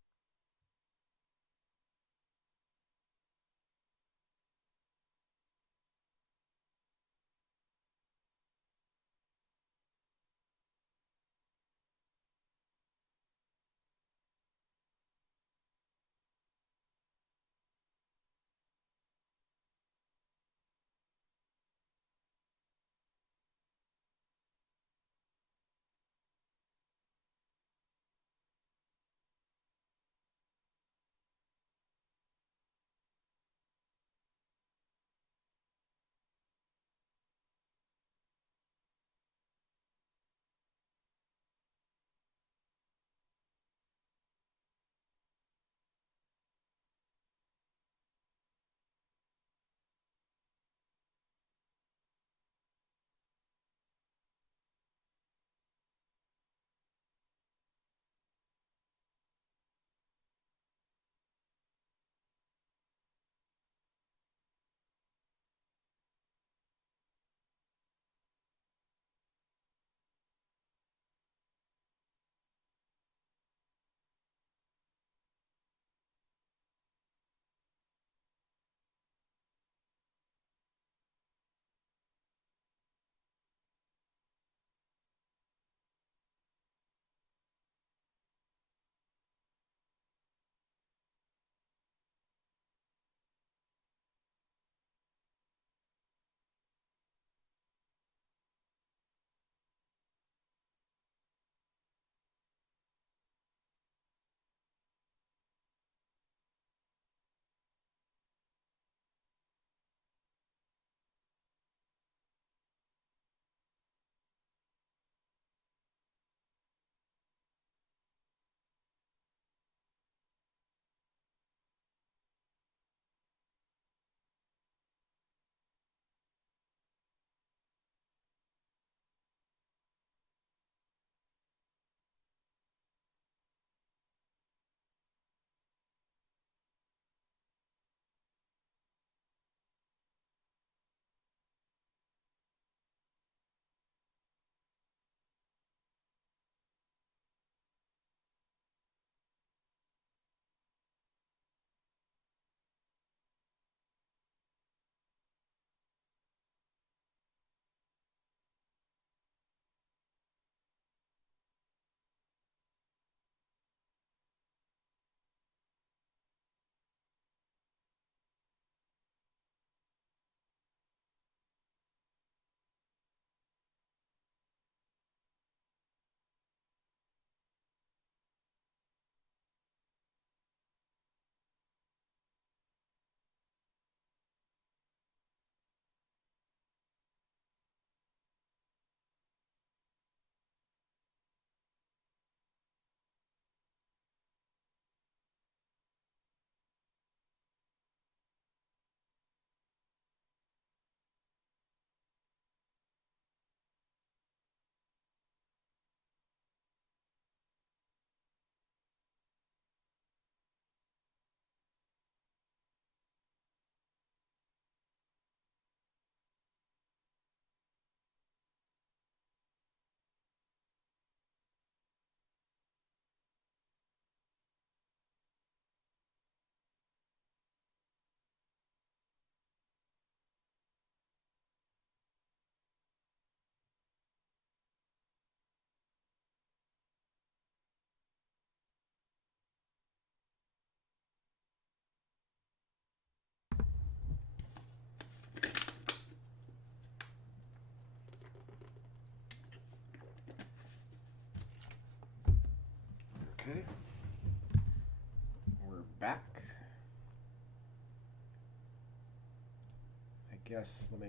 guess let me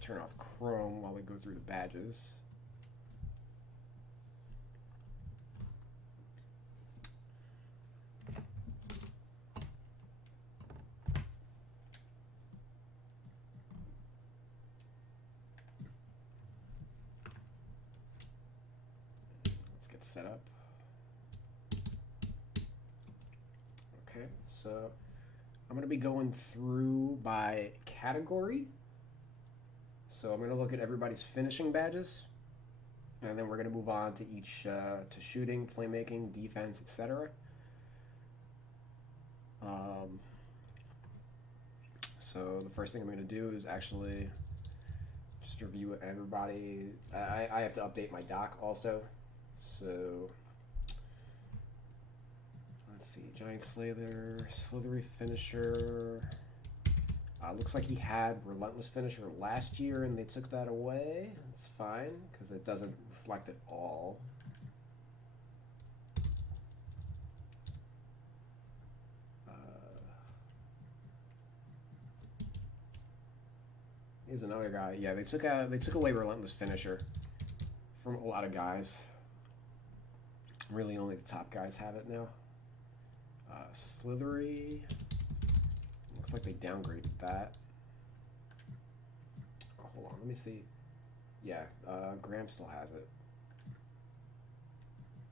turn off Chrome while we go through the badges. Let's get set up. Okay, so I'm going to be going through by category. So I'm going to look at everybody's finishing badges, and then we're going to move on to each to shooting, playmaking, defense, etc. So the first thing I'm going to do is actually just review everybody. I have to update my doc also. So let's see, Giant Slayer, Slithery Finisher. Looks like he had Relentless Finisher last year and they took that away. It's fine because it doesn't reflect at all. Here's another guy. Yeah, they took away Relentless Finisher from a lot of guys. Really, only the top guys have it now. Slithery. Looks like they downgraded that. Oh, hold on, let me see. Yeah, Graham still has it.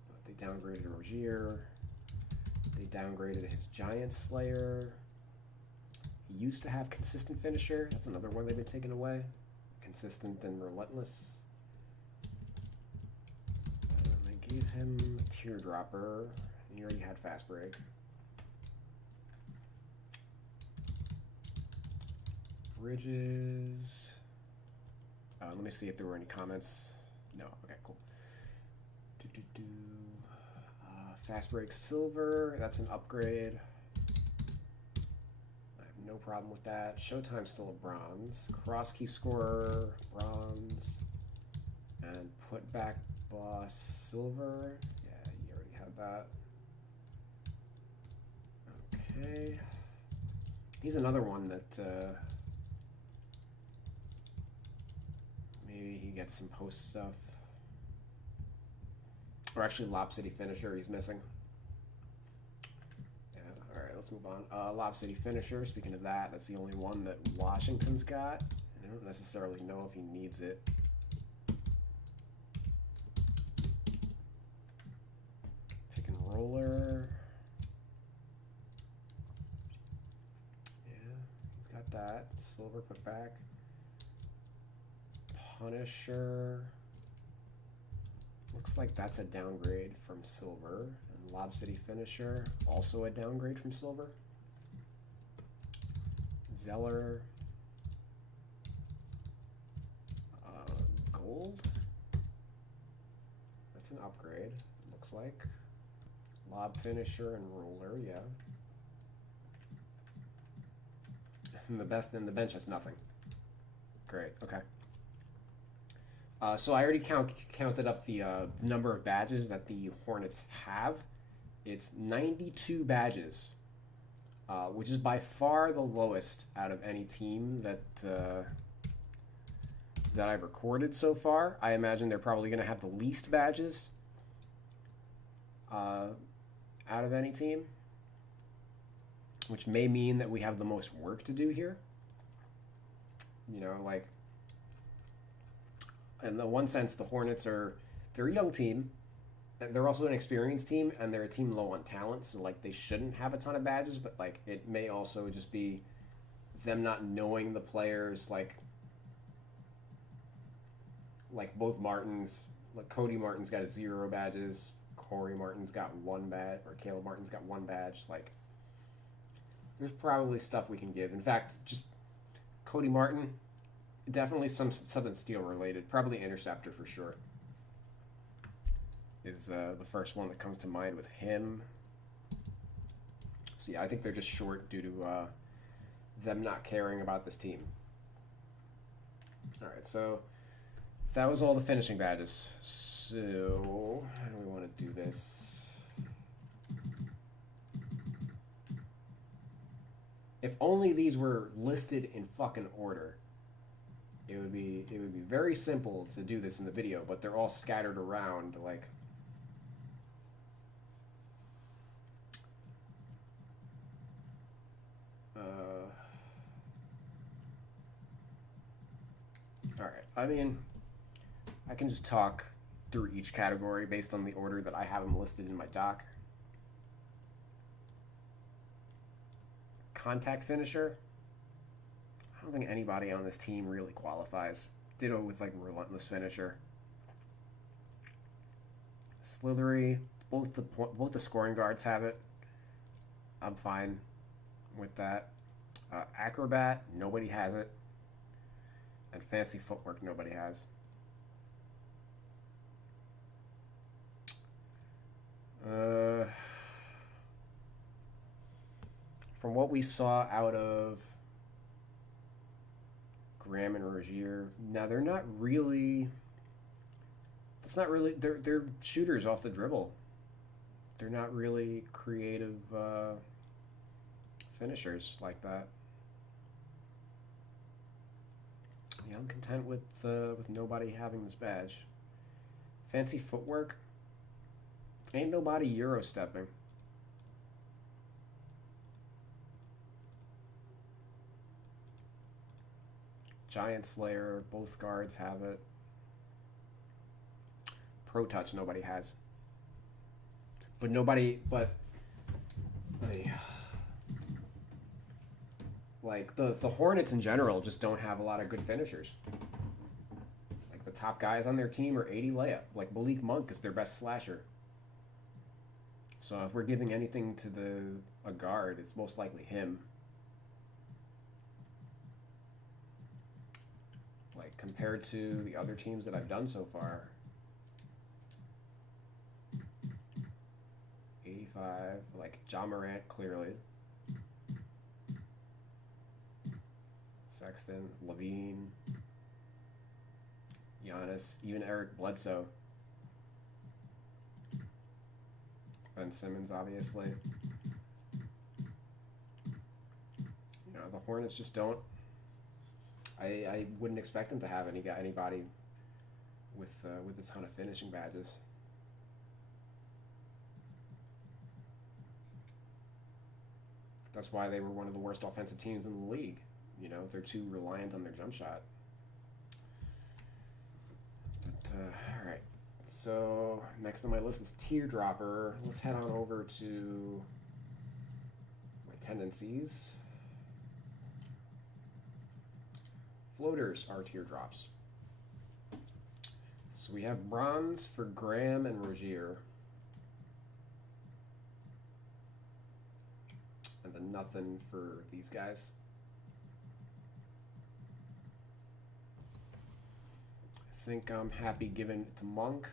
But they downgraded Rogier. They downgraded his Giant Slayer. He used to have Consistent Finisher. That's another one they've been taking away. Consistent and Relentless. And they gave him Teardropper. He already had Fast Break. Bridges. Let me see if there were any comments. No. Okay, cool. Fast Break Silver. That's an upgrade. I have no problem with that. Showtime's still a bronze. Cross Key Scorer, bronze. And Putback Boss Silver. Yeah, you already had that. Okay. He's another one that maybe he gets some post stuff. Or actually Lob City Finisher he's missing. Yeah, alright, let's move on. Lob City Finisher, speaking of that, that's the only one that Washington's got. I don't necessarily know if he needs it. Pick and Roller. Yeah, he's got that. Silver put back. Punisher. Looks like that's a downgrade from Silver. And Lob City Finisher, also a downgrade from Silver. Zeller. Gold. That's an upgrade, looks like. Lob Finisher and Roller, yeah. And the best in the bench has nothing. Great, okay. So I already counted up the number of badges that the Hornets have. It's 92 badges, which is by far the lowest out of any team that I've recorded so far. I imagine they're probably going to have the least badges out of any team, which may mean that we have the most work to do here. You know, like, in the one sense, the Hornets they're a young team. They're also an experienced team, and they're a team low on talent, so, like, they shouldn't have a ton of badges, but, like, it may also just be them not knowing the players, like both Martins. Like, Cody Martin's got 0 badges, Corey Martin's got 1 badge, or Caleb Martin's got 1 badge. Like, there's probably stuff we can give. In fact, just Cody Martin, definitely something steel related. Probably Interceptor for sure is the first one that comes to mind with him. So yeah, I think they're just short due to them not caring about this team. All right, so that was all the finishing badges. So how do we want to do this? If only these were listed in fucking order. It would be very simple to do this in the video, but they're all scattered around like. All right. I mean, I can just talk through each category based on the order that I have them listed in my doc. Contact finisher. I don't think anybody on this team really qualifies. Ditto with like relentless finisher. Slithery. Both the scoring guards have it. I'm fine with that. Acrobat. Nobody has it. And fancy footwork. Nobody has. From what we saw out of Graham and Rozier, now they're not really. It's not really. They're shooters off the dribble. They're not really creative finishers like that. Yeah, I'm content with nobody having this badge. Fancy footwork. Ain't nobody Euro stepping. Giant Slayer, both guards have it. Pro Touch, nobody has. But nobody, like the Hornets in general just don't have a lot of good finishers. Like the top guys on their team are 80 layup. Like Malik Monk is their best slasher. So if we're giving anything to a guard, it's most likely him. Like compared to the other teams that I've done so far. 85, like Ja Morant clearly. Sexton, Levine, Giannis, even Eric Bledsoe. Ben Simmons, obviously. You know, the Hornets just don't. I wouldn't expect them to have anybody with a ton of finishing badges. That's why they were one of the worst offensive teams in the league. You know, they're too reliant on their jump shot. But, all right. So, next on my list is Teardropper. Let's head on over to my tendencies. Floaters are teardrops. So we have bronze for Graham and Rozier. And then nothing for these guys. I think I'm happy giving it to Monk.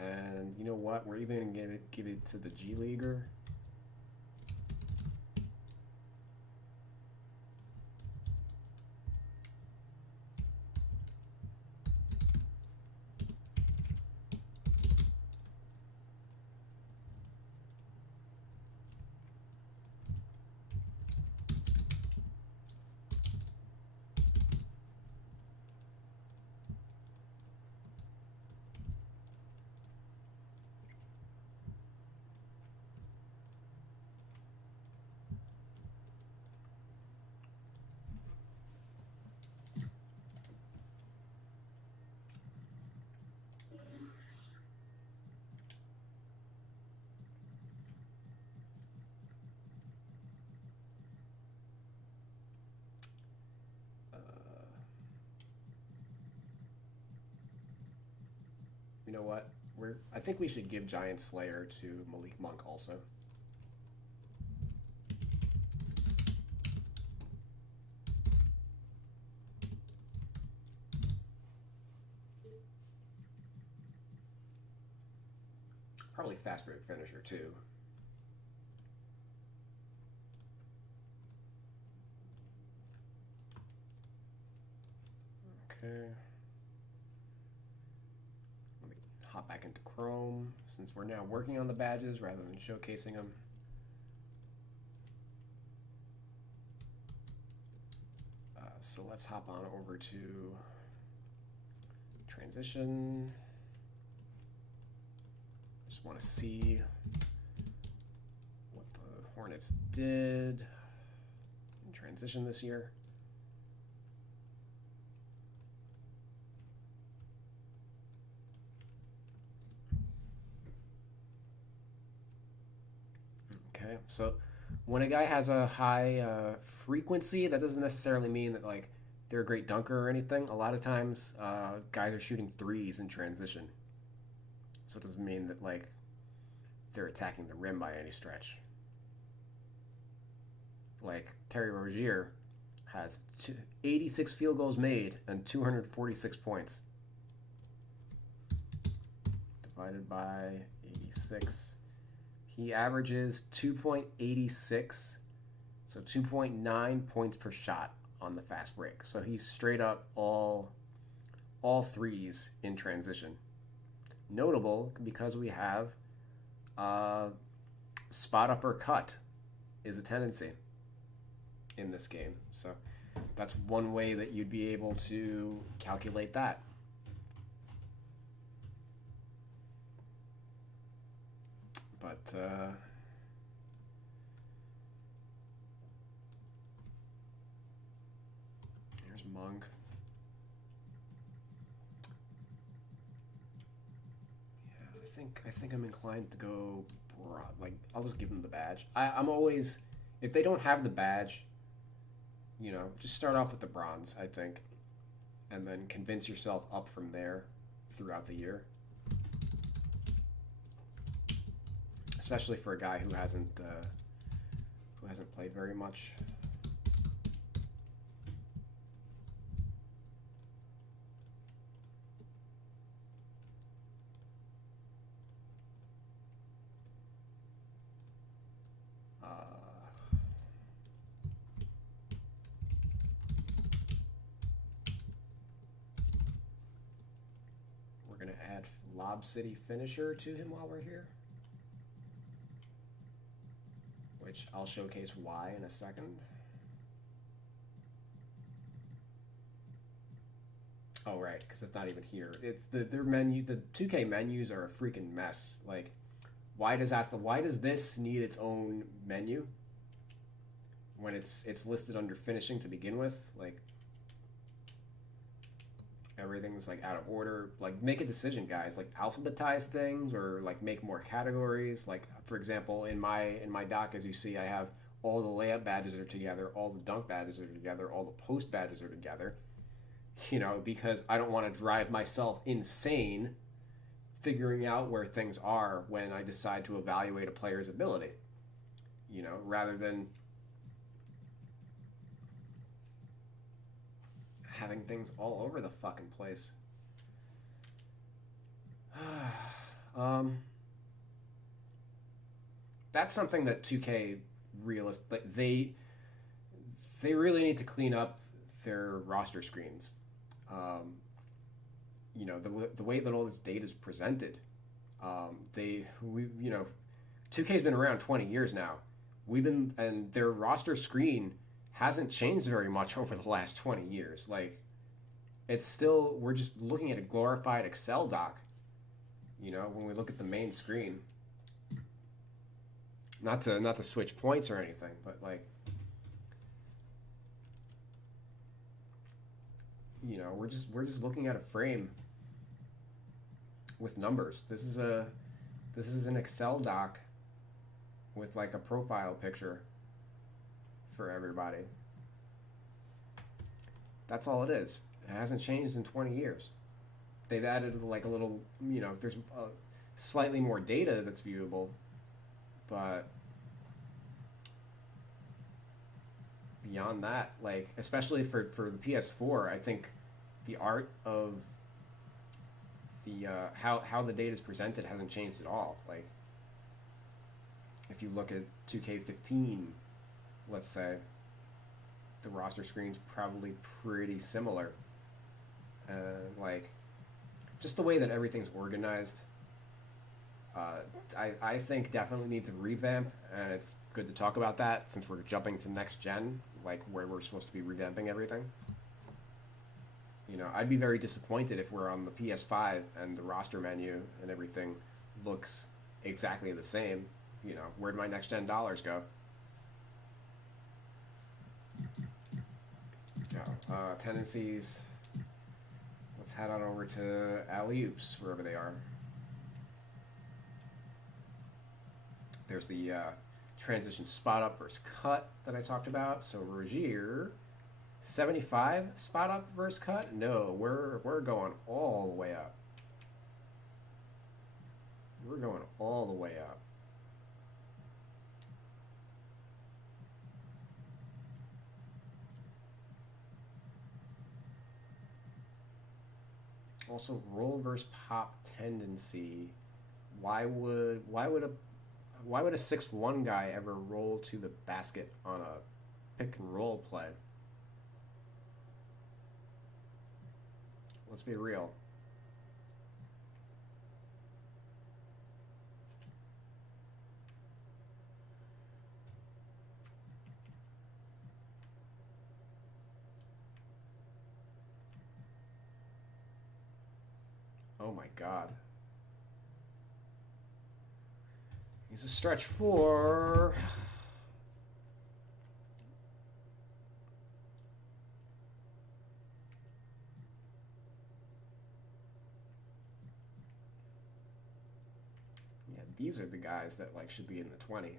And you know what? We're even going to give it to the G Leaguer. You know what? I think we should give Giant Slayer to Malik Monk also. Probably fast break finisher too. Okay. Hop back back into Chrome since we're now working on the badges rather than showcasing them. So let's hop on over to transition. Just want to see what the Hornets did in transition this year. Okay, so when a guy has a high frequency, that doesn't necessarily mean that like they're a great dunker or anything. A lot of times, guys are shooting threes in transition, so it doesn't mean that like they're attacking the rim by any stretch. Like Terry Rozier has 86 field goals made and 246 points. Divided by 86. He averages 2.86, so 2.9 points per shot on the fast break. So he's straight up all threes in transition. Notable because we have spot up or cut is a tendency in this game. So that's one way that you'd be able to calculate that. But here's Monk. Yeah, I think I'm inclined to go broad. Like, I'll just give them the badge. I'm always, if they don't have the badge, you know, just start off with the bronze, I think, and then convince yourself up from there throughout the year. Especially for a guy who hasn't played very much. We're gonna add Lob City Finisher to him while we're here, which I'll showcase why in a second. Oh, right, because it's not even here. It's their menu. The 2K menus are a freaking mess. Like, why does this need its own menu when it's listed under finishing to begin with? Like, everything's like out of order. Like, make a decision, guys. Like, alphabetize things or like make more categories. Like, for example, in my doc, as you see, I have all the layup badges are together, all the dunk badges are together, all the post badges are together. You know, because I don't want to drive myself insane figuring out where things are when I decide to evaluate a player's ability. You know, rather than having things all over the fucking place. That's something that 2K they really need to clean up their roster screens. You know, the way that all this data is presented. 2K's been around 20 years now. And their roster screen hasn't changed very much over the last 20 years. Like, it's still, we're just looking at a glorified Excel doc, you know, when we look at the main screen. Not to switch points or anything, but like, you know, we're just looking at a frame with numbers. This is an Excel doc with like a profile picture for everybody. That's all it is. It hasn't changed in 20 years. They've added like a little, you know, there's slightly more data that's viewable, but beyond that, like, especially for the PS4, I think the art of the how the data is presented hasn't changed at all. Like, if you look at 2K15, let's say, the roster screen's probably pretty similar. Like, just the way that everything's organized I think definitely needs a revamp, and it's good to talk about that since we're jumping to next gen, like where we're supposed to be revamping everything. You know, I'd be very disappointed if we're on the PS5 and the roster menu and everything looks exactly the same. You know, where'd my next gen dollars go? Tendencies. Let's head on over to alley-oops, wherever they are. There's the transition spot up versus cut that I talked about. So Rozier, 75 spot up versus cut? No, we're going all the way up. We're going all the way up. Also, roll versus pop tendency. Why would a 6'1" guy ever roll to the basket on a pick and roll play? Let's be real. Oh my God. He's a stretch four. Yeah, these are the guys that like should be in the 20.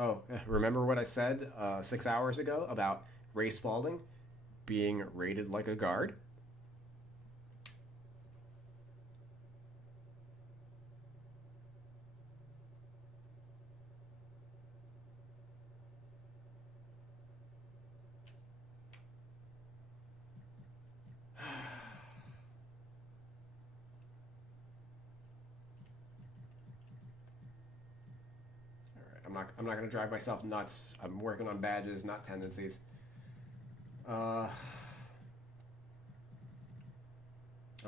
Oh, remember what I said 6 hours ago about Ray Spalding being rated like a guard? I'm not gonna drive myself nuts. I'm working on badges, not tendencies. I'm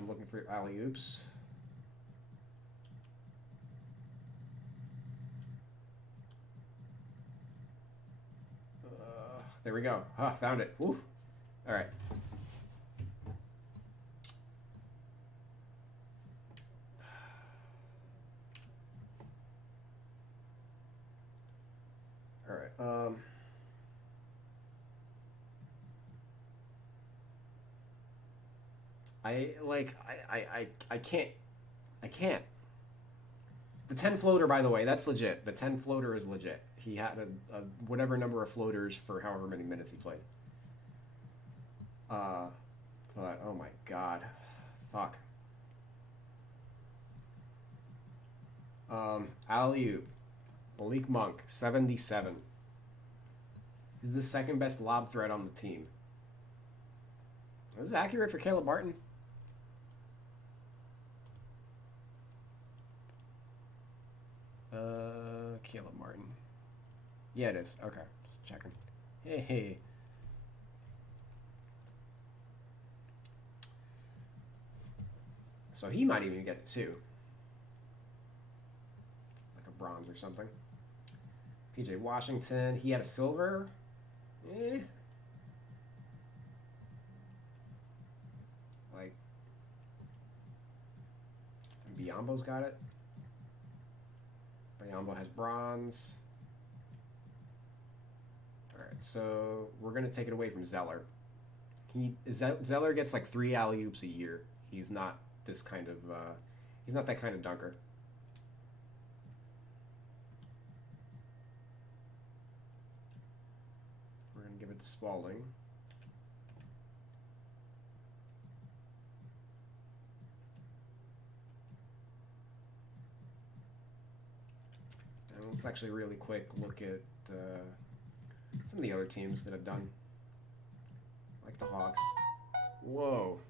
looking for alley-oops. There we go. Found it. Woo. All right. All right. I can't. The 10 floater, by the way, that's legit. The 10 floater is legit. He had a whatever number of floaters for however many minutes he played. But oh my God, fuck. Alley-oop. Malik Monk, 77. He's the second best lob threat on the team. This is accurate for Caleb Martin. Caleb Martin. Yeah, it is. Okay, just checking. Hey. So he might even get it too. Like a bronze or something. PJ Washington, he had a silver. Like, Biombo's got it. Biombo has bronze. All right, so we're gonna take it away from Zeller. Zeller gets like 3 alley-oops a year. He's not this kind of. He's not that kind of dunker. We're gonna give it to Spalding. And let's actually really quick look at some of the other teams that have done, like the Hawks. Whoa.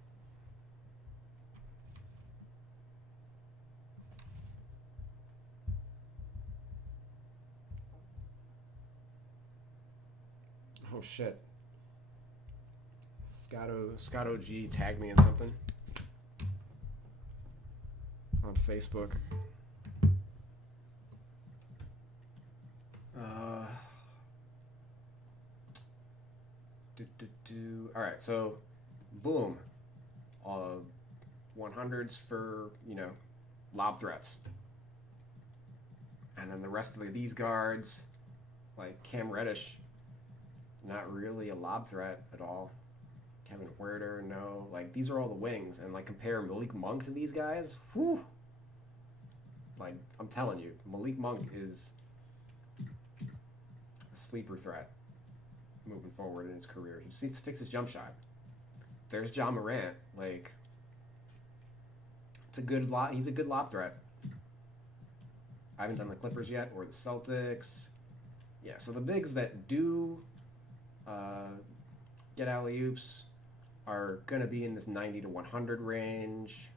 Oh shit. Scotto G tagged me in something on Facebook. Alright, so boom. 100s for, lob threats. And then the rest of these guards, like Cam Reddish, not really a lob threat at all. Kevin Huerter, no. Like, these are all the wings. And, like, compare Malik Monk to these guys. Whew. Like, I'm telling you, Malik Monk is a sleeper threat moving forward in his career. He just needs to fix his jump shot. There's Ja Morant. Like, he's a good lob threat. I haven't done the Clippers yet, or the Celtics. Yeah, so the bigs that do get alley-oops are going to be in this 90 to 100 range.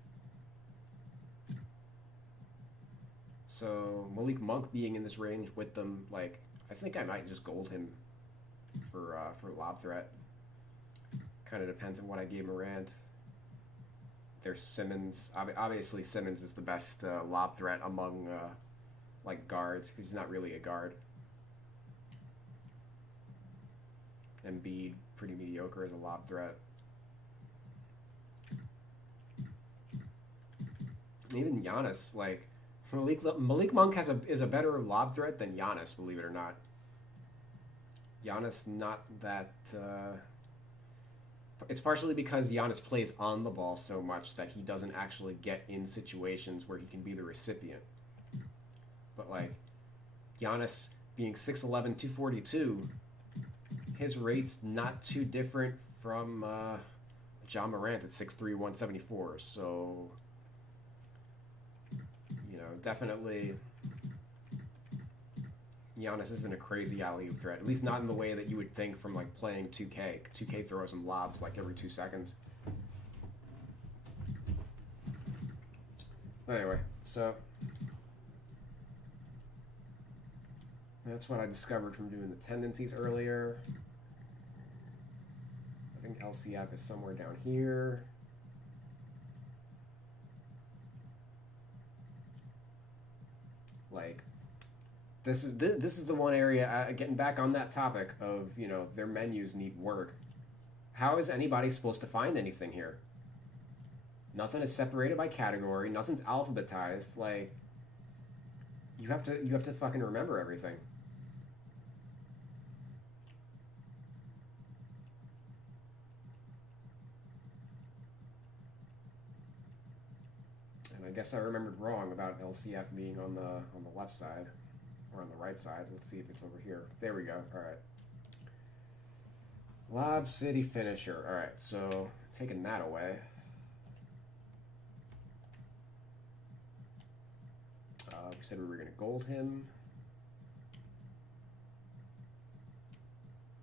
So Malik Monk being in this range with them, like, I think I might just gold him for lob threat. Kind of depends on what I gave Morant. There's Simmons. Obviously, Simmons is the best lob threat among like guards, because he's not really a guard. Embiid, pretty mediocre as a lob threat. Even Giannis, like, Malik Monk is a better lob threat than Giannis, believe it or not. Giannis not that. It's partially because Giannis plays on the ball so much that he doesn't actually get in situations where he can be the recipient. But, like, Giannis being 6'11", 242, his rate's not too different from Ja Morant at 6'3", 174. So, definitely Giannis isn't a crazy alley-oop threat. At least not in the way that you would think from, like, playing 2K. 2K throws him lobs, like, every 2 seconds. Anyway, so that's what I discovered from doing the tendencies earlier. I think LCF is somewhere down here. Like, this is the one area, getting back on that topic of, their menus need work. How is anybody supposed to find anything here? Nothing is separated by category. Nothing's alphabetized. Like, you have to fucking remember everything. And I guess I remembered wrong about LCF being on the left side. Or on the right side. Let's see if it's over here. There we go. All right. Lob City Finisher. All right. So taking that away. We said we were going to gold him,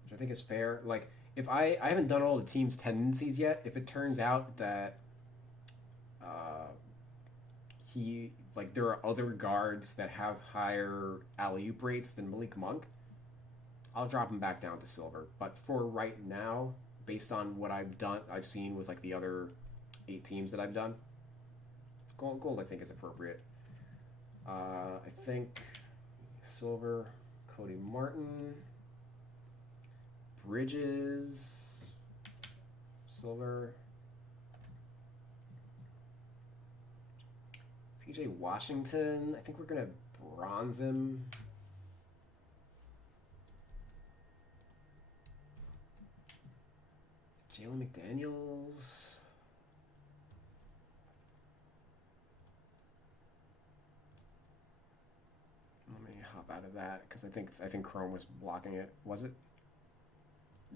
which I think is fair. Like, if I haven't done all the team's tendencies yet, if it turns out that there are other guards that have higher alley-oop rates than Malik Monk, I'll drop him back down to silver. But for right now, based on what I've seen with, like, the other 8 teams that I've done, gold I think is appropriate. I think silver, Cody Martin, Bridges, silver. PJ Washington, I think we're going to bronze him. Jalen McDaniels. Let me hop out of that because I think Chrome was blocking it. Was it?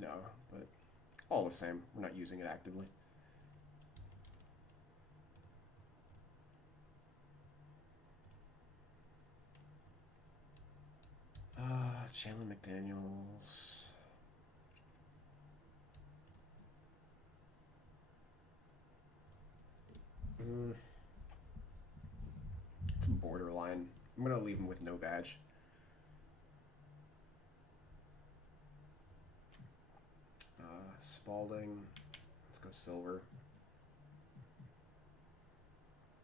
No, but all the same, we're not using it actively. Jalen McDaniels. It's borderline. I'm going to leave him with no badge. Spalding. Let's go silver.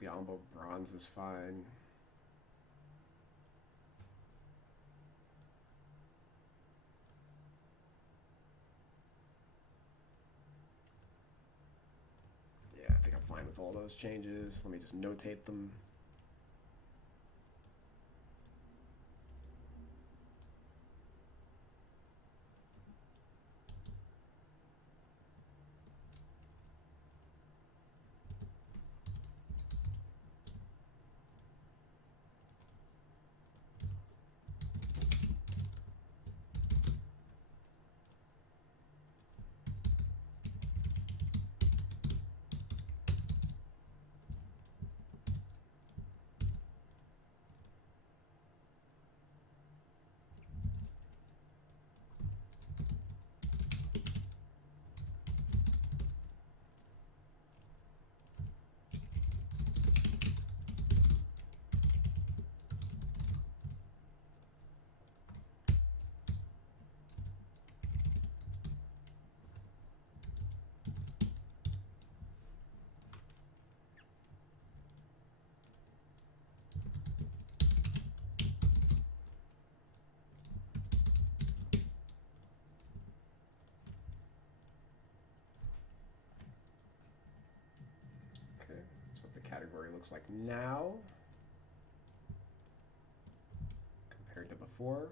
Biombo bronze is fine. Yeah, I think I'm fine with all those changes. Let me just notate them. That's what the category looks like now compared to before.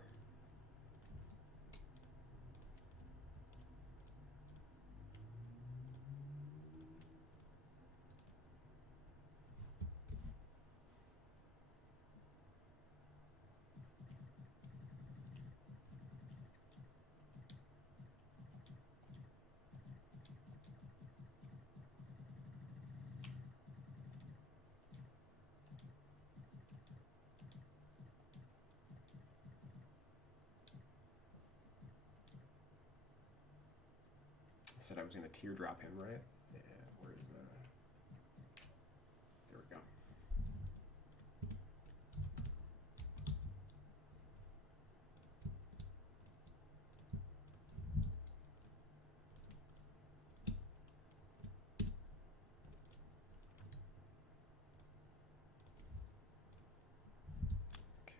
Said I was going to teardrop him, right? Yeah, where is that? There we go.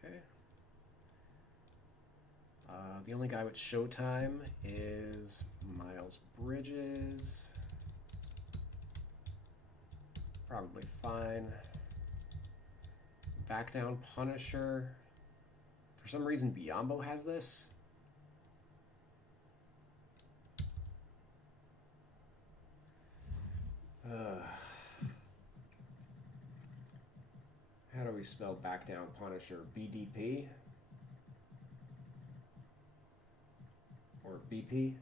Okay. The only guy with showtime is Miles Bridges. Probably fine. Back down Punisher. For some reason, Biombo has this. How do we spell back down Punisher? BDP? Or BP?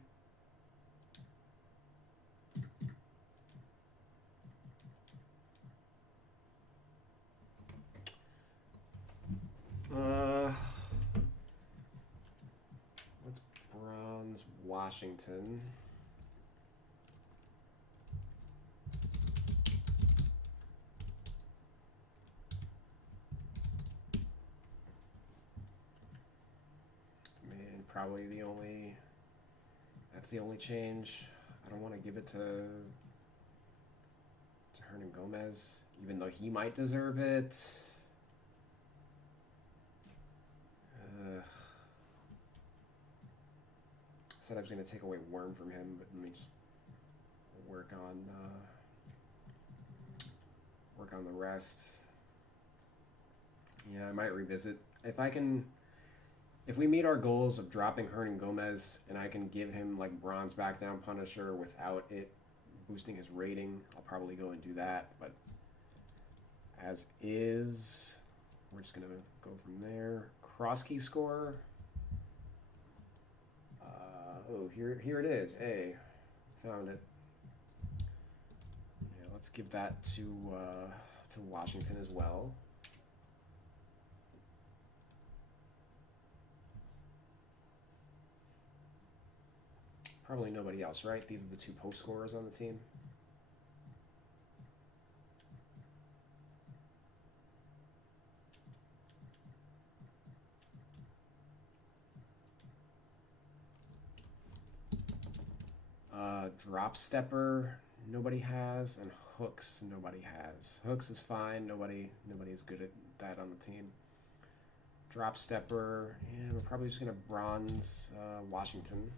What's bronze Washington? Probably the only, that's the only change. I don't want to give it to Hernan Gomez, even though he might deserve it. Said I was going to take away Worm from him, but let me just work on the rest. Yeah, I might revisit if we meet our goals of dropping Hernan Gomez and I can give him like bronze back down Punisher without it boosting his rating, I'll probably go and do that. But as is, we're just gonna go from there. Cross key score. Here it is. Hey, found it. Yeah, let's give that to Washington as well. Probably nobody else, right? These are the two post scorers on the team. Drop stepper, nobody has, and hooks, nobody has. Hooks is fine. Nobody's good at that on the team. Drop stepper, yeah, we're probably just gonna bronze Washington.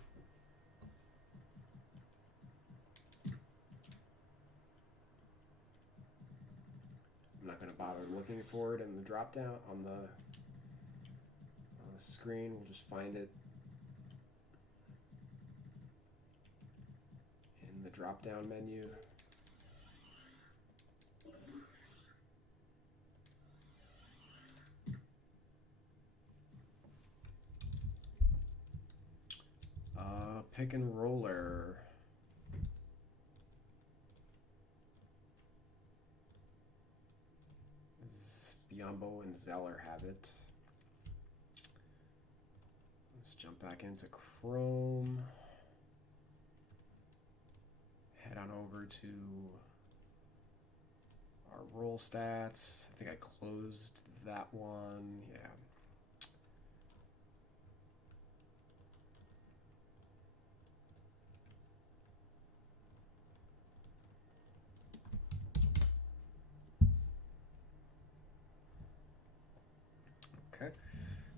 I'm not gonna bother looking for it in the drop down on the screen. We'll just find it in the drop down menu. Pick and roller. Biombo and Zeller have it. Let's jump back into Chrome. Head on over to our roll stats. I think I closed that one. Yeah. Okay.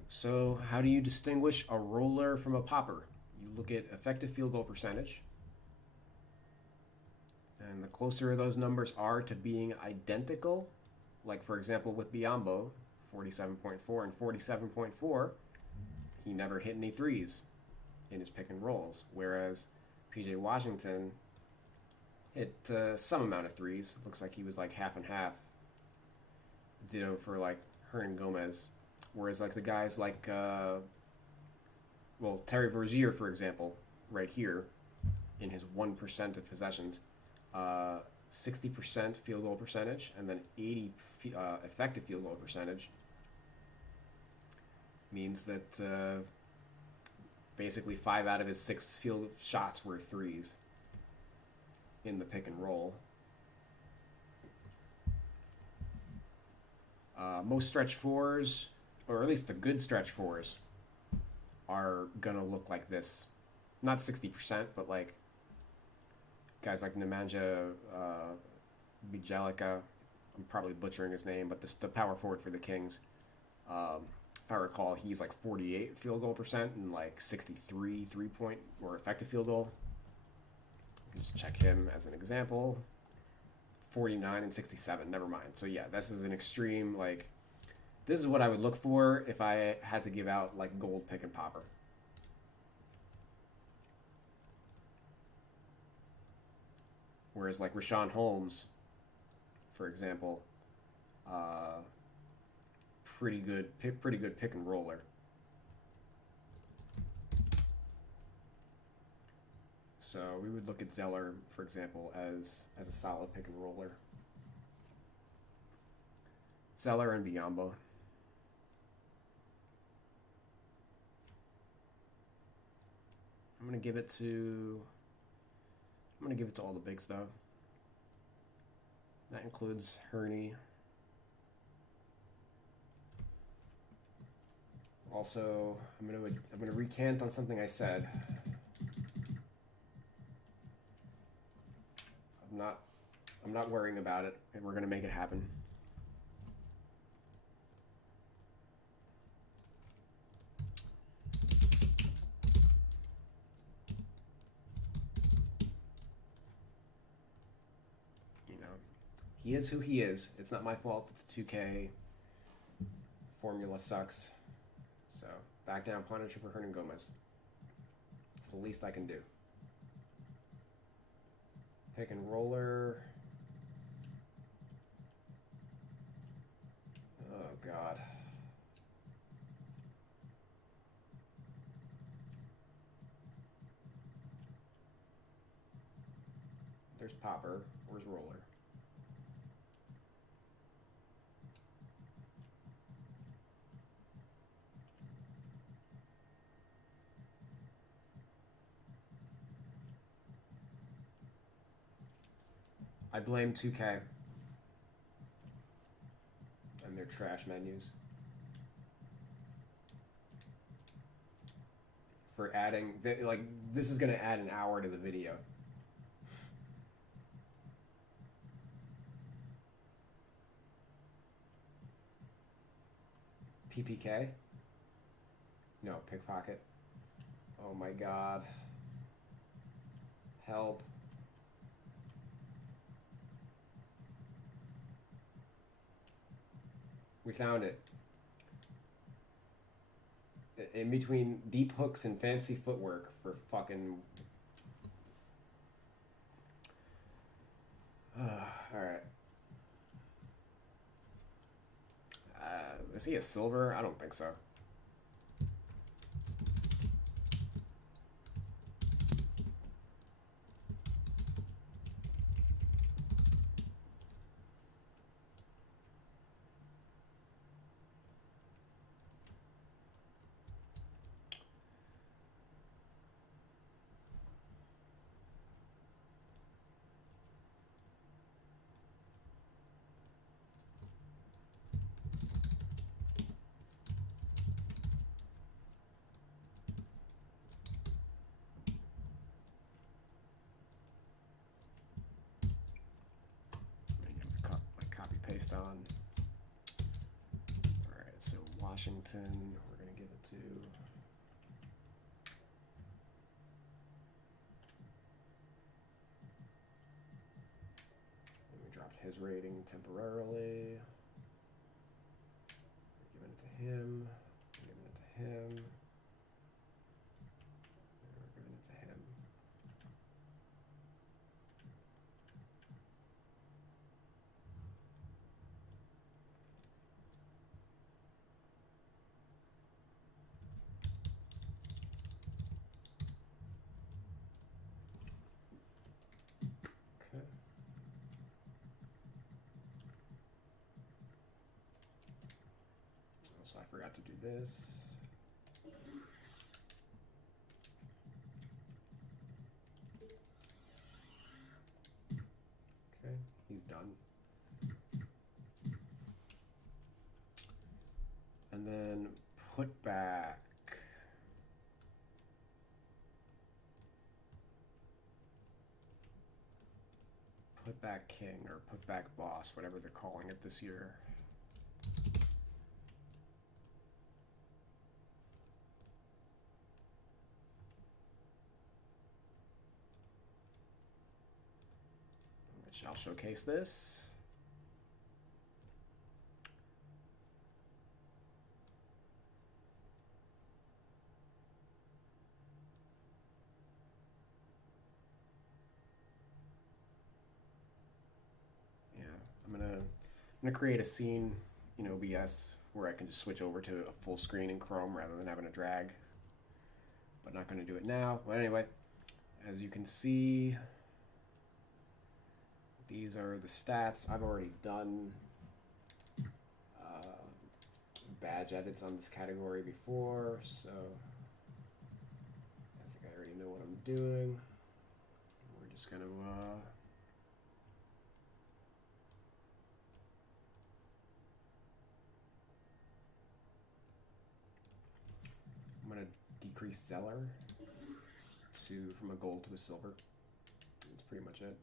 So how do you distinguish a roller from a popper? You look at effective field goal percentage. And the closer those numbers are to being identical, like for example with Biombo, 47.4 and 47.4, he never hit any threes in his pick and rolls. Whereas PJ Washington hit some amount of threes. Looks like he was like half and half. Ditto for like Hernan Gomez. Whereas like the guys like, Terry Rozier, for example, right here, in his 1% of possessions, 60% field goal percentage, and then 80 effective field goal percentage, means that basically 5 out of his 6 field shots were threes in the pick and roll. Most stretch fours, or at least the good stretch fours, are gonna look like this. Not 60%, but like guys like Nemanja Bjelica. I'm probably butchering his name, but the power forward for the Kings. If I recall, he's like 48 field goal percent and like 63 3-point or effective field goal. Just check him as an example. 49 and 67. Never mind. So yeah, this is an extreme, like, this is what I would look for if I had to give out like gold pick and popper. Whereas like Rashawn Holmes, for example, pretty good pick and roller. So we would look at Zeller, for example, as a solid pick and roller. Zeller and Biombo. I'm gonna give it to all the bigs though. That includes Herney. Also, I'm gonna recant on something I said. I'm not worrying about it, and we're gonna make it happen. He is who he is. It's not my fault that the 2K formula sucks. So, back down Punisher for Hernan Gomez. It's the least I can do. Pick and roller. Oh, God. There's Popper. Where's roller? I blame 2K and their trash menus for adding, like, this is going to add an hour to the video PPK? No, pickpocket. Oh my god. Help. We found it. In between deep hooks and fancy footwork for fucking... Alright. Is he a silver? I don't think so. Paste on. Alright, so Washington, we're going to give it to... And we dropped his rating temporarily. We're giving it to him. We're giving it to him. And we're giving it to him. So I forgot to do this. Okay, he's done. And then put back. Put back king or put back boss, whatever they're calling it this year. I'll showcase this. Yeah, I'm gonna create a scene in OBS where I can just switch over to a full screen in Chrome rather than having to drag. But not gonna do it now. But anyway, as you can see, these are the stats. I've already done badge edits on this category before, so I think I already know what I'm doing. We're just gonna I'm gonna decrease Zeller from a gold to a silver. That's pretty much it.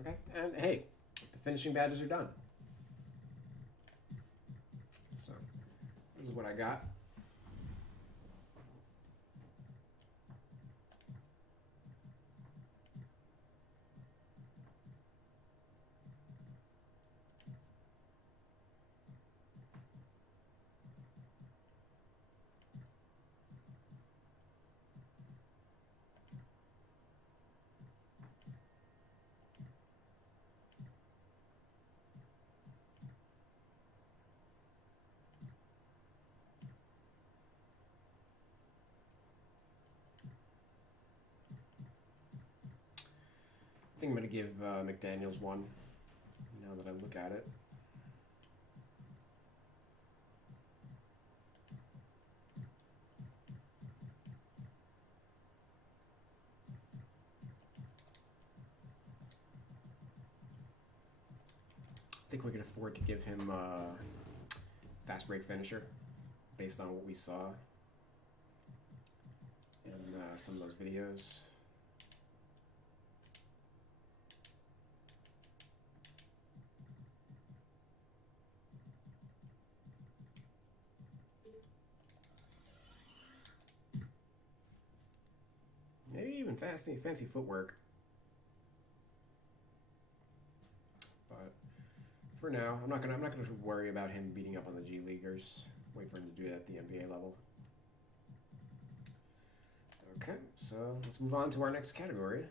Okay, and hey, the finishing badges are done. So, this is what I got. think I'm gonna give McDaniels one. Now that I look at it. I think we can afford to give him fast break finisher based on what we saw in some of those videos. Maybe even fancy footwork. But for now, I'm not gonna worry about him beating up on the G Leaguers. Wait for him to do it at the NBA level. Okay, so let's move on to our next category.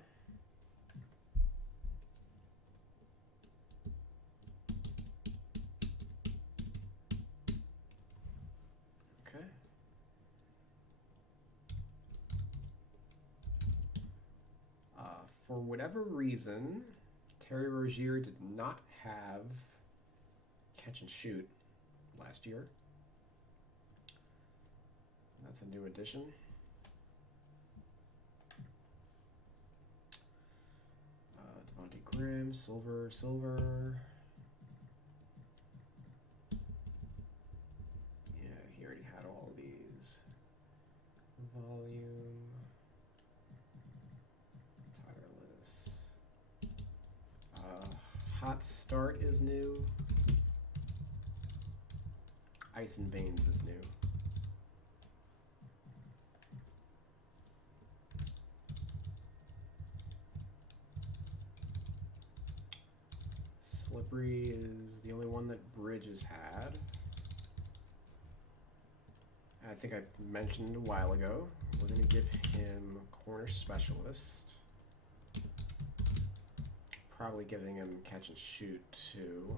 Okay. For whatever reason, Terry Rozier did not have catch and shoot last year. That's a new addition. Devontae Graham, silver. Yeah, he already had all of these. Volume. Hot Start is new. Ice and Veins is new. Slippery is the only one that Bridges had. I think I mentioned a while ago, we're going to give him Corner Specialist. Probably giving him catch and shoot too.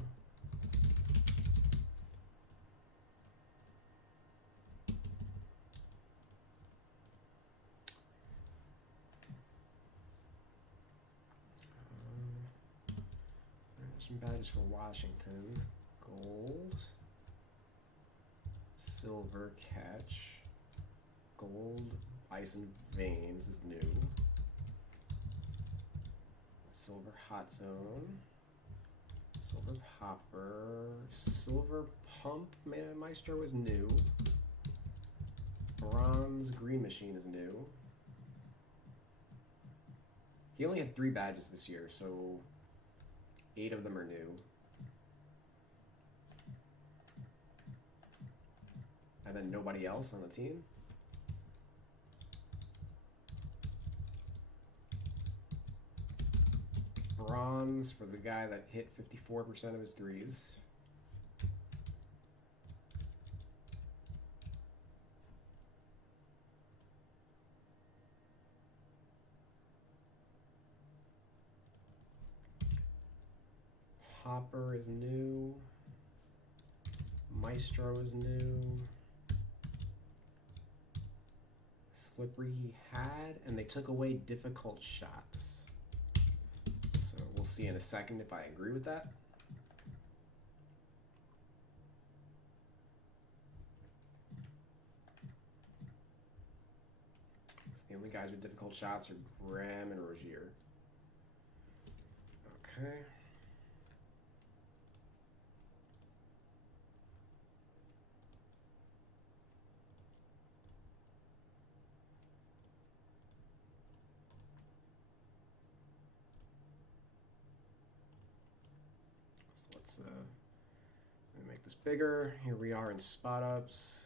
There's some badges for Washington. Gold. Silver catch. Gold Ice and Veins is new. Silver Hot Zone, Silver Popper, Silver Pump Maestro is new. Bronze Green Machine is new. He only had 3 badges this year, so 8 of them are new. And then nobody else on the team. Bronze for the guy that hit 54% of his threes. Popper is new. Maestro is new. Slippery he had, and they took away difficult shots. So we'll see in a second if I agree with that. So the only guys with difficult shots are Graham and Rozier. Okay. So let's let me make this bigger. Here we are in spot ups.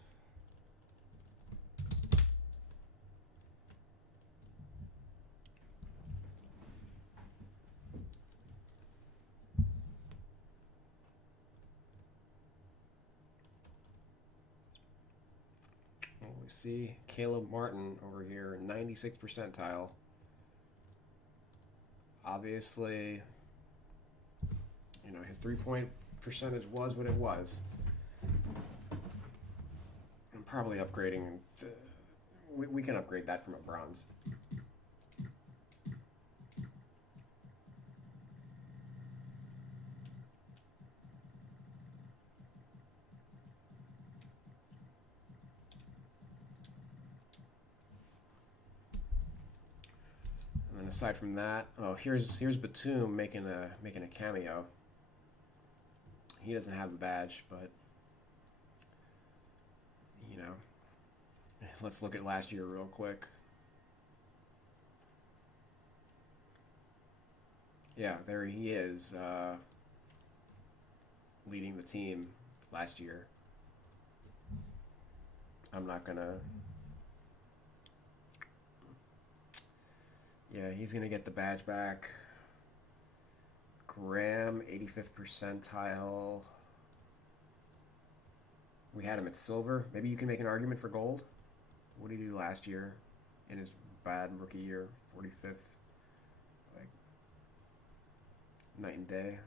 Well, we see Caleb Martin over here, 96th percentile. Obviously, you know, his 3-point percentage was what it was. I'm probably upgrading. We can upgrade that from a bronze. aside from that, oh, here's Batum making a cameo. He doesn't have a badge, but you know, let's look at last year real quick. Yeah, there he is, leading the team last year. I'm not gonna. Yeah, he's gonna get the badge back. Graham, 85th percentile. We had him at silver. Maybe you can make an argument for gold. What did he do last year in his bad rookie year? 45th. Like, night and day.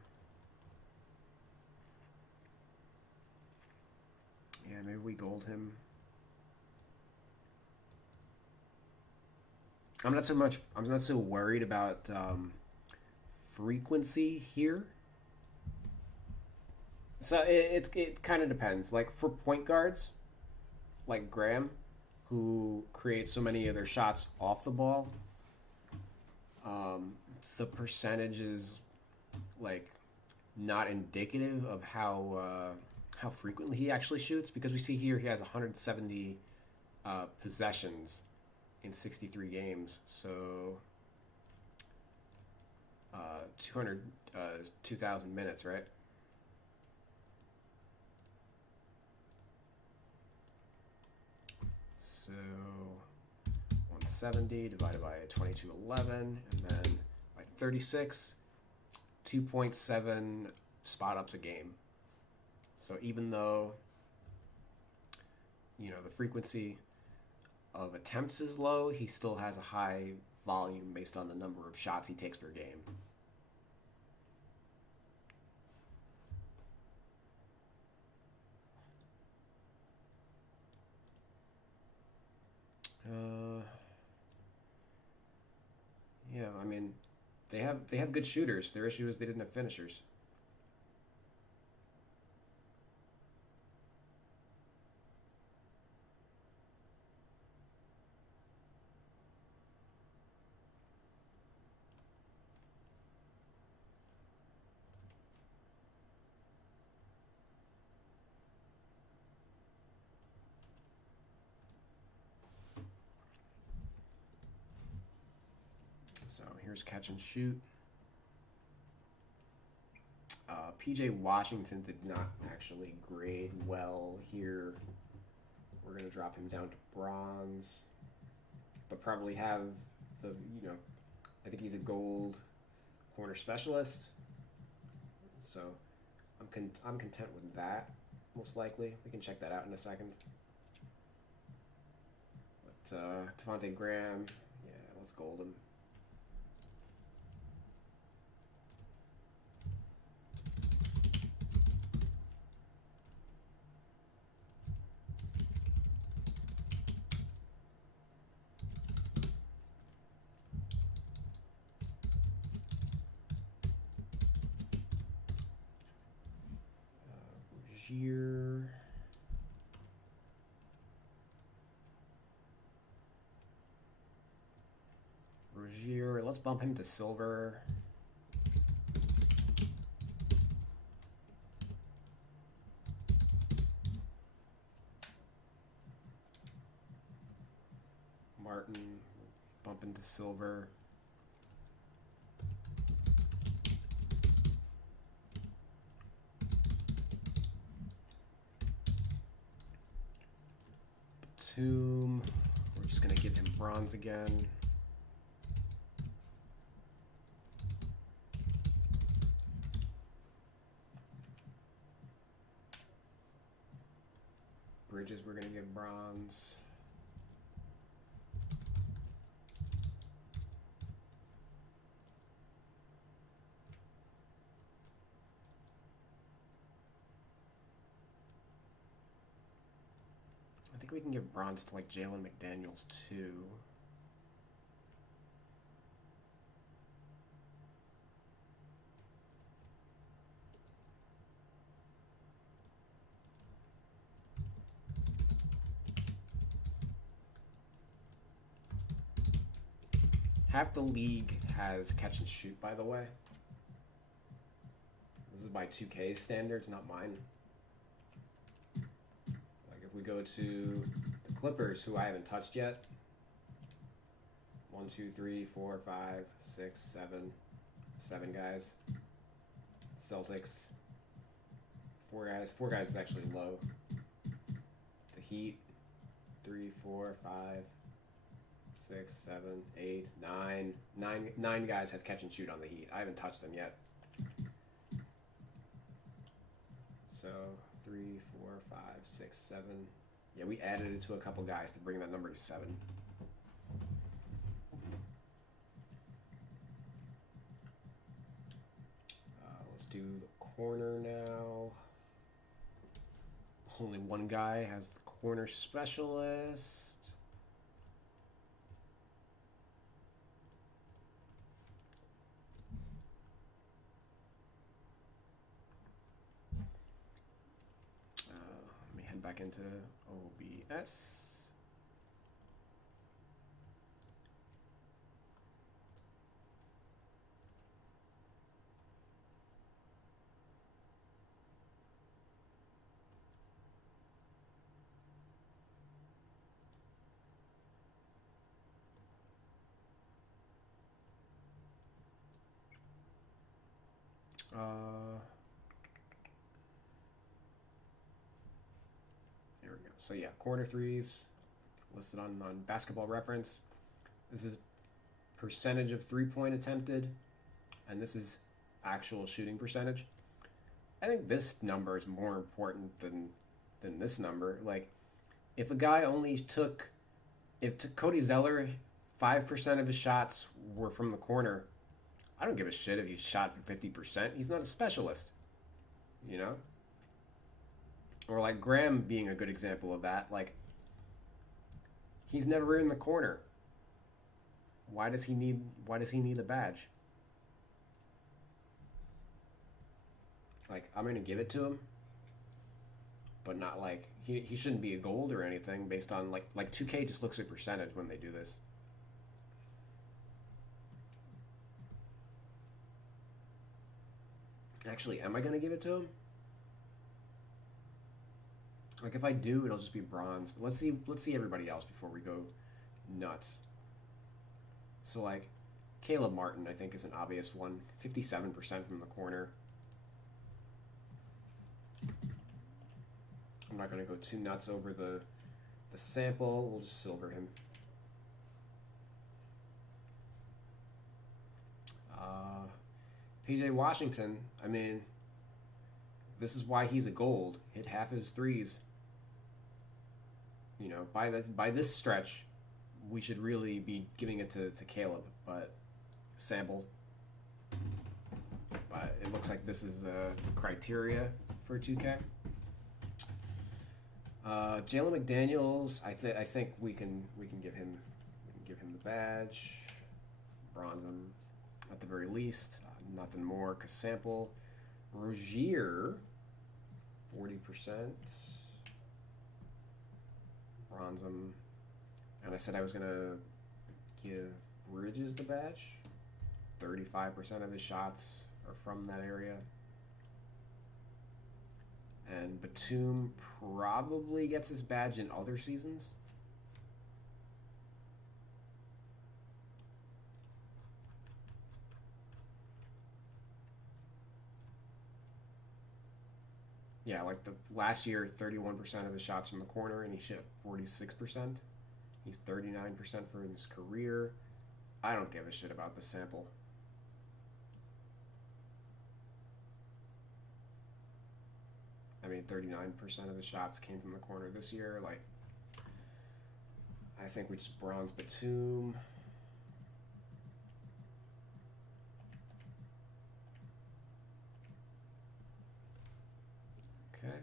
Yeah, maybe we gold him. I'm not so worried about frequency here. So it kind of depends. Like for point guards, like Graham, who creates so many of their shots off the ball, the percentage is like not indicative of how frequently he actually shoots, because we see here he has 170 possessions in 63 games, so 2,000 minutes, right? So 170 divided by 2211, and then by 36, 2.7 spot ups a game. So even though, you know, the frequency of attempts is low, he still has a high volume based on the number of shots he takes per game. Yeah, I mean, they have good shooters. Their issue is they didn't have finishers. So here's catch and shoot. PJ Washington did not actually grade well here. We're going to drop him down to bronze, but probably have the, you know, I think he's a gold corner specialist. So I'm content with that, most likely. We can check that out in a second. But Devontae Graham, yeah, let's gold him. Rozier, let's bump him to silver. Martin, bump into silver. Batum, we're just going to give him bronze again. Bridges, we're going to give bronze. I think we can give bronze to like Jalen McDaniels too. Half the league has catch and shoot, by the way. This is by 2K standards, not mine. Like if we go to the Clippers, who I haven't touched yet. 1, 2, 3, 4, 5, 6, 7 guys. Celtics, 4 guys. 4 guys is actually low. The Heat, 3, 4, 5, 6, 7, 8, 9. 9 guys have catch and shoot on the Heat. I haven't touched them yet. So 3, 4, 5, 6, 7. Yeah, we added it to a couple guys to bring that number to 7. Let's do the corner now. Only one guy has the corner specialist. Let me head back into OBS. Here we go. So yeah, corner threes listed on Basketball Reference. This is percentage of 3-point attempted, and this is actual shooting percentage. I think this number is more important than this number. Like, if a guy only took, Cody Zeller, 5% of his shots were from the corner, I don't give a shit if he shot for 50%. He's not a specialist, you know? Or like Graham being a good example of that. Like, he's never in the corner. Why does he need a badge? Like, I'm gonna give it to him, but not like he shouldn't be a gold or anything based on like 2K just looks at percentage when they do this. Actually, am I gonna give it to him? Like, if I do, it'll just be bronze. But let's see everybody else before we go nuts. So like, Caleb Martin, I think, is an obvious one. 57% from the corner. I'm not gonna go too nuts over the sample. We'll just silver him. PJ Washington, I mean, this is why he's a gold. Hit half his threes. You know, by this stretch, we should really be giving it to Caleb, but sample. But it looks like this is the criteria for 2K. Jalen McDaniels, I think we can give him the badge, bronze him at the very least. Nothing more. Cause sample. Rozier, 40%. Bronze him. And I said I was gonna give Bridges the badge. 35% of his shots are from that area. And Batum probably gets his badge in other seasons. Yeah, like the last year, 31% of his shots from the corner, and he shot 46%. He's 39% for his career. I don't give a shit about the sample. I mean, 39% of his shots came from the corner this year. Like, I think we just bronze Batum. Okay.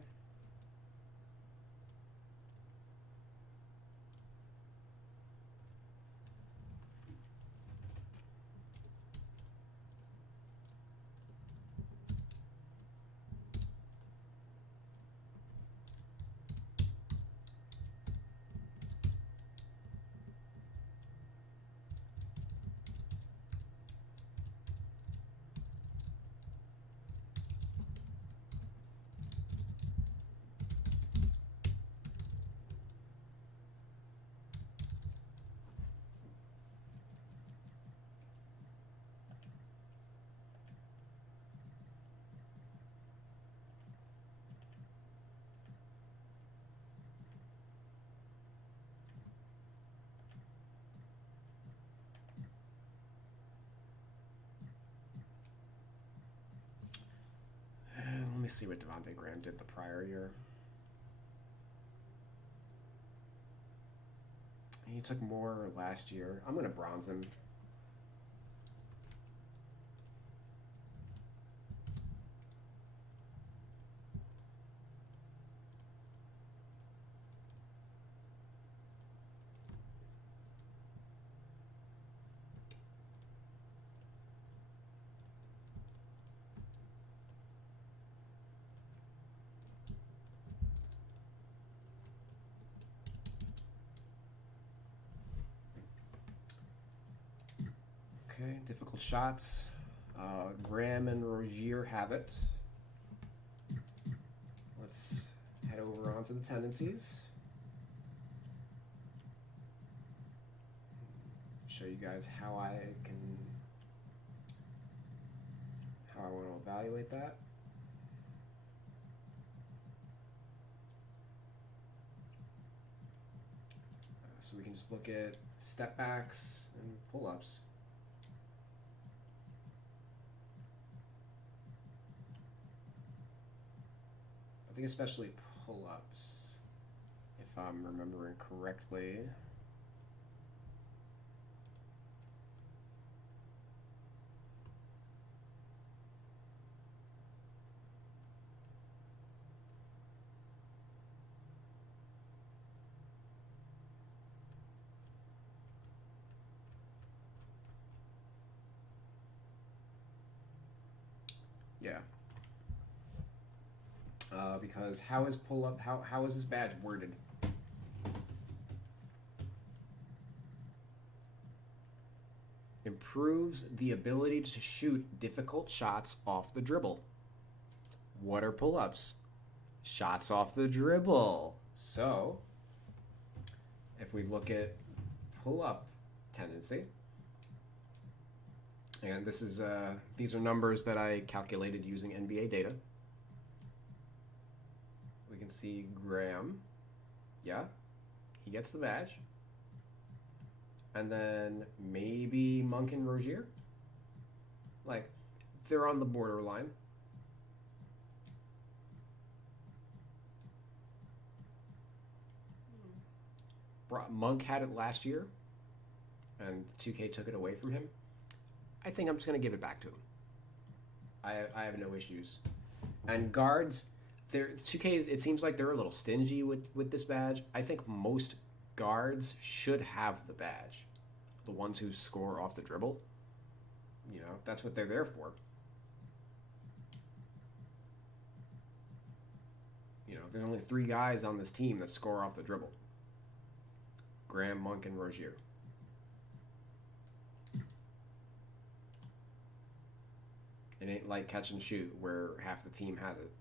me see what Devontae Graham did the prior year. He took more last year. I'm going to bronze him. Okay, difficult shots. Graham and Rozier have it. Let's head over onto the tendencies. Show you guys how I want to evaluate that. So we can just look at step backs and pull-ups. I think especially pull-ups, if I'm remembering correctly. Yeah. Because how is pull-up, how is this badge worded? Improves the ability to shoot difficult shots off the dribble. What are pull-ups? Shots off the dribble. So, if we look at pull-up tendency, and this is these are numbers that I calculated using NBA data. We can see Graham, yeah, he gets the badge. And then maybe Monk and Rozier. Like, they're on the borderline. Monk had it last year, and 2K took it away from him. I think I'm just going to give it back to him. I have no issues. And guards, 2K, it seems like they're a little stingy with this badge. I think most guards should have the badge. The ones who score off the dribble. You know, that's what they're there for. You know, there's only 3 guys on this team that score off the dribble. Graham, Monk, and Rozier. It ain't like catch and shoot where half the team has it.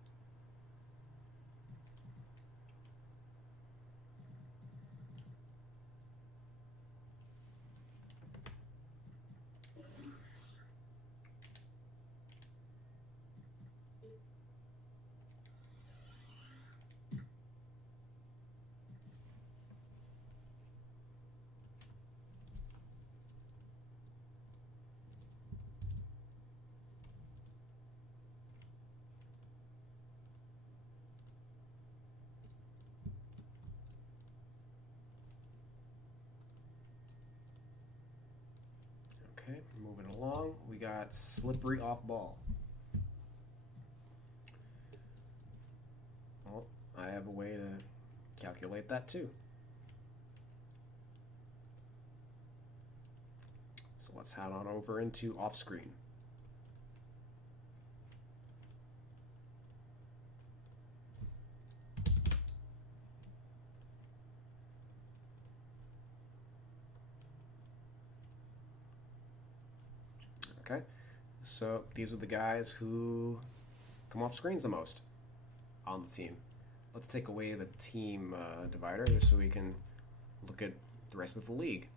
Okay, moving along, we got slippery off ball. Well, I have a way to calculate that too. So let's head on over into off screen. Okay, so these are the guys who come off screens the most on the team. Let's take away the team divider just so we can look at the rest of the league.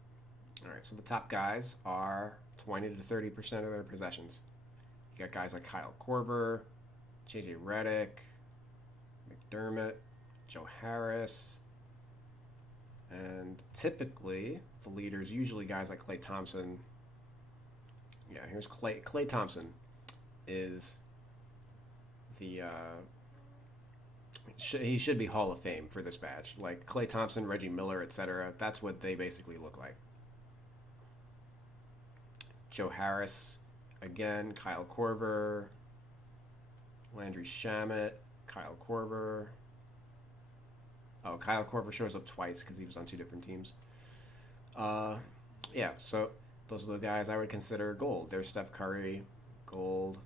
All right, so the top guys are 20 to 30% of their possessions. You got guys like Kyle Korver, JJ Redick, McDermott, Joe Harris, and typically the leaders, usually guys like Klay Thompson. Yeah, here's Klay. Klay Thompson is the he should be Hall of Fame for this badge. Like Klay Thompson, Reggie Miller, etc. That's what they basically look like. Joe Harris, again, Kyle Korver, Landry Shamet, Kyle Korver. Oh, Kyle Korver shows up twice because he was on 2 different teams. Yeah, so those are the guys I would consider gold. There's Steph Curry, gold.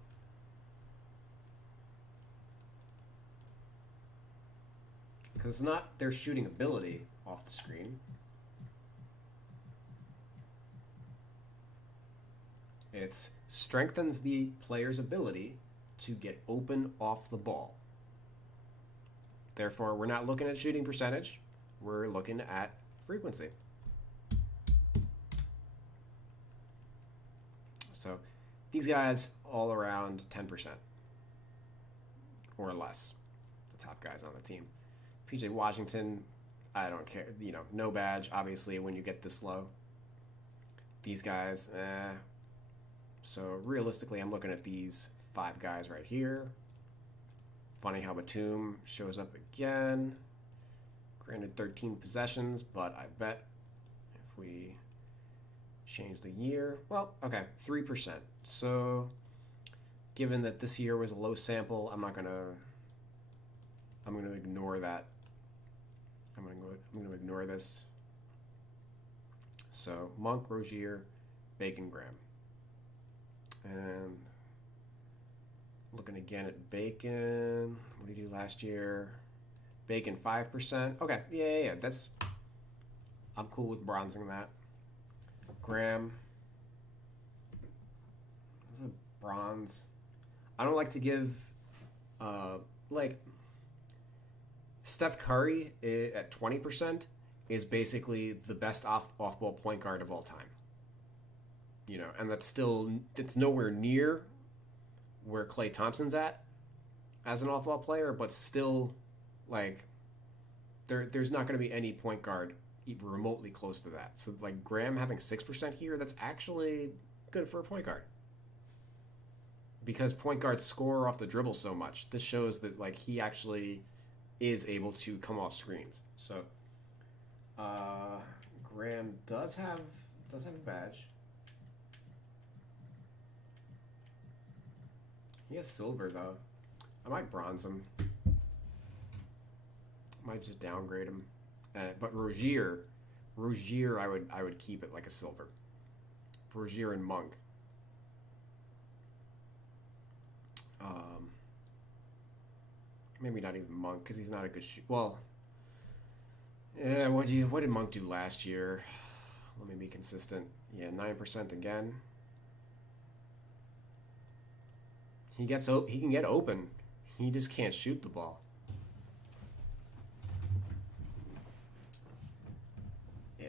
Because it's not their shooting ability off the screen. It strengthens the player's ability to get open off the ball. Therefore, we're not looking at shooting percentage. We're looking at frequency. So these guys all around 10% or less, the top guys on the team. PJ Washington, I don't care. You know, no badge, obviously, when you get this low. These guys, So realistically, I'm looking at these 5 guys right here. Funny how Batum shows up again. Granted 13 possessions, but I bet if we change the year, well, okay, 3%. So given that this year was a low sample, I'm gonna ignore that. I'm gonna ignore this. So Monk, Rozier, Bacon, Graham. And looking again at Bacon. What did he do last year? Bacon 5%. Okay, yeah. That's, I'm cool with bronzing that. Graham. This is a bronze. I don't like to give, like, Steph Curry at 20% is basically the best off-ball point guard of all time. You know, and it's nowhere near where Klay Thompson's at as an off-ball player, but still, like, there's not going to be any point guard even remotely close to that. So, like, Graham having 6% here, that's actually good for a point guard. Because point guards score off the dribble so much. This shows that, like, he actually is able to come off screens. So, Graham does have a badge. He has silver, though. I might bronze him. Might just downgrade him. But Rozier, I would keep it like a silver. Rozier and Monk. Maybe not even Monk, because he's not a good shooter. Well, yeah, what did Monk do last year? Let me be consistent. Yeah, 9% again. He can get open. He just can't shoot the ball. Yeah.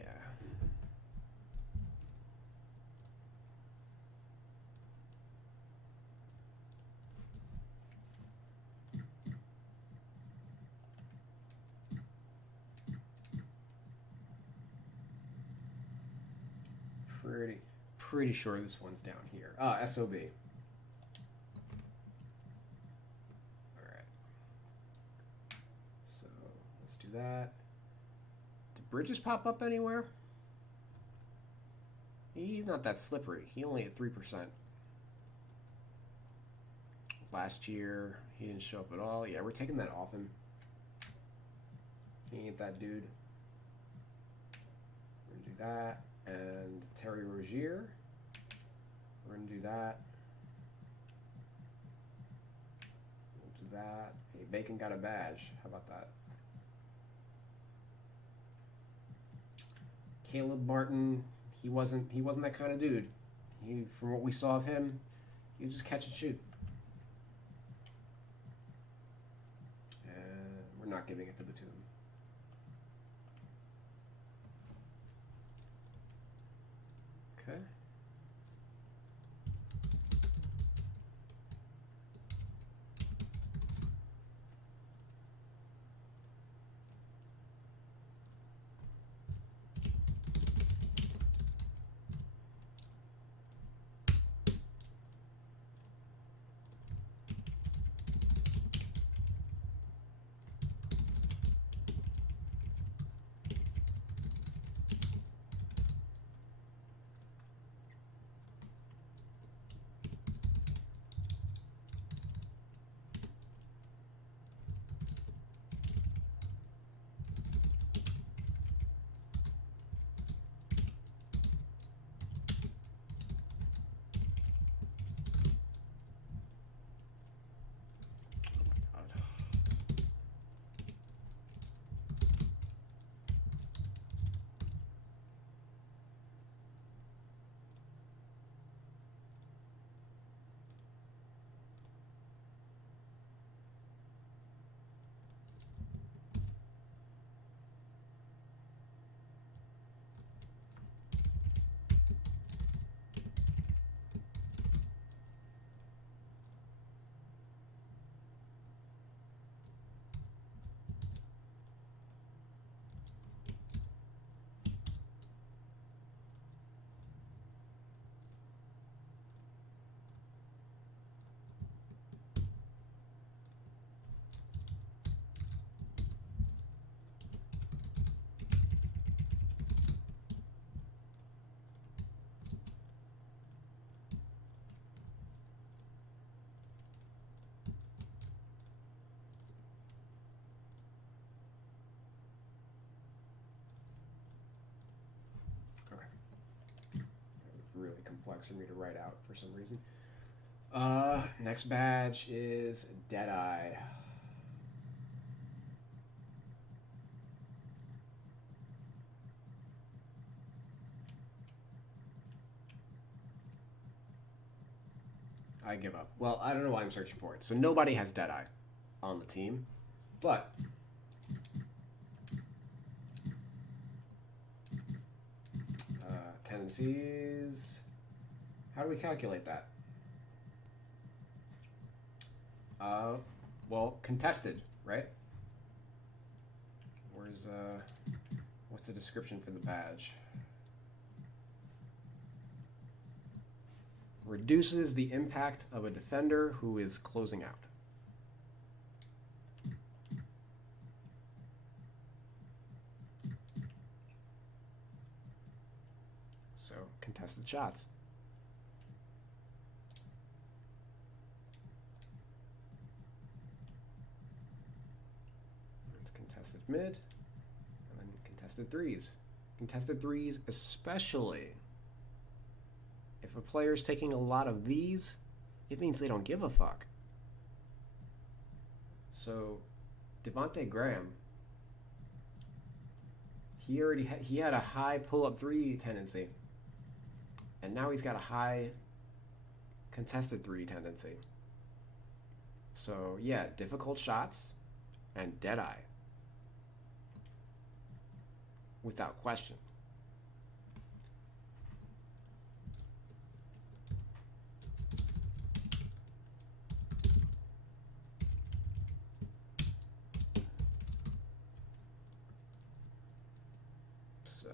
Pretty sure this one's down here. SOB. That. Did Bridges pop up anywhere? He's not that slippery. He only at 3%. Last year, he didn't show up at all. Yeah, we're taking that off him. He ain't that dude. We're going to do that. And Terry Rozier. We're going to do that. We'll do that. Hey, Bacon got a badge. How about that? Caleb Martin, he wasn't that kind of dude. From what we saw of him, he would just catch and shoot. And we're not giving it to Batum. Okay. sucks for me to write out for some reason. Next badge is Deadeye. I give up. Well, I don't know why I'm searching for it. So nobody has Deadeye on the team, but tendencies. How do we calculate that? Well, contested, right? Where's what's the description for the badge? Reduces the impact of a defender who is closing out. So, contested shots. It's contested mid, and then contested threes. Contested threes especially. If a player's taking a lot of these, it means they don't give a fuck. So, Devontae Graham, he had a high pull-up three tendency, and now he's got a high contested three tendency. So yeah, difficult shots and Deadeye, without question. So,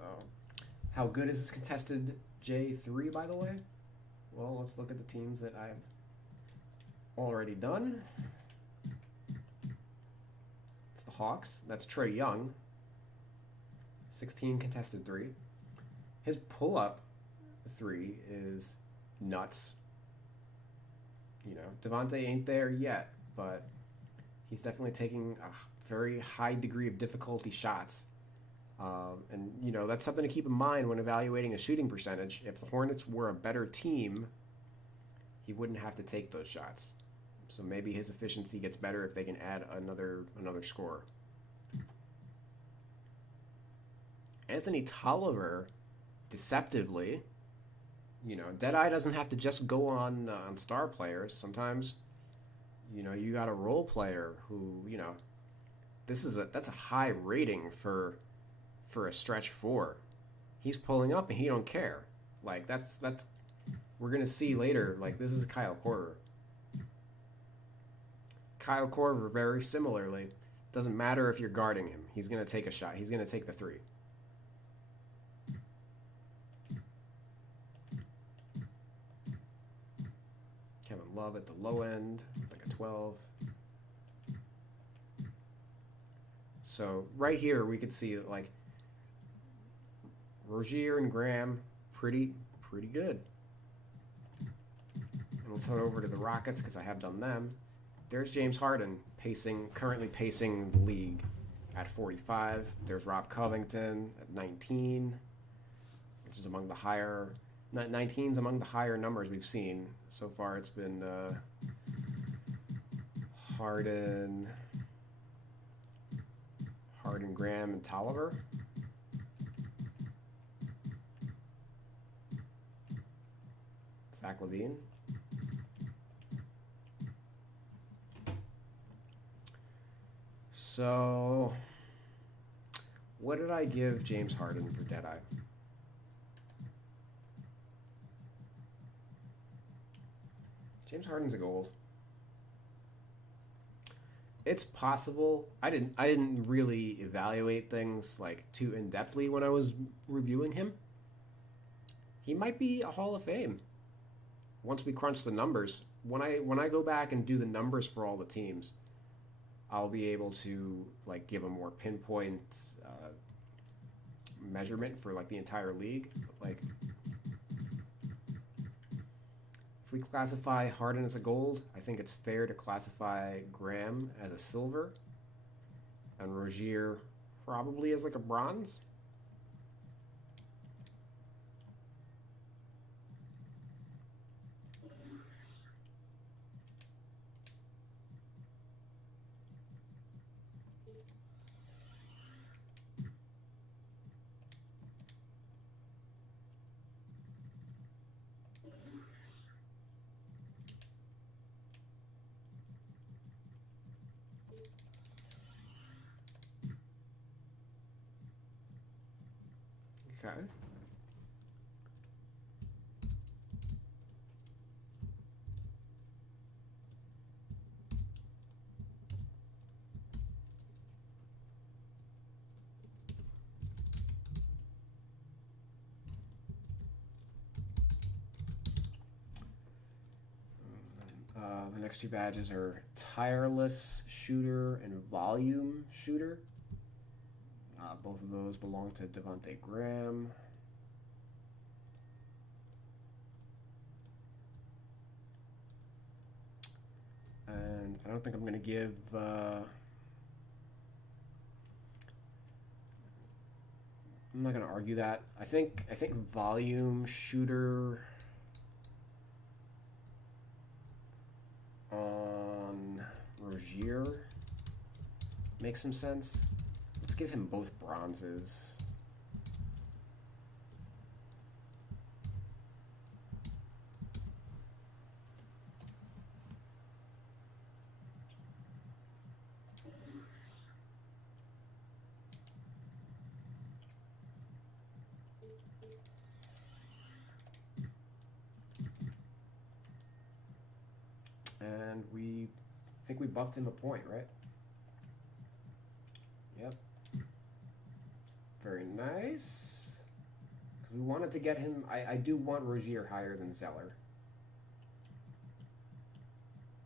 how good is this contested J3, by the way? Well, let's look at the teams that I've already done. It's the Hawks. That's Trey Young. 16 contested three. His pull-up three is nuts. You know, Devontae ain't there yet, but he's definitely taking a very high degree of difficulty shots. And, you know, that's something to keep in mind when evaluating a shooting percentage. If the Hornets were a better team, he wouldn't have to take those shots. So maybe his efficiency gets better if they can add another scorer. Anthony Tolliver, deceptively, you know, Deadeye doesn't have to just go on star players. Sometimes, you know, you got a role player who, you know, that's a high rating for a stretch four. He's pulling up and he don't care. Like that's we're gonna see later. Like this is Kyle Korver. Kyle Korver very similarly. Doesn't matter if you're guarding him. He's gonna take a shot. He's gonna take the three. Kevin Love at the low end, like a 12. So right here we could see that like Rozier and Graham, pretty good. And let's head over to the Rockets because I have done them. There's James Harden currently pacing the league at 45. There's Rob Covington at 19, which is among the higher. 19's among the higher numbers we've seen so far. It's been Harden, Graham, and Tolliver. Zach LaVine. So, what did I give James Harden for Deadeye? James Harden's a gold. It's possible. I didn't really evaluate things like too in-depthly when I was reviewing him. He might be a Hall of Fame. Once we crunch the numbers, when I go back and do the numbers for all the teams, I'll be able to like give a more pinpoint measurement for like the entire league. Like if we classify Harden as a gold, I think it's fair to classify Graham as a silver, and Rozier probably as like a bronze. Okay. The next two badges are Tireless Shooter and Volume Shooter. Both of those belong to Devontae Graham. And I don't think I'm going to give... I'm not going to argue that. I think Volume Shooter on Rozier makes some sense. Let's give him both bronzes. And I think we buffed him a point, right? Yep. Very nice. Because we wanted to get him... I do want Rozier higher than Zeller.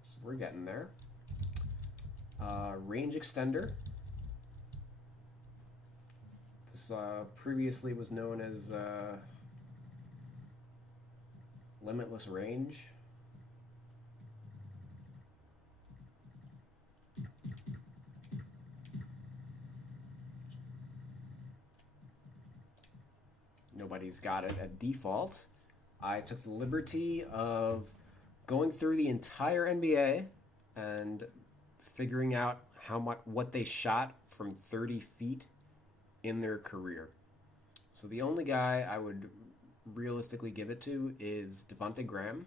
So we're getting there. Range extender. This previously was known as limitless range. Nobody's got it at default. I took the liberty of going through the entire NBA and figuring out what they shot from 30 feet in their career. So the only guy I would realistically give it to is Devontae Graham,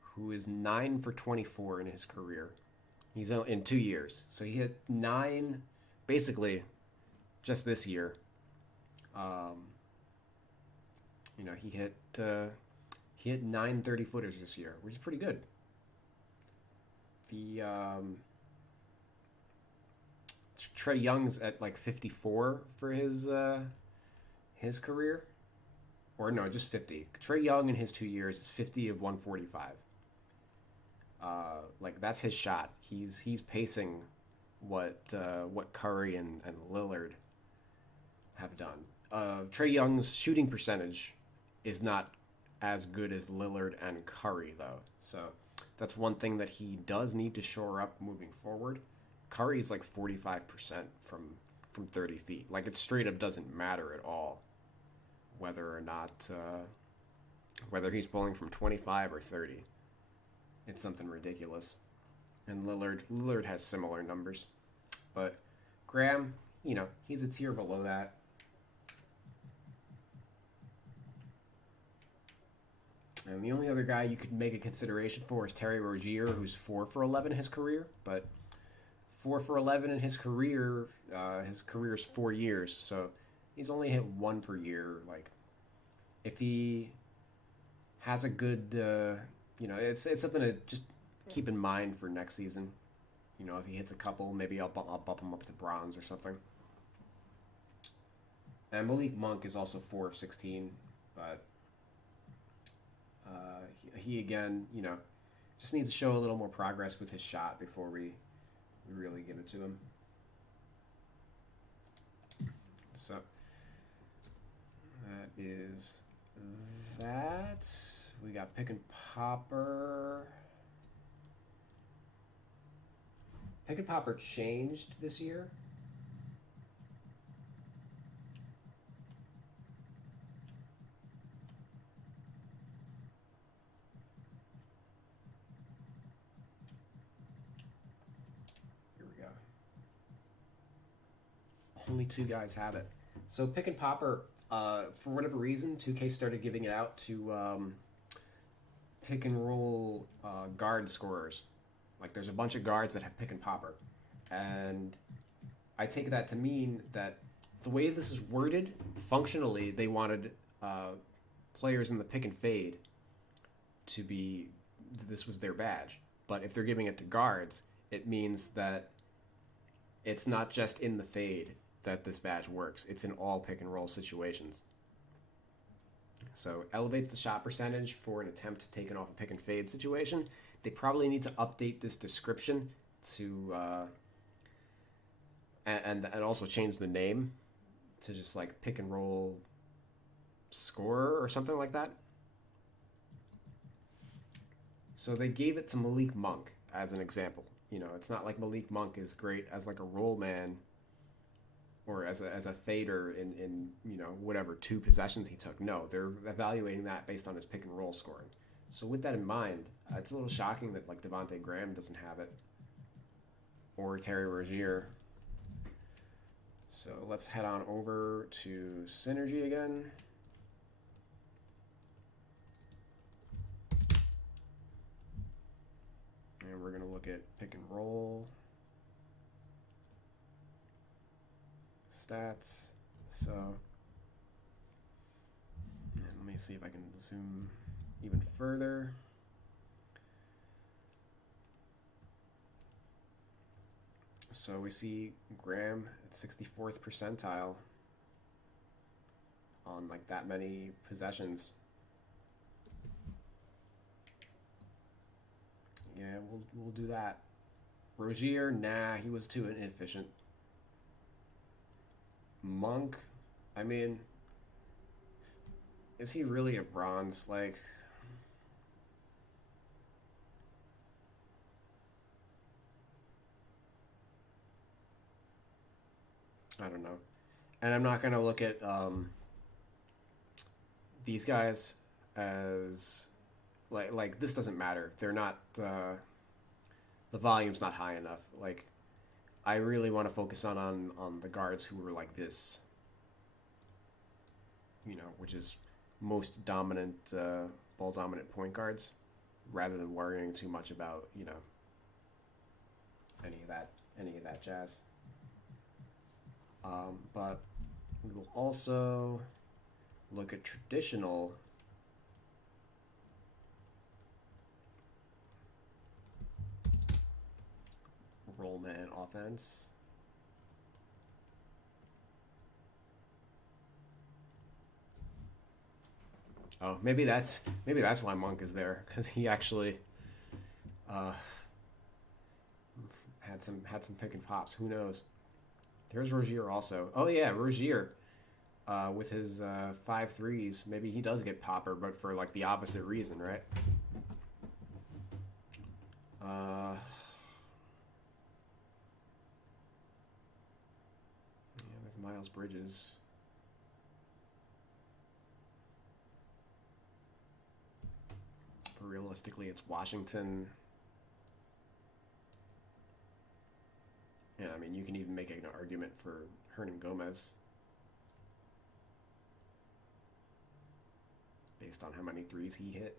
who is 9 for 24 in his career. He's in 2 years. So he hit 9 basically just this year. He hit 9 30-footers this year, which is pretty good. The Trae Young's at like 54 for his career, or no, just 50. Trae Young in his 2 years is 50 of 145. Like that's his shot. He's pacing what Curry and Lillard have done. Trae Young's shooting percentage is not as good as Lillard and Curry, though. So that's one thing that he does need to shore up moving forward. Curry's like 45% from 30 feet. Like it straight up doesn't matter at all whether or not whether he's pulling from 25 or 30. It's something ridiculous. And Lillard has similar numbers. But Graham, he's a tier below that. And the only other guy you could make a consideration for is Terry Rozier, who's 4 for 11 in his career. But 4 for 11 in his career's 4 years, so he's only hit 1 per year. Like, if he has a good, it's something to just keep in mind for next season. If he hits a couple, maybe I'll bump him up to bronze or something. And Malik Monk is also 4 of 16, but he again, just needs to show a little more progress with his shot before we really give it to him. So that is that. We got Pick and Popper. Pick and Popper changed this year. Only 2 guys have it. So Pick and Popper, for whatever reason, 2K started giving it out to pick and roll guard scorers. Like there's a bunch of guards that have Pick and Popper. And I take that to mean that the way this is worded, functionally, they wanted players in the pick and fade to be, this was their badge. But if they're giving it to guards, it means that it's not just in the fade that this badge works. It's in all pick and roll situations. So elevates the shot percentage for an attempt to take it off a pick and fade situation. They probably need to update this description to and also change the name to just like pick and roll scorer or something like that. So they gave it to Malik Monk as an example. You know, it's not like Malik Monk is great as like a roll man or as a fader in you know, whatever 2 possessions he took. No, they're evaluating that based on his pick and roll scoring. So with that in mind, it's a little shocking that like Devontae Graham doesn't have it, or Terry Rozier. So let's head on over to Synergy again. And we're going to look at pick and roll stats. So, and let me see if I can zoom even further. So we see Graham at 64th percentile on like that many possessions. Yeah, we'll do that. Rozier, nah, he was too inefficient. Monk, I mean, is he really a bronze? Like, I don't know. And I'm not going to look at these guys as like this doesn't matter. They're not the volume's not high enough. Like, I really want to focus on the guards who were like this, you know, which is most dominant ball dominant point guards, rather than worrying too much about, you know, any of that jazz. But we will also look at traditional roll man offense. Oh, maybe that's why Monk is there, because he actually had some pick and pops. Who knows? There's Rozier also. Oh yeah, Rozier with his 5 threes. Maybe he does get popper, but for like the opposite reason, right? Yeah, there's Miles Bridges. But realistically, it's Washington. Yeah, I mean, you can even make an argument for Hernan Gomez based on how many threes he hit.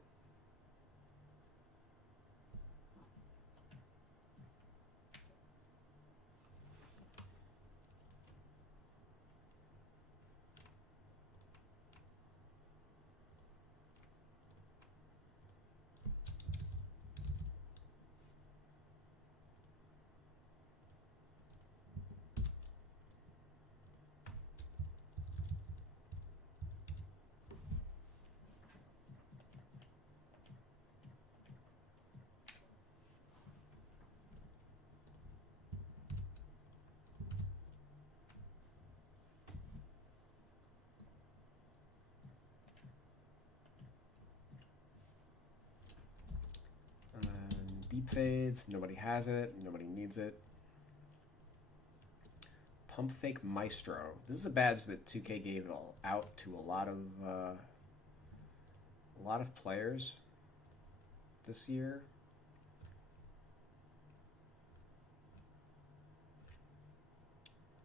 Deep fades, nobody has it, nobody needs it. Pump fake maestro. This is a badge that 2K gave out to a lot of players this year.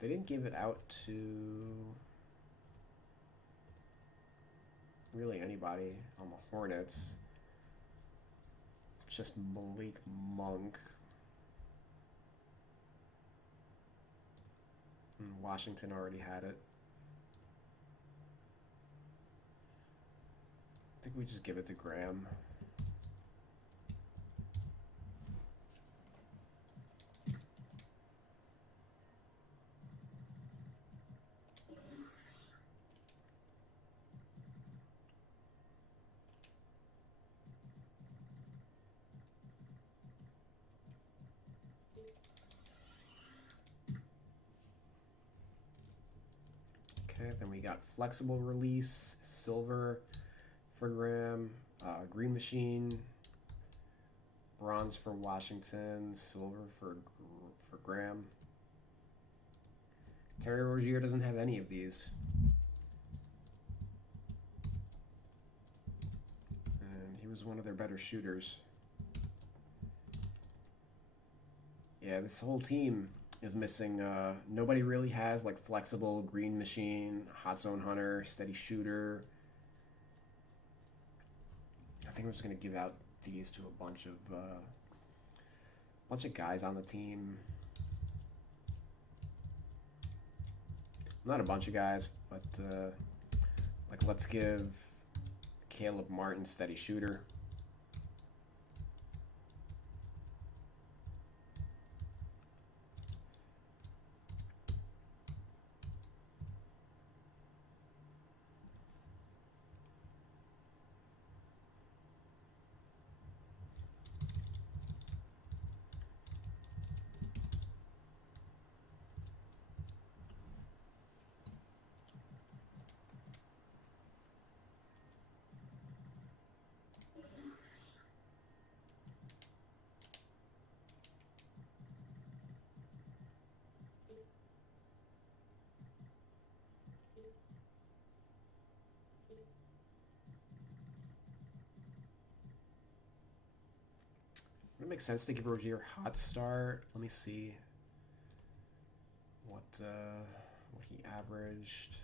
They didn't give it out to really anybody on the Hornets. Just Malik Monk. And Washington already had it. think we just give it to Graham. Okay, then we got flexible release, silver for Graham, green machine, bronze for Washington, silver for Graham. Terry Rozier doesn't have any of these. And he was one of their better shooters. Yeah, this whole team is missing. Nobody really has like flexible, green machine, hot zone hunter, steady shooter. I think we're just gonna give out these to a bunch of guys on the team. Not a bunch of guys, but like let's give Caleb Martin steady shooter. Would it make sense to give Rozier a hot start? Let me see what he averaged.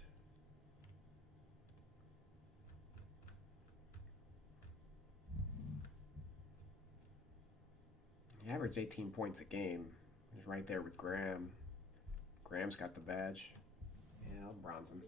He averaged 18 points a game. He's right there with Graham. Graham's got the badge. Yeah, I'll bronze him.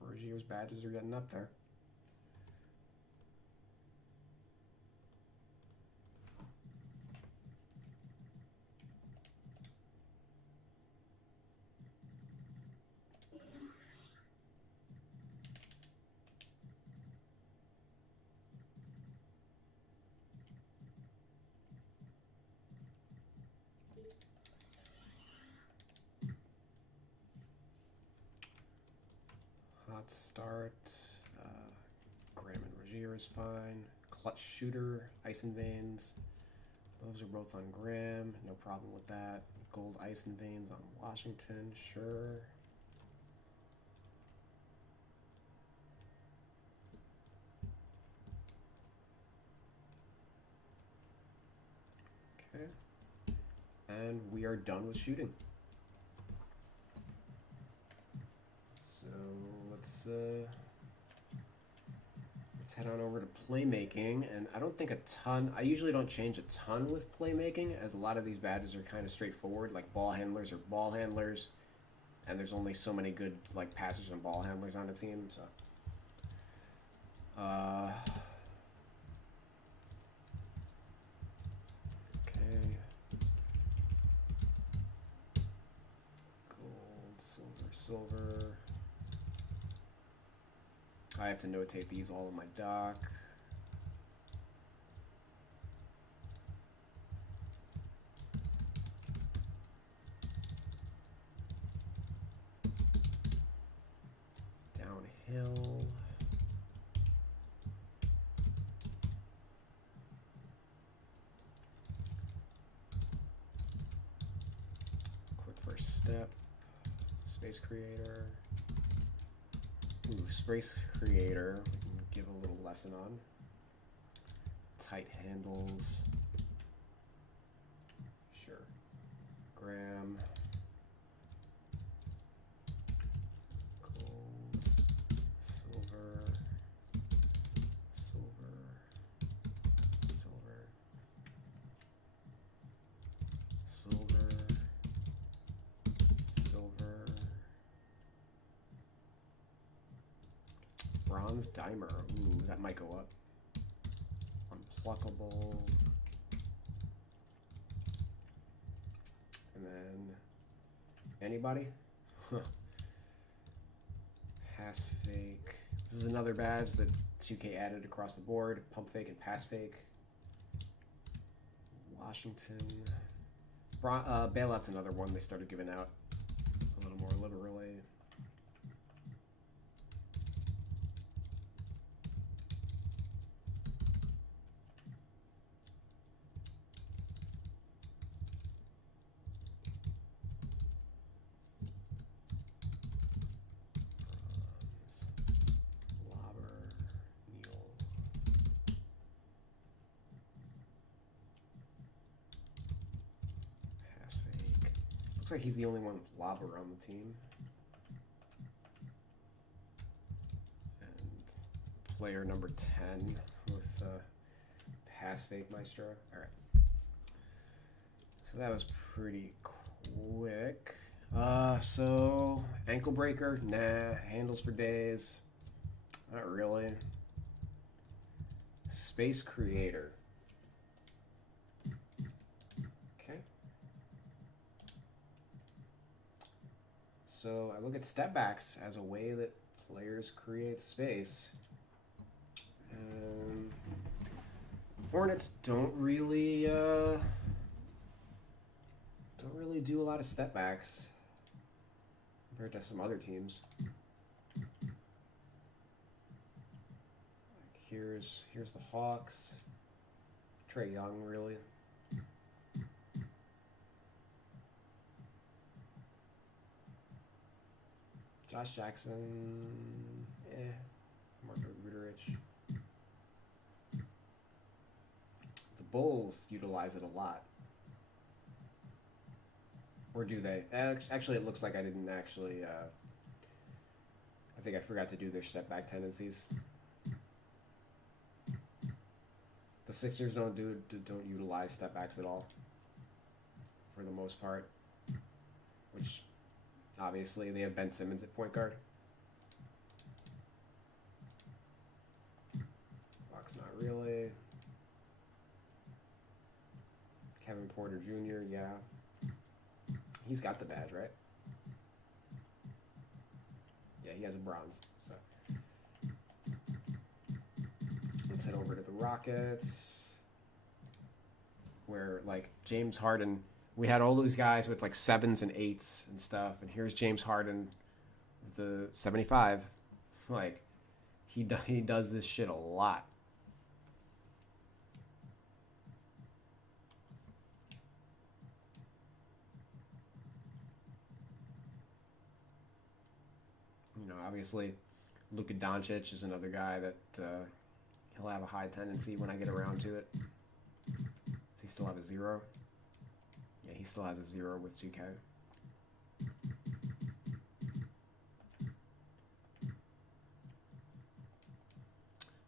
Rozier's badges are getting up there. Hot start. Graham and Rozier is fine. Clutch shooter, ice and veins. Those are both on Graham. No problem with that. Gold ice and veins on Washington. Sure. Okay. And we are done with shooting. So let's head on over to playmaking. And I don't think a ton. I usually don't change a ton with playmaking, as a lot of these badges are kind of straightforward. Like ball handlers are ball handlers, and there's only so many good like passers and ball handlers on a team. So. Okay. Gold, silver, silver. I have to notate these all in my doc. Downhill. Quick first step. Space creator. Ooh, space creator. We can give a little lesson on. Tight handles. Sure. Graham. Gold. Silver. Silver. Silver. Silver. Silver. Bronze dimer. Ooh, that might go up. Unpluckable. And then anybody? Pass fake. This is another badge that 2K added across the board. Pump fake and pass fake. Washington. Bailout's another one they started giving out a little more liberally. Looks like he's the only one with Lobber on the team. And player number 10 with pass fake Maestro. Alright. So that was pretty quick. So ankle breaker, nah. Handles for days, not really. Space creator. Okay. So I look at step backs as a way that players create space. Hornets don't really do a lot of step backs compared to some other teams. Like here's the Hawks. Trae Young, really. Josh Jackson, Marco Ruderich. The Bulls utilize it a lot. Or do they? Actually, it looks like I didn't actually. I think I forgot to do their step back tendencies. The Sixers don't utilize step backs at all, for the most part. Which, obviously, they have Ben Simmons at point guard. Bucks not really. Kevin Porter Jr. Yeah. He's got the badge, right? Yeah, he has a bronze. So let's head over to the Rockets, where like James Harden, we had all those guys with like 7s and 8s and stuff, and here's James Harden with the 75. Like he does this shit a lot. You know, obviously, Luka Doncic is another guy that he'll have a high tendency when I get around to it. Does he still have a 0? Yeah, he still has a 0 with 2K.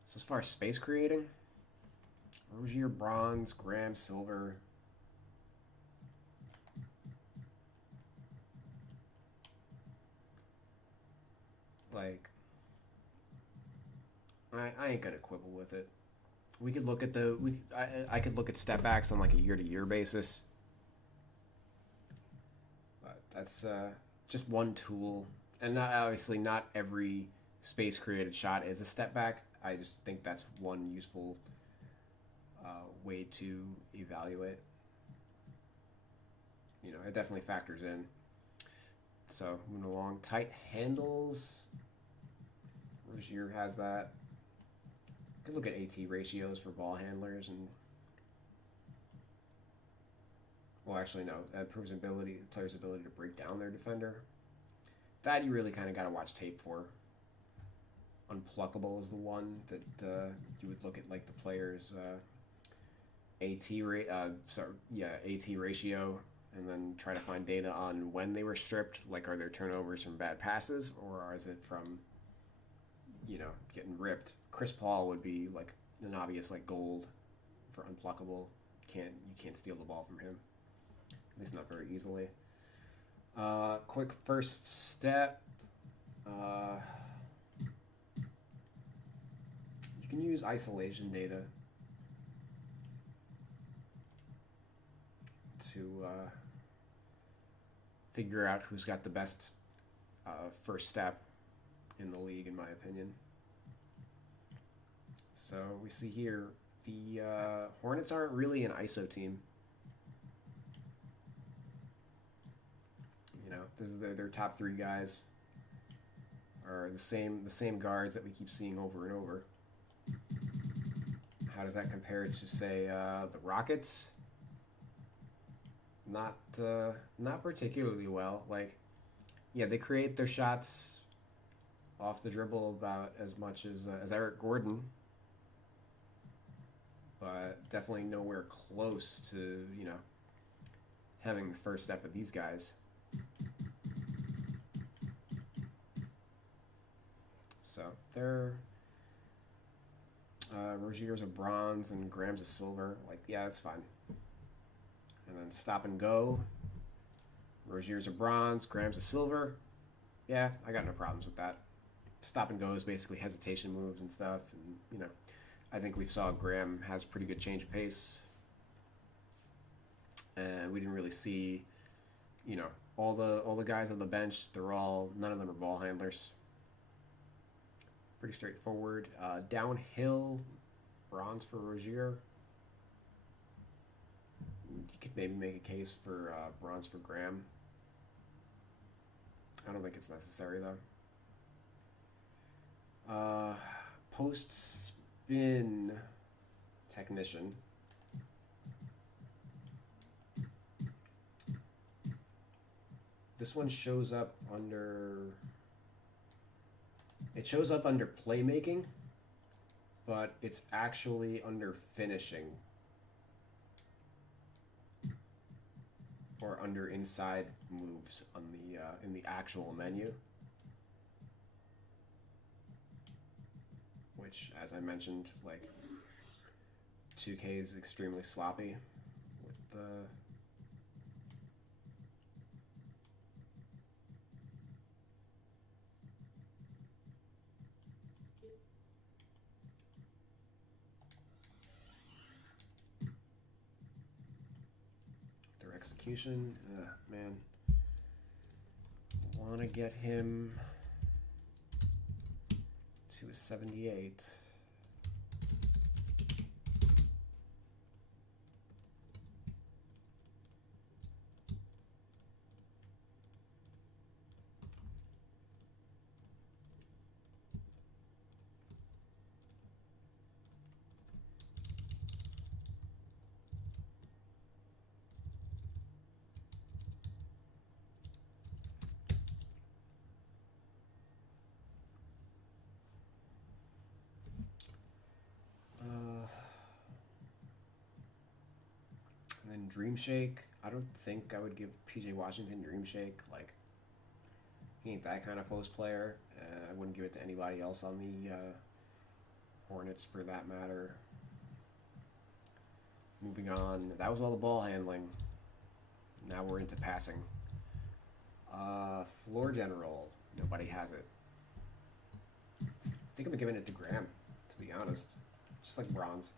So as far as space creating, Rozier, bronze, Graham, silver. Like, I ain't gonna quibble with it. We could look at I could look at step backs on like a year-to-year basis. But that's just one tool, and obviously not every space created shot is a step back. I just think that's one useful way to evaluate. You know, it definitely factors in. So moving along, tight handles. Rozier has that. Could look at AT ratios for ball handlers, and well, actually no, that improves player's ability to break down their defender. That you really kind of got to watch tape for. Unpluckable is the one that you would look at like the players' AT ratio, and then try to find data on when they were stripped. Like, are there turnovers from bad passes, or is it from getting ripped? Chris Paul would be like an obvious like gold for unpluckable. You can't steal the ball from him, at least not very easily. Quick first step. You can use isolation data to figure out who's got the best first step in the league, in my opinion. So we see here the Hornets aren't really an ISO team. This is their top 3 guys are the same guards that we keep seeing over and over. How does that compare to, say, the Rockets? Not particularly well. Like, yeah, they create their shots off the dribble about as much as Eric Gordon, but definitely nowhere close to having the first step of these guys. So they're Rozier's a bronze and Graham's a silver. Like, yeah, that's fine. And then stop and go. Rozier's a bronze, Graham's a silver. Yeah, I got no problems with that. Stop and go is basically hesitation moves and stuff, and I think we saw Graham has pretty good change of pace, and we didn't really see, all the guys on the bench. None of them are ball handlers. Pretty straightforward. Downhill, bronze for Rozier. You could maybe make a case for bronze for Graham. I don't think it's necessary though. Post spin technician. This one shows up under. It shows up under playmaking, but it's actually under finishing. Or under inside moves on the in the actual menu. Which, as I mentioned, like 2K is extremely sloppy with the execution. Man, want to get him to a 78. And then Dream Shake. I don't think I would give PJ Washington Dream Shake. Like, he ain't that kind of post player. I wouldn't give it to anybody else on the Hornets for that matter. Moving on. That was all the ball handling. Now we're into passing. Floor general. Nobody has it. I think I'm giving it to Graham, to be honest. Just like bronze.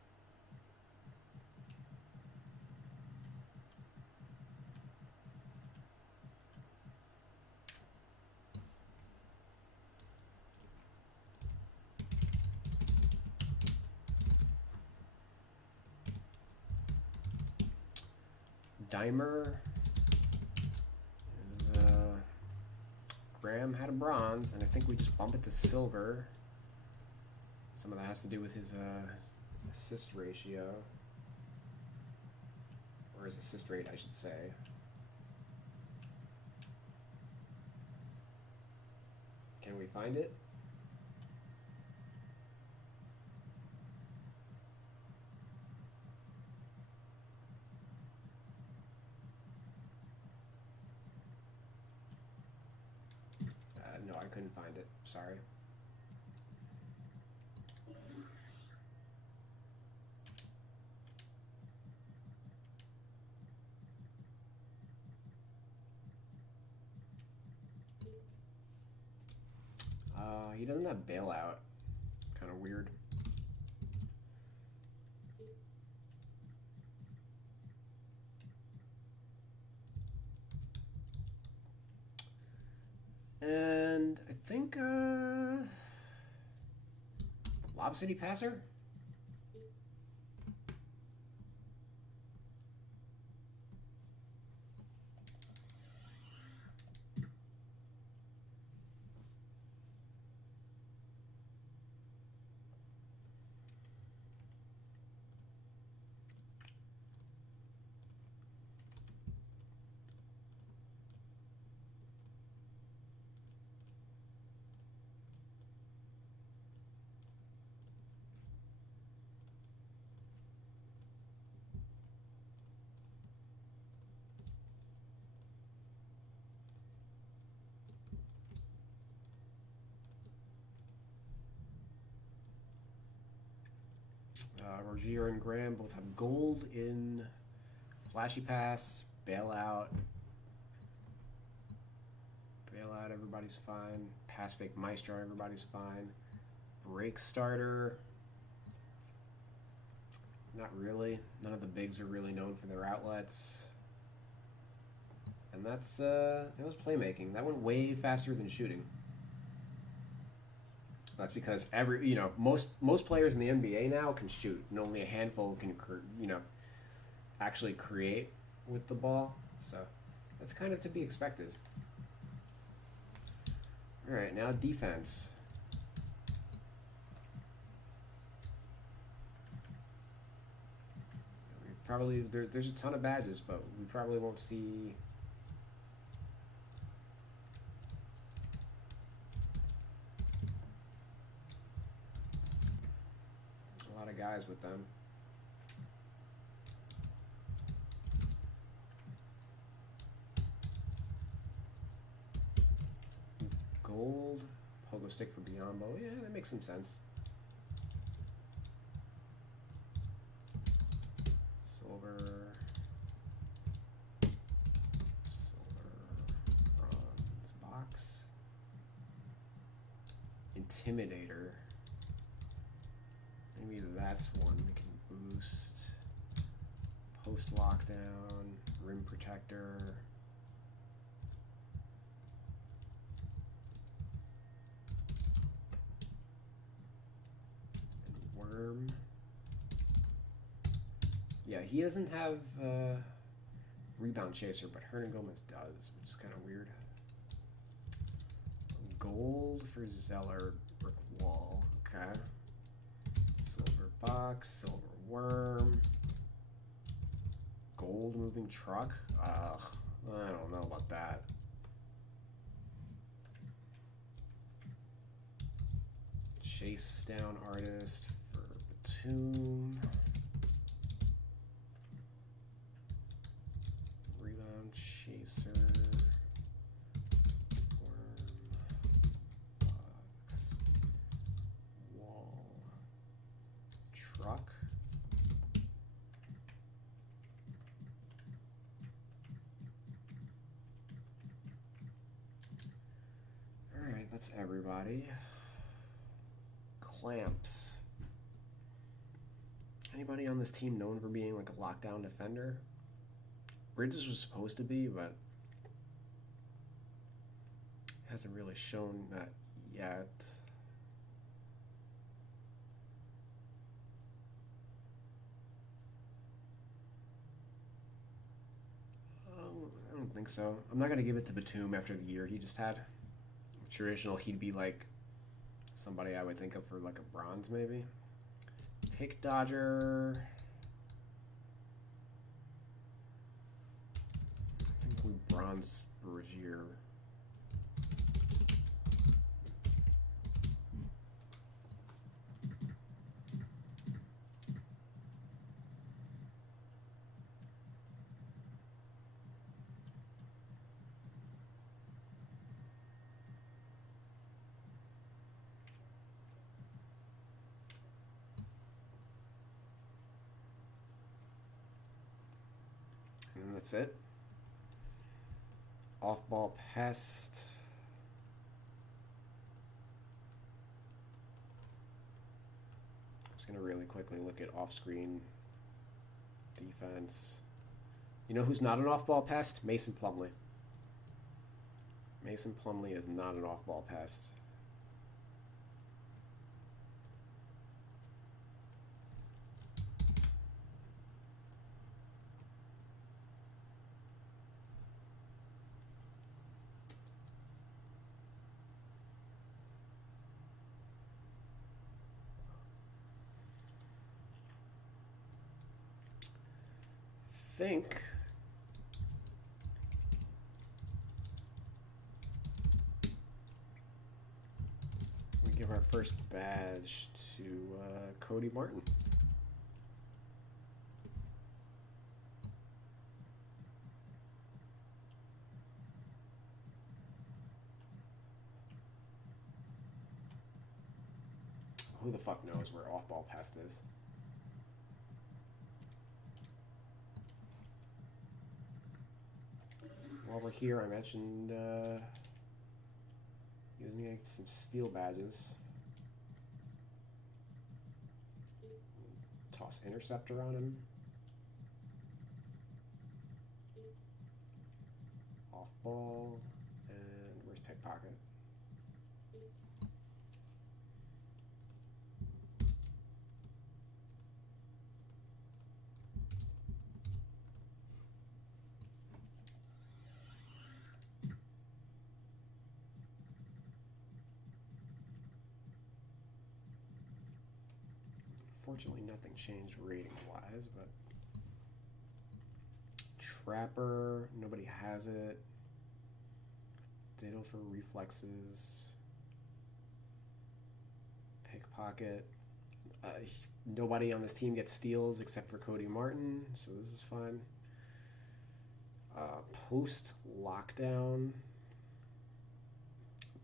Dimer is Graham had a bronze, and I think we just bump it to silver. Some of that has to do with his assist ratio, or his assist rate, I should say. Can we find it? couldn't find it. Sorry. He doesn't have bailout. Kind of weird. And I think Lob City Passer? Rogier and Graham both have gold in Flashy Pass, Bailout. Bailout, everybody's fine. Pass Fake Maestro, everybody's fine. Break Starter. Not really. None of the bigs are really known for their outlets. And that was playmaking. That went way faster than shooting. That's because most players in the NBA now can shoot, and only a handful can actually create with the ball. So that's kind of to be expected. All right, now defense. There's a ton of badges, but we probably won't see. Guys with them. Gold, pogo stick for Biombo. Yeah, that makes some sense. Silver, bronze box. Intimidator. Maybe that's one we can boost. Post lockdown, rim protector. And worm. Yeah, he doesn't have rebound chaser, but Hernan Gomez does, which is kind of weird. Gold for Zeller, brick wall. Okay. Box, silver worm, gold moving truck. Ugh, I don't know about that. Chase down artist for Batum. Rebound chaser. Truck. All right, that's everybody. Clamps. Anybody on this team known for being like a lockdown defender? Bridges was supposed to be, but hasn't really shown that yet. I don't think so. I'm not going to give it to Batum after the year he just had. Traditional, he'd be like somebody I would think of for like a bronze maybe. Pick Dodger. I think we bronze Rogier. And that's it. Off-ball pest. I'm just going to really quickly look at off-screen defense. You know who's not an off-ball pest? Mason Plumlee. Mason Plumlee is not an off-ball pest. Think we give our first badge to Cody Martin. Who the fuck knows where off-ball pest is? While we're here, I mentioned using some steel badges. Toss interceptor on him. Off ball, and where's pickpocket? Fortunately, nothing changed rating-wise, but Trapper, nobody has it. Ditto for reflexes. Pickpocket. Nobody on this team gets steals except for Cody Martin, so this is fine. Post lockdown.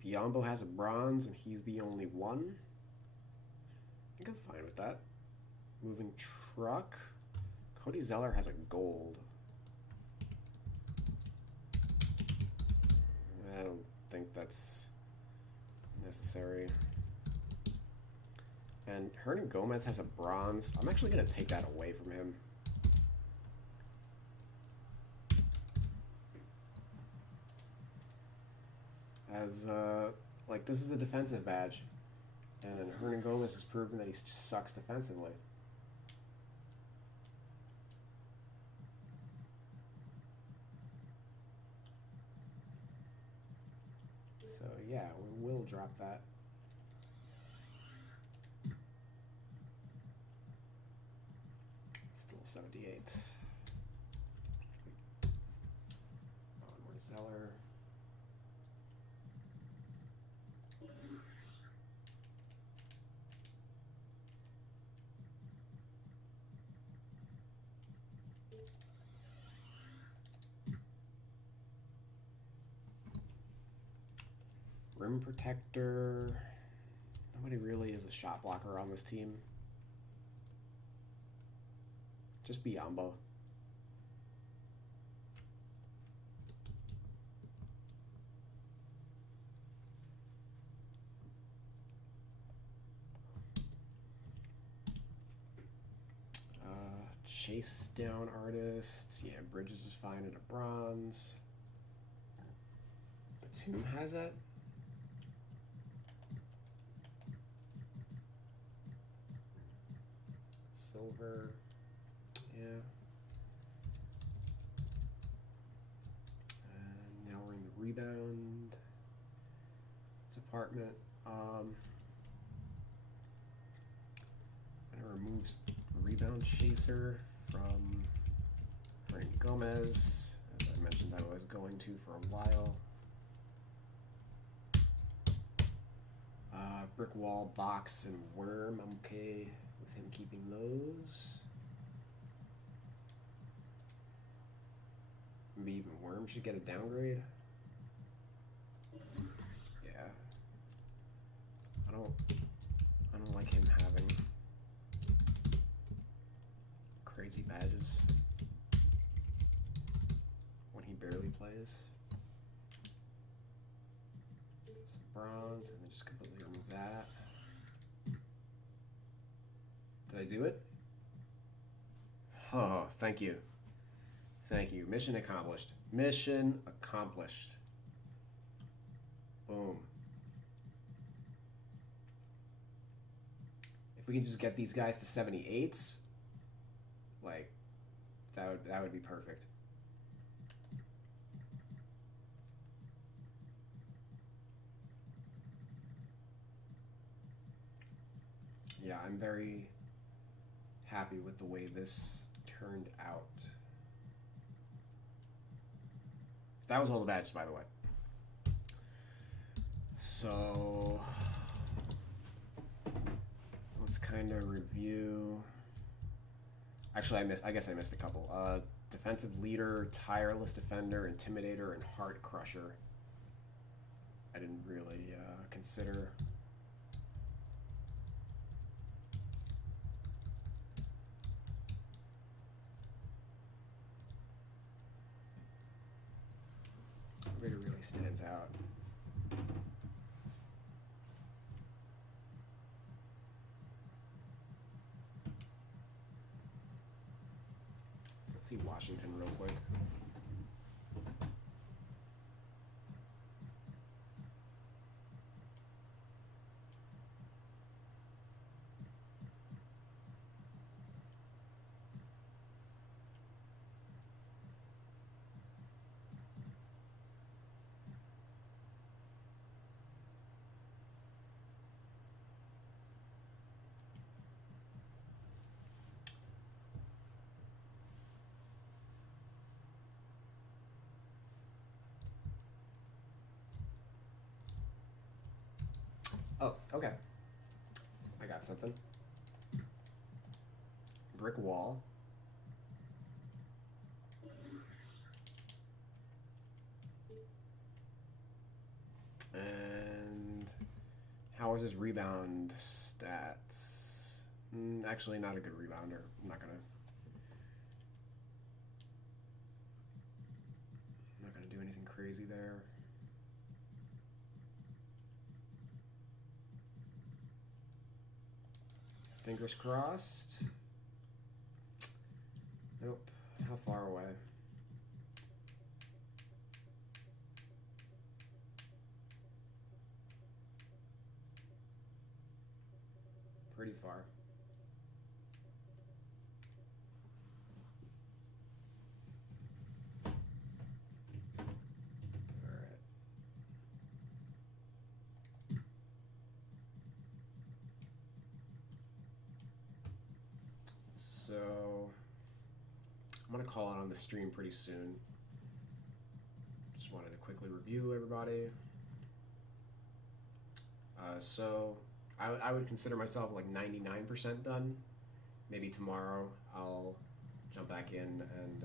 Biombo has a bronze, and he's the only one. I think I'm fine with that. Moving truck. Cody Zeller has a gold. I don't think that's necessary. And Hernan Gomez has a bronze. I'm actually going to take that away from him. As, like, this is a defensive badge. And Hernan Gomez has proven that he sucks defensively. So, yeah, we will drop that. Still 78. Onward Zeller. Rim protector. Nobody really is a shot blocker on this team. Just Biombo. Chase down artist. Yeah, Bridges is fine at a bronze. Batum has that. Silver, yeah. And now we're in the rebound department. I'm gonna remove rebound chaser from Hernan Gomez, as I mentioned I was going to for a while. Brick wall, box, and worm. I'm okay with him keeping those. Maybe even worm should get a downgrade. Yeah. I don't like him having crazy badges. barely plays. Some bronze, and then just completely remove that. Did I do it? Oh, thank you. Thank you. Mission accomplished. Mission accomplished. Boom. If we can just get these guys to 78s, like, that would be perfect. Yeah, I'm very happy with the way this turned out. That was all the badges, by the way. So let's kind of review. Actually, I guess I missed a couple. Defensive leader, tireless defender, intimidator, and heart crusher. I didn't really consider. It really stands out. Let's see Washington real quick. Oh, okay. I got something. Brick wall. And how is his rebound stats? Actually, not a good rebounder. I'm not gonna do anything crazy there. Fingers crossed. Nope. How far away? Pretty far. So I'm gonna call it on the stream pretty soon. Just wanted to quickly review everybody. So I would consider myself like 99% done. Maybe tomorrow I'll jump back in and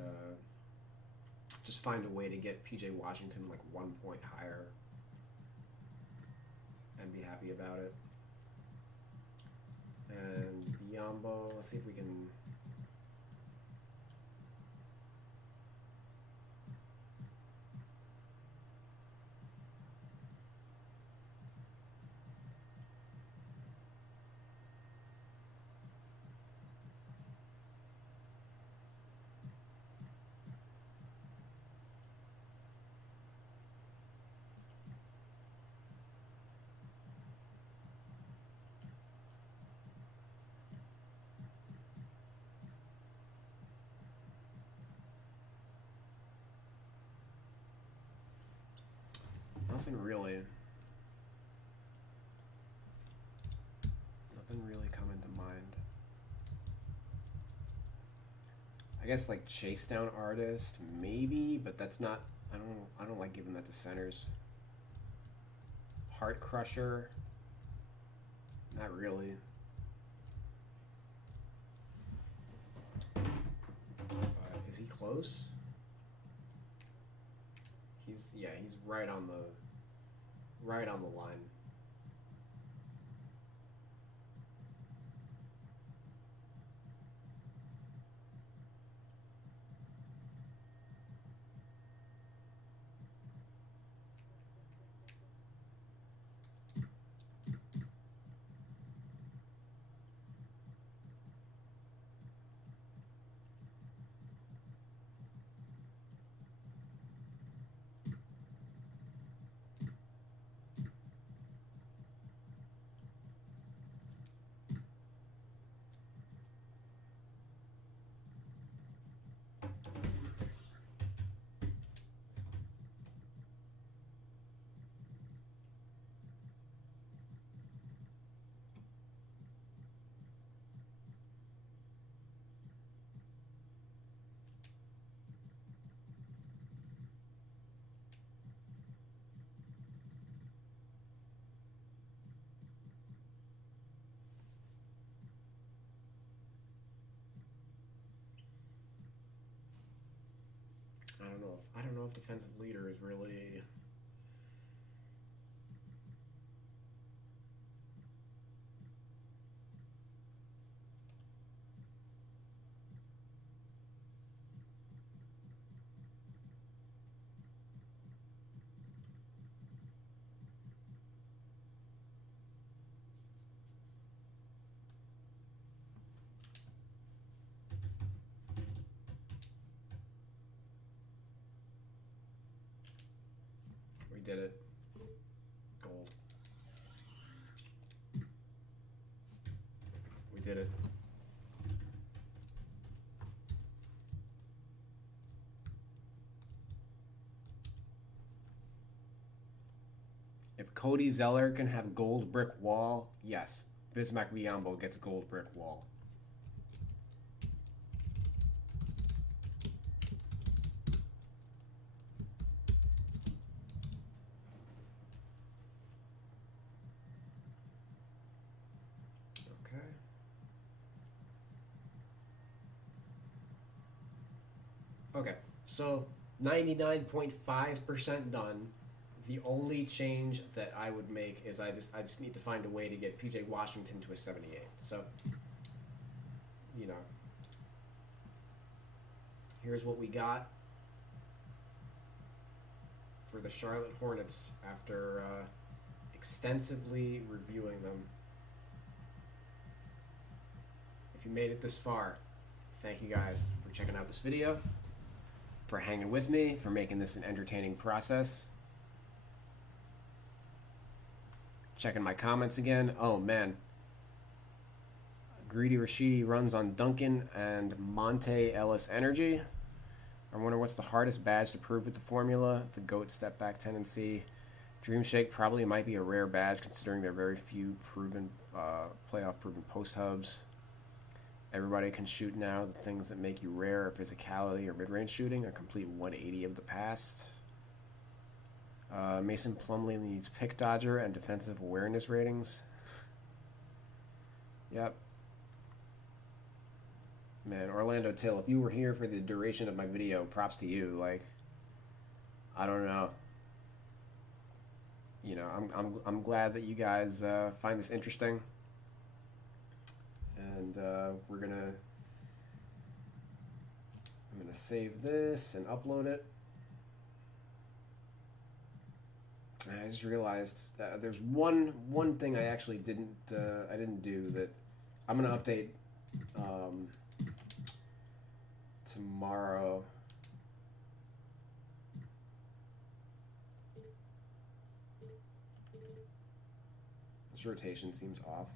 just find a way to get PJ Washington like 1 point higher and be happy about it. And Biombo, let's see if we can. Nothing really coming to mind. I guess like chase down artist, maybe, but that's not. I don't like giving that to centers. Heart crusher, not really. Is he close? He's right on the line. if defensive leader is really. We did it. Gold. We did it. If Cody Zeller can have gold brick wall, yes. Bismack Biyombo gets gold brick wall. Okay. Okay, so 99.5% done. The only change that I would make is I just need to find a way to get PJ Washington to a 78. So, you know, here's what we got for the Charlotte Hornets after extensively reviewing them. If you made it this far, thank you guys for checking out this video, for hanging with me, for making this an entertaining process. Checking my comments again. Oh man. Greedy Rashidi runs on Duncan and Monte Ellis Energy. I wonder what's the hardest badge to prove with the formula. The GOAT step back tendency. Dream Shake probably might be a rare badge considering there are very few proven playoff proven post hubs. Everybody can shoot now. The things that make you rare are physicality or mid-range shooting. A complete 180 of the past. Mason Plumlee needs pick dodger and defensive awareness ratings. Yep. Man, Orlando Till, if you were here for the duration of my video, props to you. Like, I don't know. You know, I'm glad that you guys find this interesting. And I'm gonna save this and upload it. And I just realized there's one thing I actually didn't do that I'm gonna update tomorrow. This rotation seems off.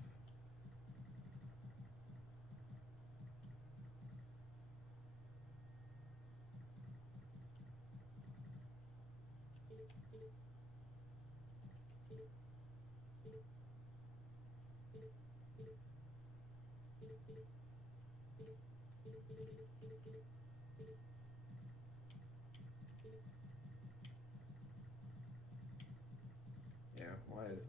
Yeah, why is it?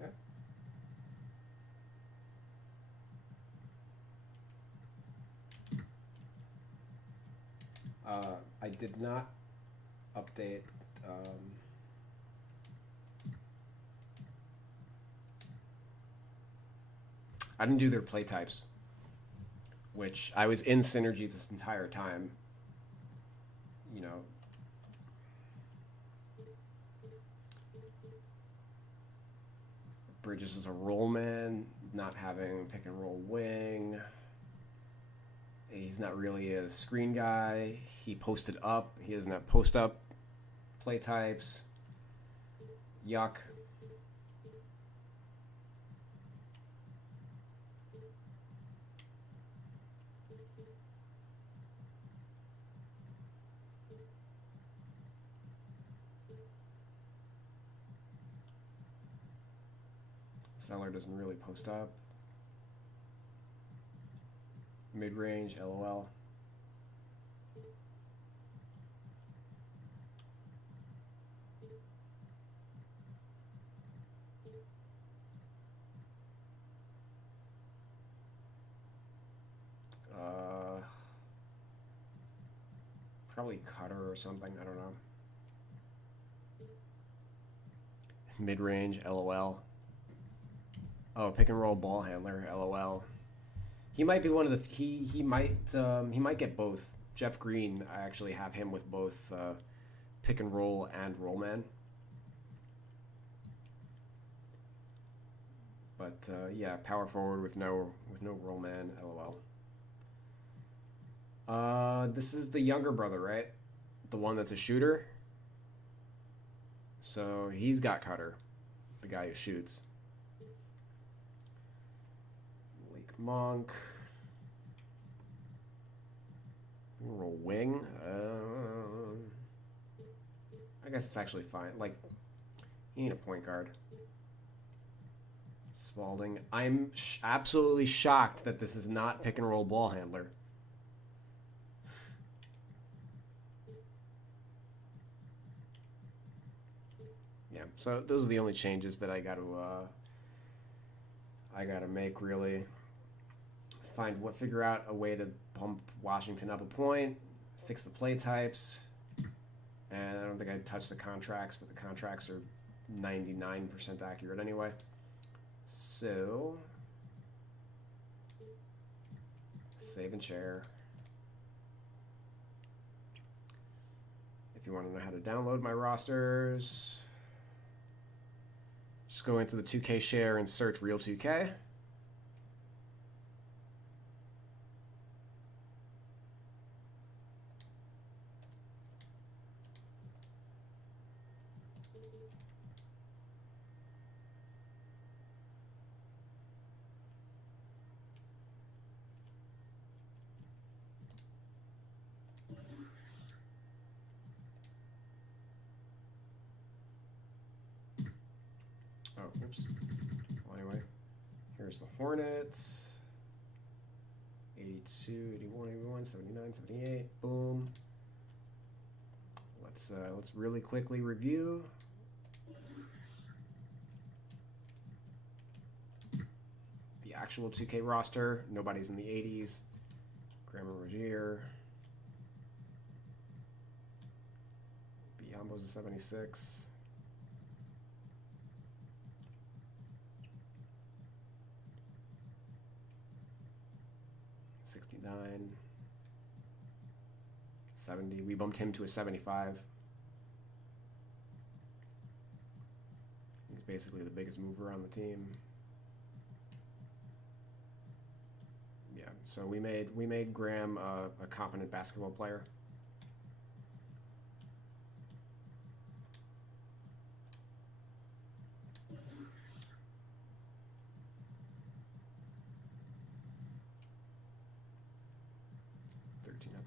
Okay. I did not update I didn't do their play types, which I was in Synergy this entire time. You know, Bridges is a roll man, not having pick and roll wing. He's not really a screen guy. He posted up. He doesn't have post up play types. Yuck. Seller doesn't really post up. Mid-range, LOL. Probably cutter or something, I don't know. Mid-range, LOL. Oh, pick and roll ball handler, LOL. He might be one of the he might get both. Jeff Green, I actually have him with both pick and roll and roll man. But yeah, power forward with no roll man, LOL. This is the younger brother, right? The one that's a shooter. So he's got cutter, the guy who shoots. Lake Monk. Roll wing. I guess it's actually fine. Like, he ain't a point guard. Spalding. I'm absolutely shocked that this is not pick and roll ball handler. Yeah, so those are the only changes that I got to make, really. Figure out a way to bump Washington up a point, fix the play types, and I don't think I touched the contracts, but the contracts are 99% accurate anyway. So, save and share. If you want to know how to download my rosters, just go into the 2K share and search Real 2K. Oh, oops. Well, anyway, here's the Hornets. 82, 81, 81, 79, 78. Boom. Let's really quickly review. The actual 2K roster. Nobody's in the 80s. Graham Rozier. Biombo's a 76. $69, $70. We bumped him to a 75. He's basically the biggest mover on the team. Yeah, so we made Graham a competent basketball player.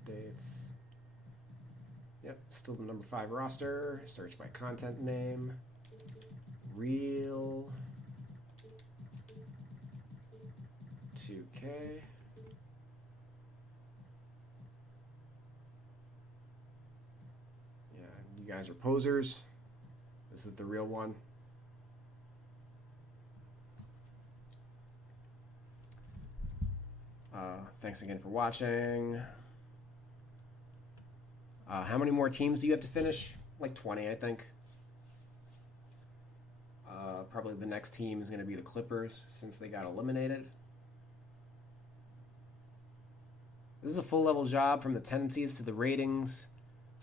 Updates. Yep, still the number 5 roster. Search by content name. Real 2K. Yeah, you guys are posers. This is the real one. Thanks again for watching. How many more teams do you have to finish like 20, I think. Probably the next team is going to be the Clippers since they got eliminated. This is a full-level job from the tendencies to the ratings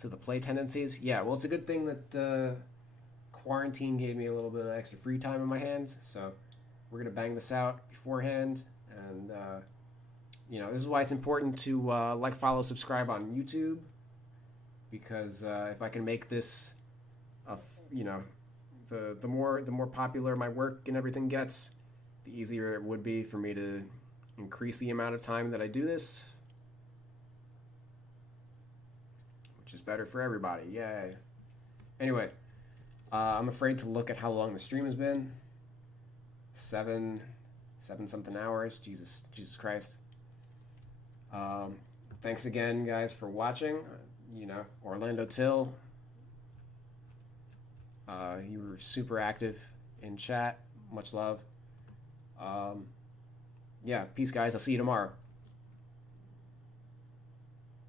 to the play tendencies. Yeah, well, it's a good thing that quarantine gave me a little bit of extra free time in my hands. So we're going to bang this out beforehand. And, this is why it's important to like, follow, subscribe on YouTube. Because if I can make this, the more popular my work and everything gets, the easier it would be for me to increase the amount of time that I do this, which is better for everybody. Yay! Anyway, I'm afraid to look at how long the stream has been. 7 something hours. Jesus Christ. Thanks again, guys, for watching. Orlando Till. You were super active in chat. Much love. Peace, guys. I'll see you tomorrow.